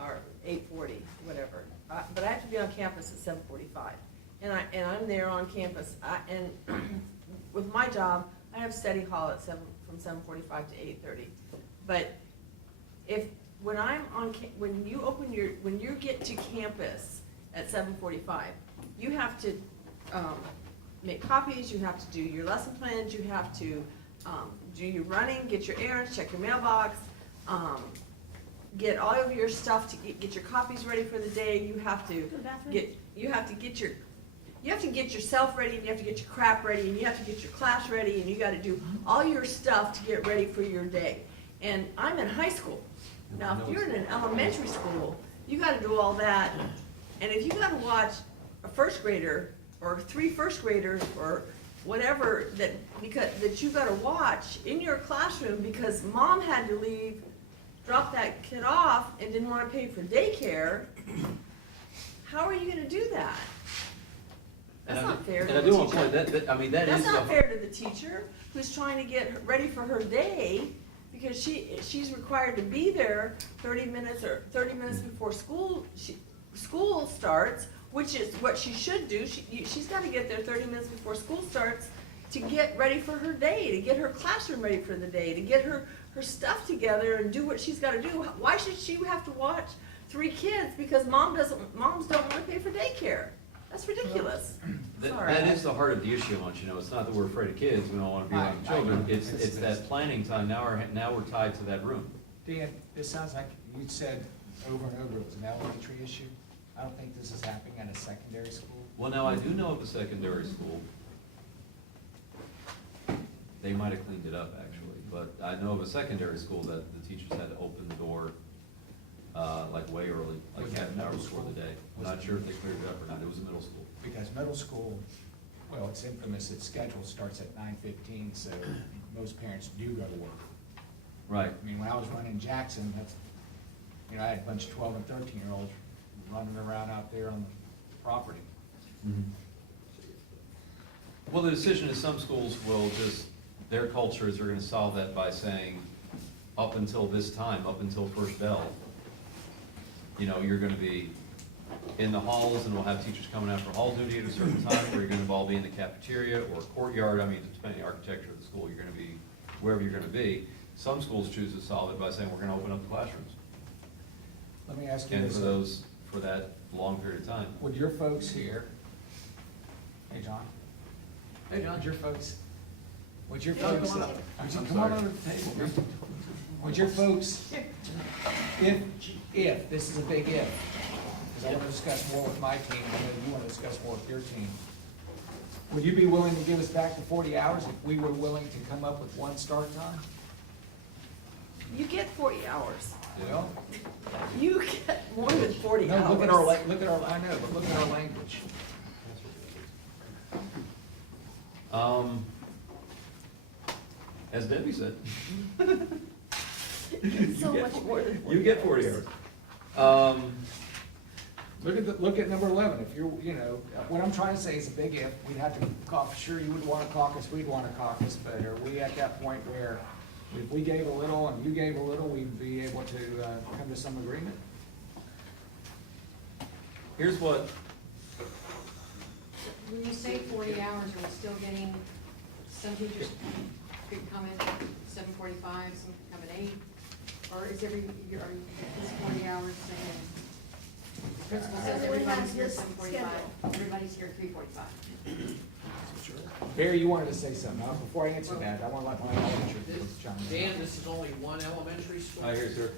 or 8:40, whatever. But I have to be on campus at 7:45, and I'm there on campus. And with my job, I have study hall at from 7:45 to 8:30. But when you get to campus at 7:45, you have to make copies, you have to do your lesson plans, you have to do your running, get your errands, check your mailbox, get all of your stuff to get your copies ready for the day. You have to get yourself ready, and you have to get your crap ready, and you have to get your class ready, and you got to do all your stuff to get ready for your day. And I'm in high school. Now, if you're in an elementary school, you got to do all that. And if you got to watch a first grader or 3 first graders or whatever that you got to watch in your classroom because mom had to leave, drop that kid off, and didn't want to pay for daycare, how are you going to do that? That's not fair to the teacher. And I do want to point, that is not fair to the teacher who's trying to get ready for her day because she's required to be there 30 minutes before school starts, which is what she should do. She's got to get there 30 minutes before school starts to get ready for her day, to get her classroom ready for the day, to get her stuff together and do what she's got to do. Why should she have to watch 3 kids because moms don't want to pay for daycare? That's ridiculous. That is the heart of the issue, I want you to know. It's not that we're afraid of kids, we don't want to be around children. It's that planning time. Now we're tied to that room. Dan, this sounds like you said over and over it was an elementary issue. I don't think this is happening at a secondary school. Well, now I do know of a secondary school. They might have cleaned it up actually, but I know of a secondary school that the teachers had to open the door like way early, like half an hour before the day. I'm not sure if they cleared it up or not. It was a middle school. Because middle school, well, it's infamous, its schedule starts at 9:15, so most parents do go to work. Right. I mean, when I was running Jackson, you know, I had a bunch of 12 and 13-year-olds running around out there on the property. Well, the decision is some schools will just, their cultures are gonna solve that by saying, up until this time, up until first bell, you know, you're gonna be in the halls, and we'll have teachers coming out for hall duty at a certain time, or you're gonna all be in the cafeteria or courtyard. I mean, depending on the architecture of the school, you're gonna be wherever you're gonna be. Some schools choose to solve it by saying, we're gonna open up the classrooms. Let me ask you And this. for those, for that long period of time. Would your folks here, hey, John? Hey, John, your folks, would your folks, I'm come on sorry. over to the table. Would your folks, if, this is a big if, because I want to discuss more with my team, I know you want to discuss more with your team. Would you be willing to give us back the 40 hours if we were willing to come up with one start time? You get 40 hours. Well, You get more than 40 no, hours. look at our, I know, but look at our language. As Debbie said. So much more than 40 You get 40 hours. Look at number 11, if you're, you know, what I'm trying to say is a big if, we'd have to caucus, sure, you would want a caucus, we'd want a caucus, but are we at that point where if we gave a little and you gave a little, we'd be able to come to some agreement? Here's what, When you say 40 hours, are we still getting, some teachers could come in at 7:45, some could come at 8? Or is are you, is 40 hours saying, the principal says everybody's here at 7:45, everybody's here at 3:45? Barry, you wanted to say something, before I answer that, I want to let my elementary folks chime in. Dan, this is only one elementary school? I hear, sir.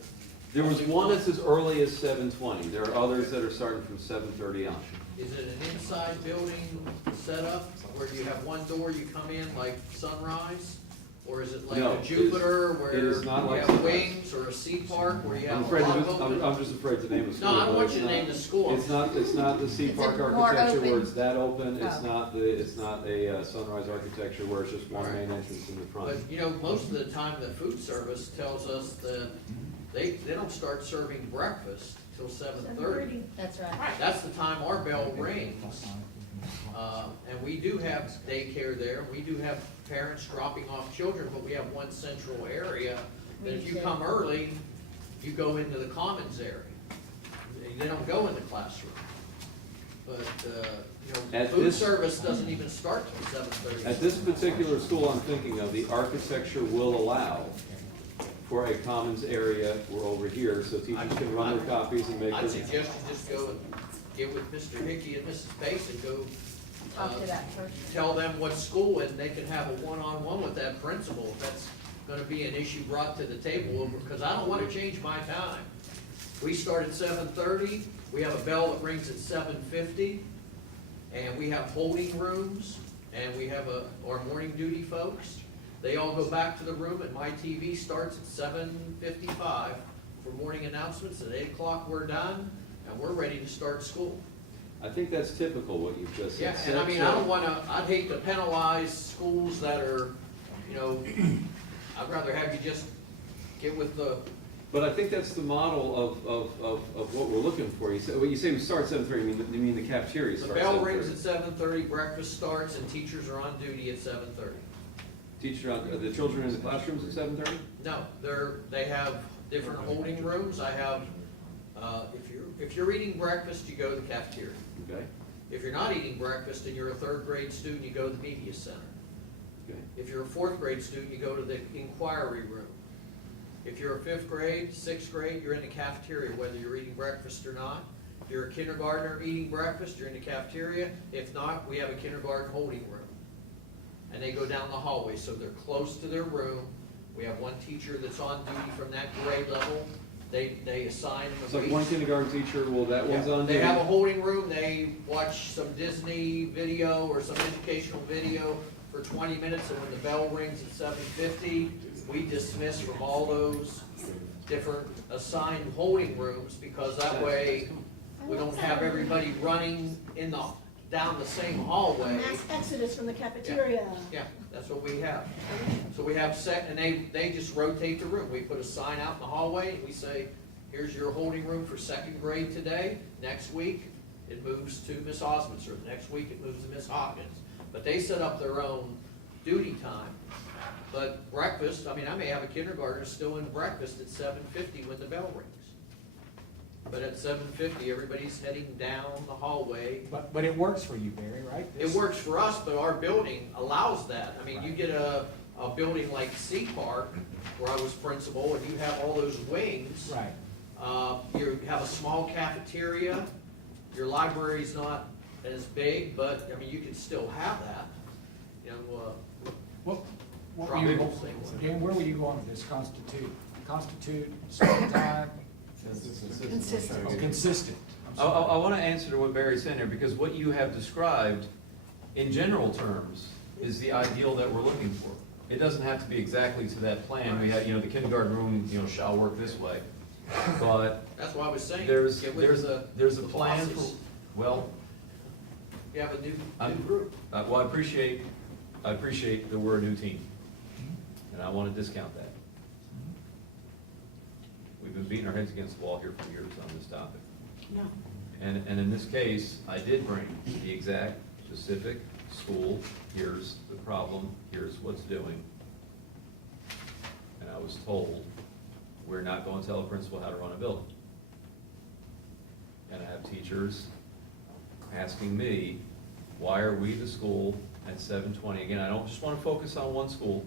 There was one that's as early as 7:20. There are others that are starting from 7:30 on. Is it an inside building setup where you have one door, you come in like Sunrise? Or is it like No, a Jupiter where it you is not like have Sunrise. wings, or a Sea Park where you I'm have a afraid lot to, of open? I'm just afraid to name a school. No, I don't but want it's you to not- name the school. It's not the Sea Is it Park more architecture where open? it's that open. It's Oh. it's not a Sunrise architecture where it's just one Right. main entrance in the front. But, you know, most of the time, the food service tells us that they don't start serving breakfast till 7:30. That's right. That's the time our bell rings. And we do have daycare there, we do have parents dropping off children, but we have one central area that if you come early, you go into the commons area. They don't go in the classroom. But, you know, At food this- service doesn't even start till 7:30. At this particular school I'm thinking of, the architecture will allow for a commons area, we're over here, so teachers can run their copies and make I'd their. suggest you just go and get with Mr. Hickey and Mrs. Bates and go, Talk to that person. tell them what school, and they can have a one-on-one with that principal, if that's gonna be an issue brought to the table, because I don't wanna change my time. We start at 7:30, we have a bell that rings at 7:50, and we have holding rooms, and we have our morning duty folks. They all go back to the room, and my TV starts at 7:55 for morning announcements. At 8 o'clock, we're done, and we're ready to start school. I think that's typical what you've just said. Yeah, and I mean, I don't wanna, I'd hate to penalize schools that are, you know, I'd rather have you just get with the, But I think that's the model of what we're looking for. You say, when you say we start at 7:30, you mean the cafeteria the starts at bell rings 7:30? at 7:30, breakfast starts, and teachers are on duty at 7:30. Are the children in the classrooms at 7:30? No, they have different holding rooms. I have, if you're eating breakfast, you go to the cafeteria. Okay, If you're not eating breakfast and you're a third grade student, you go to the media center. okay. If you're a fourth grade student, you go to the inquiry room. If you're a fifth grade, sixth grade, you're in the cafeteria, whether you're eating breakfast or not. If you're a kindergartner eating breakfast, you're in the cafeteria. If not, we have a kindergarten holding room. And they go down the hallway, so they're close to their room. We have one teacher that's on duty from that grade level. They assign them a So week. one kindergarten teacher, well, that one's on They duty? have a holding room, they watch some Disney video or some educational video for 20 minutes, and when the bell rings at 7:50, we dismiss from all those different assigned holding rooms, because that way, we don't have everybody running down the same hallway. Mass exodus from the cafeteria. Yeah, that's what we have. So we have and they just rotate the room. We put a sign out in the hallway, and we say, here's your holding room for second grade today. Next week, it moves to Miss Osmondson. Next week, it moves to Miss Hawkins. But they set up their own duty time. But breakfast, I mean, I may have a kindergartner still in breakfast at 7:50 when the bell rings. But at 7:50, everybody's heading down the hallway. But it works for you, Barry, right? It works for us, but our building allows that. I mean, you get a building like C Park, where I was principal, and you have all those wings. Right. You have a small cafeteria. Your library's not as big, but, I mean, you can still have that. You know, What were you, Dan, where were you going with this? Constitute, school time? Consistent. Oh, consistent. I'm I sorry. want to answer to what Barry's saying there, because what you have described, in general terms, is the ideal that we're looking for. It doesn't have to be exactly to that plan. We have, the kindergarten room, shall work this way. But that's why I was saying. there's get with a the plan for, bosses. well, You have a new I'm- group. well, I appreciate that we're a new team. And I want to discount that. We've been beating our heads against the wall here for years on this topic. No. And in this case, I did bring the exact specific school, here's the problem, here's what's doing. And I was told, we're not going to tell a principal how to run a building. And I have teachers asking me, why are we the school at 7:20? Again, I don't just want to focus on one school,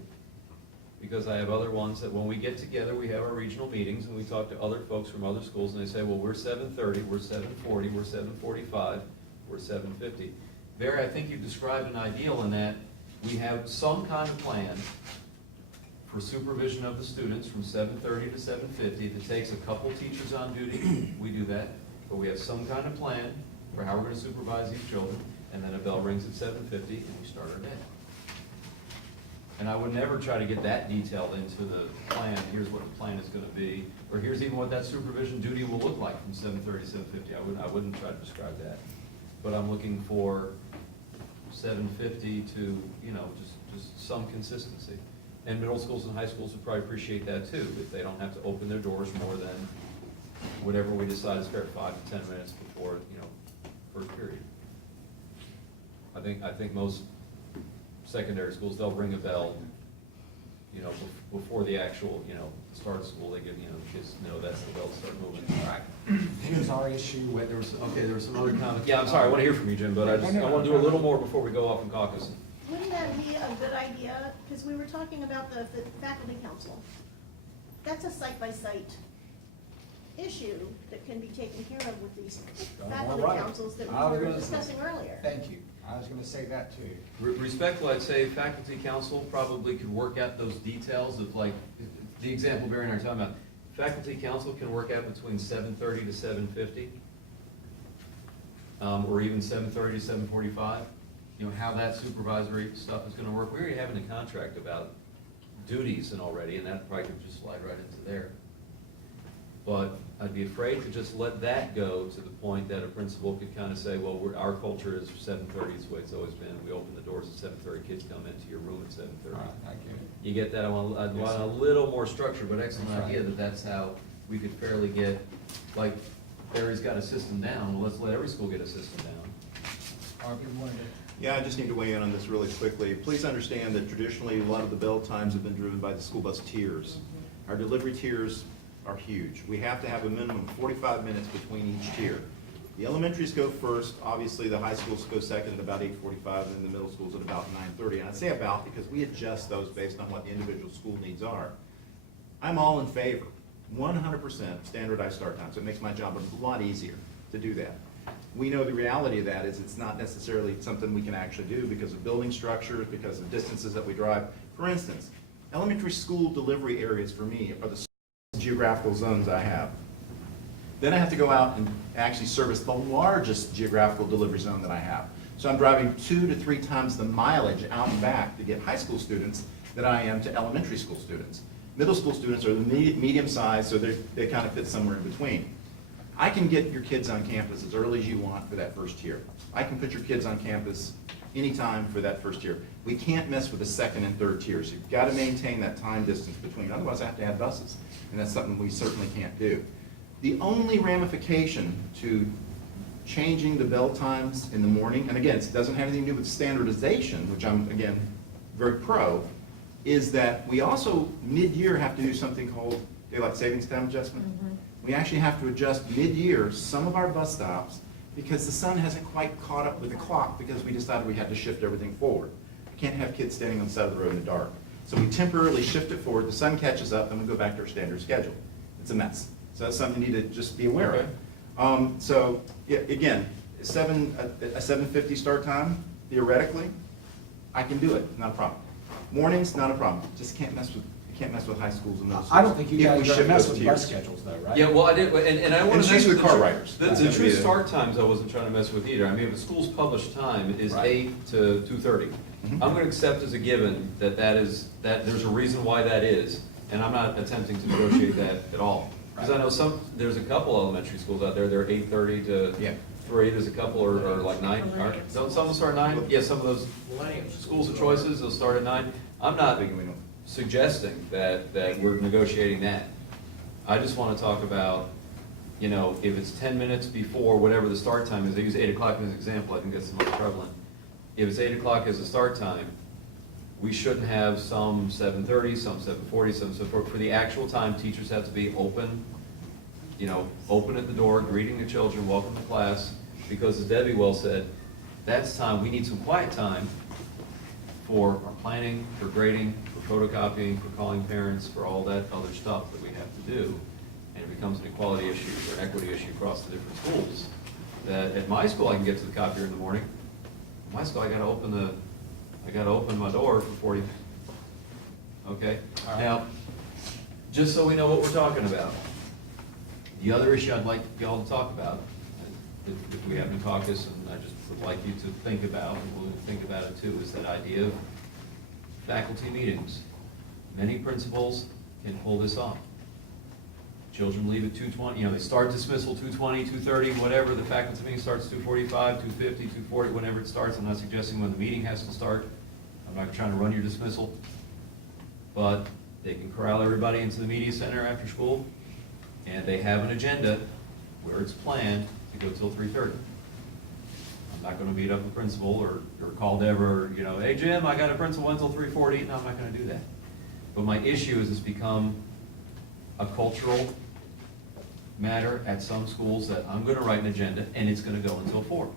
because I have other ones that when we get together, we have our regional meetings and we talk to other folks from other schools and they say, well, we're 7:30, we're 7:40, we're 7:45, we're 7:50. Barry, I think you described an ideal in that we have some kind of plan for supervision of the students from 7:30 to 7:50. If it takes a couple teachers on duty, we do that. But we have some kind of plan for how we're going to supervise these children, and then a bell rings at 7:50 and we start our day. And I would never try to get that detailed into the plan, here's what the plan is gonna be, or here's even what that supervision duty will look like from 7:30 to 7:50. I wouldn't try to describe that. But I'm looking for 7:50 to, just some consistency. And middle schools and high schools would probably appreciate that too, if they don't have to open their doors more than whatever we decide is fair, 5 to 10 minutes before, first period. I think most secondary schools, they'll ring a bell, before the actual, start of school, they give, the kids know that's the bell to start moving. Right. Here's our issue with, There was some other comments. Yeah, I'm sorry, I want to hear from you, Jim, but I want to do a little more before we go off and caucus. Wouldn't that be a good idea? Because we were talking about the faculty council. That's a site-by-site issue that can be taken care of with these faculty right. councils that we I was were gonna- discussing earlier. Thank you. I was gonna say that too. Respectful, I'd say faculty council probably could work out those details of like, the example Barry and I are talking about. Faculty council can work out between 7:30 to 7:50, or even 7:30 to 7:45. How that supervisory stuff is gonna work. We already have in the contract about duties and already, and that probably could just slide right into there. But I'd be afraid to just let that go to the point that a principal could kind of say, well, our culture is 7:30, is the way it's always been. We open the doors at 7:30, kids come into your room at 7:30. All right, I get it. You get that? I want a little more structure, but excellent idea that that's how we could fairly get, like, Barry's got a system down, well, let's let every school get a system down. Harvey, you wanted to? Yeah, I just need to weigh in on this really quickly. Please understand that traditionally, a lot of the bell times have been driven by the school bus tiers. Our delivery tiers are huge. We have to have a minimum of 45 minutes between each tier. The elementaries go first, obviously the high schools go second at about 8:45, and the middle schools at about 9:30. And I say about because we adjust those based on what the individual school needs are. I'm all in favor, 100% standardized start times. It makes my job a lot easier to do that. We know the reality of that is it's not necessarily something we can actually do because of building structures, because of distances that we drive. For instance, elementary school delivery areas for me are the geographical zones I have. Then I have to go out and actually service the largest geographical delivery zone that I have. So I'm driving 2 to 3 times the mileage out and back to get high school students than I am to elementary school students. Middle school students are the medium size, so they kind of fit somewhere in between. I can get your kids on campus as early as you want for that first year. I can put your kids on campus anytime for that first year. We can't mess with the second and third tiers. You've got to maintain that time distance between, otherwise I have to add buses. And that's something we certainly can't do. The only ramification to changing the bell times in the morning, and again, it doesn't have anything to do with standardization, which I'm, again, very pro, is that we also, mid-year, have to do something called daylight savings time adjustment. We actually have to adjust mid-year some of our bus stops because the sun hasn't quite caught up with the clock because we decided we had to shift everything forward. We can't have kids standing on the side of the road in the dark. So we temporarily shift it forward, the sun catches up, and we go back to our standard schedule. It's a mess. So that's something you need to just be aware of. So, yeah, again, a 7:50 start time, theoretically, I can do it, not a problem. Mornings, not a problem. Just can't mess with high schools and middle schools. I don't think you If we guys are shift gonna mess those with tiers. bus schedules though, right? Yeah, well, I did, and I want to. And it's usually the car riders. The That's true gonna be the- start times I wasn't trying to mess with either. I mean, if the school's published time is Right. 8 to 2:30, Mhm. I'm gonna accept as a given that there's a reason why that is, and I'm not attempting to negotiate that at all. Because I know there's a couple elementary schools out there, they're 8:30 to Yeah. 3, there's a couple are like 9, don't some of them start at 9? Yeah, some of those Millennium schools of choices, they'll start at 9. I'm not suggesting that we're negotiating that. I just want to talk about, you know, if it's 10 minutes before whatever the start time is, I use 8 o'clock as an example, I think that's the most prevalent. If it's 8 o'clock as the start time, we shouldn't have some 7:30, some 7:40, some so forth. For the actual time, teachers have to be open, you know, open at the door, greeting the children, welcome to class, because as Debbie well said, that's time, we need some quiet time for our planning, for grading, for photocopying, for calling parents, for all that other stuff that we have to do. And it becomes an equality issue or equity issue across the different schools. That at my school, I can get to the copier in the morning. At my school, I gotta open my door for 40 minutes. Okay? All right. Now, just so we know what we're talking about, the other issue I'd like y'all to talk about, if we have a caucus, and I just would like you to think about, and we'll think about it too, is that idea of faculty meetings. Many principals can pull this off. Children leave at 2:20, you know, they start dismissal 2:20, 2:30, whatever, the faculty meeting starts 2:45, 2:50, 2:40, whenever it starts. I'm not suggesting when the meeting has to start. I'm not trying to run your dismissal. But they can corral everybody into the media center after school, and they have an agenda where it's planned to go till 3:30. I'm not gonna beat up the principal or call Deb or, you know, hey, Jim, I got a principal until 3:40. No, I'm not gonna do that. But my issue is it's become a cultural matter at some schools that I'm gonna write an agenda and it's gonna go until 4.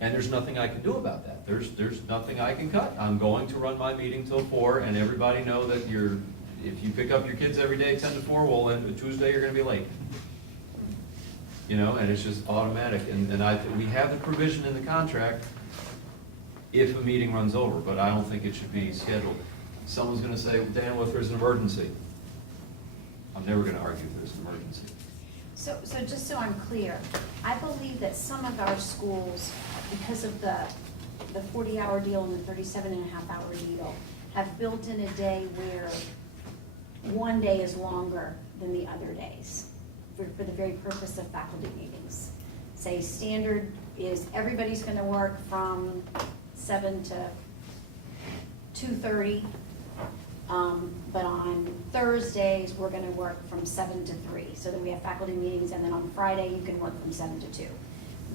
And there's nothing I can do about that. There's nothing I can cut. I'm going to run my meeting till 4, and everybody know that if you pick up your kids every day 10 to 4, well, then Tuesday you're gonna be late. You know, and it's just automatic, and we have the provision in the contract if a meeting runs over, but I don't think it should be scheduled. Someone's gonna say, well, Dan, what if there's an emergency? I'm never gonna argue if there's an emergency. So just so I'm clear, I believe that some of our schools, because of the 40-hour deal and the 37.5-hour deal, have built in a day where one day is longer than the other days for the very purpose of faculty meetings. Say standard is everybody's gonna work from 7 to 2:30. But on Thursdays, we're gonna work from 7 to 3, so that we have faculty meetings, and then on Friday, you can work from 7 to 2,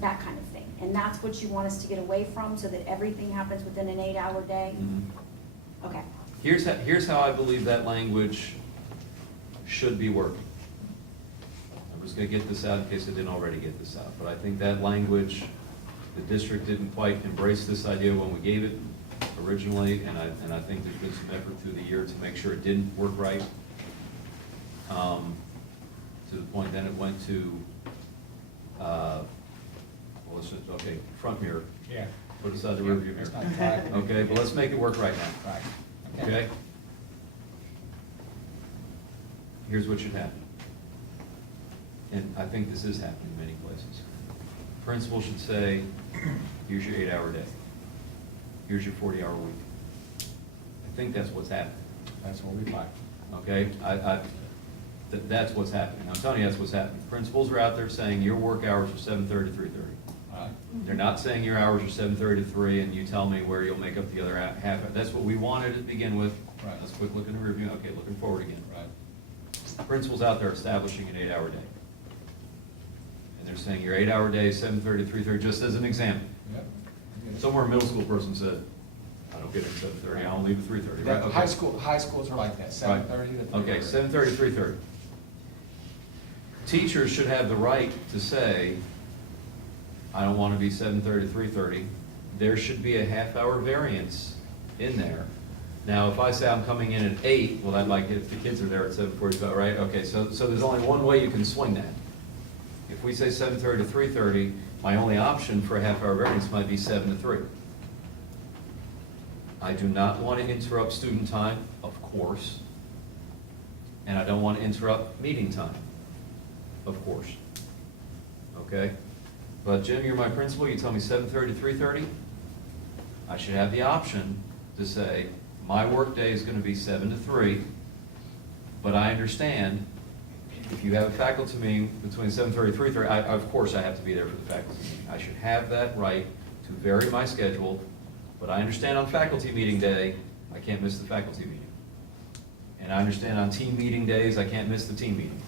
that kind of thing. And that's what you want us to get away from, so that everything happens within an 8-hour day? Okay. Here's how I believe that language should be working. I'm just gonna get this out in case I didn't already get this out, but I think that language, the district didn't quite embrace this idea when we gave it originally, and I think there's been some effort through the year to make sure it didn't work right. To the point then it went to, well, let's just, okay, front mirror. Yeah. Put aside the rear view Let's mirror. not try it. Okay, but let's make it work right now. Right. Okay? Here's what should happen. And I think this is happening in many places. Principal should say, here's your 8-hour day. Here's your 40-hour week. I think that's what's happening. That's what we like. Okay? That's what's happening. I'm telling you, that's what's happening. Principals are out there saying your work hours are 7:30 to 3:30. Right. They're not saying your hours are 7:30 to 3 and you tell me where you'll make up the other half. That's what we wanted to begin with. Right. Let's quick look in the rearview. Okay, looking forward again. Right. principals out there establishing an 8-hour day. And they're saying your 8-hour day is 7:30 to 3:30, just as an example. Yep. Somewhere a middle school person said, I don't get in at 7:30, I only leave at 3:30, right? That- Okay. high schools are like that, 7:30 to 3:30. Okay, 7:30 to 3:30. Teachers should have the right to say, I don't want to be 7:30 to 3:30. There should be a half-hour variance in there. Now, if I say I'm coming in at 8, well, that might get, if the kids are there at 7:45, right? Okay, so there's only one way you can swing that. If we say 7:30 to 3:30, my only option for a half-hour variance might be 7 to 3. I do not want to interrupt student time, of course, and I don't want to interrupt meeting time, of course. Okay? But Jim, you're my principal, you tell me 7:30 to 3:30, I should have the option to say, my workday is going to be 7 to 3, but I understand if you have a faculty meeting between 7:30 and 3:30, of course I have to be there for the faculty meeting. I should have that right to vary my schedule, but I understand on faculty meeting day, I can't miss the faculty meeting. And I understand on team meeting days, I can't miss the team meeting.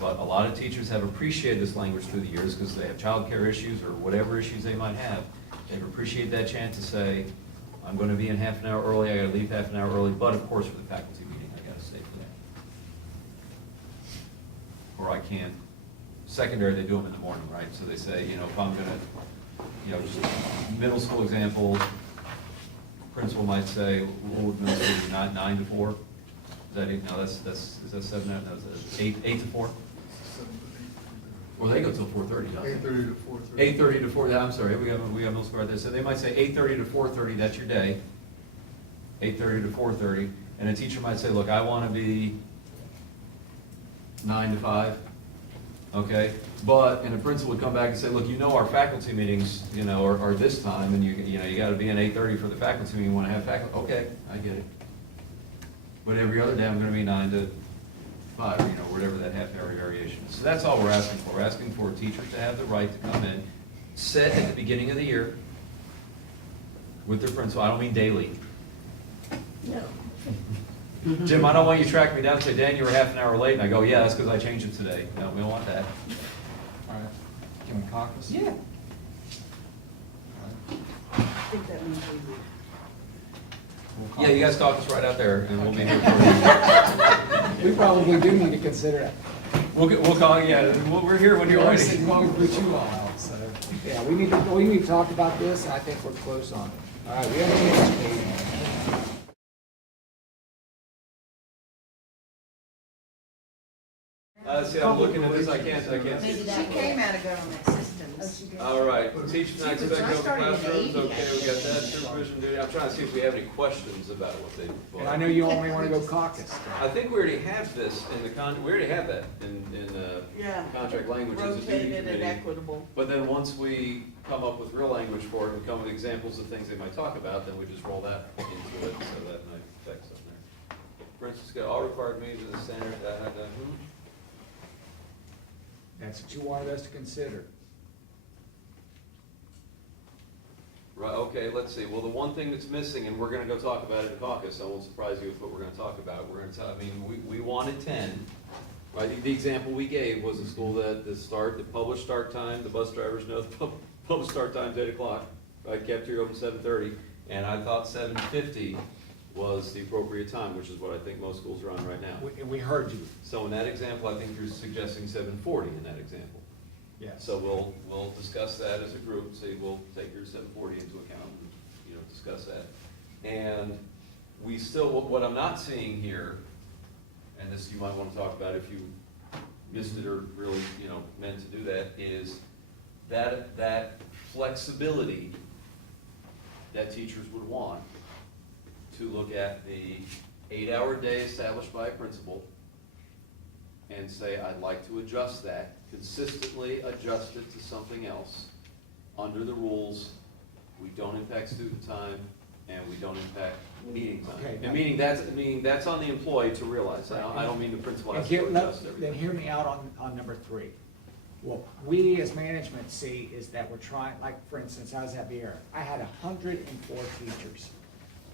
But a lot of teachers have appreciated this language through the years because they have childcare issues or whatever issues they might have. They've appreciated that chance to say, I'm going to be in half an hour early, I got to leave half an hour early, but of course for the faculty meeting, I got to stay for that. Or I can't. Secondary, they do them in the morning, right? So they say, if I'm going to, just middle school example, principal might say, what would middle school be, 9 to 4? Is that, is that 7, no, is that 8 to 4? Or they go till 4:30, don't they? 8:30 to 4:30. 8:30 to 4, I'm sorry, we got middle school right there. So they might say 8:30 to 4:30, that's your day. 8:30 to 4:30, and a teacher might say, look, I want to be 9 to 5, okay? And a principal would come back and say, look, our faculty meetings, are this time, and you got to be in 8:30 for the faculty meeting, you want to have faculty, okay, I get it. But every other day, I'm going to be 9 to 5, whatever that half-hour variation is. So that's all we're asking for. We're asking for teachers to have the right to come in, set at the beginning of the year with their principal. I don't mean daily. No. Jim, I don't want you to track me down and say, Dan, you were half an hour late. And I go, yeah, that's because I changed it today. No, we don't want that. All right, can we caucus? Yeah. I think that means we will. Yeah, you guys talk us right out there, and we'll be here for you. We probably do need to consider it. We'll call, we're here when you're ready. As long as we put you all out, so, yeah, we need to talk about this, and I think we're close on it. All right, we have a chance, Kate. See, I'm looking at this, I can't see. She came out of government systems. All right, teachers not She was expected just open starting in classrooms, 80, okay, we got that, supervision duty, I'm trying to see if we have any questions about what they. And I know you only want to go caucus. I think we already have this in the we already have that in Yeah. contract language as a duty Rotated and committee. equitable. But then once we come up with real language for it and come with examples of things they might talk about, then we just roll that into it, so that might affect something there. For instance, got all required means in the standard, That's what you wanted us to consider. Right, okay, let's see. Well, the one thing that's missing, and we're gonna go talk about it in caucus, I won't surprise you with what we're gonna talk about. We're gonna talk, we wanted 10, right? The example we gave was a school that the published start time, the bus drivers know the published start time's 8 o'clock, right? Cafeteria open 7:30, and I thought 7:50 was the appropriate time, which is what I think most schools are on right now. We heard you. So in that example, I think you're suggesting 7:40 in that example. Yes. So we'll discuss that as a group, say we'll take your 7:40 into account and, discuss that. And we still, what I'm not seeing here, and this you might want to talk about if you missed it or really, meant to do that, is that flexibility that teachers would want to look at the 8-hour day established by a principal and say, I'd like to adjust that, consistently adjust it to something else. Under the rules, we don't impact student time and we don't impact meeting time. Okay, And meaning that's on the employee to realize. I don't mean the principal has to adjust everything. Then hear me out on number 3. What we as management see is that we're trying, like, for instance, I was at Vieira. I had 104 teachers.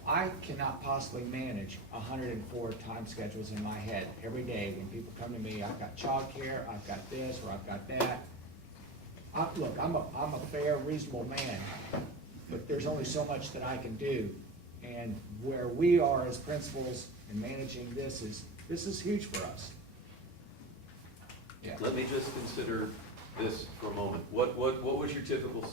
I cannot possibly manage 104 time schedules in my head every day when people come to me, I've got childcare, I've got this, or I've got that. Look, I'm a fair, reasonable man, but there's only so much that I can do. And where we are as principals in managing this is huge for us. Yeah. Let me just consider this for a moment. What was your typical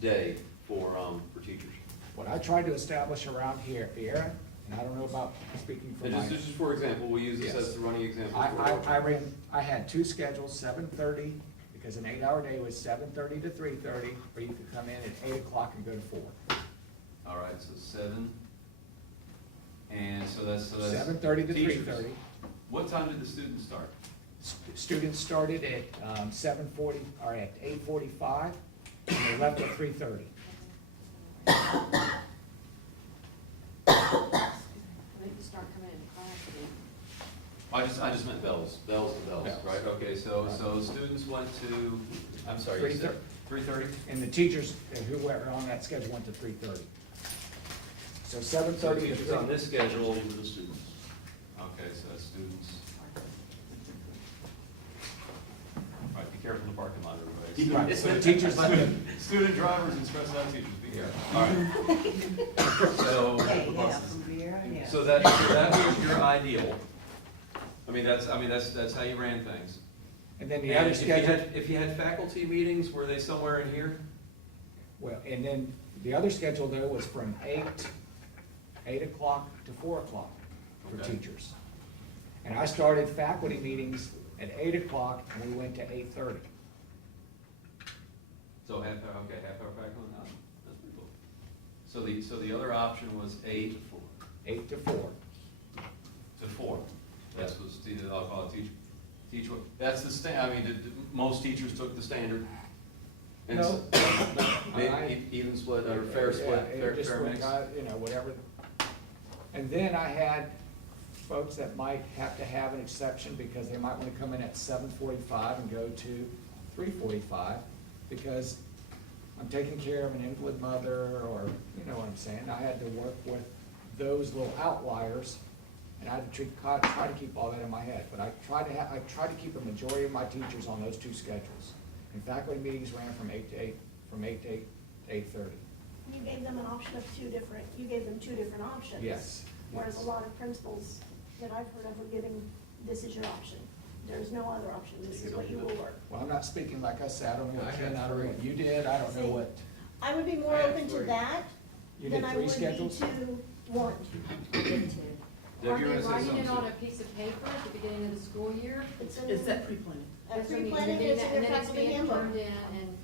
day for teachers? What I tried to establish around here, Aaron, and I don't know about speaking for my. Just for example, we'll use this Yes. as the running example. I had two schedules, 7:30, because an 8-hour day was 7:30 to 3:30, or you could come in at 8 o'clock and go to 4. All right, so 7, and so that's 7:30 to teachers. 3:30. What time did the students start? Students started at 7:40, or at 8:45, and they left at 3:30. When you start coming into class again. I just meant bells to bells, Bells. right? Okay, so students went to, I'm sorry, you said 3:30? And the teachers who were on that schedule went to 3:30. So So 7:30 to teachers on 3:30. this schedule. The students. Okay, so that's students. All right, be careful in the parking lot, everybody. Right, so the teachers Student drivers and stressed out teachers, be careful. All right. So, so that was your ideal. I mean, that's how you ran things. And then the And other if you schedule. if you had faculty meetings, were they somewhere in here? Well, and then the other schedule though was from 8 o'clock to 4 o'clock for Okay. teachers. And I started faculty meetings at 8 o'clock and we went to 8:30. So half hour faculty, no, that's pretty cool. So the other option was 8 to 4. 8 to 4. To 4. That's what I'll call it teach what, that's the I mean, most teachers took the standard. And No. maybe even split, or fair split, Yeah, it fair just went, mix. you know, whatever. And then I had folks that might have to have an exception because they might want to come in at 7:45 and go to 3:45 because I'm taking care of an invalid mother, or, you know what I'm saying? I had to work with those little outliers, and I had to try to keep all that in my head. But I tried to keep the majority of my teachers on those two schedules. And faculty meetings ran from 8 to 8:30. You gave them an option of two different options. Yes. Whereas yes. a lot of principals that I've heard of are giving, this is your option. There's no other option. This is what you will work. Well, I'm not speaking like I said, I don't know what I Ken, had I don't know three. what you did, I don't know See, what, I would be more I have open to three. that you than did I 3 would be schedules? to one. Debbie, Are you they were gonna say writing it something? on a piece of paper at the beginning of the school year? It's Is that pre-planned? That's what I mean, pre-planning, you're it's getting in that, their and then it's faculty being handbook. turned in, and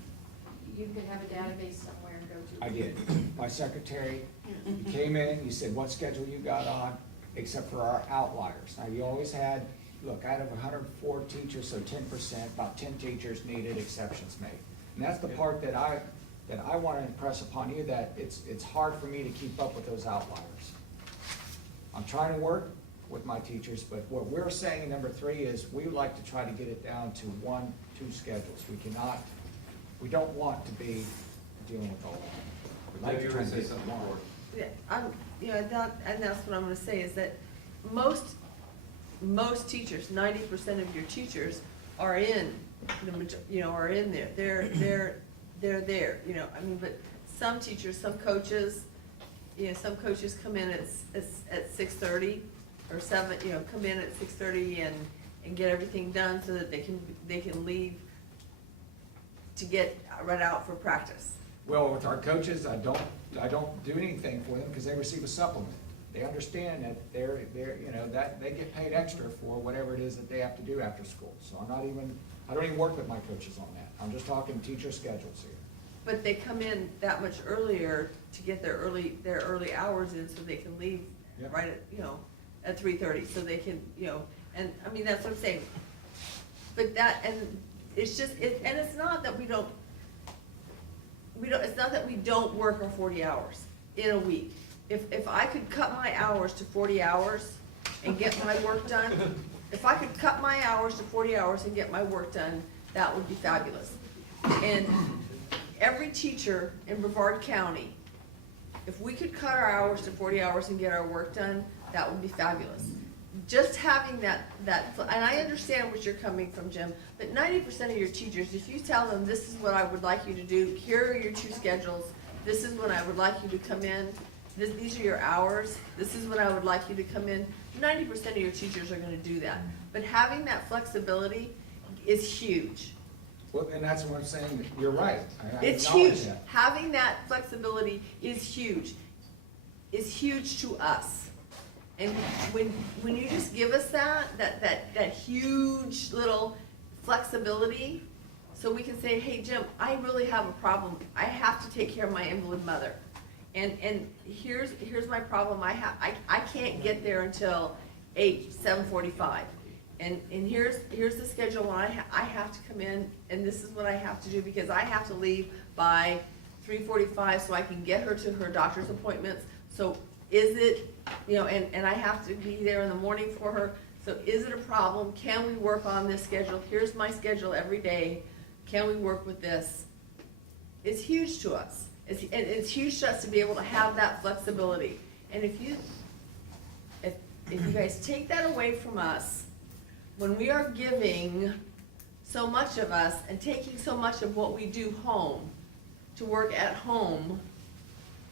you could have a database somewhere and go to. I did. My secretary, you came in, you said what schedule you got on, except for our outliers. Now, you always had, look, out of 104 teachers, so 10%, about 10 teachers needed exceptions made. And that's the part that I want to impress upon you, that it's hard for me to keep up with those outliers. I'm trying to work with my teachers, but what we're saying in number 3 is we would like to try to get it down to 1-2 schedules. We don't want to be dealing with all that. We'd like Debbie, to you were try gonna to say get something more. before. Yeah, and that's what I'm gonna say, is that most teachers, 90% of your teachers are in are in there, they're there, I mean, but some teachers, some coaches come in at 6:30 or 7, come in at 6:30 and get everything done so that they can leave to get right out for practice. Well, with our coaches, I don't do anything for them because they receive a supplement. They understand that they're, that they get paid extra for whatever it is that they have to do after school. So I don't even work with my coaches on that. I'm just talking teacher schedules here. But they come in that much earlier to get their early hours in so they can leave Yep. right at 3:30, so they can, and I mean, that's what I'm saying. But and it's just, and it's not that we don't, it's not that we don't work our 40 hours in a week. If I could cut my hours to 40 hours and get my work done, if I could cut my hours to 40 hours and get my work done, that would be fabulous. And every teacher in Brevard County If we could cut our hours to 40 hours and get our work done, that would be fabulous. Just having that, and I understand what you're coming from, Jim, but 90% of your teachers, if you tell them, this is what I would like you to do, here are your 2 schedules, this is when I would like you to come in, these are your hours, this is when I would like you to come in, 90% of your teachers are gonna do that. But having that flexibility is huge. Well, and that's what I'm saying, you're right. I It's acknowledge huge. that. Having that flexibility is huge to us. And when you just give us that huge little flexibility, so we can say, hey, Jim, I really have a problem. I have to take care of my invalid mother. And here's my problem. I can't get there until 7:45. And here's the schedule when I have to come in, and this is what I have to do, because I have to leave by 3:45 so I can get her to her doctor's appointments. So is it, and I have to be there in the morning for her. So is it a problem? Can we work on this schedule? Here's my schedule every day. Can we work with this? It's huge to us. It's huge to us to be able to have that flexibility. And if you guys take that away from us, when we are giving so much of us and taking so much of what we do home to work at home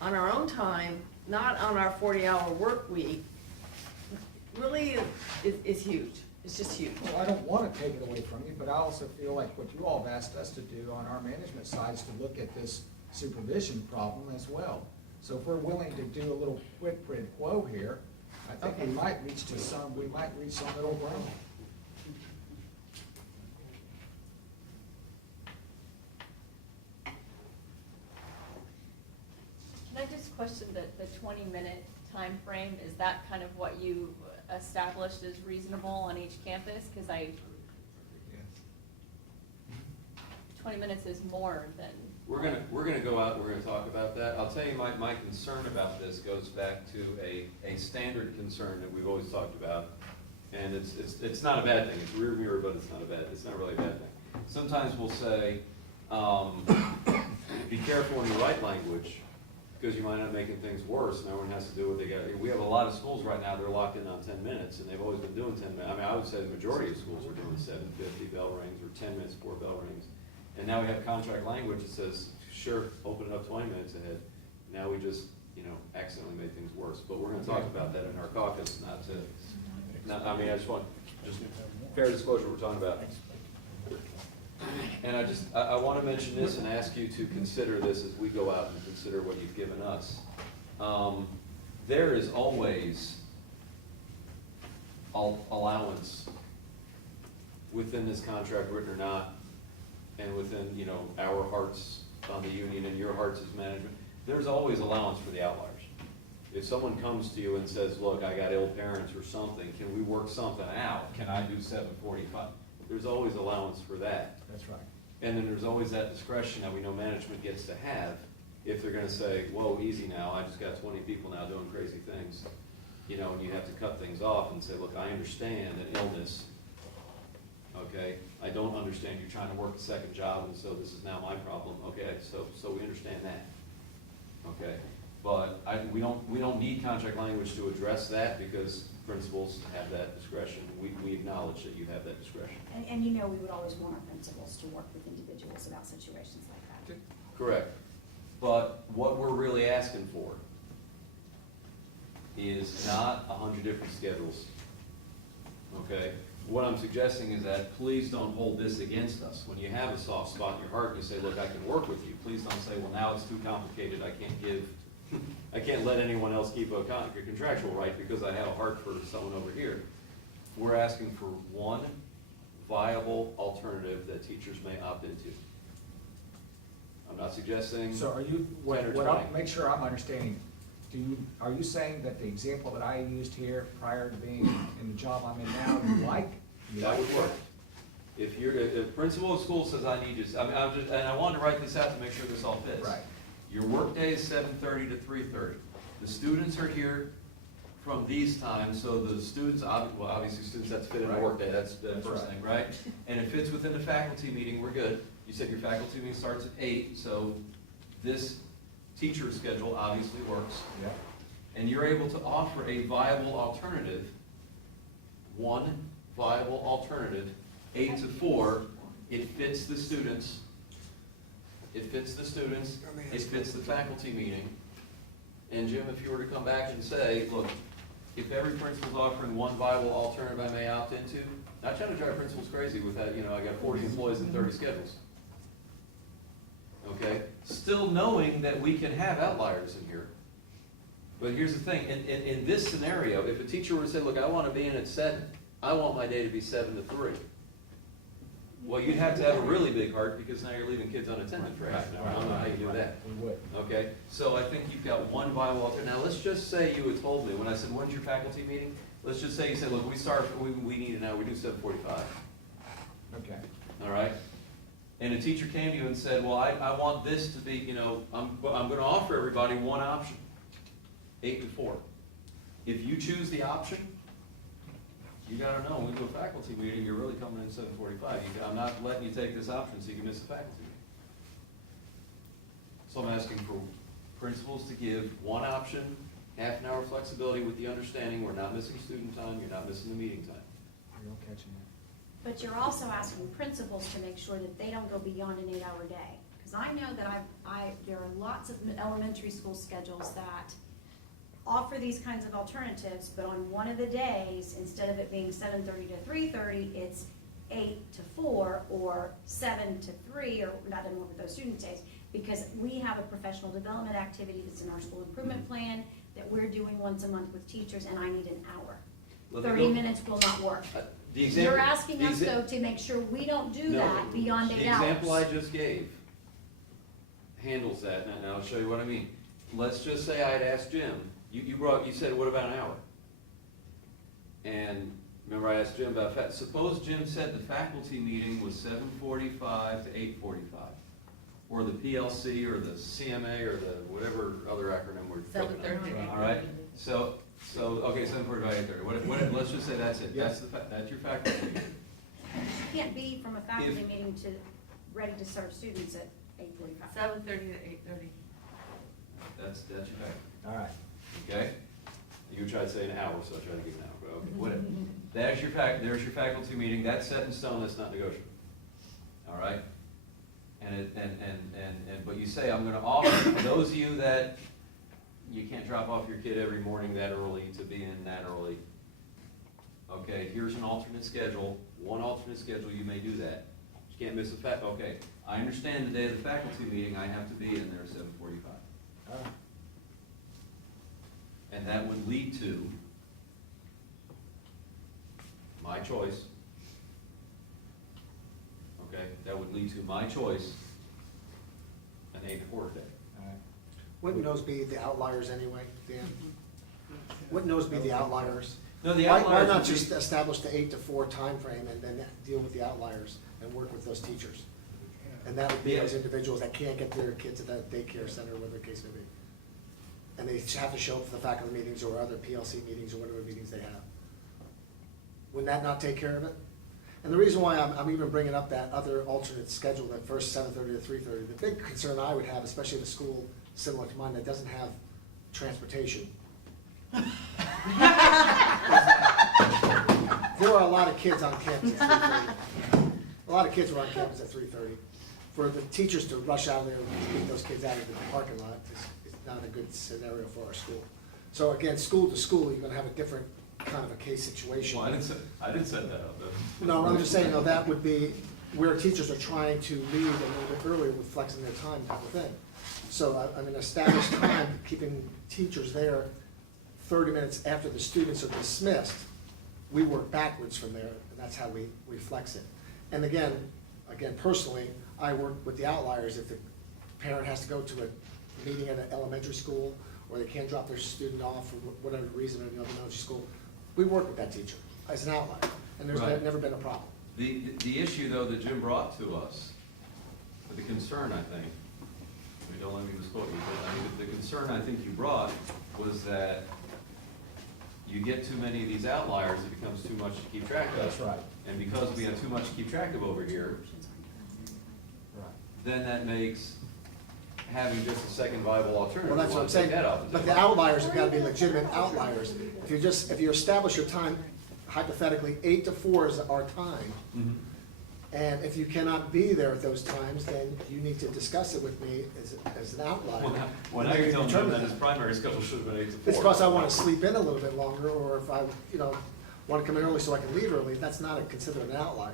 on our own time, not on our 40-hour work week, really is huge. It's just huge. Well, I don't want to take it away from you, but I also feel like what you all have asked us to do on our management side is to look at this supervision problem as well. So if we're willing to do a little quid pro quo here, I think we might reach some middle ground. Can I just question the 20-minute time frame? Is that kind of what you established as reasonable on each campus? Because 20 minutes is more than. We're gonna go out and we're gonna talk about that. I'll tell you, my concern about this goes back to a standard concern that we've always talked about. And it's not a bad thing. It's rear mirror, but it's not really a bad thing. Sometimes we'll say, be careful when you write language, because you might end up making things worse, and everyone has to do what they got. We have a lot of schools right now, they're locked in on 10 minutes, and they've always been doing 10 minutes. I mean, I would say the majority of schools are doing 7:50 bell rings, or 10 minutes before bell rings. And now we have contract language that says, sure, open it up 20 minutes ahead. Now we just, accidentally made things worse. But we're gonna talk about that in our caucus, I just want, fair disclosure, we're talking about. And I want to mention this and ask you to consider this as we go out and consider what you've given us. There is always allowance within this contract, written or not, and within, our hearts on the union and your hearts as management. There's always allowance for the outliers. If someone comes to you and says, look, I got ill parents or something, can we work something out? Can I do 7:45? There's always allowance for that. That's right. And then there's always that discretion that we know management gets to have if they're gonna say, whoa, easy now, I just got 20 people now doing crazy things. And you have to cut things off and say, look, I understand an illness, okay? I don't understand you trying to work a second job, and so this is now my problem, okay? So we understand that, okay? But we don't need contract language to address that, because principals have that discretion. We acknowledge that you have that discretion. And we would always want our principals to work with individuals about situations like that. Correct. But what we're really asking for is not 100 different schedules, okay? What I'm suggesting is that please don't hold this against us. When you have a soft spot in your heart, you say, look, I can work with you. Please don't say, well, now it's too complicated, I can't let anyone else keep a contractual right because I have a heart for someone over here. We're asking for one viable alternative that teachers may opt into. I'm not suggesting So are you, 10 or 20. make sure I'm understanding, are you saying that the example that I used here prior to being in the job I'm in now, you like? That would work. If the principal of school says, I need you, and I wanted to write this out to make sure this all fits. Right. Your workday is 7:30 to 3:30. The students are here from these times, so the students, obviously students have to fit in a Right. workday, that's the first right. thing, right? And it fits within the faculty meeting, we're good. You said your faculty meeting starts at 8, so this teacher schedule obviously works, Yep. and you're able to offer a viable alternative, one viable alternative, 8 to 4, it fits the students, it fits the students, it fits the faculty meeting. And Jim, if you were to come back and say, look, if every principal's offering one viable alternative I may opt into, not trying to drive principals crazy with that, you know, I got 40 employees and 30 schedules. Okay, still knowing that we can have outliers in here. But here's the thing, in this scenario, if a teacher were to say, look, I want to be in at 7, I want my day to be 7 to 3. Well, you'd have to have a really big heart, because now you're leaving kids unattended for half an hour. I don't know how you do that. We would. Okay, so I think you've got one viable alternative. Now, let's just say you had told me, when I said, when's your faculty meeting? Let's just say you said, look, we need an hour, we do 7:45. Okay. All right? And a teacher came to you and said, well, I want this to be, you know, I'm gonna offer everybody one option, 8 to 4. If you choose the option, you gotta know, when we do a faculty meeting, you're really coming in 7:45. I'm not letting you take this option so you can miss the faculty meeting. So I'm asking for principals to give one option, half an hour flexibility, with the understanding we're not missing student time, you're not missing the meeting time. You're catching it. But you're also asking principals to make sure that they don't go beyond an 8-hour day. Because I know that there are lots of elementary school schedules that offer these kinds of alternatives, but on one of the days, instead of it being 7:30 to 3:30, it's 8 to 4 or 7 to 3, or not in one of those student days, because we have a professional development activity that's in our school improvement plan that we're doing once a month with teachers, and I need an hour. Well, 30 minutes will not work. The example- You're asking the us, exa- though, to make sure we don't do No, that beyond 8 hours. The example I just gave handles that, and I'll show you what I mean. Let's just say I'd asked Jim, you said, what about an hour? And remember I asked Jim about, suppose Jim said the faculty meeting was 7:45 to 8:45, or the PLC, or the CMA, or the whatever other acronym we're picking up. 7:30. All right, so, okay, 7:45, 8:30, what, let's just say that's it, that's your faculty meeting. You can't be from a faculty If- meeting to, ready to serve students at 8:45. 7:30 to 8:30. That's your faculty. All right. Okay? You tried to say an hour, so I tried to give an hour, but okay, whatever. There's your faculty meeting, that's set in stone, that's not negotiable. All right? But you say, I'm gonna offer, for those of you that you can't drop off your kid every morning that early to be in that early. Okay, here's an alternate schedule, one alternate schedule, you may do that. You can't miss a okay, I understand the day of the faculty meeting, I have to be in there at 7:45. All right. And that would lead to my choice. Okay, that would lead to my choice, an 8 to 4 day. All right. Wouldn't those be the outliers anyway, Dan? Wouldn't those be the outliers? No, the Why outliers not would be- just establish the 8 to 4 timeframe and then deal with the outliers and work with those teachers? And that would be Yeah. those individuals that can't get their kids at that daycare center, whatever the case may be. And they have to show up for the faculty meetings or other PLC meetings or whatever meetings they have. Wouldn't that not take care of it? And the reason why I'm even bringing up that other alternate schedule, that first 7:30 to 3:30, the big concern I would have, especially at a school similar to mine that doesn't have transportation. There are a lot of kids on campus at 3:30. A lot of kids were on campus at 3:30. For the teachers to rush out there and get those kids out of the parking lot is not a good scenario for our school. So again, school to school, you're gonna have a different kind of a case situation. Well, I didn't set that up, though. No, I'm just saying, though, that would be where teachers are trying to leave a little bit earlier with flexing their time type of thing. So I mean, established time, keeping teachers there 30 minutes after the students are dismissed, we work backwards from there, and that's how we flex it. And again, personally, I work with the outliers. If the parent has to go to a meeting at an elementary school, or they can't drop their student off for whatever reason in another elementary school, we work with that teacher as an outlier, and there's Right. never been a problem. The issue, though, that Jim brought to us, the concern, I think, don't let me misquote you, but I mean, the concern I think you brought was that you get too many of these outliers, it becomes too much to keep track of. That's right. And because we have too much to keep track of over here, Right. then that makes having just a second viable alternative. Well, that's We what I'm wanna take saying, that off but the table. outliers have gotta be legitimate outliers. If you establish your time, hypothetically, 8 to 4 is our time, Mhm. and if you cannot be there at those times, then you need to discuss it with me as an outlier. Well, now you're telling him Determine that his primary schedule should have been 8 to 4. It's because I wanna sleep in a little bit longer, or if I, wanna come in early so I can leave early, that's not considered an outlier.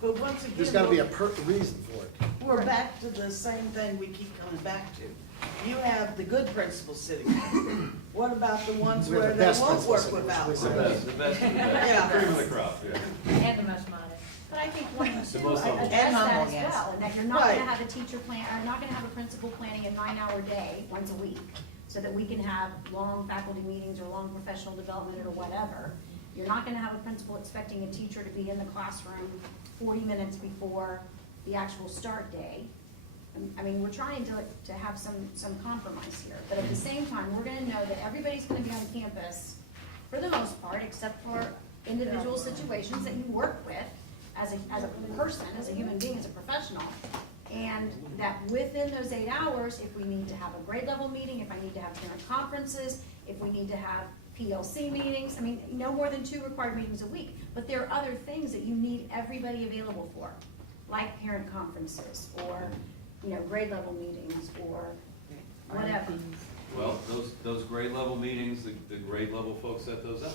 But once again. There's gotta be a reason for it. We're back to the same thing we keep coming back to. You have the good principals sitting there. What about the ones We have where the they best won't work principals with sitting there. The best of the best. Yeah. Cream of the crop, yeah. And the most modest. But I think one, The two, most humble. address that humble, as yes. well, and that you're not Right. gonna have a teacher plan, or not gonna have a principal planning a 9-hour day once a week, so that we can have long faculty meetings or long professional development or whatever. You're not gonna have a principal expecting a teacher to be in the classroom 40 minutes before the actual start day. I mean, we're trying to have some compromise here, but at the same time, we're gonna know that everybody's gonna be on campus for the most part, except for individual situations that you work with as a person, as a human being, as a professional. And that within those 8 hours, if we need to have a grade level meeting, if I need to have parent conferences, if we need to have PLC meetings, I mean, no more than 2 required meetings a week. But there are other things that you need everybody available for, like parent conferences, or, grade level meetings, or whatever. Well, those grade level meetings, the grade level folks set those up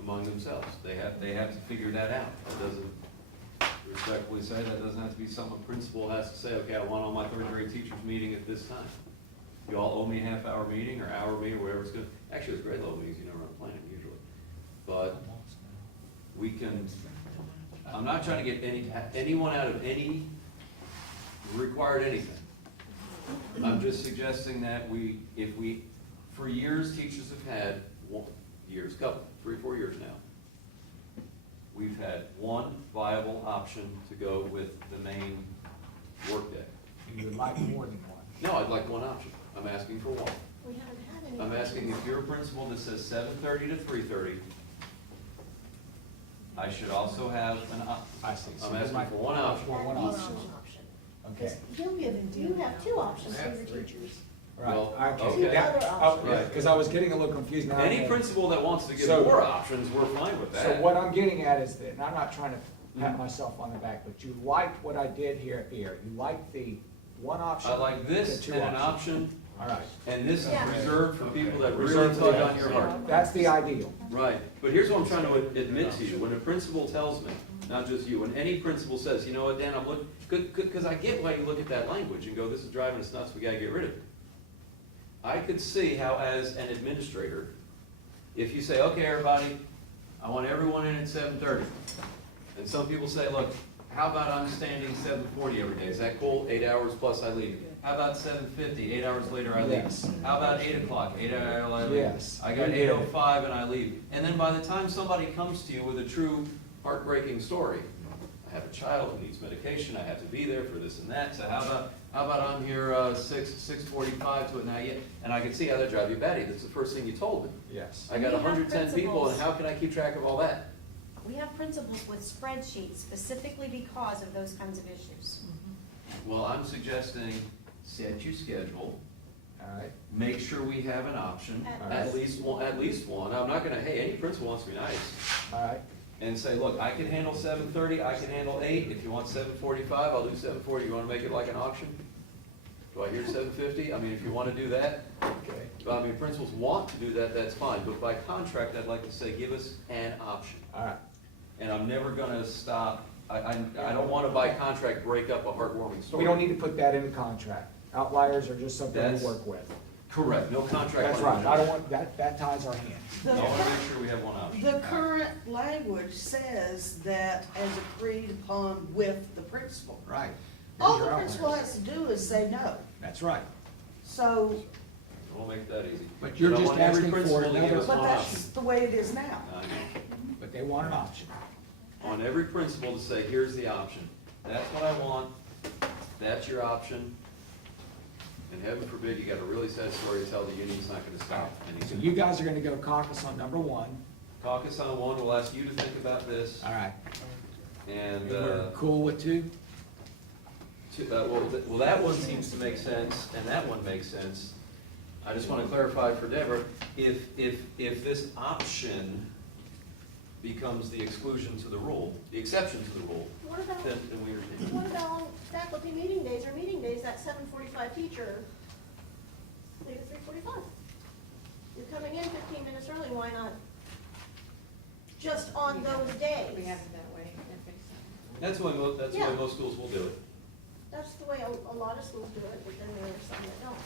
among themselves. They have to figure that out. That doesn't, respectfully say, that doesn't have to be something a principal has to say, okay, I want all my third grade teachers meeting at this time. You all owe me a half-hour meeting, or hour meeting, or whatever it's good. Actually, it's grade level meetings, you never run planning usually. But we can, I'm not trying to get anyone out of any required anything. I'm just suggesting that for years, teachers have had, couple, 3 or 4 years now, we've had one viable option to go with the main workday. You would like more than one. No, I'd like one option. I'm asking for one. We haven't had any. I'm asking if you're a principal that says 7:30 to 3:30, I should also have I see. So I'm you asking might- for one option. For one One option. option. Okay. You have 2 options for your teachers. Right, Well, okay. okay. Other options. Right. Because I was getting a little confused now. Any principal that wants to give So- more options, we're fine with that. So what I'm getting at is that, and I'm not trying to pat myself on the back, but you liked what I did here. You liked the one option. I like this the 2 and an options. option, All right. and this is Yeah. reserved for people that really Reserved for tug the on your heart. That's the ideal. Right, but here's what I'm trying to admit to you, when a principal tells me, not just you, when any principal says, you know what, Dan, I'm looking, because I get why you look at that language and go, this is driving us nuts, we gotta get rid of it. I could see how as an administrator, if you say, okay, everybody, I want everyone in at 7:30. And some people say, look, how about I'm standing 7:40 every day, is that cool? 8 hours plus I leave. How about 7:50, 8 hours later I leave? Yes. How about 8 o'clock, 8 hours I leave? Yes. I got 8:05 and I leave. And then by the time somebody comes to you with a true heartbreaking story, I have a child who needs medication, I have to be there for this and that, so how about I'm here 6:45 to it now, and I can see how that drives you batty, that's the first thing you told me. Yes. I got We have 110 people, and principals. how can I keep track of all that? We have principals with spreadsheets specifically because of those kinds of issues. Well, I'm suggesting, set your schedule, All right. make sure we have an option, At at least one, I'm not gonna, hey, any principal wants to be nice, All right. and say, look, I can handle 7:30, I can handle 8, if you want 7:45, I'll do 7:40, you wanna make it like an auction? Do I hear 7:50? I mean, if you wanna do that, Okay. I mean, principals want to do that, that's fine, but by contract, I'd like to say, give us an option. All right. And I'm never gonna stop, I don't wanna by contract break up a heartwarming story. We don't need to put that in the contract. Outliers are just something That's- we work with. Correct, no contract. That's right. I don't want, that ties our hands. I wanna make sure we have one option. The current language says that as agreed upon with the principal. Right. All There's the your principal outliers. has to do is say no. That's right. So, We'll make that easy. But you're I just want every asking for principal to give another- us but one that's option. the way it is now. I know. But they want an option. I want every principal to say, here's the option. That's what I want, that's your option. And heaven forbid, you got a really sad story to tell, the union's not gonna stop So anything. you guys are gonna go caucus on number 1. Caucus on 1, we'll ask you to think about this, All right. and, And we're cool with 2? Well, that one seems to make sense, and that one makes sense. I just want to clarify for Deborah, if this option becomes the exclusion to the rule, the exception to the rule, What about, then we are. what about faculty meeting days or meeting days, that 7:45 teacher, leave at 3:45? You're coming in 15 minutes early, why not? Just on those days. We have it that way, that makes sense. That's the way Yeah. most schools will do it. That's the way a lot of schools do it, but then there are some that don't.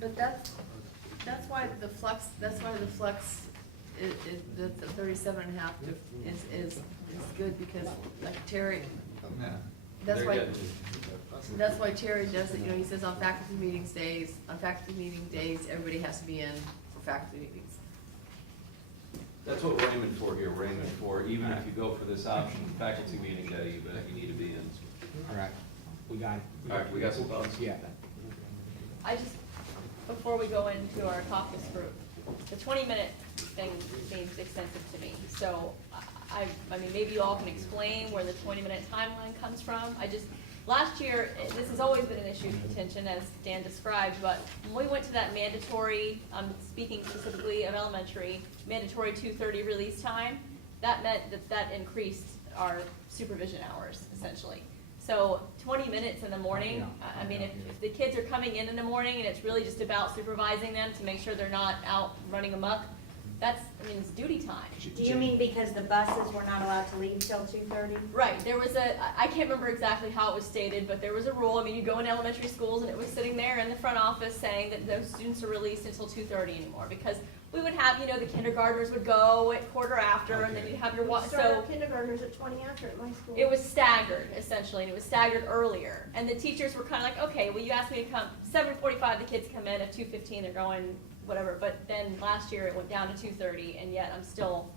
But that's why the flex, the 37.5 is good, because like Terry, Yeah. that's why Terry does it, you know, he says on faculty meeting days, everybody has to be in for faculty meetings. That's what we're aiming for here. We're aiming for, even if you go for this option, faculty meeting day, you need to be in. All right, we got it. All right, we got some thoughts. Yeah. I just, before we go into our caucus group, the 20-minute thing seems extensive to me. So I mean, maybe you all can explain where the 20-minute timeline comes from. Last year, this has always been an issue of contention, as Dan described, but when we went to that mandatory, speaking specifically of elementary, mandatory 2:30 release time, that meant that increased our supervision hours, essentially. So 20 minutes in the morning, I mean, if the kids are coming in the morning and it's really just about supervising them to make sure they're not out running amok, it's duty time. Do you mean because the buses were not allowed to leave till 2:30? Right, there was I can't remember exactly how it was stated, but there was a rule. I mean, you go in elementary schools and it was sitting there in the front office saying that those students are released until 2:30 anymore, because we would have, the kindergartners would go at quarter after, and then you'd have your Start our kindergartners at 20 after at my school. it was staggered, essentially, and it was staggered earlier. And the teachers were kind of like, okay, well, you asked me to come, 7:45 the kids come in, at 2:15 they're going, whatever. But then last year it went down to 2:30, and yet I'm still,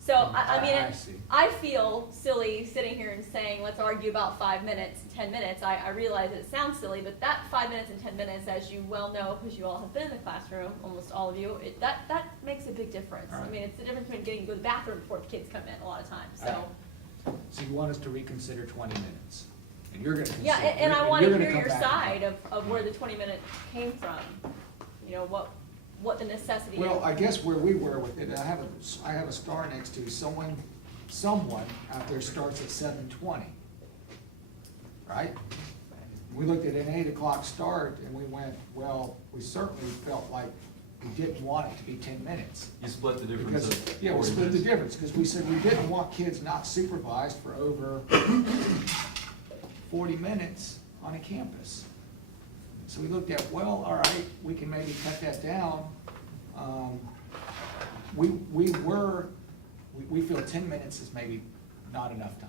so, I see. I feel silly sitting here and saying, let's argue about 5 minutes, 10 minutes. I realize that it sounds silly, but that 5 minutes and 10 minutes, as you well know, because you all have been in the classroom, almost all of you, that makes a big difference. All right. I mean, it's the difference between getting to go to the bathroom before the kids come in a lot of times, so. So you want us to reconsider 20 minutes? And you're gonna Yeah, consider- and I you're want to gonna hear come your back. side of where the 20 minutes came from. What the necessity is. Well, I guess where we were with it, I have a star next to someone out there starts at 7:20, right? We looked at an 8 o'clock start and we went, well, we certainly felt like we didn't want it to be 10 minutes. You split the difference Because, of yeah, we 40 split the minutes. difference, because we said we didn't want kids not supervised for over 40 minutes on a campus. So we looked at, well, all right, we can maybe cut that down. We feel 10 minutes is maybe not enough time.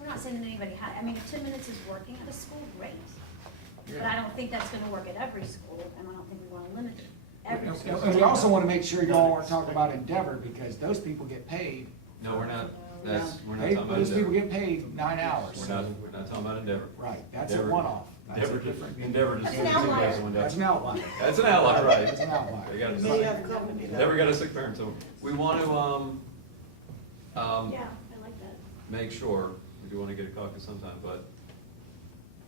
We're not saying that anybody had, if 10 minutes is working at a school, great. But I don't think that's gonna work at every school, and I don't think we wanna limit it. Every school. And we also want to make sure y'all aren't talking about Endeavor, because those people get paid. No, we're not, we're not They- talking about Those people Endeavor. get paid 9 hours. We're not talking about Endeavor. Right, that's a Endeavor- one-off. That's a Endeavor, different- Endeavor just. That's an outlier. That's an outlier. That's an outlier, right. That's an outlier. They got a May have company. Never got a sick parent, so we want to, Yeah, I like that. make sure, we do want to get a caucus sometime, but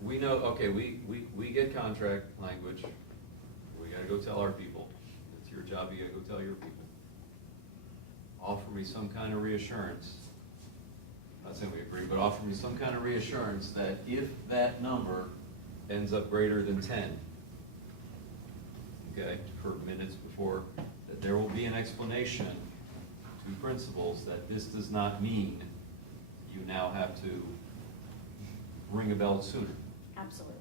we know, okay, we get contract language, we gotta go tell our people, it's your job, you gotta go tell your people. Offer me some kind of reassurance, not saying we agree, but offer me some kind of reassurance that if that number ends up greater than 10, okay, for minutes before, that there will be an explanation to principals that this does not mean you now have to ring a bell sooner. Absolutely.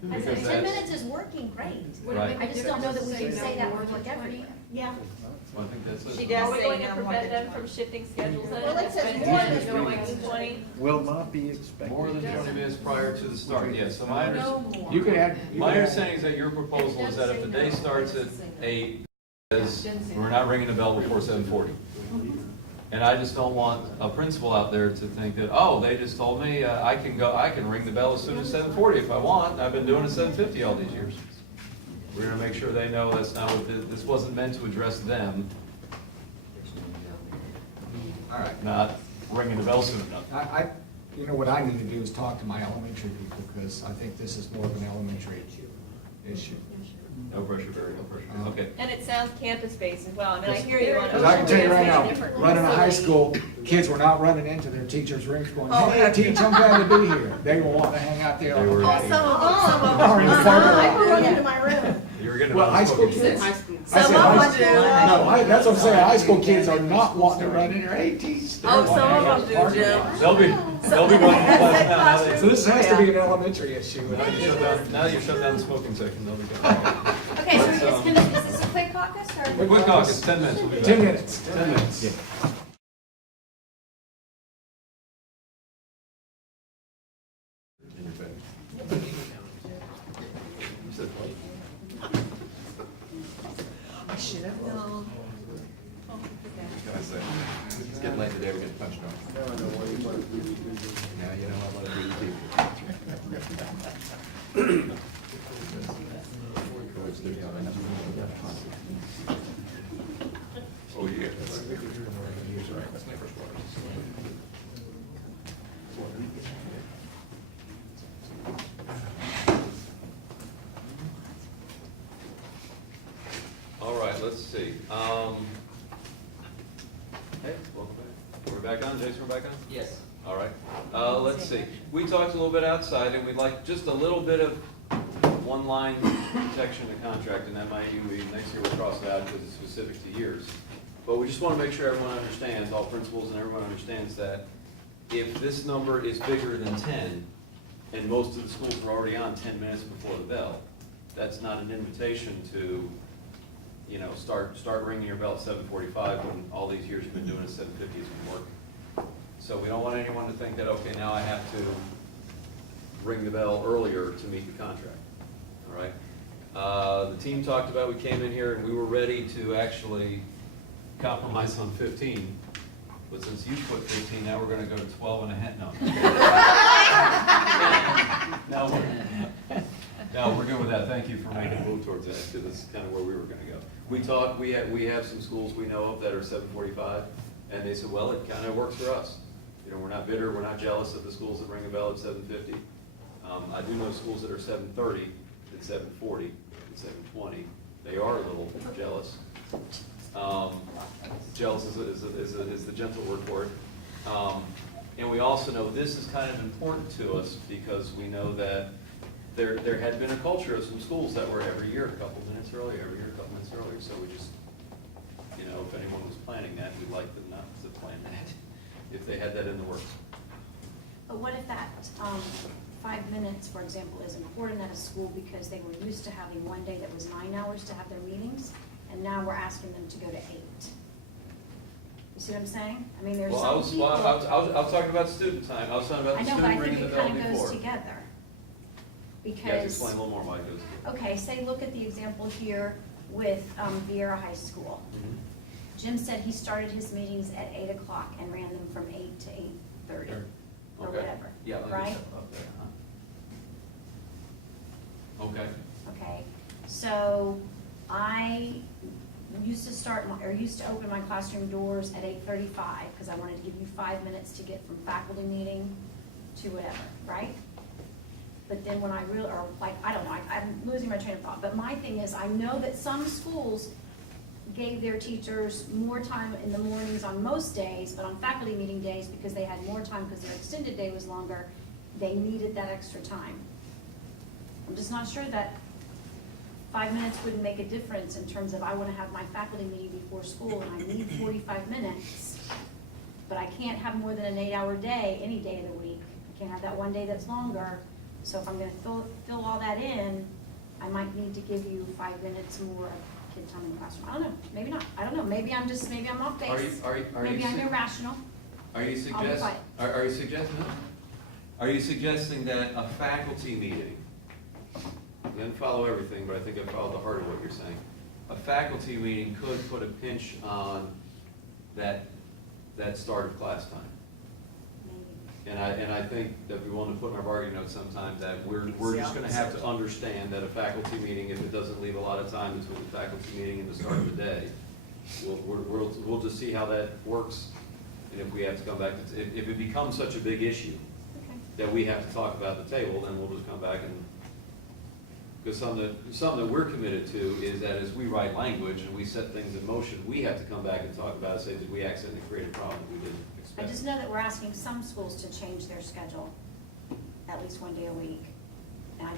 Because 10 that's- minutes is working great. Right. I just don't know that we can say that would work everywhere. Yeah. Well, I think that's it. She does. Are we going to say no more prevent than them from shifting schedules then? Well, it says Spend more 10 than going 20. to 20? Will not be expected. More than 20 minutes prior to the start, yes. So my more. You could add. you my could add- understanding is that your proposal is that if the day starts at 8, we're not ringing the bell before 7:40. And I just don't want a principal out there to think that, oh, they just told me I can ring the bell as soon as 7:40 if I want. I've been doing it 7:50 all these years. We're gonna make sure they know that's not what, this wasn't meant to address them, All right. not ringing the bell soon enough. You know, what I need to do is talk to my elementary people, because I think this is more of an elementary issue. No pressure, Barry, no pressure. Okay. And it sounds campus-based as well. I mean, I hear you on Because I can tell you right now, Ocean Ridge, it's running a high different school, kids were not running into their teachers' rooms going, Oh, hey, heck teach, I'm glad to be here. They were wanting to hang out there on They the were- patio. Some of them, Or in the parking I lot. will run into my room. You were getting Well, high school smoking. kids? High I school. said Some of high them school- do. No, that's what I'm saying, high school kids are not wanting to run in there, hey, teach. They're Oh, wanting to some hang out of in them the do, parking Jim. lot. They'll be running class now. So this has to be an elementary issue. Now that you shut down, now that you shut down the smoking section, they'll be good. Okay, so Let's, is this a quick caucus or? Quick caucus, 10 minutes, we'll be back. 10 minutes. 10 minutes. Yeah. In your bed. You said what? I should have known. What can I say? It's getting late today, we're getting punched on. Now I know why you want to do the Now you know I want to do the TV. Oh, yeah. That's neighbor's water. All right, let's see. Hey, welcome back. We're back on, Jason, we're back on? Yes. All right, let's see. We talked a little bit outside, and we'd like just a little bit of one-line protection in the contract, and that might, next year we'll cross it out because it's specific to years. But we just want to make sure everyone understands, all principals and everyone understands that if this number is bigger than 10, and most of the schools are already on 10 minutes before the bell, that's not an invitation to, you know, start ringing your bell at 7:45 when all these years you've been doing it at 7:50 has been working. So we don't want anyone to think that, okay, now I have to ring the bell earlier to meet the contract, all right? The team talked about, we came in here and we were ready to actually compromise on 15, but since you put 15, now we're gonna go to 12 and a half, no. No, we're good with that, thank you for making a move towards that, because this is kind of where we were gonna go. We talked, we have some schools we know of that are 7:45, and they said, well, it kind of works for us. You know, we're not bitter, we're not jealous of the schools that ring a bell at 7:50. I do know schools that are 7:30, and 7:40, and 7:20. They are a little jealous. Jealous is the gentle word for it. And we also know this is kind of important to us because we know that there had been a culture of some schools that were every year a couple minutes earlier, every year a couple minutes earlier. So we just, you know, if anyone was planning that, we'd like them not to plan that, if they had that in the works. But what if that 5 minutes, for example, is important at a school because they were used to having one day that was 9 hours to have their meetings, and now we're asking them to go to 8? You see what I'm saying? I mean, there's Well, some people. I was talking about student time. I was talking about I the know, but I student think ringing the it bell kind of goes before. together. You guys Because, explain a little more why it goes together. okay, say, look at the example here with Vieira High School. Mhm. Jim said he started his meetings at 8 o'clock and ran them from 8 to 8:30, or Okay. whatever, Yeah, let me right? step up there, huh? Okay. Okay, so I used to used to open my classroom doors at 8:35, because I wanted to give you 5 minutes to get from faculty meeting to whatever, right? But then when I I don't know, I'm losing my train of thought, but my thing is, I know that some schools gave their teachers more time in the mornings on most days, but on faculty meeting days, because they had more time because their extended day was longer, they needed that extra time. I'm just not sure that 5 minutes wouldn't make a difference in terms of I want to have my faculty meeting before school and I need 45 minutes, but I can't have more than an 8-hour day any day of the week. I can't have that one day that's longer. So if I'm going to fill all that in, I might need to give you 5 minutes more of kid time in the classroom. I don't know, maybe not. I don't know, maybe I'm off base. Maybe I'm irrational. Are you I'll be suggesting, quiet. are you suggesting, are you suggesting that a faculty meeting, you didn't follow everything, but I think I followed the heart of what you're saying. A faculty meeting could put a pinch on that start of class time. And I think that we want to put in our bargaining notes sometime that we're just gonna have to understand that a faculty meeting, if it doesn't leave a lot of time between the faculty meeting and the start of the day, we'll just see how that works. And if we have to come back, if it becomes such a big issue, that we have to talk about at the table, then we'll just come back and, because something that we're committed to is that as we write language and we set things in motion, we have to come back and talk about it, say, did we accidentally create a problem we didn't I expect? just know that we're asking some schools to change their schedule at least one day a week. And I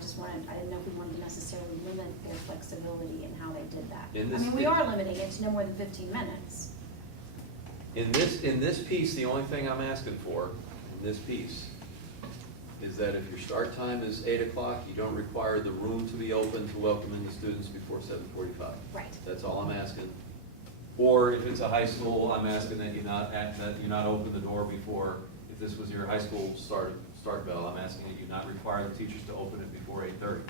didn't know if we wanted to necessarily limit their flexibility in how they did that. In I this- mean, we are limiting it to no more than 15 minutes. In this piece, the only thing I'm asking for, in this piece, is that if your start time is 8 o'clock, you don't require the room to be open to welcome in the students before 7:45. Right. That's all I'm asking. Or if it's a high school, I'm asking that you not open the door before, if this was your high school start bell, I'm asking that you not require the teachers to open it before 8:30.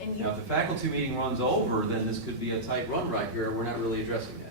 And you, Now, if the faculty meeting runs over, then this could be a tight run right here, we're not really addressing that.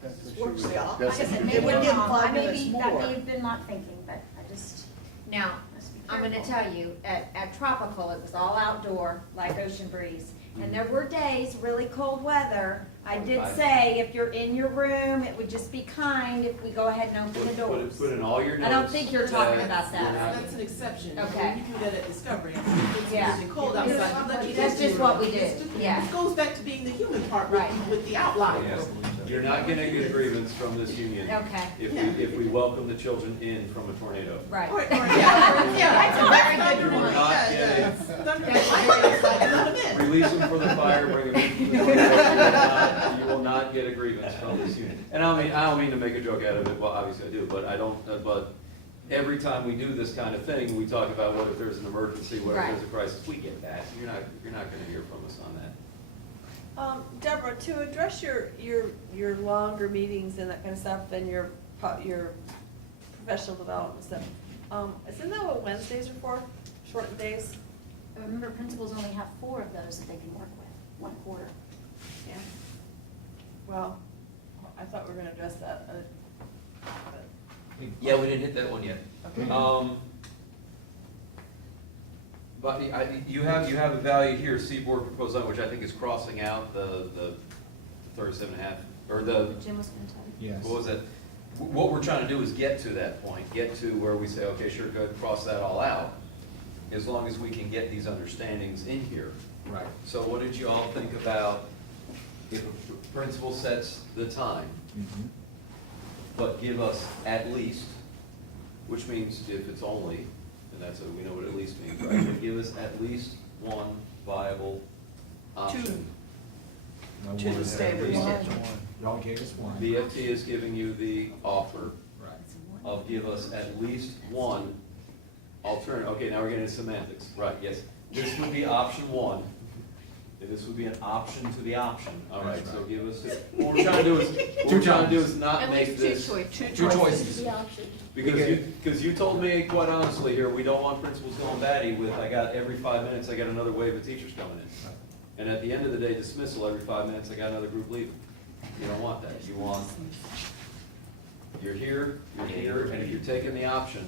That's what Works she the was- opposite. Like I said, It maybe would I'm give wrong. 5 I may minutes be, that more. may have been not thinking, but I just, now, let's be I'm gonna careful. tell you, at Tropical, it was all outdoor, like Ocean Breeze. And there were days, really cold weather, I did Right. say, if you're in your room, it would just be kind if we go ahead and open the doors. Put in all your notes. I don't think you're talking that about we're that. not- That's an exception. Okay. You do that at Discovery. It's Yeah. really cold outside. Let you That's do just it. what we do, It's just- yeah. It goes back to being the human part Right. with the outliers. Yes. You're not gonna get agreements from this union. Okay. If we welcome the children in from a tornado. Right. Or, yeah, That's a very good You're point. not Yeah, yeah. getting, Thunder and lightning, it's like, let them in. release them for the fire, bring them in from the tornado. You will not get agreements from this union. And I don't mean to make a joke out of it, well, obviously I do, but I don't, but every time we do this kind of thing, we talk about what if there's an emergency, what if Right. there's a crisis, we get that. You're not gonna hear from us on that. Deborah, to address your longer meetings and that kind of stuff and your professional development stuff, isn't that what Wednesdays are for? Shortened days? Remember, principals only have 4 of those that they can work with, 1 quarter. Yeah. Well, I thought we were gonna address that, but- Yeah, we didn't hit that one yet. Okay. But you have a value here, Seaboard proposed language, I think is crossing out the 37.5, or the, Jim was gonna tell you. Yes. what was that? What we're trying to do is get to that point, get to where we say, okay, sure, go ahead and cross that all out, as long as we can get these understandings in here. Right. So what did you all think about if a principal sets the time, Mhm. but give us at least, which means if it's only, and that's what we know what at least means, right? But give us at least one viable option. No To more the than state at least one. Y'all gave us one. BFT is giving you the offer Right. of give us at least one alternative. Okay, now we're getting into semantics. Right, yes. This would be option 1. And this would be an option to the option. All right, That's so right. give us, what we're trying to do is, what we're trying to do is not make this. Two choices. Because you told me quite honestly here, we don't want principals going batty with, I got every 5 minutes, I got another wave of teachers coming in. And at the end of the day, dismissal, every 5 minutes, I got another group leaving. You don't want that. You want, you're here, and if you're taking the option,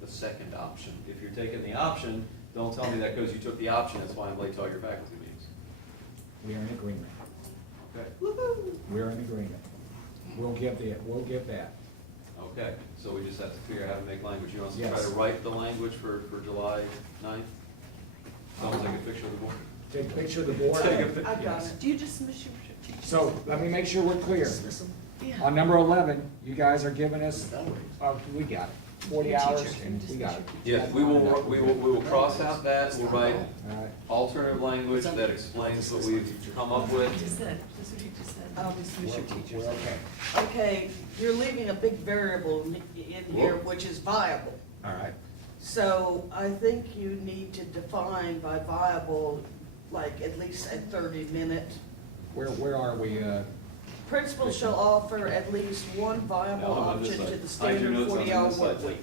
the second option, if you're taking the option, don't tell me that because you took the option, that's why I'm late to all your faculty meetings. We are in agreement. Okay. We're in agreement. We'll give that. Okay, so we just have to figure out how to make language. You want us to try Yes. to write the language for July 9th? Someone take a picture of the board. Take a picture of the board. Take a pic- I've got Yes. it. Do you dismiss your teachers? So let me make sure we're clear. Yeah. On number 11, you guys are giving us, we got it, 40 hours, and we got it. Yes, we will cross out that, we'll write All right. alternative language that explains what we've come up with. Just said, that's what you just said. I'll dismiss your teachers. We're okay. Okay, you're leaving a big variable in here, Whoop. which is viable. All right. So I think you need to define by viable, like at least a 30-minute. Where are we? Principals shall offer at least one viable No, I'm on this option to side. the Hide your standard notes on 40-hour this work side. week.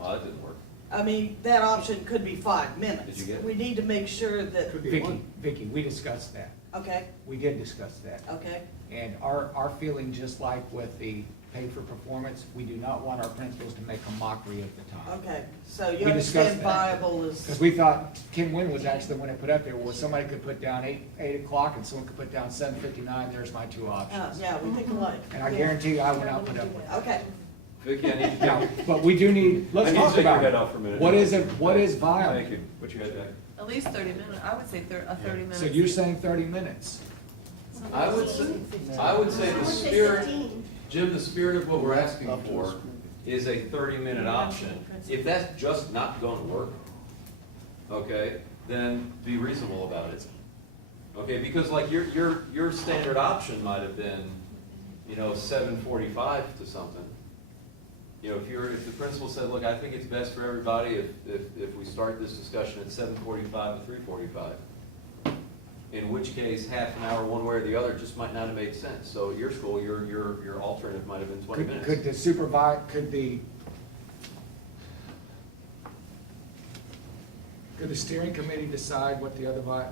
Oh, that didn't work. I mean, that option could be 5 minutes. Did you get it? We need to make sure that, Vicky, we discussed that. okay, We did discuss that. okay, And our feeling, just like with the pay for performance, we do not want our principals to make a mockery of the time. okay. So you We discussed understand that. viable is. Because we thought, Ken Wynn was actually the one that put up there, well, somebody could put down 8 o'clock and someone could put down 7:59, there's my 2 options. Yeah, we think alike. And I guarantee you, I went out and put up with it. Okay, Vicki, I need you to Now, but we do need, I let's need to talk take your about head it. off for a minute. What is viable? Thank you. Put your head back. At least 30 minutes, I would say 30 minutes. So you're saying 30 minutes? I would say the spirit, Jim, the spirit of what we're asking for is a 30-minute option. If that's just not going to work, okay, then be reasonable about it. Okay, because like your standard option might have been, 7:45 to something. If the principal said, look, I think it's best for everybody if we start this discussion at 7:45 to 3:45. In which case, half an hour one way or the other just might not have made sense. So at your school, your alternative might have been 20 minutes. Could the steering committee decide what the other, well,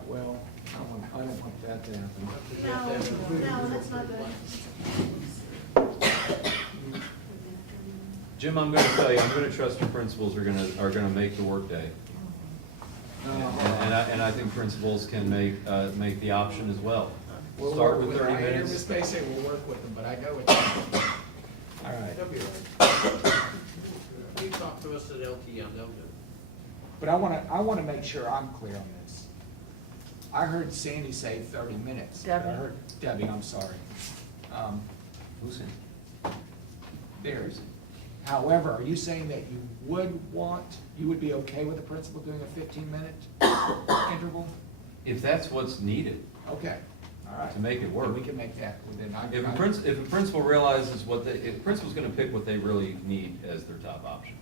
I don't want that to happen. No, that's not good. Jim, I'm gonna tell you, I'm gonna trust your principals are gonna make the workday. And I think principals can make the option as well. We'll Start work with 30 I hear minutes. Ms. Macy, we'll work with them, but I know it's, all right. They'll be all right. You talk to us at LTM, they'll do. But I wanna make sure I'm clear on this. I heard Sandy say 30 minutes. but Debbie. I heard, Debbie, I'm sorry. Who's in? Theirs. However, are you saying that you would be okay with the principal doing a 15-minute interval? If that's what's needed Okay, all right. to make it work. Then we can make that, then If a principal realizes if the principal's gonna pick what they really need as their top option,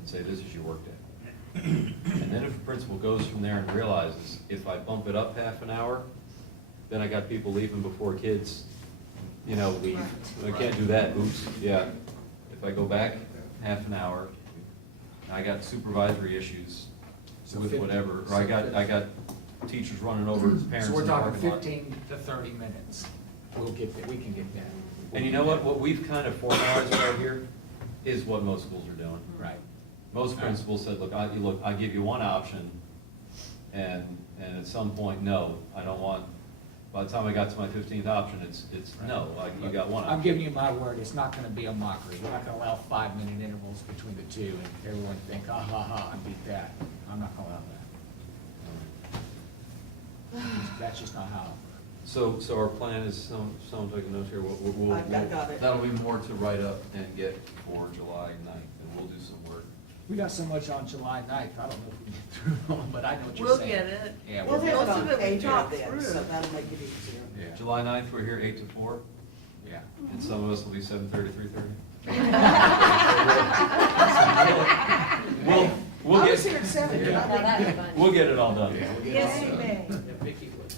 and say, this is your workday. And then if the principal goes from there and realizes, if I bump it up half an hour, then I got people leaving before kids, leave. I can't do that, oops, yeah. If I go back half an hour, I got supervisory issues So with 50 whatever, or I got teachers running over parents So we're in the talking parking lot. 15 to 30 minutes. We'll get that, we can get that. And you know what we've kind of formalized right here is what most schools are doing. Right. Most principals said, look, I give you one option, and at some point, no, I don't want, by the time I got to my 15th option, it's no, like, you got one I'm option. giving you my word, it's not gonna be a mockery. We're not gonna allow 5-minute intervals between the two and everyone think, ha ha ha, I beat that. I'm not gonna allow that. That's just not how. So our plan is, someone take a note here, I got it. that'll be more to write up and get for July 9th, and we'll do some work. We got so much on July 9th, I don't know if we can get through it all, but I know what you're We'll saying. get it. Yeah, We'll we're- have it on Most of it we paper talked then, through. so that'll make it easier. Yeah, July 9th, we're here 8 to 4, yeah. and some of us will be 7:30, 3:30. We'll I was get, here at 7, Yeah. Now that's fun. we'll get it all done. Yes, you may. Yeah, Vicki would too,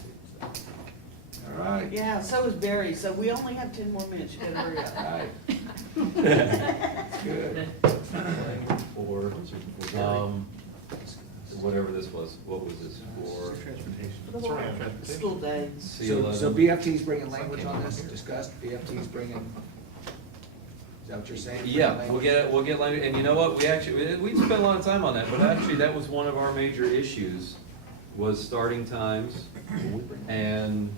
so. All right. Yeah, so is Barry, so we only have 10 more minutes, you gotta hurry All up. right. Good. For, whatever this was, what was this for? School day. C11. So BFT's bringing language on this, discussed, BFT's bringing, is that what you're saying? Yeah, we'll get language, and you know what, we spent a lot of time on that, but actually, that was one of our major issues, was starting times, and,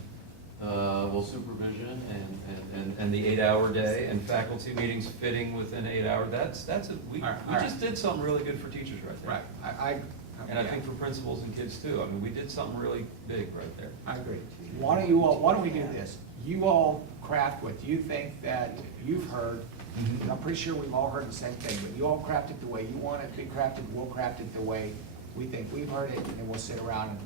supervision, and the 8-hour day, and faculty meetings fitting within 8 hours, we All right. just did something really good for teachers right there. Right, And I think for principals and kids too, I mean, we did something really big right there. I agree. Why don't we do this? You all craft what you think that you've heard, and I'm pretty sure we've all heard the same thing, but you all craft it the way you want it to be crafted, we'll craft it the way we think we've heard it, and we'll sit around and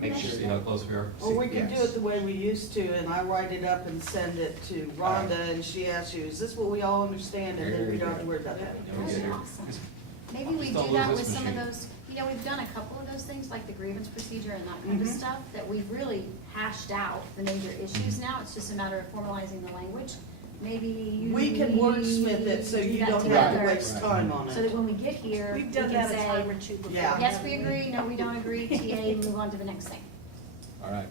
make sure. See how close we are? Or we can do Yes. it the way we used to, and I write it up and send it to Rhonda, and she asks you, is this what we all understand? And then we don't have to worry about that. And we get here. Maybe we Just do don't that lose with this some of machine. those, we've done a couple of those things, like the grievance procedure and that kind of Mhm. stuff, that we've really hashed out the major issues now, it's just a matter of formalizing the language. Maybe We can wordsmith it so do you that don't have to together, waste time on so that it. when we get here, we We've can done that a time say, or two before. Yeah. yes, we agree, no, we don't agree, TA, move on to the next thing. All right.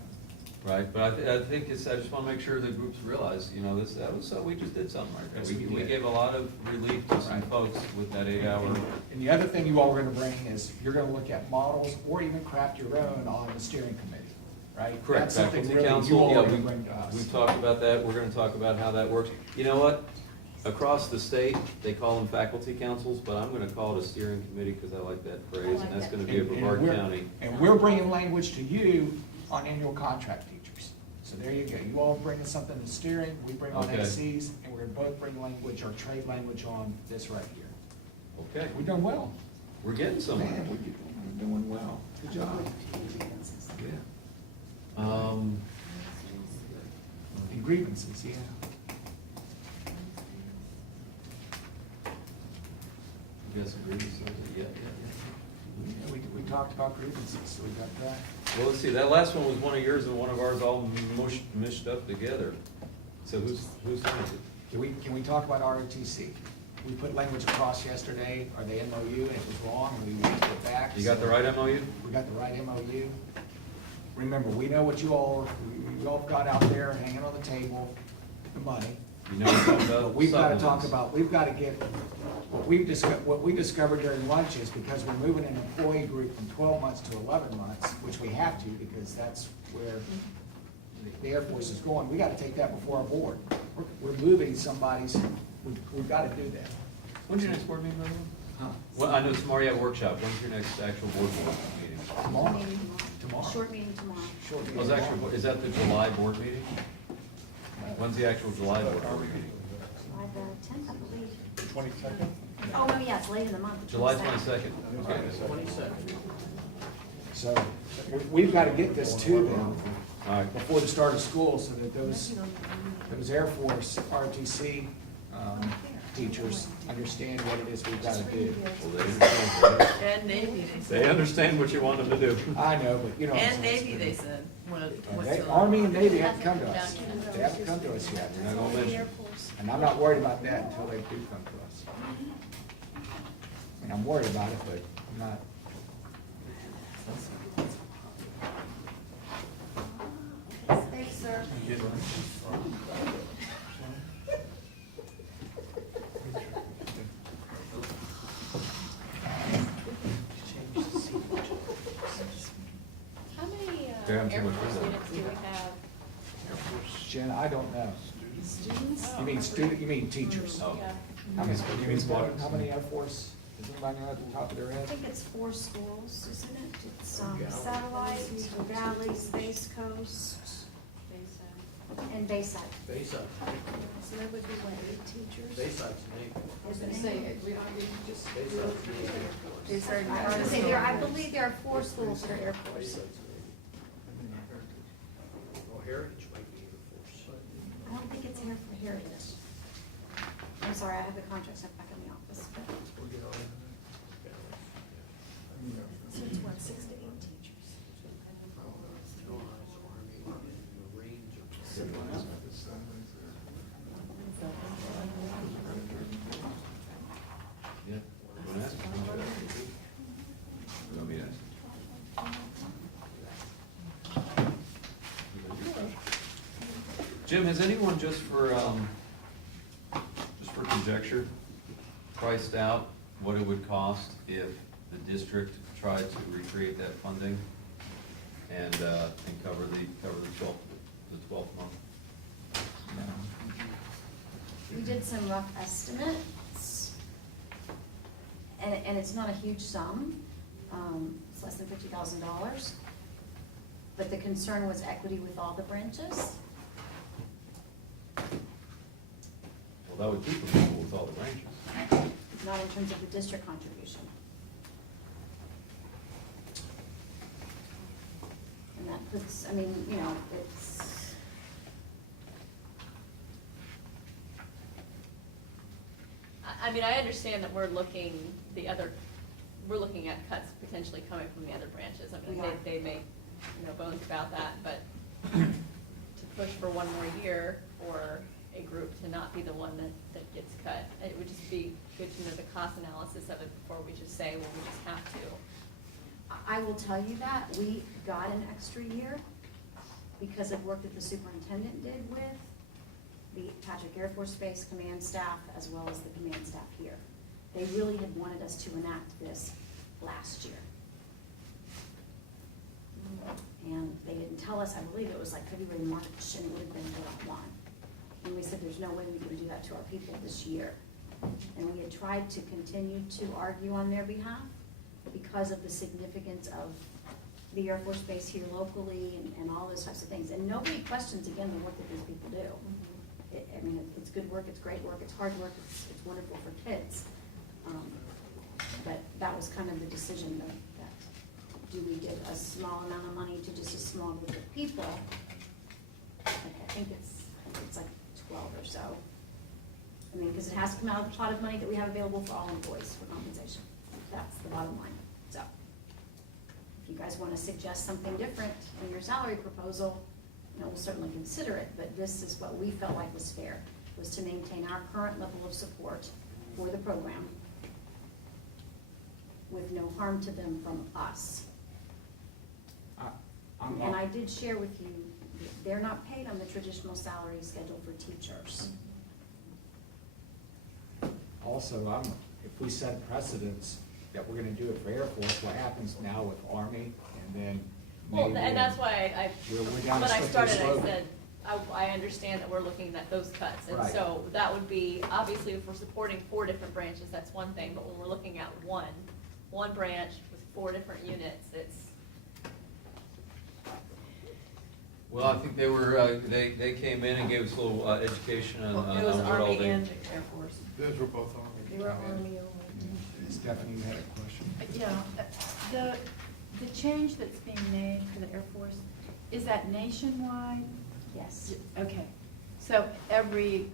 Right, but I think I just want to make sure the groups realize, we just did something right Yes, there. we We did. gave a lot of relief to some Right. folks with that 8-hour. And the other thing you all are gonna bring is, you're gonna look at models, or even craft your own on the steering committee, right? Correct, That's something faculty really you council, all yeah, are gonna bring to us. we've talked about that, we're gonna talk about how that works. You know what? Across the state, they call them faculty councils, but I'm gonna call it a steering committee because I like that phrase, and that's gonna be a Brevard County. And we're bringing language to you on annual contract teachers. So there you go. You all bringing something to steering, we bring on Okay. ACs, and we're both bringing language, or trade language on this right here. Okay, We've done well. we're getting somewhere. Man, we're doing well. Good job. Yeah. And grievances, yeah. You got some grievances? Yeah. Yeah, we talked about grievances, so we got that. Well, let's see, that last one was one of yours and one of ours all mushed up together. So who's done it? Can we talk about ROTC? We put language across yesterday, or the MOU, and it was wrong, and we moved it back. You got the right MOU? We got the right MOU. Remember, we know what you all, we all got out there hanging on the table, the money. You know what I'm talking about? But we've got to talk Supplements. about, we've got to get, what we discovered during lunch is because we're moving an employee group from 12 months to 11 months, which we have to because that's where the Air Force is going, we got to take that before our board. We're moving somebody's, we've got to do that. When's your next board meeting, by the way? Huh? Well, I know tomorrow you have a workshop. When's your next actual board meeting? Tomorrow. Meeting Tomorrow. Short meeting tomorrow. Short meeting Was tomorrow. actual, is that the July board meeting? When's the actual July board meeting? July the 10th, I believe. 22nd? Oh, no, yeah, it's late in the month. the July 22nd. 22nd. Okay. 22nd. So we've got to get this to them All right. before the start of school so that those Air Force ROTC teachers understand what it is we've got to do. Well, they understand. And Navy, they They said. understand what you want them to do. I know, but you know. what I'm And saying. Navy, they said. Army and Navy haven't come to us. They haven't come to us yet. You're not gonna mention. And I'm not worried about that until they do come to us. I mean, I'm worried about it, but I'm not. Thanks, sir. How many They have too Air much Force room. students do we have? Jen, I don't know. Students? You mean student, you mean teachers? Oh. Yeah. How many, You mean squadrons? how many Air Force, does anybody know at the top of their I head? think it's 4 schools, isn't it? It's Satellite, Valley, Space Coast, and Bayside. Bayside. So there would be, what, 8 teachers? Bayside's Navy. I was gonna say, we don't need to just. Bayside's Navy. Is there I was gonna say, I believe there are 4 schools that are Air Force. Bayside's Navy. Well, Heritage might be Air Force. I don't think it's Air for Heritage. I'm sorry, I have the contracts back in the office, but. So it's what, 6 to 8 teachers? Army, Marines, or. Yeah. Wanna ask? You want me to ask? Jim, has anyone just for conjecture, priced out what it would cost if the district tried to recreate that funding and cover the 12th month? We did some rough estimates, and it's not a huge sum, it's less than $50,000. But the concern was equity with all the branches. Well, that would keep them equal with all the branches. Not in terms of the district contribution. And that puts, I mean, you know, it's, I mean, I understand that we're looking at cuts potentially coming from the other branches. I mean, We are. they make, no bones about that, but to push for one more year for a group to not be the one that gets cut, it would just be good to know the cost analysis of it before we just say, well, we just have to. I will tell you that, we got an extra year because of work that the superintendent did with the Patrick Air Force Base command staff as well as the command staff here. They really had wanted us to enact this last year. And they didn't tell us, I believe it was like February, March, and it would have been July 1. And we said, there's no way we can do that to our people this year. And we had tried to continue to argue on their behalf because of the significance of the Air Force Base here locally and all those types of things. And nobody questions, again, the work that these people do. I mean, it's good work, it's great work, it's hard work, it's wonderful for kids. But that was kind of the decision that do we give a small amount of money to just a small group of people? Like, I think it's like 12 or so. I mean, because it has to come out of the pot of money that we have available for all employees for compensation. That's the bottom line. So if you guys want to suggest something different in your salary proposal, we'll certainly consider it, but this is what we felt like was fair, was to maintain our current level of support for the program with no harm to them from us. And I did share with you, they're not paid on the traditional salary schedule for teachers. Also, if we set precedents that we're gonna do it for Air Force, what happens now with Army, and then Well, maybe and that's why we're when down a I slippery started, I slope. said, I understand that we're looking at those cuts. And Right. so that would be, obviously, if we're supporting 4 different branches, that's one thing, but when we're looking at one branch with 4 different units, it's, Well, I think they were, they came in and gave us a little education on It was on what all Army they. and Air Force. Those were both Army. They were Army only. Stephanie, you had a question? Yeah, the change that's being made for the Air Force, is that nationwide? Yes. Okay, so every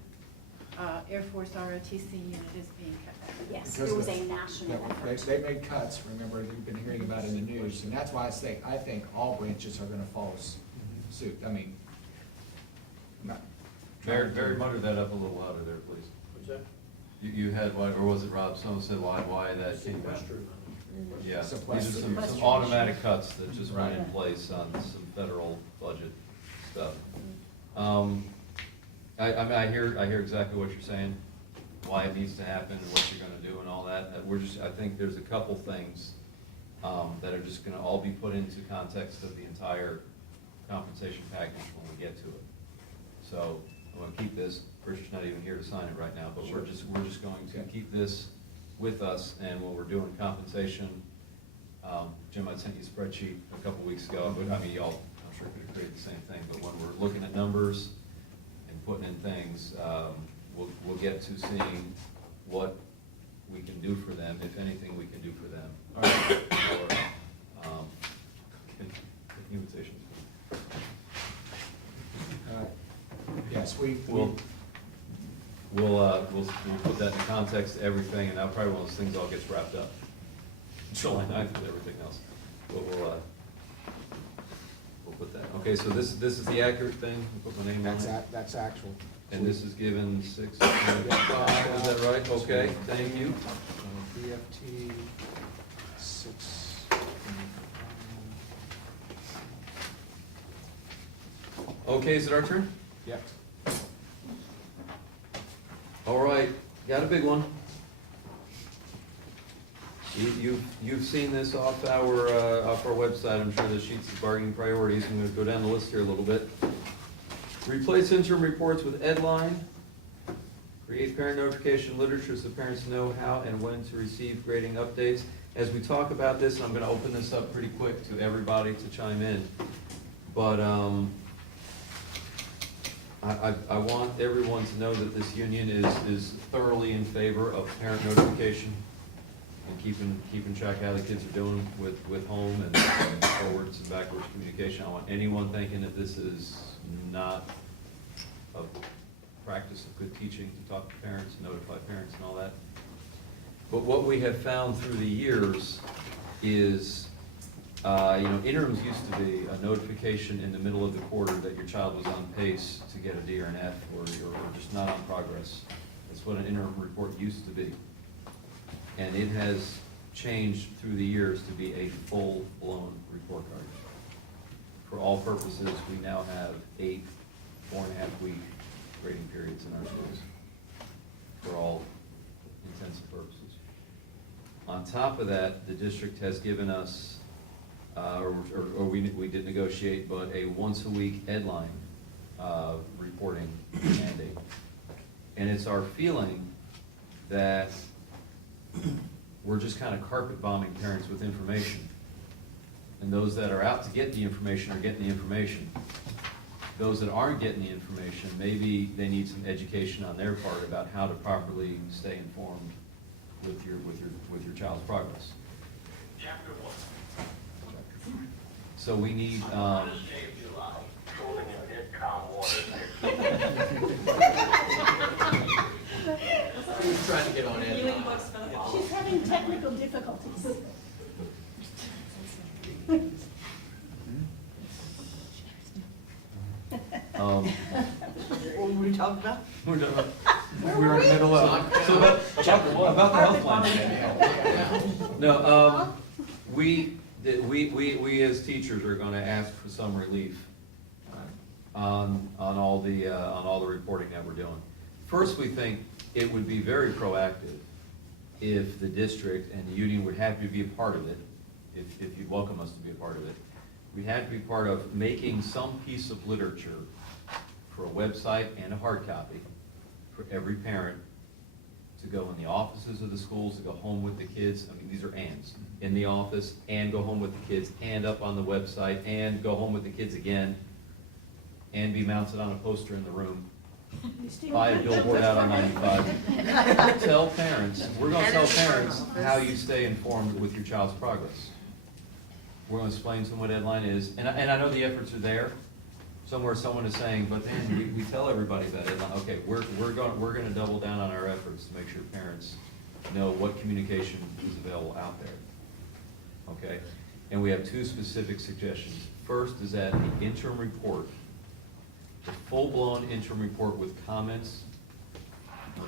Air Force ROTC unit is being cut back? Yes, Because it was a the- national They, effort. they made cuts, remember, you've been hearing about it in the news, and that's why I think all branches are gonna follow suit. I mean, not. Barry, mutter that up a little louder there, please. What's that? You had, or was it Rob, someone said why that came down? Sequester money. Yeah, these are some Sequestration. automatic cuts that just went in Right. place on some federal budget stuff. I mean, I hear exactly what you're saying, why it needs to happen and what you're gonna do and all that. I think there's a couple things, that are just gonna all be put into context of the entire compensation package when we get to it. So, I'm gonna keep this, Christian's not even here to sign it right now, but we're just going to keep this with us, and when we're doing compensation, Jim, I sent you a spreadsheet a couple weeks ago, but I mean, y'all, I'm sure could have created the same thing, but when we're looking at numbers and putting in things, we'll get to seeing what we can do for them, if anything we can do for them. Or, invitations. Yes, We'll put that in context to everything, and now probably one of those things all gets wrapped up. July 9th with everything else. But we'll put that. Okay, so this is the accurate thing, we'll put my name on it. that's actual. And this is given 6, is that right? Okay, thank you. BFT 6. Okay, is it our turn? Yep. All right, got a big one. You've seen this off our website, I'm sure, the sheets of bargaining priorities. I'm gonna go down the list here a little bit. Replace interim reports with Edline. Create parent notification literature so parents know how and when to receive grading updates. As we talk about this, I'm gonna open this up pretty quick to everybody to chime in. But, I want everyone to know that this union is thoroughly in favor of parent notification and keeping track of how the kids are doing with home and forwards and backwards communication. I want anyone thinking that this is not a practice of good teaching to talk to parents, notify parents and all that. But what we have found through the years is, interims used to be a notification in the middle of the quarter that your child was on pace to get a D or an F, or just not on progress. That's what an interim report used to be. And it has changed through the years to be a full-blown report card. For all purposes, we now have 8 4.5-week grading periods in our schools, for all intents and purposes. On top of that, the district has given us, we did negotiate, but a once-a-week Edline reporting mandate. And it's our feeling that we're just kind of carpet bombing parents with information. And those that are out to get the information are getting the information. Those that aren't getting the information, maybe they need some education on their part about how to properly stay informed with your child's progress. Chapter 1. So we need, On this day of July, trolling in dead calm waters. Who's trying to get on Ed Viewing Line? books for the fall. She's having technical difficulties. What were we talking about? we're in the middle of, so about the health plan. No, we as teachers are gonna ask for some relief on all the reporting that we're doing. First, we think it would be very proactive if the district and the union would have to be a part of it, if you'd welcome us to be a part of it. We had to be part of making some piece of literature for a website and a hard copy for every parent to go in the offices of the schools, to go home with the kids. I mean, these are ands. In the office, and go home with the kids, and up on the website, and go home with the kids again, and be mounted on a poster in the room. Buy a billboard out on 95. Tell parents, we're gonna tell parents how you stay informed with your child's progress. We're gonna explain to them what deadline is, and I know the efforts are there. Somewhere someone is saying, but then we tell everybody about it. Okay, we're gonna double down on our efforts to make sure parents know what communication is available out there. Okay, and we have two specific suggestions. First is that the interim report, the full-blown interim report with comments,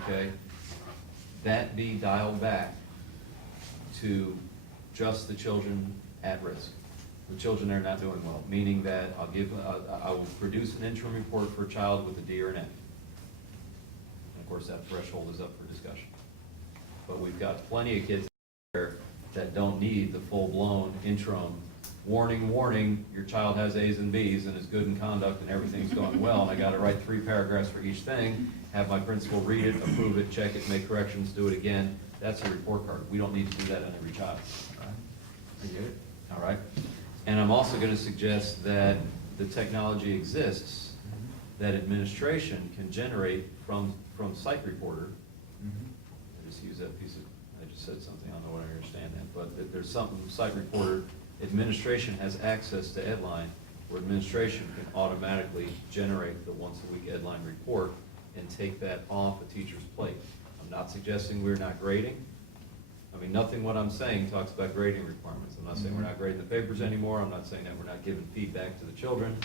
okay, that be dialed back to just the children at risk. The children that are not doing well, meaning that I will produce an interim report for a child with a D or an F. And of course, that threshold is up for discussion. But we've got plenty of kids there that don't need the full-blown interim, warning, warning, your child has A's and B's and is good in conduct and everything's going well, and I gotta write 3 paragraphs for each thing, have my principal read it, approve it, check it, make corrections, do it again. That's a report card. We don't need to do that on every child. All right? You get it? All right? And I'm also going to suggest that the technology exists that administration can generate from Site Reporter. I just used that piece of, I just said something, I don't know what I understand that, but that there's something, Site Reporter, administration has access to Edline, where administration can automatically generate the once-a-week Edline report and take that off a teacher's plate. I'm not suggesting we're not grading. I mean, nothing what I'm saying talks about grading requirements. I'm not saying we're not grading the papers anymore. I'm not saying that we're not giving feedback to the children.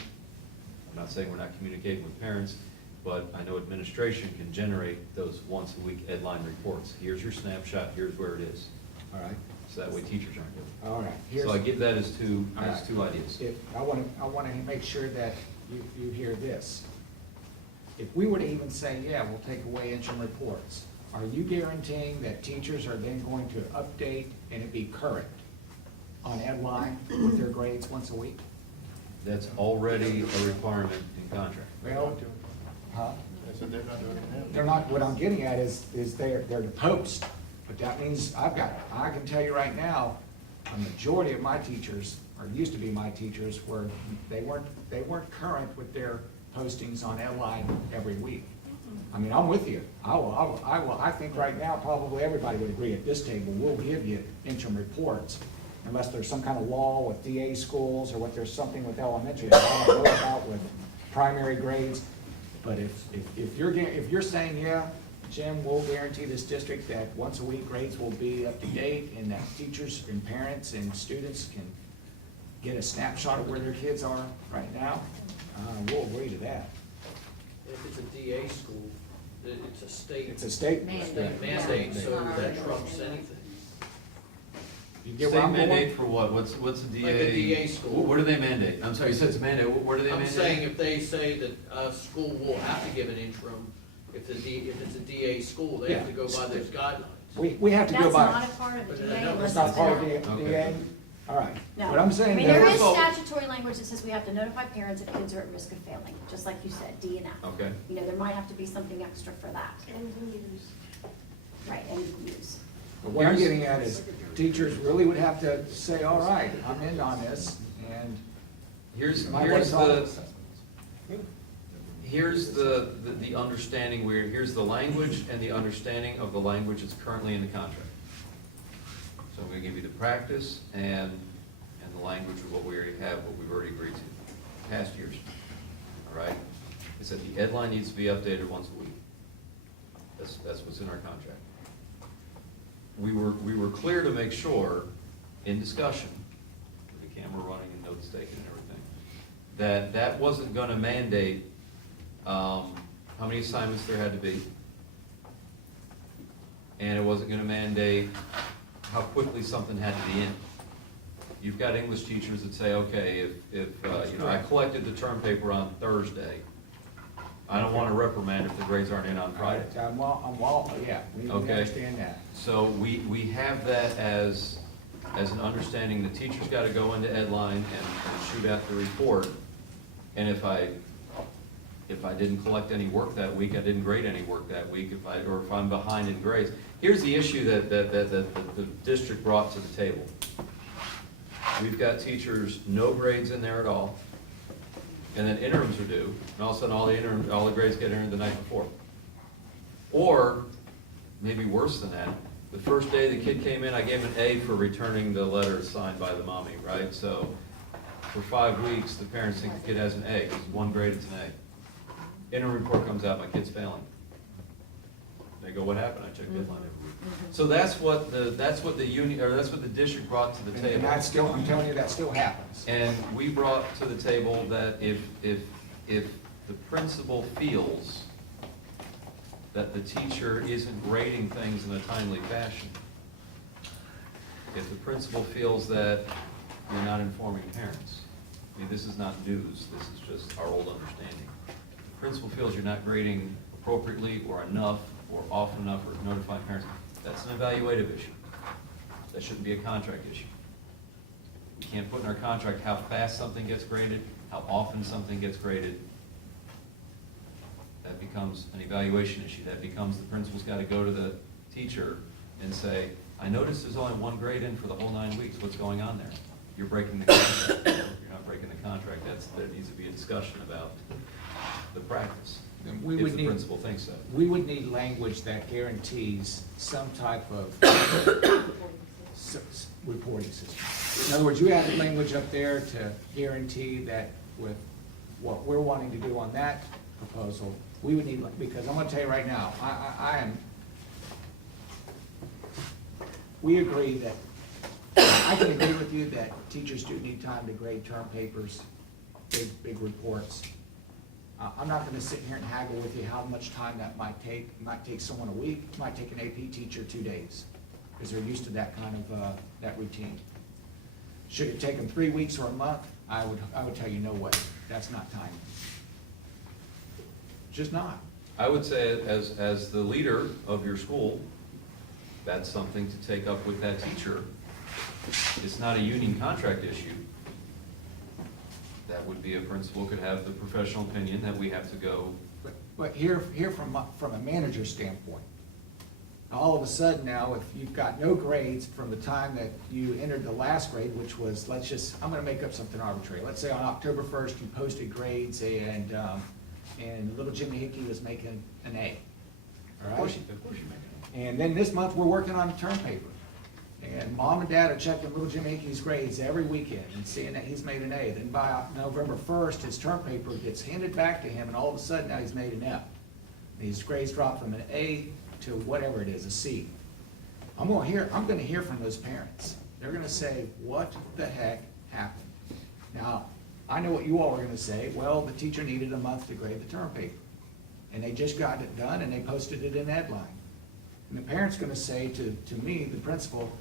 I'm not saying we're not communicating with parents, but I know administration can generate those once-a-week Edline reports. Here's your snapshot, here's where it is. All right. So that way teachers aren't doing it. All right. So I give that as two All right. ideas. I want to make sure that you hear this. If we were to even say, yeah, we'll take away interim reports, are you guaranteeing that teachers are then going to update and it be current on Edline with their grades once a week? That's already a requirement in contract. Well, huh? I said they're not doing it now. They're not, what I'm getting at is they're to post, but that means I can tell you right now, a majority of my teachers, or used to be my teachers, were, they weren't current with their postings on Edline every week. I mean, I'm with you. I think right now, probably everybody would agree at this table, we'll give you interim reports, unless there's some kind of law with DA schools, or what there's something with elementary that I don't know about with primary grades. But if you're saying, yeah, Jim, we'll guarantee this district that once a week grades will be up to date, and that teachers and parents and students can get a snapshot of where their kids are right now, we'll agree to that. If it's a DA school, it's a state. It's a state Mandate, so that trumps anything. You get where State I'm going? mandate for what? What's a DA? Like a DA school. What do they mandate? I'm sorry, you said it's mandate. Where do they I'm mandate? saying if they say that a school will have to give an interim, if it's a DA school, they have to go by those guidelines. We have to go by. That's not a part of the But DA no, unless It's not it's part of been- the Okay. DA? All right, No. what I'm I saying mean, there is, is statutory language that says we have to notify parents if kids are at risk of failing, just like you said, D and F. Okay. You know, there might have to be something extra for that. And use. Right, and use. but what I'm getting at is, teachers really would have to say, all right, I'm in on this, and Here's my the understanding where, here's the language and the understanding of the language that's currently in the contract. So I'm gonna give you the practice and the language of what we already have, what we've already agreed to, past years. All right? It said the ed line needs to be updated once a week. That's what's in our contract. We were clear to make sure, in discussion, with the camera running and notes taken and everything, that wasn't gonna mandate, how many assignments there had to be. And it wasn't gonna mandate how quickly something had to be in. You've got English teachers that say, okay, if you know, I collected the term paper on Thursday, I don't wanna reprimand if the grades aren't in on Friday. Yeah, we Okay. understand that. So we have that as an understanding, the teacher's gotta go into Edline and shoot out the report. And if I didn't collect any work that week, I didn't grade any work that week, or if I'm behind in grades. Here's the issue that the district brought to the table. We've got teachers, no grades in there at all, and then interims are due, and all of a sudden all the grades get entered the night before. Or, maybe worse than that, the first day the kid came in, I gave him an A for returning the letter signed by the mommy, right? So, for 5 weeks, the parents think the kid has an A, because one grade it's an A. Interim report comes out, my kid's failing. They go, what happened? I checked deadline every week. So that's what the union, or that's what the district brought to the And table. that's still, I'm telling you, that still happens. And we brought to the table that if the principal feels that the teacher isn't grading things in a timely fashion, if the principal feels that you're not informing parents, I mean, this is not news, this is just our old understanding. The principal feels you're not grading appropriately or enough or often enough or notifying parents, that's an evaluative issue. That shouldn't be a contract issue. We can't put in our contract how fast something gets graded, how often something gets graded. That becomes an evaluation issue. That becomes the principal's got to go to the teacher and say, I noticed there's only one grade in for the whole 9 weeks. What's going on there? You're breaking the contract. You're not breaking the contract. There needs to be a discussion about the practice. And we if would the need- principal thinks so. We would need language that guarantees some type of reporting system. In other words, you have language up there to guarantee that with what we're wanting to do on that proposal, we would need, because I'm gonna tell you right now, we agree that, I can agree with you that teachers do need time to grade term papers, big reports. I'm not gonna sit here and haggle with you how much time that might take. It might take someone a week, it might take an AP teacher 2 days, because they're used to that kind of, that routine. Should it take them 3 weeks or a month? I would tell you, no way, that's not time. Just not. I would say, as the leader of your school, that's something to take up with that teacher. It's not a union contract issue. That would be a principal could have the professional opinion that we have to go. But here from a manager standpoint, all of a sudden now, if you've got no grades from the time that you entered the last grade, which was, I'm gonna make up something arbitrary. Let's say on October 1st, you posted grades and little Jimmy Hickey was making an A. All right? Of course you make it. And then this month, we're working on a term paper. And mom and dad are checking little Jimmy Hickey's grades every weekend and seeing that he's made an A. Then by November 1st, his term paper gets handed back to him, and all of a sudden now he's made an F. His grades drop from an A to whatever it is, a C. I'm gonna hear from those parents. They're gonna say, what the heck happened? Now, I know what you all are gonna say. Well, the teacher needed a month to grade the term paper. And they just got it done and they posted it in Edline. And the parent's gonna say to me, the principal,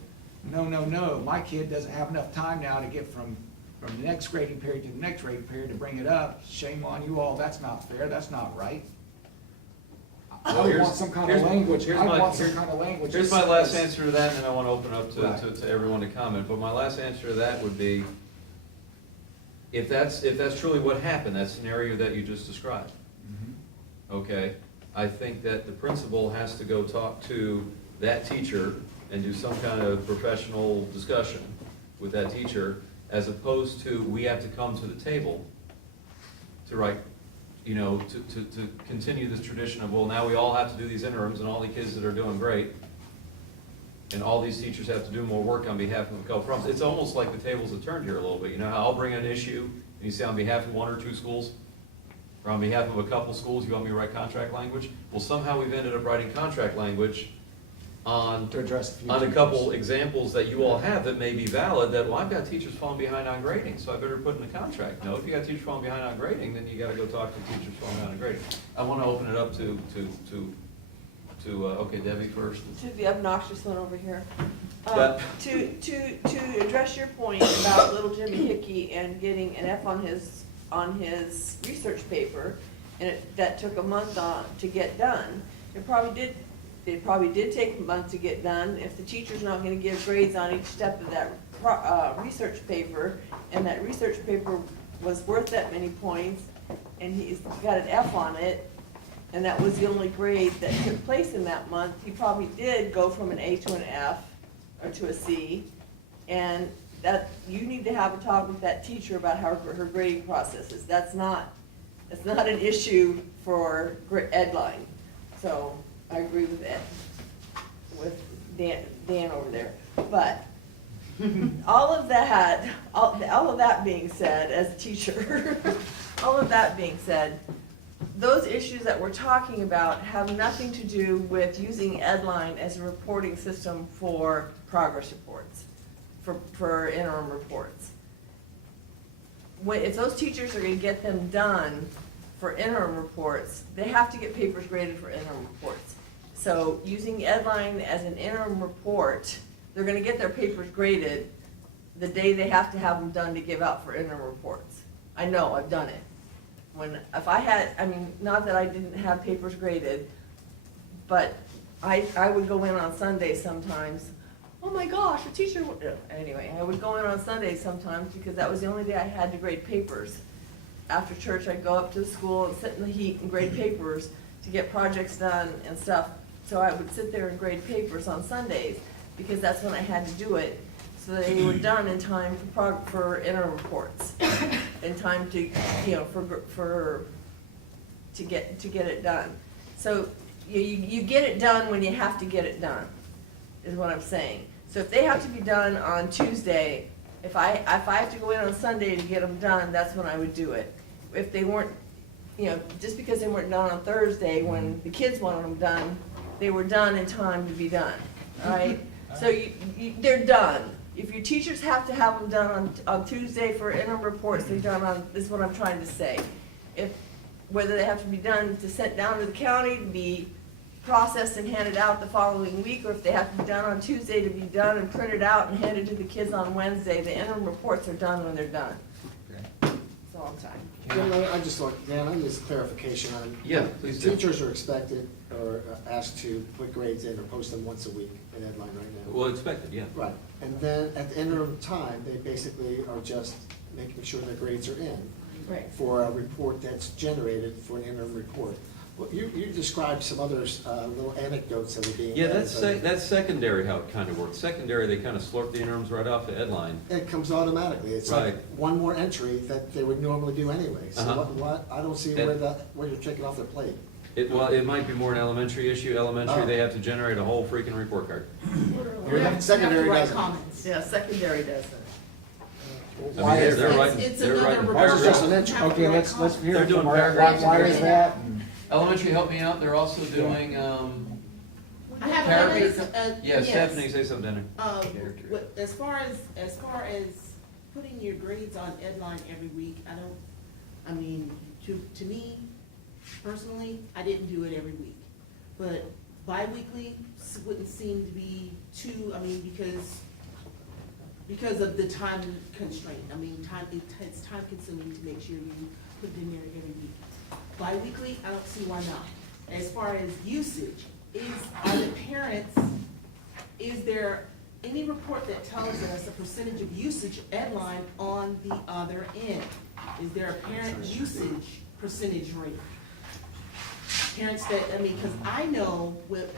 no, my kid doesn't have enough time now to get from the next grading period to the next grading period to bring it up. Shame on you all, that's not fair, that's not right. I Well, would here's- want some kind of here's- language, here's I my- want some here- kind of language. Here's that my last says- answer to that, and then I want to open up Right. to everyone to comment. But my last answer to that would be, if that's truly what happened, that scenario that you just described, Mhm. okay, I think that the principal has to go talk to that teacher and do some kind of professional discussion with that teacher, as opposed to, we have to come to the table to write, you know, to continue this tradition of, well, now we all have to do these interims, and all the kids that are doing great, and all these teachers have to do more work on behalf of the co-profs. It's almost like the tables have turned here a little bit. You know how I'll bring an issue, and you say on behalf of one or two schools, or on behalf of a couple schools, you want me to write contract language? Well, somehow we've ended up writing contract language on, To address a few on a teachers. couple examples that you all have that may be valid, that, well, I've got teachers falling behind on grading, so I better put in a contract. No, if you got teachers falling behind on grading, then you gotta go talk to teachers falling behind on grading. I wanna open it up to, okay, Debbie first. To the obnoxious one over here. That- To address your point about little Jimmy Hickey and getting an F on his research paper, and that took a month to get done. It probably did take a month to get done. If the teacher's not gonna give grades on each step of that research paper, and that research paper was worth that many points, and he's got an F on it, and that was the only grade that took place in that month, he probably did go from an A to an F, or to a C, and that, you need to have a talk with that teacher about how her grading process is. That's not an issue for Edline. So, I agree with Ed, with Dan over there. But, all of that being said, as a teacher, all of that being said, those issues that we're talking about have nothing to do with using Edline as a reporting system for progress reports, for interim reports. If those teachers are gonna get them done for interim reports, they have to get papers graded for interim reports. So using Edline as an interim report, they're gonna get their papers graded the day they have to have them done to give out for interim reports. I know, I've done it. If I had, I mean, not that I didn't have papers graded, but I would go in on Sundays sometimes. Oh my gosh, the teacher, anyway, I would go in on Sundays sometimes because that was the only day I had to grade papers. After church, I'd go up to the school and sit in the heat and grade papers to get projects done and stuff. So I would sit there and grade papers on Sundays because that's when I had to do it. So they were done in time for interim reports, in time to, you know, to get it done. So you get it done when you have to get it done, is what I'm saying. So if they have to be done on Tuesday, if I have to go in on Sunday to get them done, that's when I would do it. If they weren't, you know, just because they weren't done on Thursday when the kids wanted them done, they were done in time to be done, all right? So they're done. If your teachers have to have them done on Tuesday for interim reports, they're done on, this is what I'm trying to say. Whether they have to be done to sent down to the county to be processed and handed out the following week, or if they have to be done on Tuesday to be done and printed out and handed to the kids on Wednesday, the interim reports are done when they're done. That's all I'm saying. Dan, I just want, Dan, I need some clarification on. Yeah, please do. Teachers are expected or asked to put grades in or post them once a week in Edline right now. Well, expected, yeah. Right, and then at the interim time, they basically are just making sure their grades are in. Right. For a report that's generated for an interim report. Well, you described some others, little anecdotes that were being. Yeah, added, that's secondary how it kind of works. Secondary, they kind of slurp the interims right off the Edline. It comes automatically. It's like Right. one more entry that they would normally do anyway. So Uh-huh. what, I don't see And- where you're taking off their plate. Well, it might be more an elementary issue. Elementary, Oh. they have to generate a whole freaking report card. Secondary doesn't. Yeah, secondary doesn't. I Why mean, is they're that? writing, It's they're another writing Why is it just an paragraphs. entry? Okay, let's hear They're it doing from our, paragraphs. why is that? Elementary, help me out. They're also doing, I have character. Yeah, yes. Stephanie, say something. As far as putting your grades on Edline every week, I mean, to me, personally, I didn't do it every week. But bi-weekly wouldn't seem to be too, I mean, because of the time constraint. I mean, it's time consuming to make sure you put it in there every week. Bi-weekly, I don't see why not. as far as usage, are the parents, is there any report that tells us a percentage of usage Edline on the other end? Is there a parent usage percentage rate? Parents that, I mean, because I know with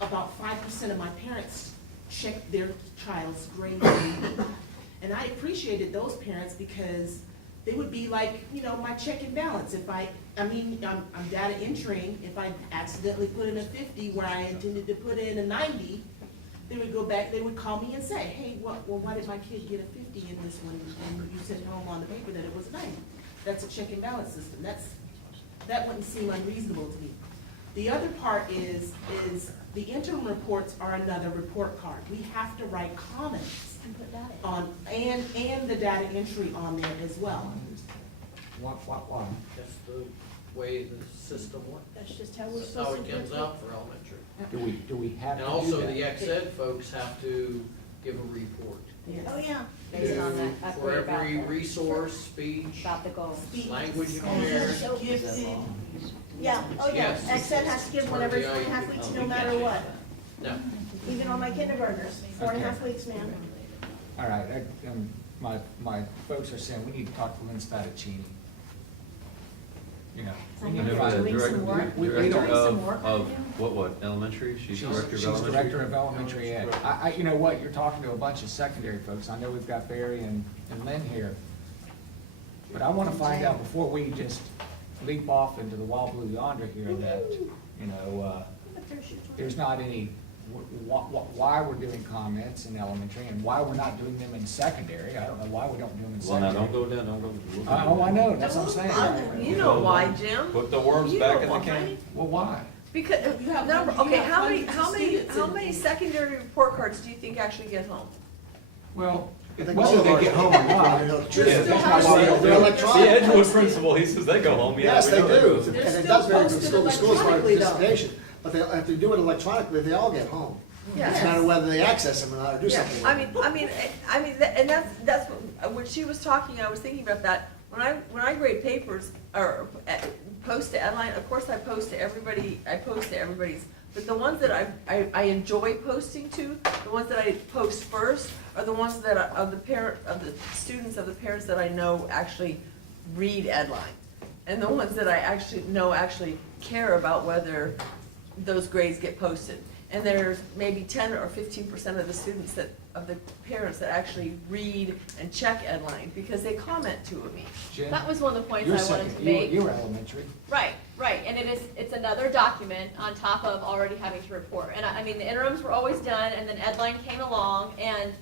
about 5% of my parents check their child's grade. And I appreciated those parents because they would be like, you know, my check and balance. If I'm data entering, if I accidentally put in a 50 where I intended to put in a 90, they would go back, they would call me and say, hey, well, why did my kid get a 50 in this one? And you sent home on the paper that it was a 90. That's a check and balance system. That wouldn't seem unreasonable to me. The other part is the interim reports are another report card. We have to write comments on, and the data entry on there as well. Why? That's the way the system works. That's just how we're That's how supposed it to do comes it. out for elementary. Do we have And to do also, that? the ex-ed folks have to give a report. Oh, yeah. Based on that, I For agree about every that. resource, speech, About the goals. language Oh, impaired. so Gifted. Yeah, oh, yeah, Yes. Exceed has to give one every 4.5 weeks, no matter what. No. Even on my kindergartners, 4.5 weeks, man. All right, my folks are saying we need to talk to Lynn Spadaccini. You know. we need to You're find- doing some work. we You're don't- doing some work on him? What, elementary? She's director of She's elementary? director of elementary ed. You know what, you're talking to a bunch of secondary folks. I know we've got Barry and Lynn here. But I want to find out before we just leap off into the wild blue yonder here that, you know, there's not any, why we're doing comments in elementary and why we're not doing them in secondary. I don't know why we don't do them in Well, now, secondary. don't go down, don't go. Oh, I know, that's what I'm saying. You know why, Jim? Put the worms You back know in the why. can. Well, why? Because, You have number, hundreds- you okay, have how many students in- secondary report cards do you think actually get home? Well, I think whether all of they ours get are home or if you want not. to know the Yeah, truth. that's That's not why why they're they're electronic. The Edgewood principal, he says they go home, yeah. Yes, we they know do, do. and They're it still does vary from posted school to school as far as electronically, though. participation. But if they do it electronically, they all get home. Yes. It's a matter of whether they access them or not, or do Yeah, something with them. and that's what, when she was talking, I was thinking about that. When I grade papers or post to Edline, of course I post to everybody's, but the ones that I enjoy posting to, the ones that I post first are the ones that are of the parents that I know actually read Edline. And the ones that I actually care about whether those grades get posted. And there's maybe 10 or 15% of the students of the parents that actually read and check Edline because they comment to me. Jen, That was one of the points you're I wanted second- to make. You're elementary. Right, and it's another document on top of already having to report. And I mean, the interims were always done, and then Edline came along, and,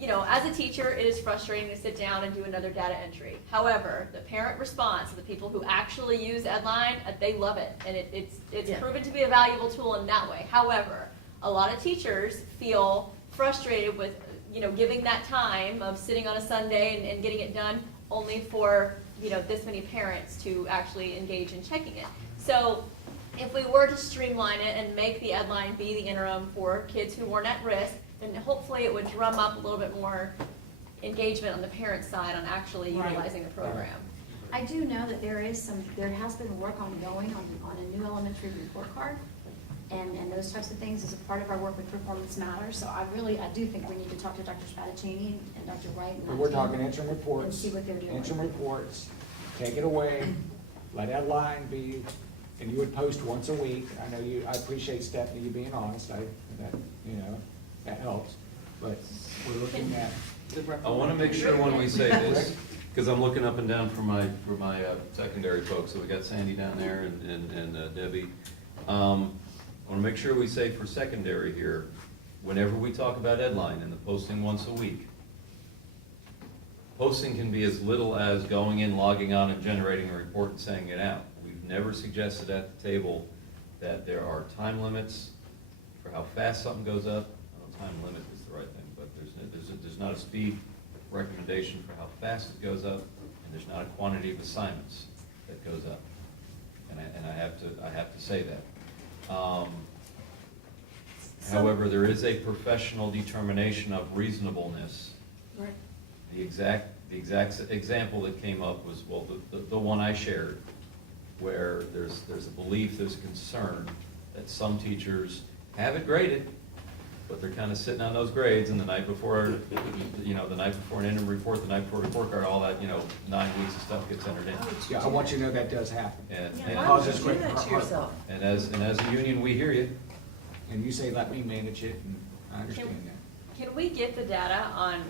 you know, as a teacher, it is frustrating to sit down and do another data entry. However, the parent response, the people who actually use Edline, they love it, and it's Yeah. proven to be a valuable tool in that way. However, a lot of teachers feel frustrated with, you know, giving that time of sitting on a Sunday and getting it done only for, you know, this many parents to actually engage in checking it. So if we were to streamline it and make the Edline be the interim for kids who weren't at risk, then hopefully it would drum up a little bit more engagement on the parent side on actually Right. utilizing the program. I do know that there has been work ongoing on a new elementary report card, and those types of things as a part of our work with Performance Matters. So I do think we need to talk to Dr. Spadaccini and Dr. Wright and that We're team talking interim and reports. see what they're doing. Interim reports, take it away, let that line be, and you would post once a week. I know I appreciate Stephanie, you being honest, that helps. But we're looking at. I want to make sure when we say this, because I'm looking up and down for my secondary folks, so we got Sandy down there and Debbie. I want to make sure we say for secondary here, whenever we talk about Edline and the posting once a week, posting can be as little as going in, logging on, and generating a report and sending it out. We've never suggested at the table that there are time limits for how fast something goes up. I don't know, time limit is the right thing, but there's not a speed recommendation for how fast it goes up, and there's not a quantity of assignments that goes up. And I have to say that. However, there is a professional determination of reasonableness. Right. The exact example that came up was, well, the one I shared where there's a belief, there's concern that some teachers have it graded, but they're kind of sitting on those grades, and the night before, the night before an interim report, the night before a report card, all that, 9 weeks of stuff gets entered in. Yeah, I want you to know that does happen. And- Yeah, and- why would Causes you great do that to heartburn. yourself? And as a union, we hear you. And you say, let me manage it, and I understand that. Can we get the data on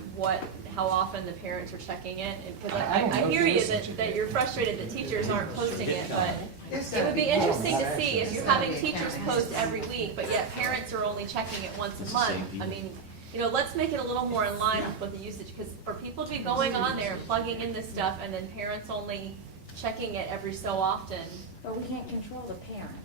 how often the parents are checking it? Because I don't I know if hear there you is such a that data. you're frustrated that teachers aren't posting it, but There's it would be a- interesting to see if you're having teachers post every week, but yet parents are only checking it once a month. I mean, let's make it a little more in line with what the usage, because for people to be going on there and plugging in this stuff and then parents only checking it every so often. But we can't control the parents.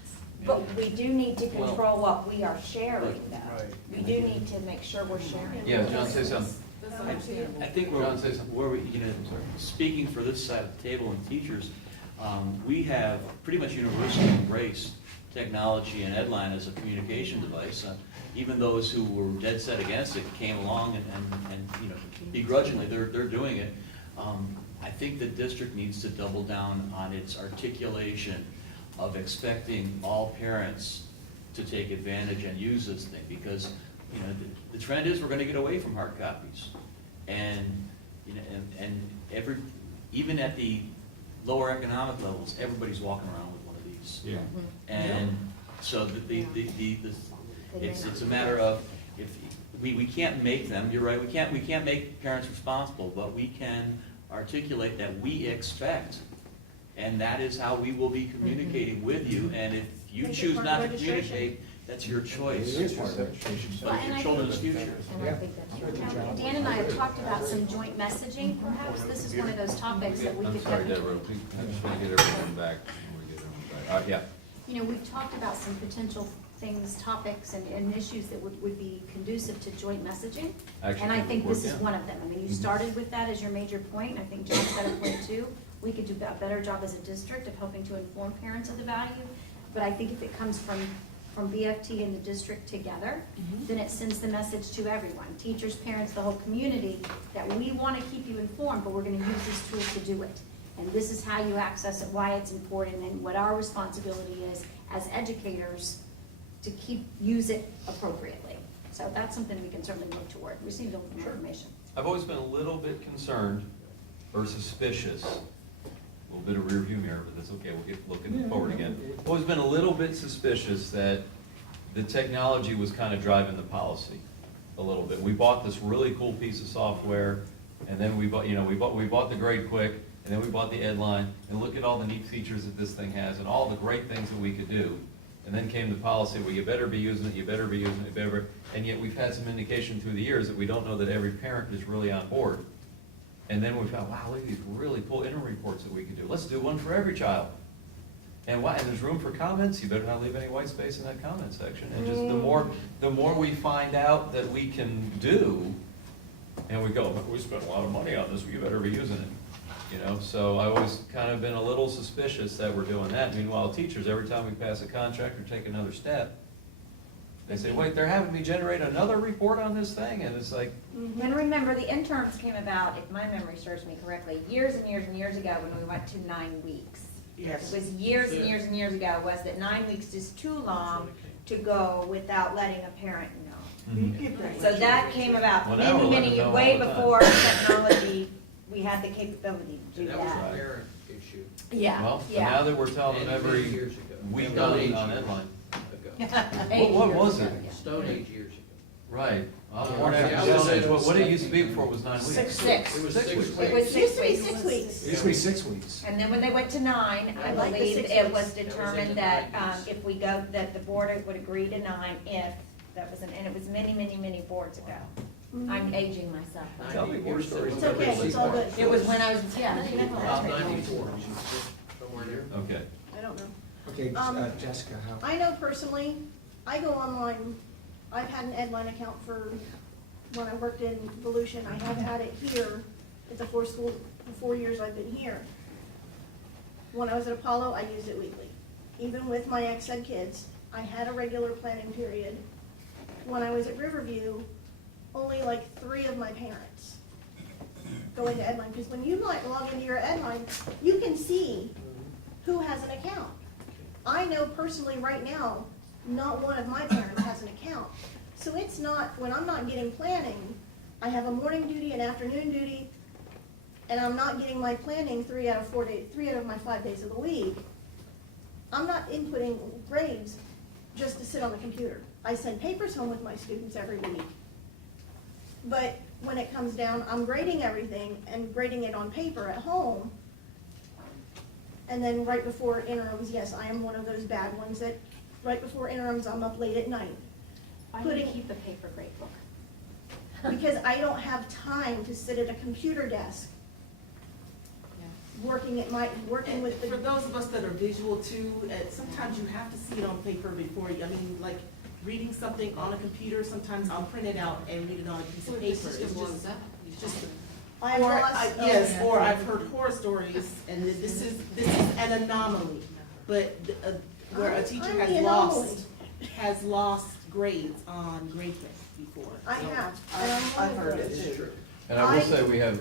But we do need to control what we are sharing, though. Right. We do need to make sure we're sharing. Yeah, John, say something. understandable. I think John, say something. speaking for this side of the table and teachers, we have pretty much universally embraced technology and Edline as a communication device. Even those who were dead set against it came along and begrudgingly, they're doing it. I think the district needs to double down on its articulation of expecting all parents to take advantage and use this thing, because, the trend is we're gonna get away from hard copies. And, even at the lower economic levels, everybody's walking around with one of these. Yeah. And so it's a matter of, if, we can't make them, you're right, we can't make parents responsible, but we can articulate that we expect, and that is how we will be communicating with you, and if you Make it choose part not of to registration. communicate, that's your choice. It is part of education. But it's your children's future. And I think that's true. Dan and I have talked about some joint messaging, perhaps. This is one of those topics that we I'm could. sorry, Deborah, I just want to get everyone back. Yeah. We've talked about some potential things, topics, and issues that would be conducive to joint messaging. Actually, And I think this is yeah. one of them. I mean, you started with that as your major point. I think John said a point too. We could do a better job as a district of helping to inform parents of the value. But I think if it comes from BFT and the district together, then it sends the message to everyone, teachers, parents, the whole community, that we want to keep you informed, but we're going to use this tool to do it. And this is how you access it, why it's important, and what our responsibility is as educators to use it appropriately. So that's something we can certainly work toward. We just need a little more information. I've always been a little bit concerned or suspicious, a little bit of rear view mirror, but that's okay, we'll get looking forward again. I've always been a little bit suspicious that the technology was kind of driving the policy a little bit. We bought this really cool piece of software, and then we bought the Grade Quick, and then we bought the Edline, and look at all the neat features that this thing has, and all the great things that we could do. And then came the policy, well, you better be using it, you better be using it, and yet we've had some indication through the years that we don't know that every parent is really on board. And then we found, wow, look at these really cool interim reports that we could do. Let's do one for every child. And there's room for comments, you better not leave any white space in that comment section. And just the more we find out that we can do, and we go, we spent a lot of money on this, we better be using it. So I've always kind of been a little suspicious that we're doing that. Meanwhile, teachers, every time we pass a contract or take another step, they say, wait, they're having me generate another report on this thing? And it's like, And remember, the interns came about, if my memory serves me correctly, years and years and years ago when we went to 9 weeks. Yes. It was years and years and years ago, was that 9 weeks is too long to go without letting a parent know. So that came about Well, now we're letting them know way all the time. before technology, we had the capability to do And that was that. a parent issue. Yeah, well, and yeah. now that we're telling them And every years ago. week Stone on Age Edline. ago. What was it? Stone Age years ago. Right. Yeah. What it used to be before was 9 weeks. Six. It was 6 weeks. It was It used 6 to be weeks. 6 weeks. It used to be 6 weeks. And then when they went to 9, I I like the believe 6 it weeks. was That was determined in the that 90s. if we go, that the board would agree to 9 if, and it was many, many, many boards ago. I'm aging myself. Tell me more stories. It's okay, it's all good. It was when I was, yeah. About 94, somewhere there. Okay. I don't know. Okay, Jessica, how? I know personally, I go online, I've had an Edline account for, when I worked in Volusia, I have had it here at the 4 years I've been here. When I was at Apollo, I used it weekly. Even with my ex-ed kids, I had a regular planning period. When I was at Riverview, only like 3 of my parents go into Edline, because when you log into your Edline, you can see who has an account. I know personally right now, not one of my parents has an account. So it's not, when I'm not getting planning, I have a morning duty, an afternoon duty, and I'm not getting my planning 3 out of my 5 days of the week. I'm not inputting grades just to sit on the computer. I send papers home with my students every week. But when it comes down, I'm grading everything and grading it on paper at home. And then right before interims, yes, I am one of those bad ones that right before interims, I'm up late at night. Why do you keep a paper grade book? Because I don't have time to sit at a computer desk working with For the, those of us that are visual too, sometimes you have to see it on paper before, I mean, like, reading something on a computer, sometimes I'll print it out and read it on a piece of paper. It's just, I or, lost. yes, or I've heard horror stories, and this is an anomaly, but where a teacher I'm has the has lost grades on grade before. I So, have, and I'm one of heard those. it too. And I will say, we have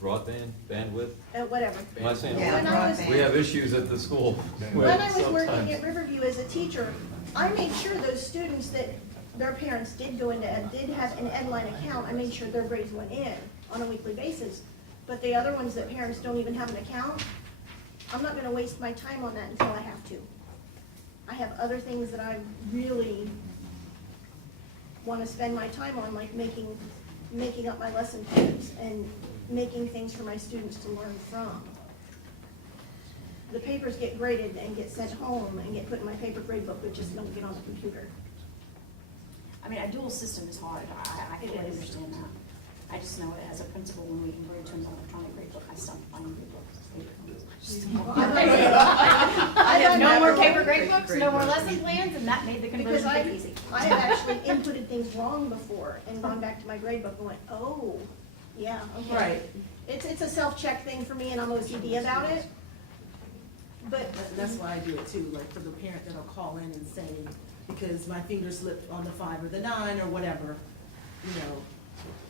broadband, bandwidth. Whatever. Am I saying? Yeah, When I was- broadband. We have issues at the school. When I was working sometimes. at Riverview as a teacher, I made sure those students that their parents did go into ed, did have an Edline account, I made sure their grades went in on a weekly basis. But the other ones that parents don't even have an account, I'm not gonna waste my time on that until I have to. I have other things that I really wanna spend my time on, like making up my lesson plans and making things for my students to learn from. The papers get graded and get sent home and get put in my paper grade book, but just don't get on the computer. I mean, a dual system is hard, I It fully is. understand that. I just know it as a principal, when we converted to an electronic grade book, I stopped buying grade books. I have no more paper grade books, no more lesson plans, and that made the Because conversion pretty easy. I have actually inputted things wrong before and gone back to my grade book and went, oh, yeah, okay. Right. It's a self-check thing for me and I'm OCD about it. But And that's why I do it too, like for the parent that'll call in and say, because my finger slipped on the 5 or the 9 or whatever, you know.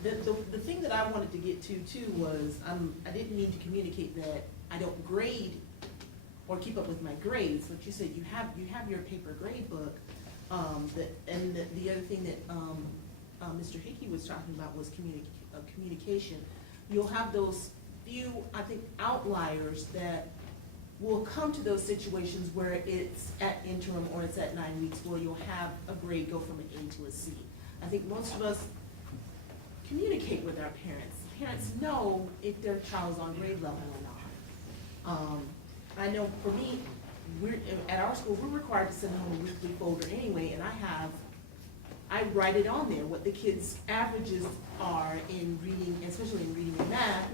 The thing that I wanted to get to too was, I didn't mean to communicate that I don't grade or keep up with my grades. Like you said, you have your paper grade book, and the other thing that, Mr. Hickey was talking about was communication. You'll have those few, I think, outliers that will come to those situations where it's at interim or it's at 9 weeks where you'll have a grade go from an A to a C. I think most of us communicate with our parents. Parents know if their child's on grade level or not. I know for me, at our school, we're required to send home a weekly folder anyway, and I write it on there, what the kids' averages are in reading, especially in reading and math,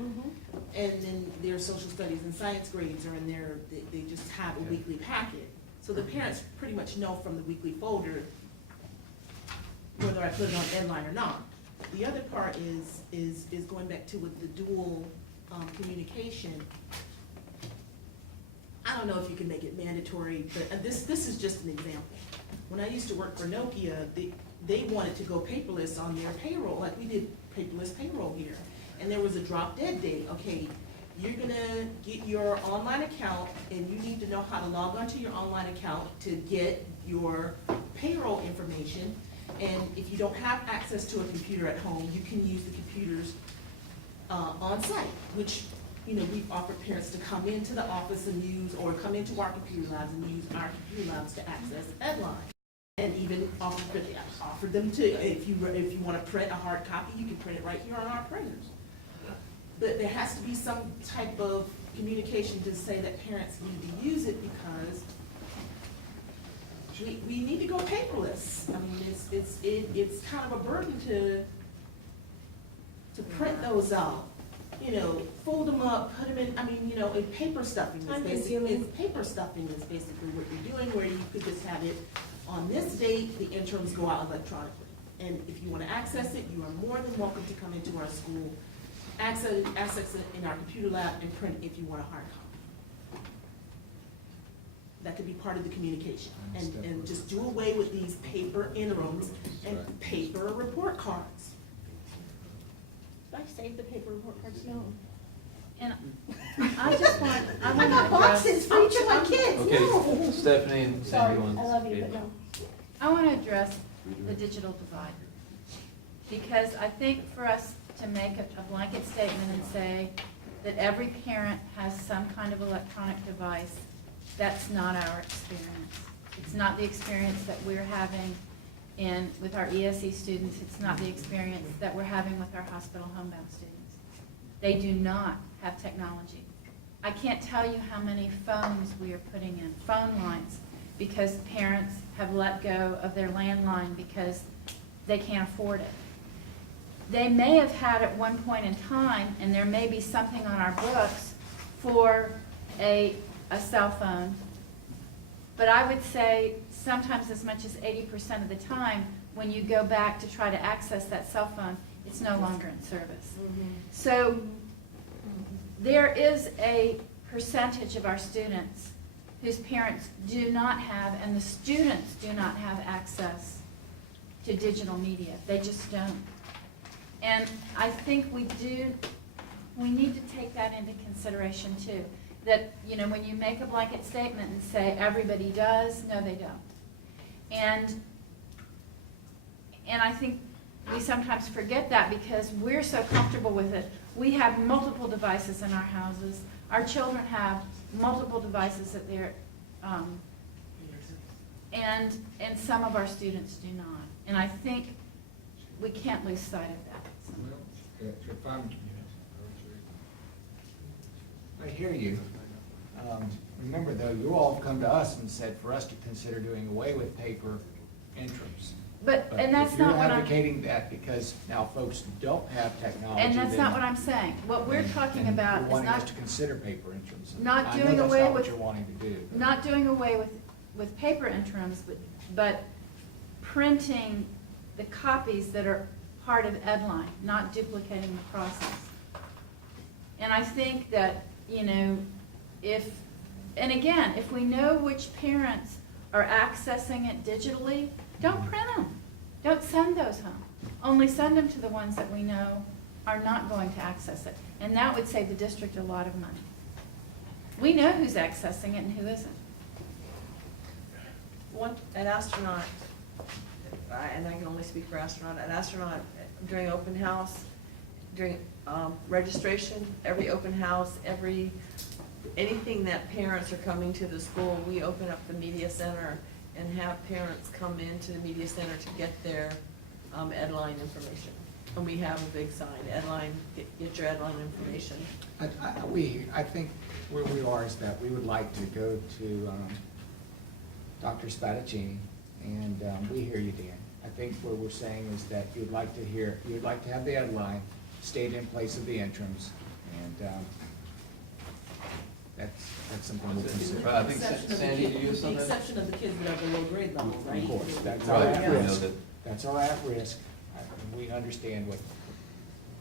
and then their social studies and science grades are in there, they just have a weekly packet. So the parents pretty much know from the weekly folder whether I put it on Edline or not. The other part is going back to with the dual communication. I don't know if you can make it mandatory, but this is just an example. When I used to work for Nokia, they wanted to go paperless on their payroll, like we did paperless payroll here. And there was a drop dead date. Okay, you're gonna get your online account and you need to know how to log onto your online account to get your payroll information. And if you don't have access to a computer at home, you can use the computers on site, which, you know, we've offered parents to come into the office and use, or come into our computer labs and use our computer labs to access Edline. And even offer them to, if you want to print a hard copy, you can print it right here on our printers. But there has to be some type of communication to say that parents need to use it because we need to go paperless. I mean, it's kind of a burden to print those out. You know, fold them up, put them in, I mean, you know, paper stuffing is basically what you're doing, where you could just have it on this date, the interims go out electronically. And if you want to access it, you are more than welcome to come into our school, access it in our computer lab, and print it if you want a hard copy. That could be part of the communication. And just do away with these paper interims and paper report cards. Did I save the paper report cards? No. And I just want, I I want got to boxes address, for each of my kids, Okay, no. Stephanie and Sorry, Sandy I wants. love you, but no. I want to address the digital divide. Because I think for us to make a blanket statement and say that every parent has some kind of electronic device, that's not our experience. It's not the experience that we're having with our ESE students. It's not the experience that we're having with our hospital homebound students. They do not have technology. I can't tell you how many phones we are putting in, phone lines, because parents have let go of their landline because they can't afford it. They may have had at one point in time, and there may be something on our books for a cell phone, but I would say sometimes as much as 80% of the time, when you go back to try to access that cell phone, it's no longer in service. So there is a percentage of our students whose parents do not have, and the students do not have access to digital media. They just don't. And I think we need to take that into consideration too. That, you know, when you make a blanket statement and say everybody does, no, they don't. And I think we sometimes forget that because we're so comfortable with it. We have multiple devices in our houses. Our children have multiple devices at their, and some of our students do not. And I think we can't lose sight of that. If I hear you. Remember though, you all have come to us and said for us to consider doing away with paper interims. And that's not what If you're I'm. advocating that because now folks don't have technology. And that's then- not what I'm saying. What we're then- talking then about you're is wanting us not, to consider paper interims. not I know doing that's away not what with- you're wanting to do. but- not doing away with paper interims, but printing the copies that are part of Edline, not duplicating the process. And I think that, you know, and again, if we know which parents are accessing it digitally, don't print them. Don't send those home. Only send them to the ones that we know are not going to access it. And that would save the district a lot of money. We know who's accessing it and who isn't. One, at Astronaut, and I can only speak for Astronaut, at Astronaut, during open house, during registration, every open house, anything that parents are coming to the school, we open up the media center and have parents come into the media center to get their Edline information. And we have a big sign, Edline, get your Edline information. I think where we are is that we would like to go to Dr. Spadaccini, and we hear you, Dan. I think what we're saying is that you'd like to have the Edline stayed in place of the interims, and that's something we'll consider. I think Sandy, do you have something? With the exception of the kids that are below grade level, right? Of course, that's Right, all at we know risk. that. That's all at risk. We understand where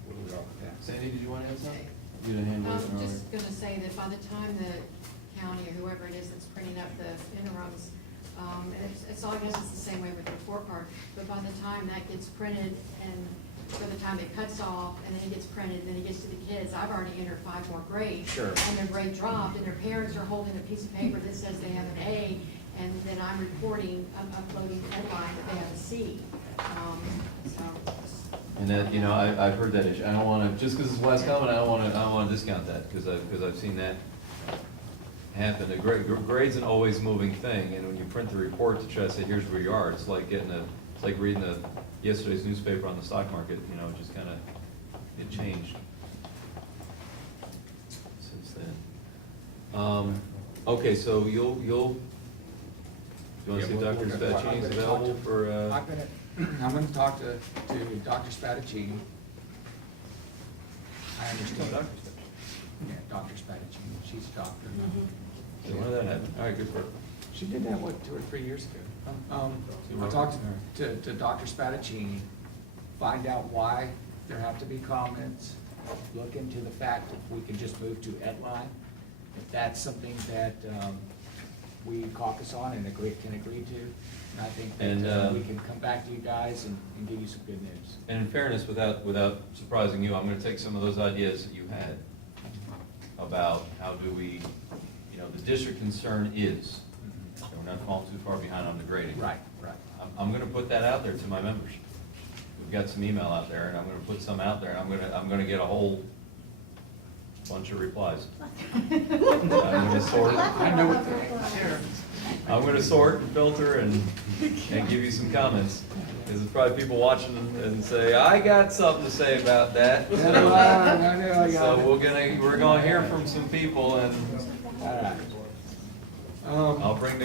we are with that. Sandy, did you want to add something? You had a hand I'm raised earlier. just gonna say that by the time the county or whoever it is that's printing up the interims, it's all, I guess it's the same way with the report card, but by the time that gets printed and by the time it cuts off and then it gets printed, and then it gets to the kids, I've already entered 5 more grades. Sure. And their grade dropped, and their parents are holding a piece of paper that says they have an A, and then I'm reporting, I'm uploading the headline that they have a C. And that, you know, I've heard that issue. I don't want to, just because it's last comment, I don't want to discount that, because I've seen that happen. The grade's an always moving thing, and when you print the report to try to say, here's where you are, it's like reading yesterday's newspaper on the stock market, you know, just kind of, it changed since then. Okay, so you want to see if Dr. Spadaccini is available for, I'm gonna talk to Dr. Spadaccini. I understand. Yeah, Dr. Spadaccini, she's a doctor. so when did that happen? All right, good for her. She did that, what, 2 or 3 years ago? I'll talk to Dr. Spadaccini, find out why there have to be comments, look into the fact if we can just move to Edline, if that's something that we caucus on and can agree to. And I think that we can come back to you guys and give you some good news. And in fairness, without surprising you, I'm going to take some of those ideas that you had about how do we, the district concern is, that we're not falling too far behind on the grading. Right, right. I'm gonna put that out there to my members. We've got some email out there, and I'm gonna put some out there, and I'm gonna get a whole bunch of replies. I'm gonna sort, I know what they're. I'm gonna sort and filter and give you some comments. Because there's probably people watching and say, I got something to say about that. I know, I got So it. we're gonna hear from some people, and All right. we'll bring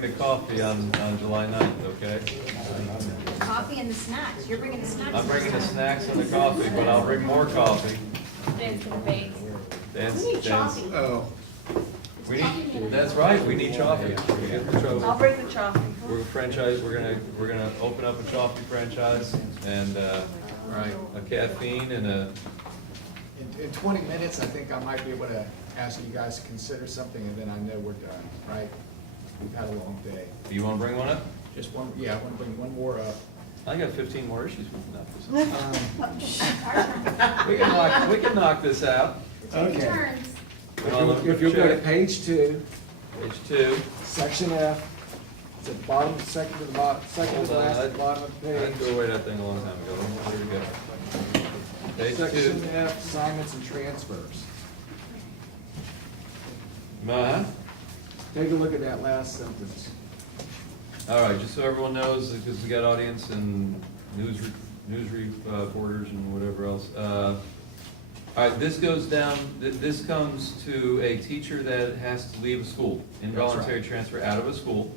the coffee on July 9th, okay? Coffee and the snacks, you're bringing the snacks. I'm bringing the snacks and the coffee, but I'll bring more coffee. Dan's gonna bake. Dan's- We need Dan's- coffee. Oh. That's right, we need coffee. I'll bring the chocolate. We're we're gonna open up a coffee franchise, and, Right. a caffeine and a, In 20 minutes, I think I might be able to ask you guys to consider something, and then I know we're done, right? We've had a long day. do you wanna bring one up? Just one, yeah, I want to bring one more up. I got 15 more issues with that. Um, We can knock this out. Okay. Turns. If you'll go to page 2, Page 2. section F, it's at the bottom, second to the bottom, second to the Hold on, last, bottom of the I page. threw away that thing a long time ago. Here we go. Page 2. Section F, assignments and transfers. Uh-huh. Take a look at that last sentence. All right, just so everyone knows, because we got audience and news reporters and whatever else. All right, this goes down, this comes to a teacher that has to leave a school, involuntary transfer out of a school.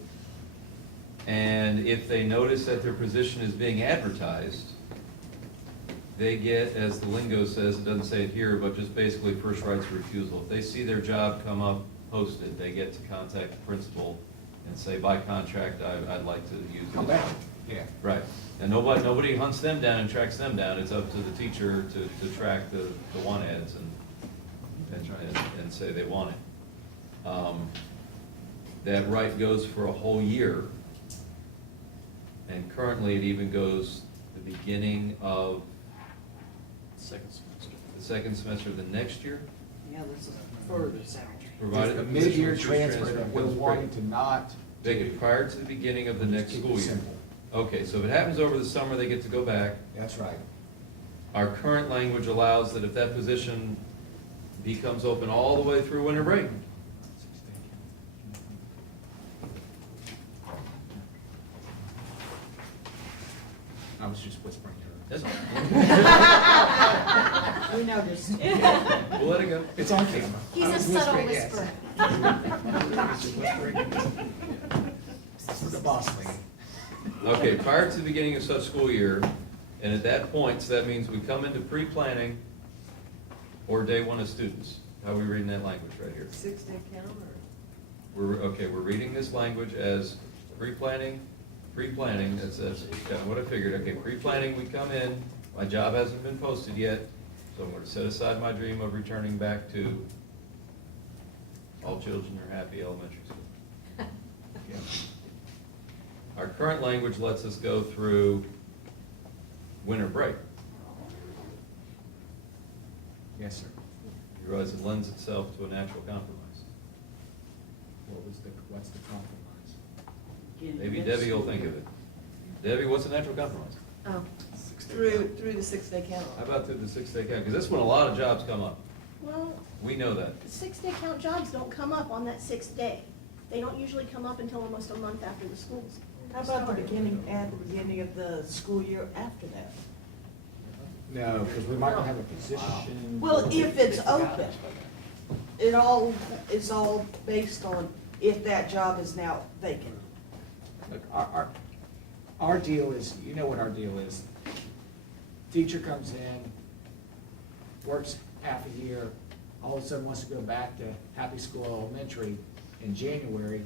And if they notice that their position is being advertised, they get, as the lingo says, it doesn't say it here, but just basically first rights of refusal. If they see their job come up posted, they get to contact the principal and say, by contract, I'd like to use this. Come back. Yeah. Right, and nobody hunts them down and tracks them down, it's up to the teacher to track the want ads and say they want it. That right goes for a whole year, and currently it even goes the beginning of Second semester. the second semester of the next year, Yeah, this is further south. provided. The the mid-year position transfer that we're becomes wanting great. to not. They get prior to the beginning of the next Keep it school year. simple. Okay, so if it happens over the summer, they get to go back. That's right. Our current language allows that if that position becomes open all the way through winter break, I was just whispering to her. that's all. We noticed. We'll let it go. It's on camera. He's I a was subtle whispering, yes. whisperer. I was just whispering. The boss lady. Okay, prior to the beginning of such school year, and at that point, so that means we come into pre-planning or day one as students. How are we reading that language right here? 6-day count or? We're reading this language as pre-planning, that's kind of what I figured. Okay, pre-planning, we come in, my job hasn't been posted yet, so I'm going to set aside my dream of returning back to all children are happy elementary school. Yeah. Our current language lets us go through winter break. Yes, sir. You realize it lends itself to a natural compromise. What's the compromise? Maybe Debbie will think of it. Debbie, what's a natural compromise? Oh, through the 6-day count. How about through the 6-day count? Because that's when a lot of jobs come up. Well, We know that. the 6-day count jobs don't come up on that 6th day. They don't usually come up until almost a month after the schools. How about the beginning, at the beginning of the school year after that? No, because we might not have a position. Well, if it's open, it's all based on if that job is now vacant. Look, our deal is, you know what our deal is. Teacher comes in, works half a year, all of a sudden wants to go back to Happy School Elementary in January.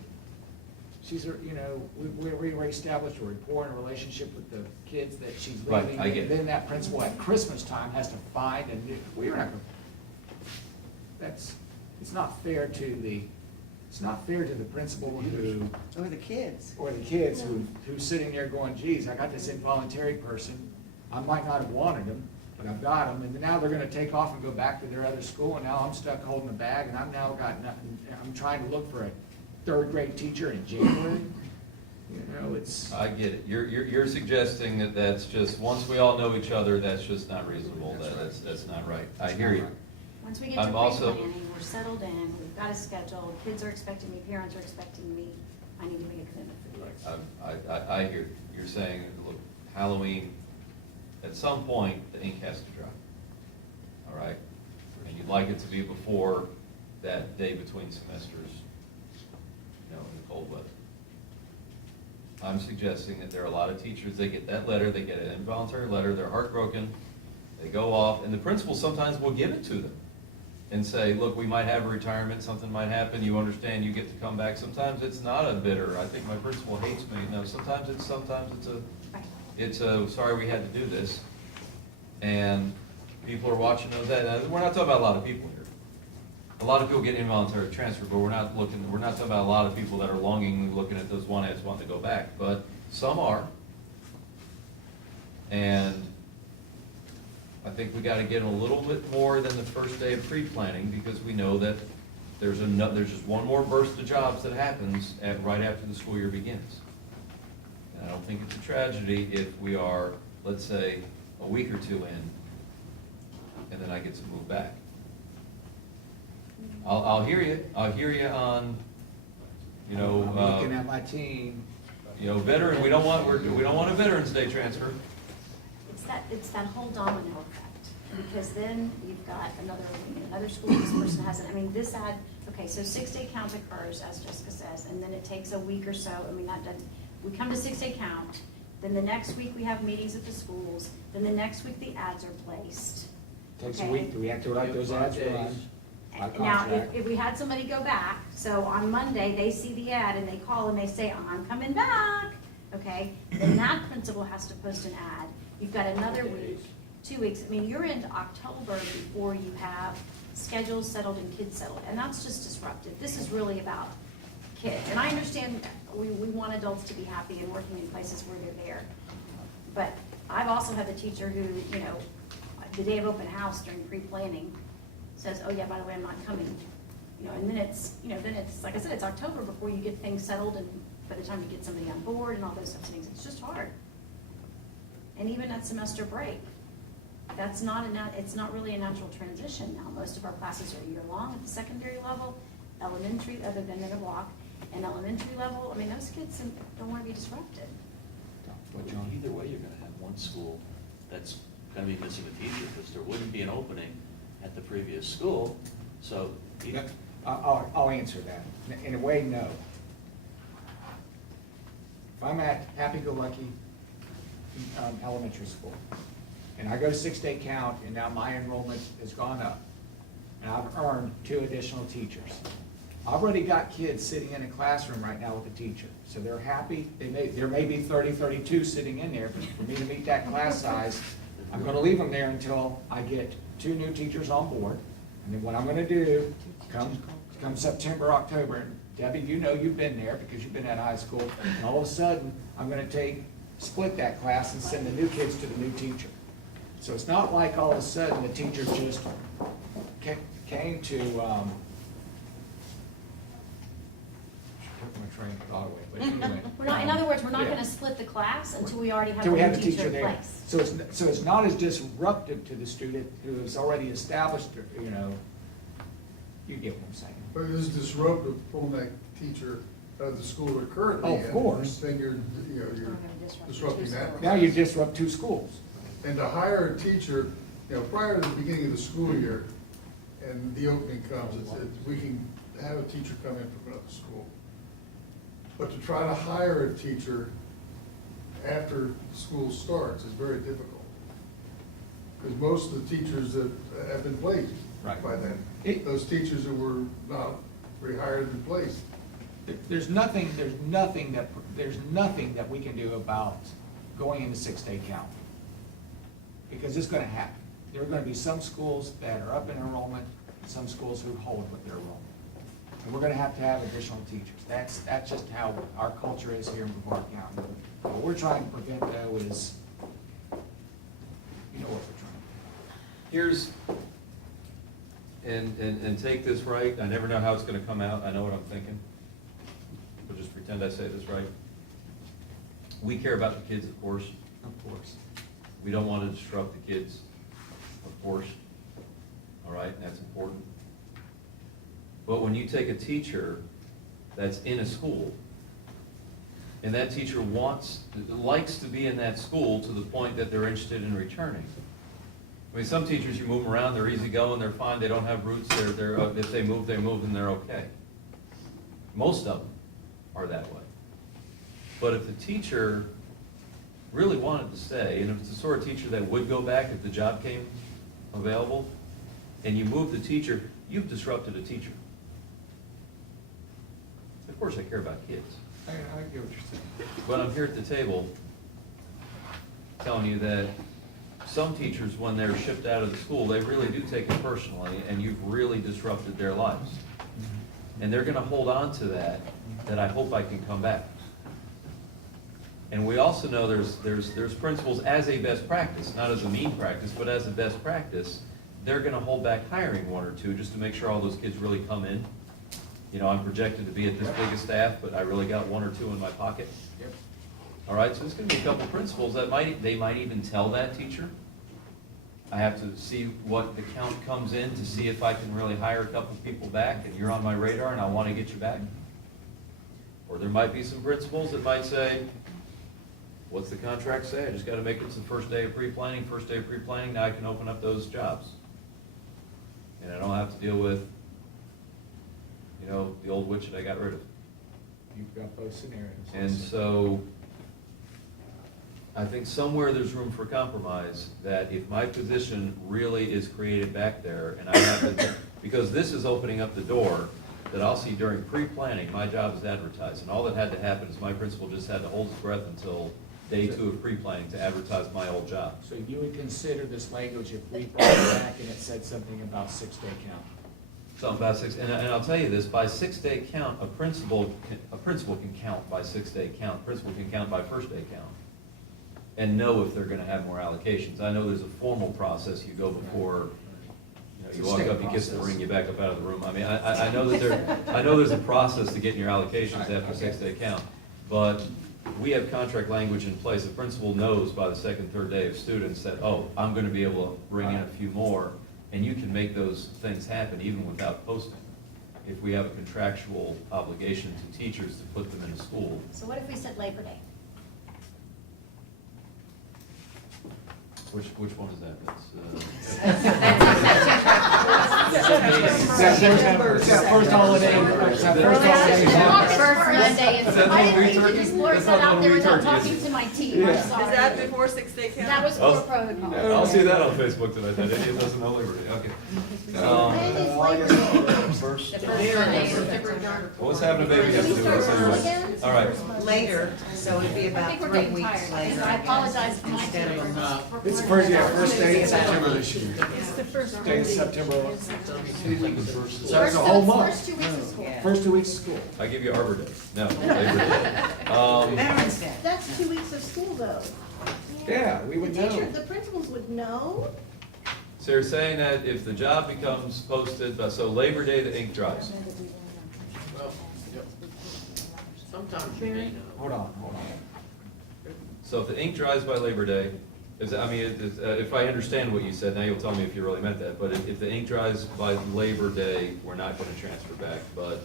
She's, we already established a rapport and a relationship with the kids that she's Right, leaving. I get it. Then that principal at Christmas time has to find a new, we're not gonna, it's not fair to the principal who, Or the kids. or the kids who's sitting there going, geez, I got this involuntary person, I might not have wanted them, but I've got them, and now they're gonna take off and go back to their other school, and now I'm stuck holding the bag, and I've now got nothing, I'm trying to look for a third grade teacher in January. You know, it's, I get it. You're suggesting that that's just, once we all know each other, that's just not reasonable, that's not right. I hear you. Once we get to I'm also- pre-planning, we're settled in, we've got a schedule, kids are expecting me, parents are expecting me, I need to make a commitment for the year. I hear you. You're saying, look, Halloween, at some point, the ink has to dry. All right? And you'd like it to be before that day between semesters, you know, in the cold weather. I'm suggesting that there are a lot of teachers, they get that letter, they get an involuntary letter, they're heartbroken, they go off, and the principal sometimes will give it to them and say, look, we might have a retirement, something might happen, you understand, you get to come back. Sometimes it's not a bitter, I think my principal hates me. No, sometimes it's a, sorry we had to do this. And people are watching those, we're not talking about a lot of people here. A lot of people get involuntary transfer, but we're not talking about a lot of people that are longingly looking at those one ads wanting to go back, but some are. And I think we gotta get a little bit more than the first day of pre-planning, because we know that there's just one more burst of jobs that happens right after the school year begins. And I don't think it's a tragedy if we are, let's say, a week or two in, and then I get to move back. I'll hear you on, you know, I'm looking at my team. you know, veteran, we don't want a Veterans Day transfer. It's that whole domino effect, because then you've got another school, this person hasn't, I mean, this ad, okay, so 6-day count occurs, as Jessica says, and then it takes a week or so, I mean, that doesn't, we come to 6-day count, then the next week we have meetings at the schools, then the next week the ads are placed. Takes a Okay. week, do we have to write those ads run? By Now, contract. if we had somebody go back, so on Monday, they see the ad and they call and they say, I'm coming back, okay? Then that principal has to post an ad. You've got another week, 2 weeks. I mean, you're into October before you have schedules settled and kids settled, and that's just disruptive. This is really about kids. And I understand we want adults to be happy and working in places where they're there. But I've also had the teacher who, you know, the day of open house during pre-planning says, oh yeah, by the way, I'm not coming. You know, and then it's, like I said, it's October before you get things settled, and by the time you get somebody on board and all those types of things, it's just hard. And even at semester break, it's not really a natural transition now. Most of our classes are year-long at the secondary level, elementary, other than in a block, and elementary level, I mean, those kids don't want to be disrupted. What, John? Either way, you're gonna have one school that's gonna be missing a teacher, because there wouldn't be an opening at the previous school, so. Yeah, I'll answer that. In a way, no. If I'm at happy-go-lucky elementary school, and I go to 6-day count, and now my enrollment has gone up, and I've earned 2 additional teachers. I've already got kids sitting in a classroom right now with a teacher, so they're happy. There may be 30, 32 sitting in there, but for me to meet that class size, I'm gonna leave them there until I get 2 new teachers on board. And then what I'm gonna do, come September, October, and Debbie, you know you've been there because you've been at high school, and all of a sudden, I'm gonna split that class and send the new kids to the new teacher. So it's not like all of a sudden the teacher just came to, took my train of thought away, but anyway. In other words, we're not Yeah. gonna split the class until we already have Till we have a the new teacher teacher in there. place. So it's not as disruptive to the student who is already established, you know, you get what I'm saying. But it is disruptive pulling that teacher out of the school they're currently Oh, of in. course. Then you're disrupting that. Now you disrupt 2 schools. And to hire a teacher, prior to the beginning of the school year, and the opening comes, we can have a teacher come in from another school. But to try to hire a teacher after school starts is very difficult. Because most of the teachers that have been placed by then, those teachers who were not rehired and replaced. There's nothing that we can do about going into 6-day count. Because it's gonna happen. There are gonna be some schools that are up in enrollment, and some schools who hold with their enrollment. And we're gonna have additional teachers. That's just how our culture is here in Brevard County. What we're trying to prevent though is, you know what we're trying to here's, and take this right, I never know how it's gonna come out, I know what I'm thinking. But just pretend I say this right. We care about the kids, of course. Of course. We don't want to disrupt the kids, of course. All right, that's important. But when you take a teacher that's in a school, and that teacher likes to be in that school to the point that they're interested in returning. I mean, some teachers, you move them around, they're easygoing, they're fine, they don't have roots, if they move, and they're okay. Most of them are that way. But if the teacher really wanted to stay, and if it's the sort of teacher that would go back if the job came available, and you move the teacher, you've disrupted a teacher. Of course, I care about kids. I get what you're saying. But I'm here at the table telling you that some teachers, when they're shipped out of the school, they really do take it personally, and you've really disrupted their lives. And they're gonna hold on to that I hope I can come back. And we also know there's principles as a best practice, not as a mean practice, but as a best practice, they're gonna hold back hiring one or two just to make sure all those kids really come in. You know, I'm projected to be at this big a staff, but I really got one or two in my pocket. Yep. All right, so there's gonna be a couple principals that they might even tell that teacher. I have to see what the count comes in to see if I can really hire a couple people back, and you're on my radar and I wanna get you back. Or there might be some principals that might say, what's the contract say? I just gotta make it to the first day of pre-planning, now I can open up those jobs. And I don't have to deal with, you know, the old witch that I got rid of. You've got both scenarios. And so, I think somewhere there's room for compromise, that if my position really is created back there, and I have to, because this is opening up the door, that I'll see during pre-planning, my job is advertised, and all that had to happen is my principal just had to hold his breath until day 2 of pre-planning to advertise my old job. So you would consider this language if we brought it back and it said something about 6-day count? Something about and I'll tell you this, by 6-day count, a principal can count by 6-day count, principal can count by first day count, and know if they're gonna have more allocations. I know there's a formal process you go before, you walk up, you kiss the ring, you back up out of the room. I mean, I know that I know there's a process to getting your allocations after 6-day count, but we have contract language in place. The principal knows by the 2nd, 3rd day of students that, oh, I'm gonna be able to bring in a few more, and you can make those things happen even without posting. If we have a contractual obligation to teachers to put them into school. So what if we said Labor Day? Which one is that? September, first holiday. First Monday, and I didn't think you just blurt that out there without talking to my team, I'm Is sorry. that before 6-day count? That was for protocol. I'll see that on Facebook tonight, that idiot doesn't know Labor Day, okay. When is Labor Day? First. The first Monday in September. What's happening, baby? You have to do this anyway. All right. Later, so it'd be I about think we're 3 getting weeks tired, later. so I apologize to my Instead team. of, It's first day in September this year. It's the first Day in Monday. September. So that's a First, whole month. first 2 weeks of school. Yeah. First 2 weeks of school. I give you Arbor Day. No, Labor Day. Veterans Day. That's 2 weeks of school though. Yeah, we would The know. teacher, the principals would know. So you're saying that if the job becomes posted, so Labor Day, the ink dries. Well, yep. Sometimes you may know. Hold on. So if the ink dries by Labor Day, if I understand what you said, now you'll tell me if you really meant that, but if the ink dries by Labor Day, we're not gonna transfer back, but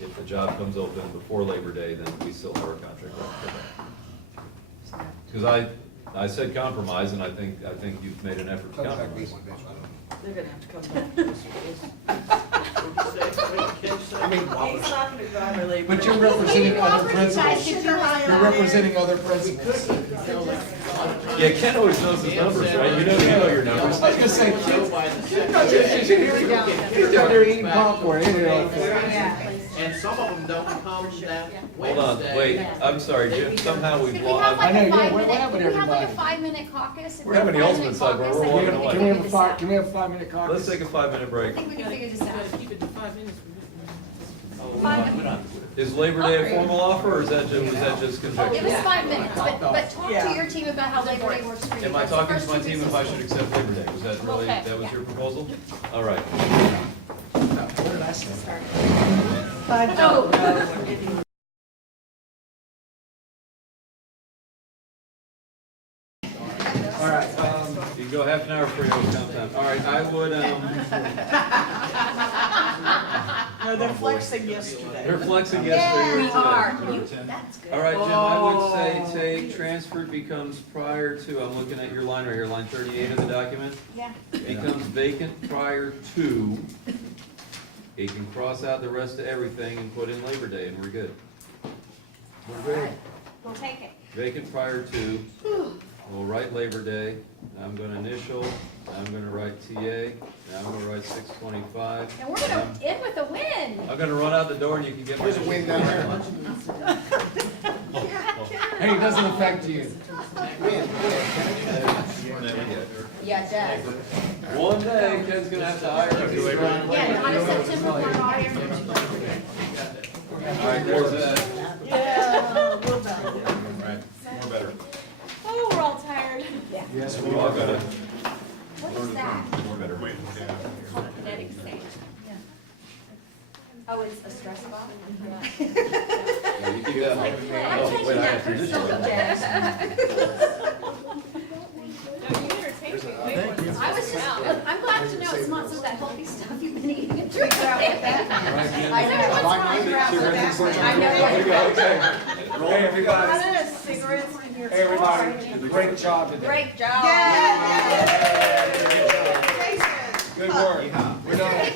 if the job comes open before Labor Day, then we still have our contract. Because I said compromise, and I think you've made an effort to compromise. They're gonna have to come back to us. I mean, He's not gonna drive our labor. but you're Day. representing other Offered you principals. guys sugar high You're on it. representing other principals. Yeah, Ken always knows his numbers, right? You know your numbers. I was gonna say, kids down there eating popcorn, ain't it? And some of them don't come that Hold on, Wednesday. wait, I'm sorry, Jim, somehow we've Could we have lost. like I know, a yeah, what 5-minute, happened, could we have like a everybody? 5-minute caucus? If We're having the 5-minute ultimate side, caucus, we're I think walking we away. Can we have a figure this out. can we have a 5-minute caucus? Let's take a 5-minute break. I think we can figure this You out. gotta keep it to 5 minutes. We Fine. don't have to put it. Is Labor Day a formal offer, or is that just, was that just conjecture? Give us 5 minutes, but talk to Yeah. your team about how Labor Day works for you. Am I That's the talking to first my 2 team weeks if of I school. should accept Labor Day? Was that really, Okay, that was yeah. your proposal? All right. What did I say? I don't know, we're getting All right, You can go half an hour for your count time. All right, I would, No, they're flexing yesterday. they're flexing Yeah, yesterday. we are. today. That's good. All right, Jim, I would say take, transferred becomes prior to, I'm looking at your line right here, line 38 of the document. Yeah. Becomes vacant prior to. You can cross out the rest of everything and put in Labor Day, and we're good. we're good. We'll take it. Vacant prior to, we'll write Labor Day, I'm gonna initial, I'm gonna write TA, and I'm gonna write 625. And we're gonna end with a win. I'm gonna run out the door and you can get my. There's a win down there. Hey, it doesn't affect you. Yeah, it does. One day, Ken's gonna have to hire a new Yeah, not a September 1 hire. All right, there's that. Yeah, we're about there. Right, more better. Oh, we're all tired. Yeah. Yes, we More are. better. What is that? More better. Called kinetic stage. Oh, it's a stress ball? Yeah, you can do that. I'm Oh, taking wait, I that have to do personal that. No, you entertained me way more than I was just, I'm glad to know it's not some of that healthy stuff you've been eating and drinking. I know what's wrong with I know. Okay. Hey, everybody. cigarettes in your Hey, everybody. Great job today. Great job. Good work. We're done.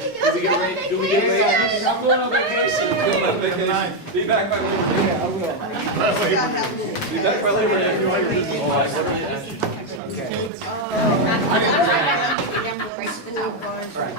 Do we get vacation? I'm going on vacation. Go on vacation. Be back by Labor Day. Yeah, I will. Be back by Labor Day. Okay. Right to the top.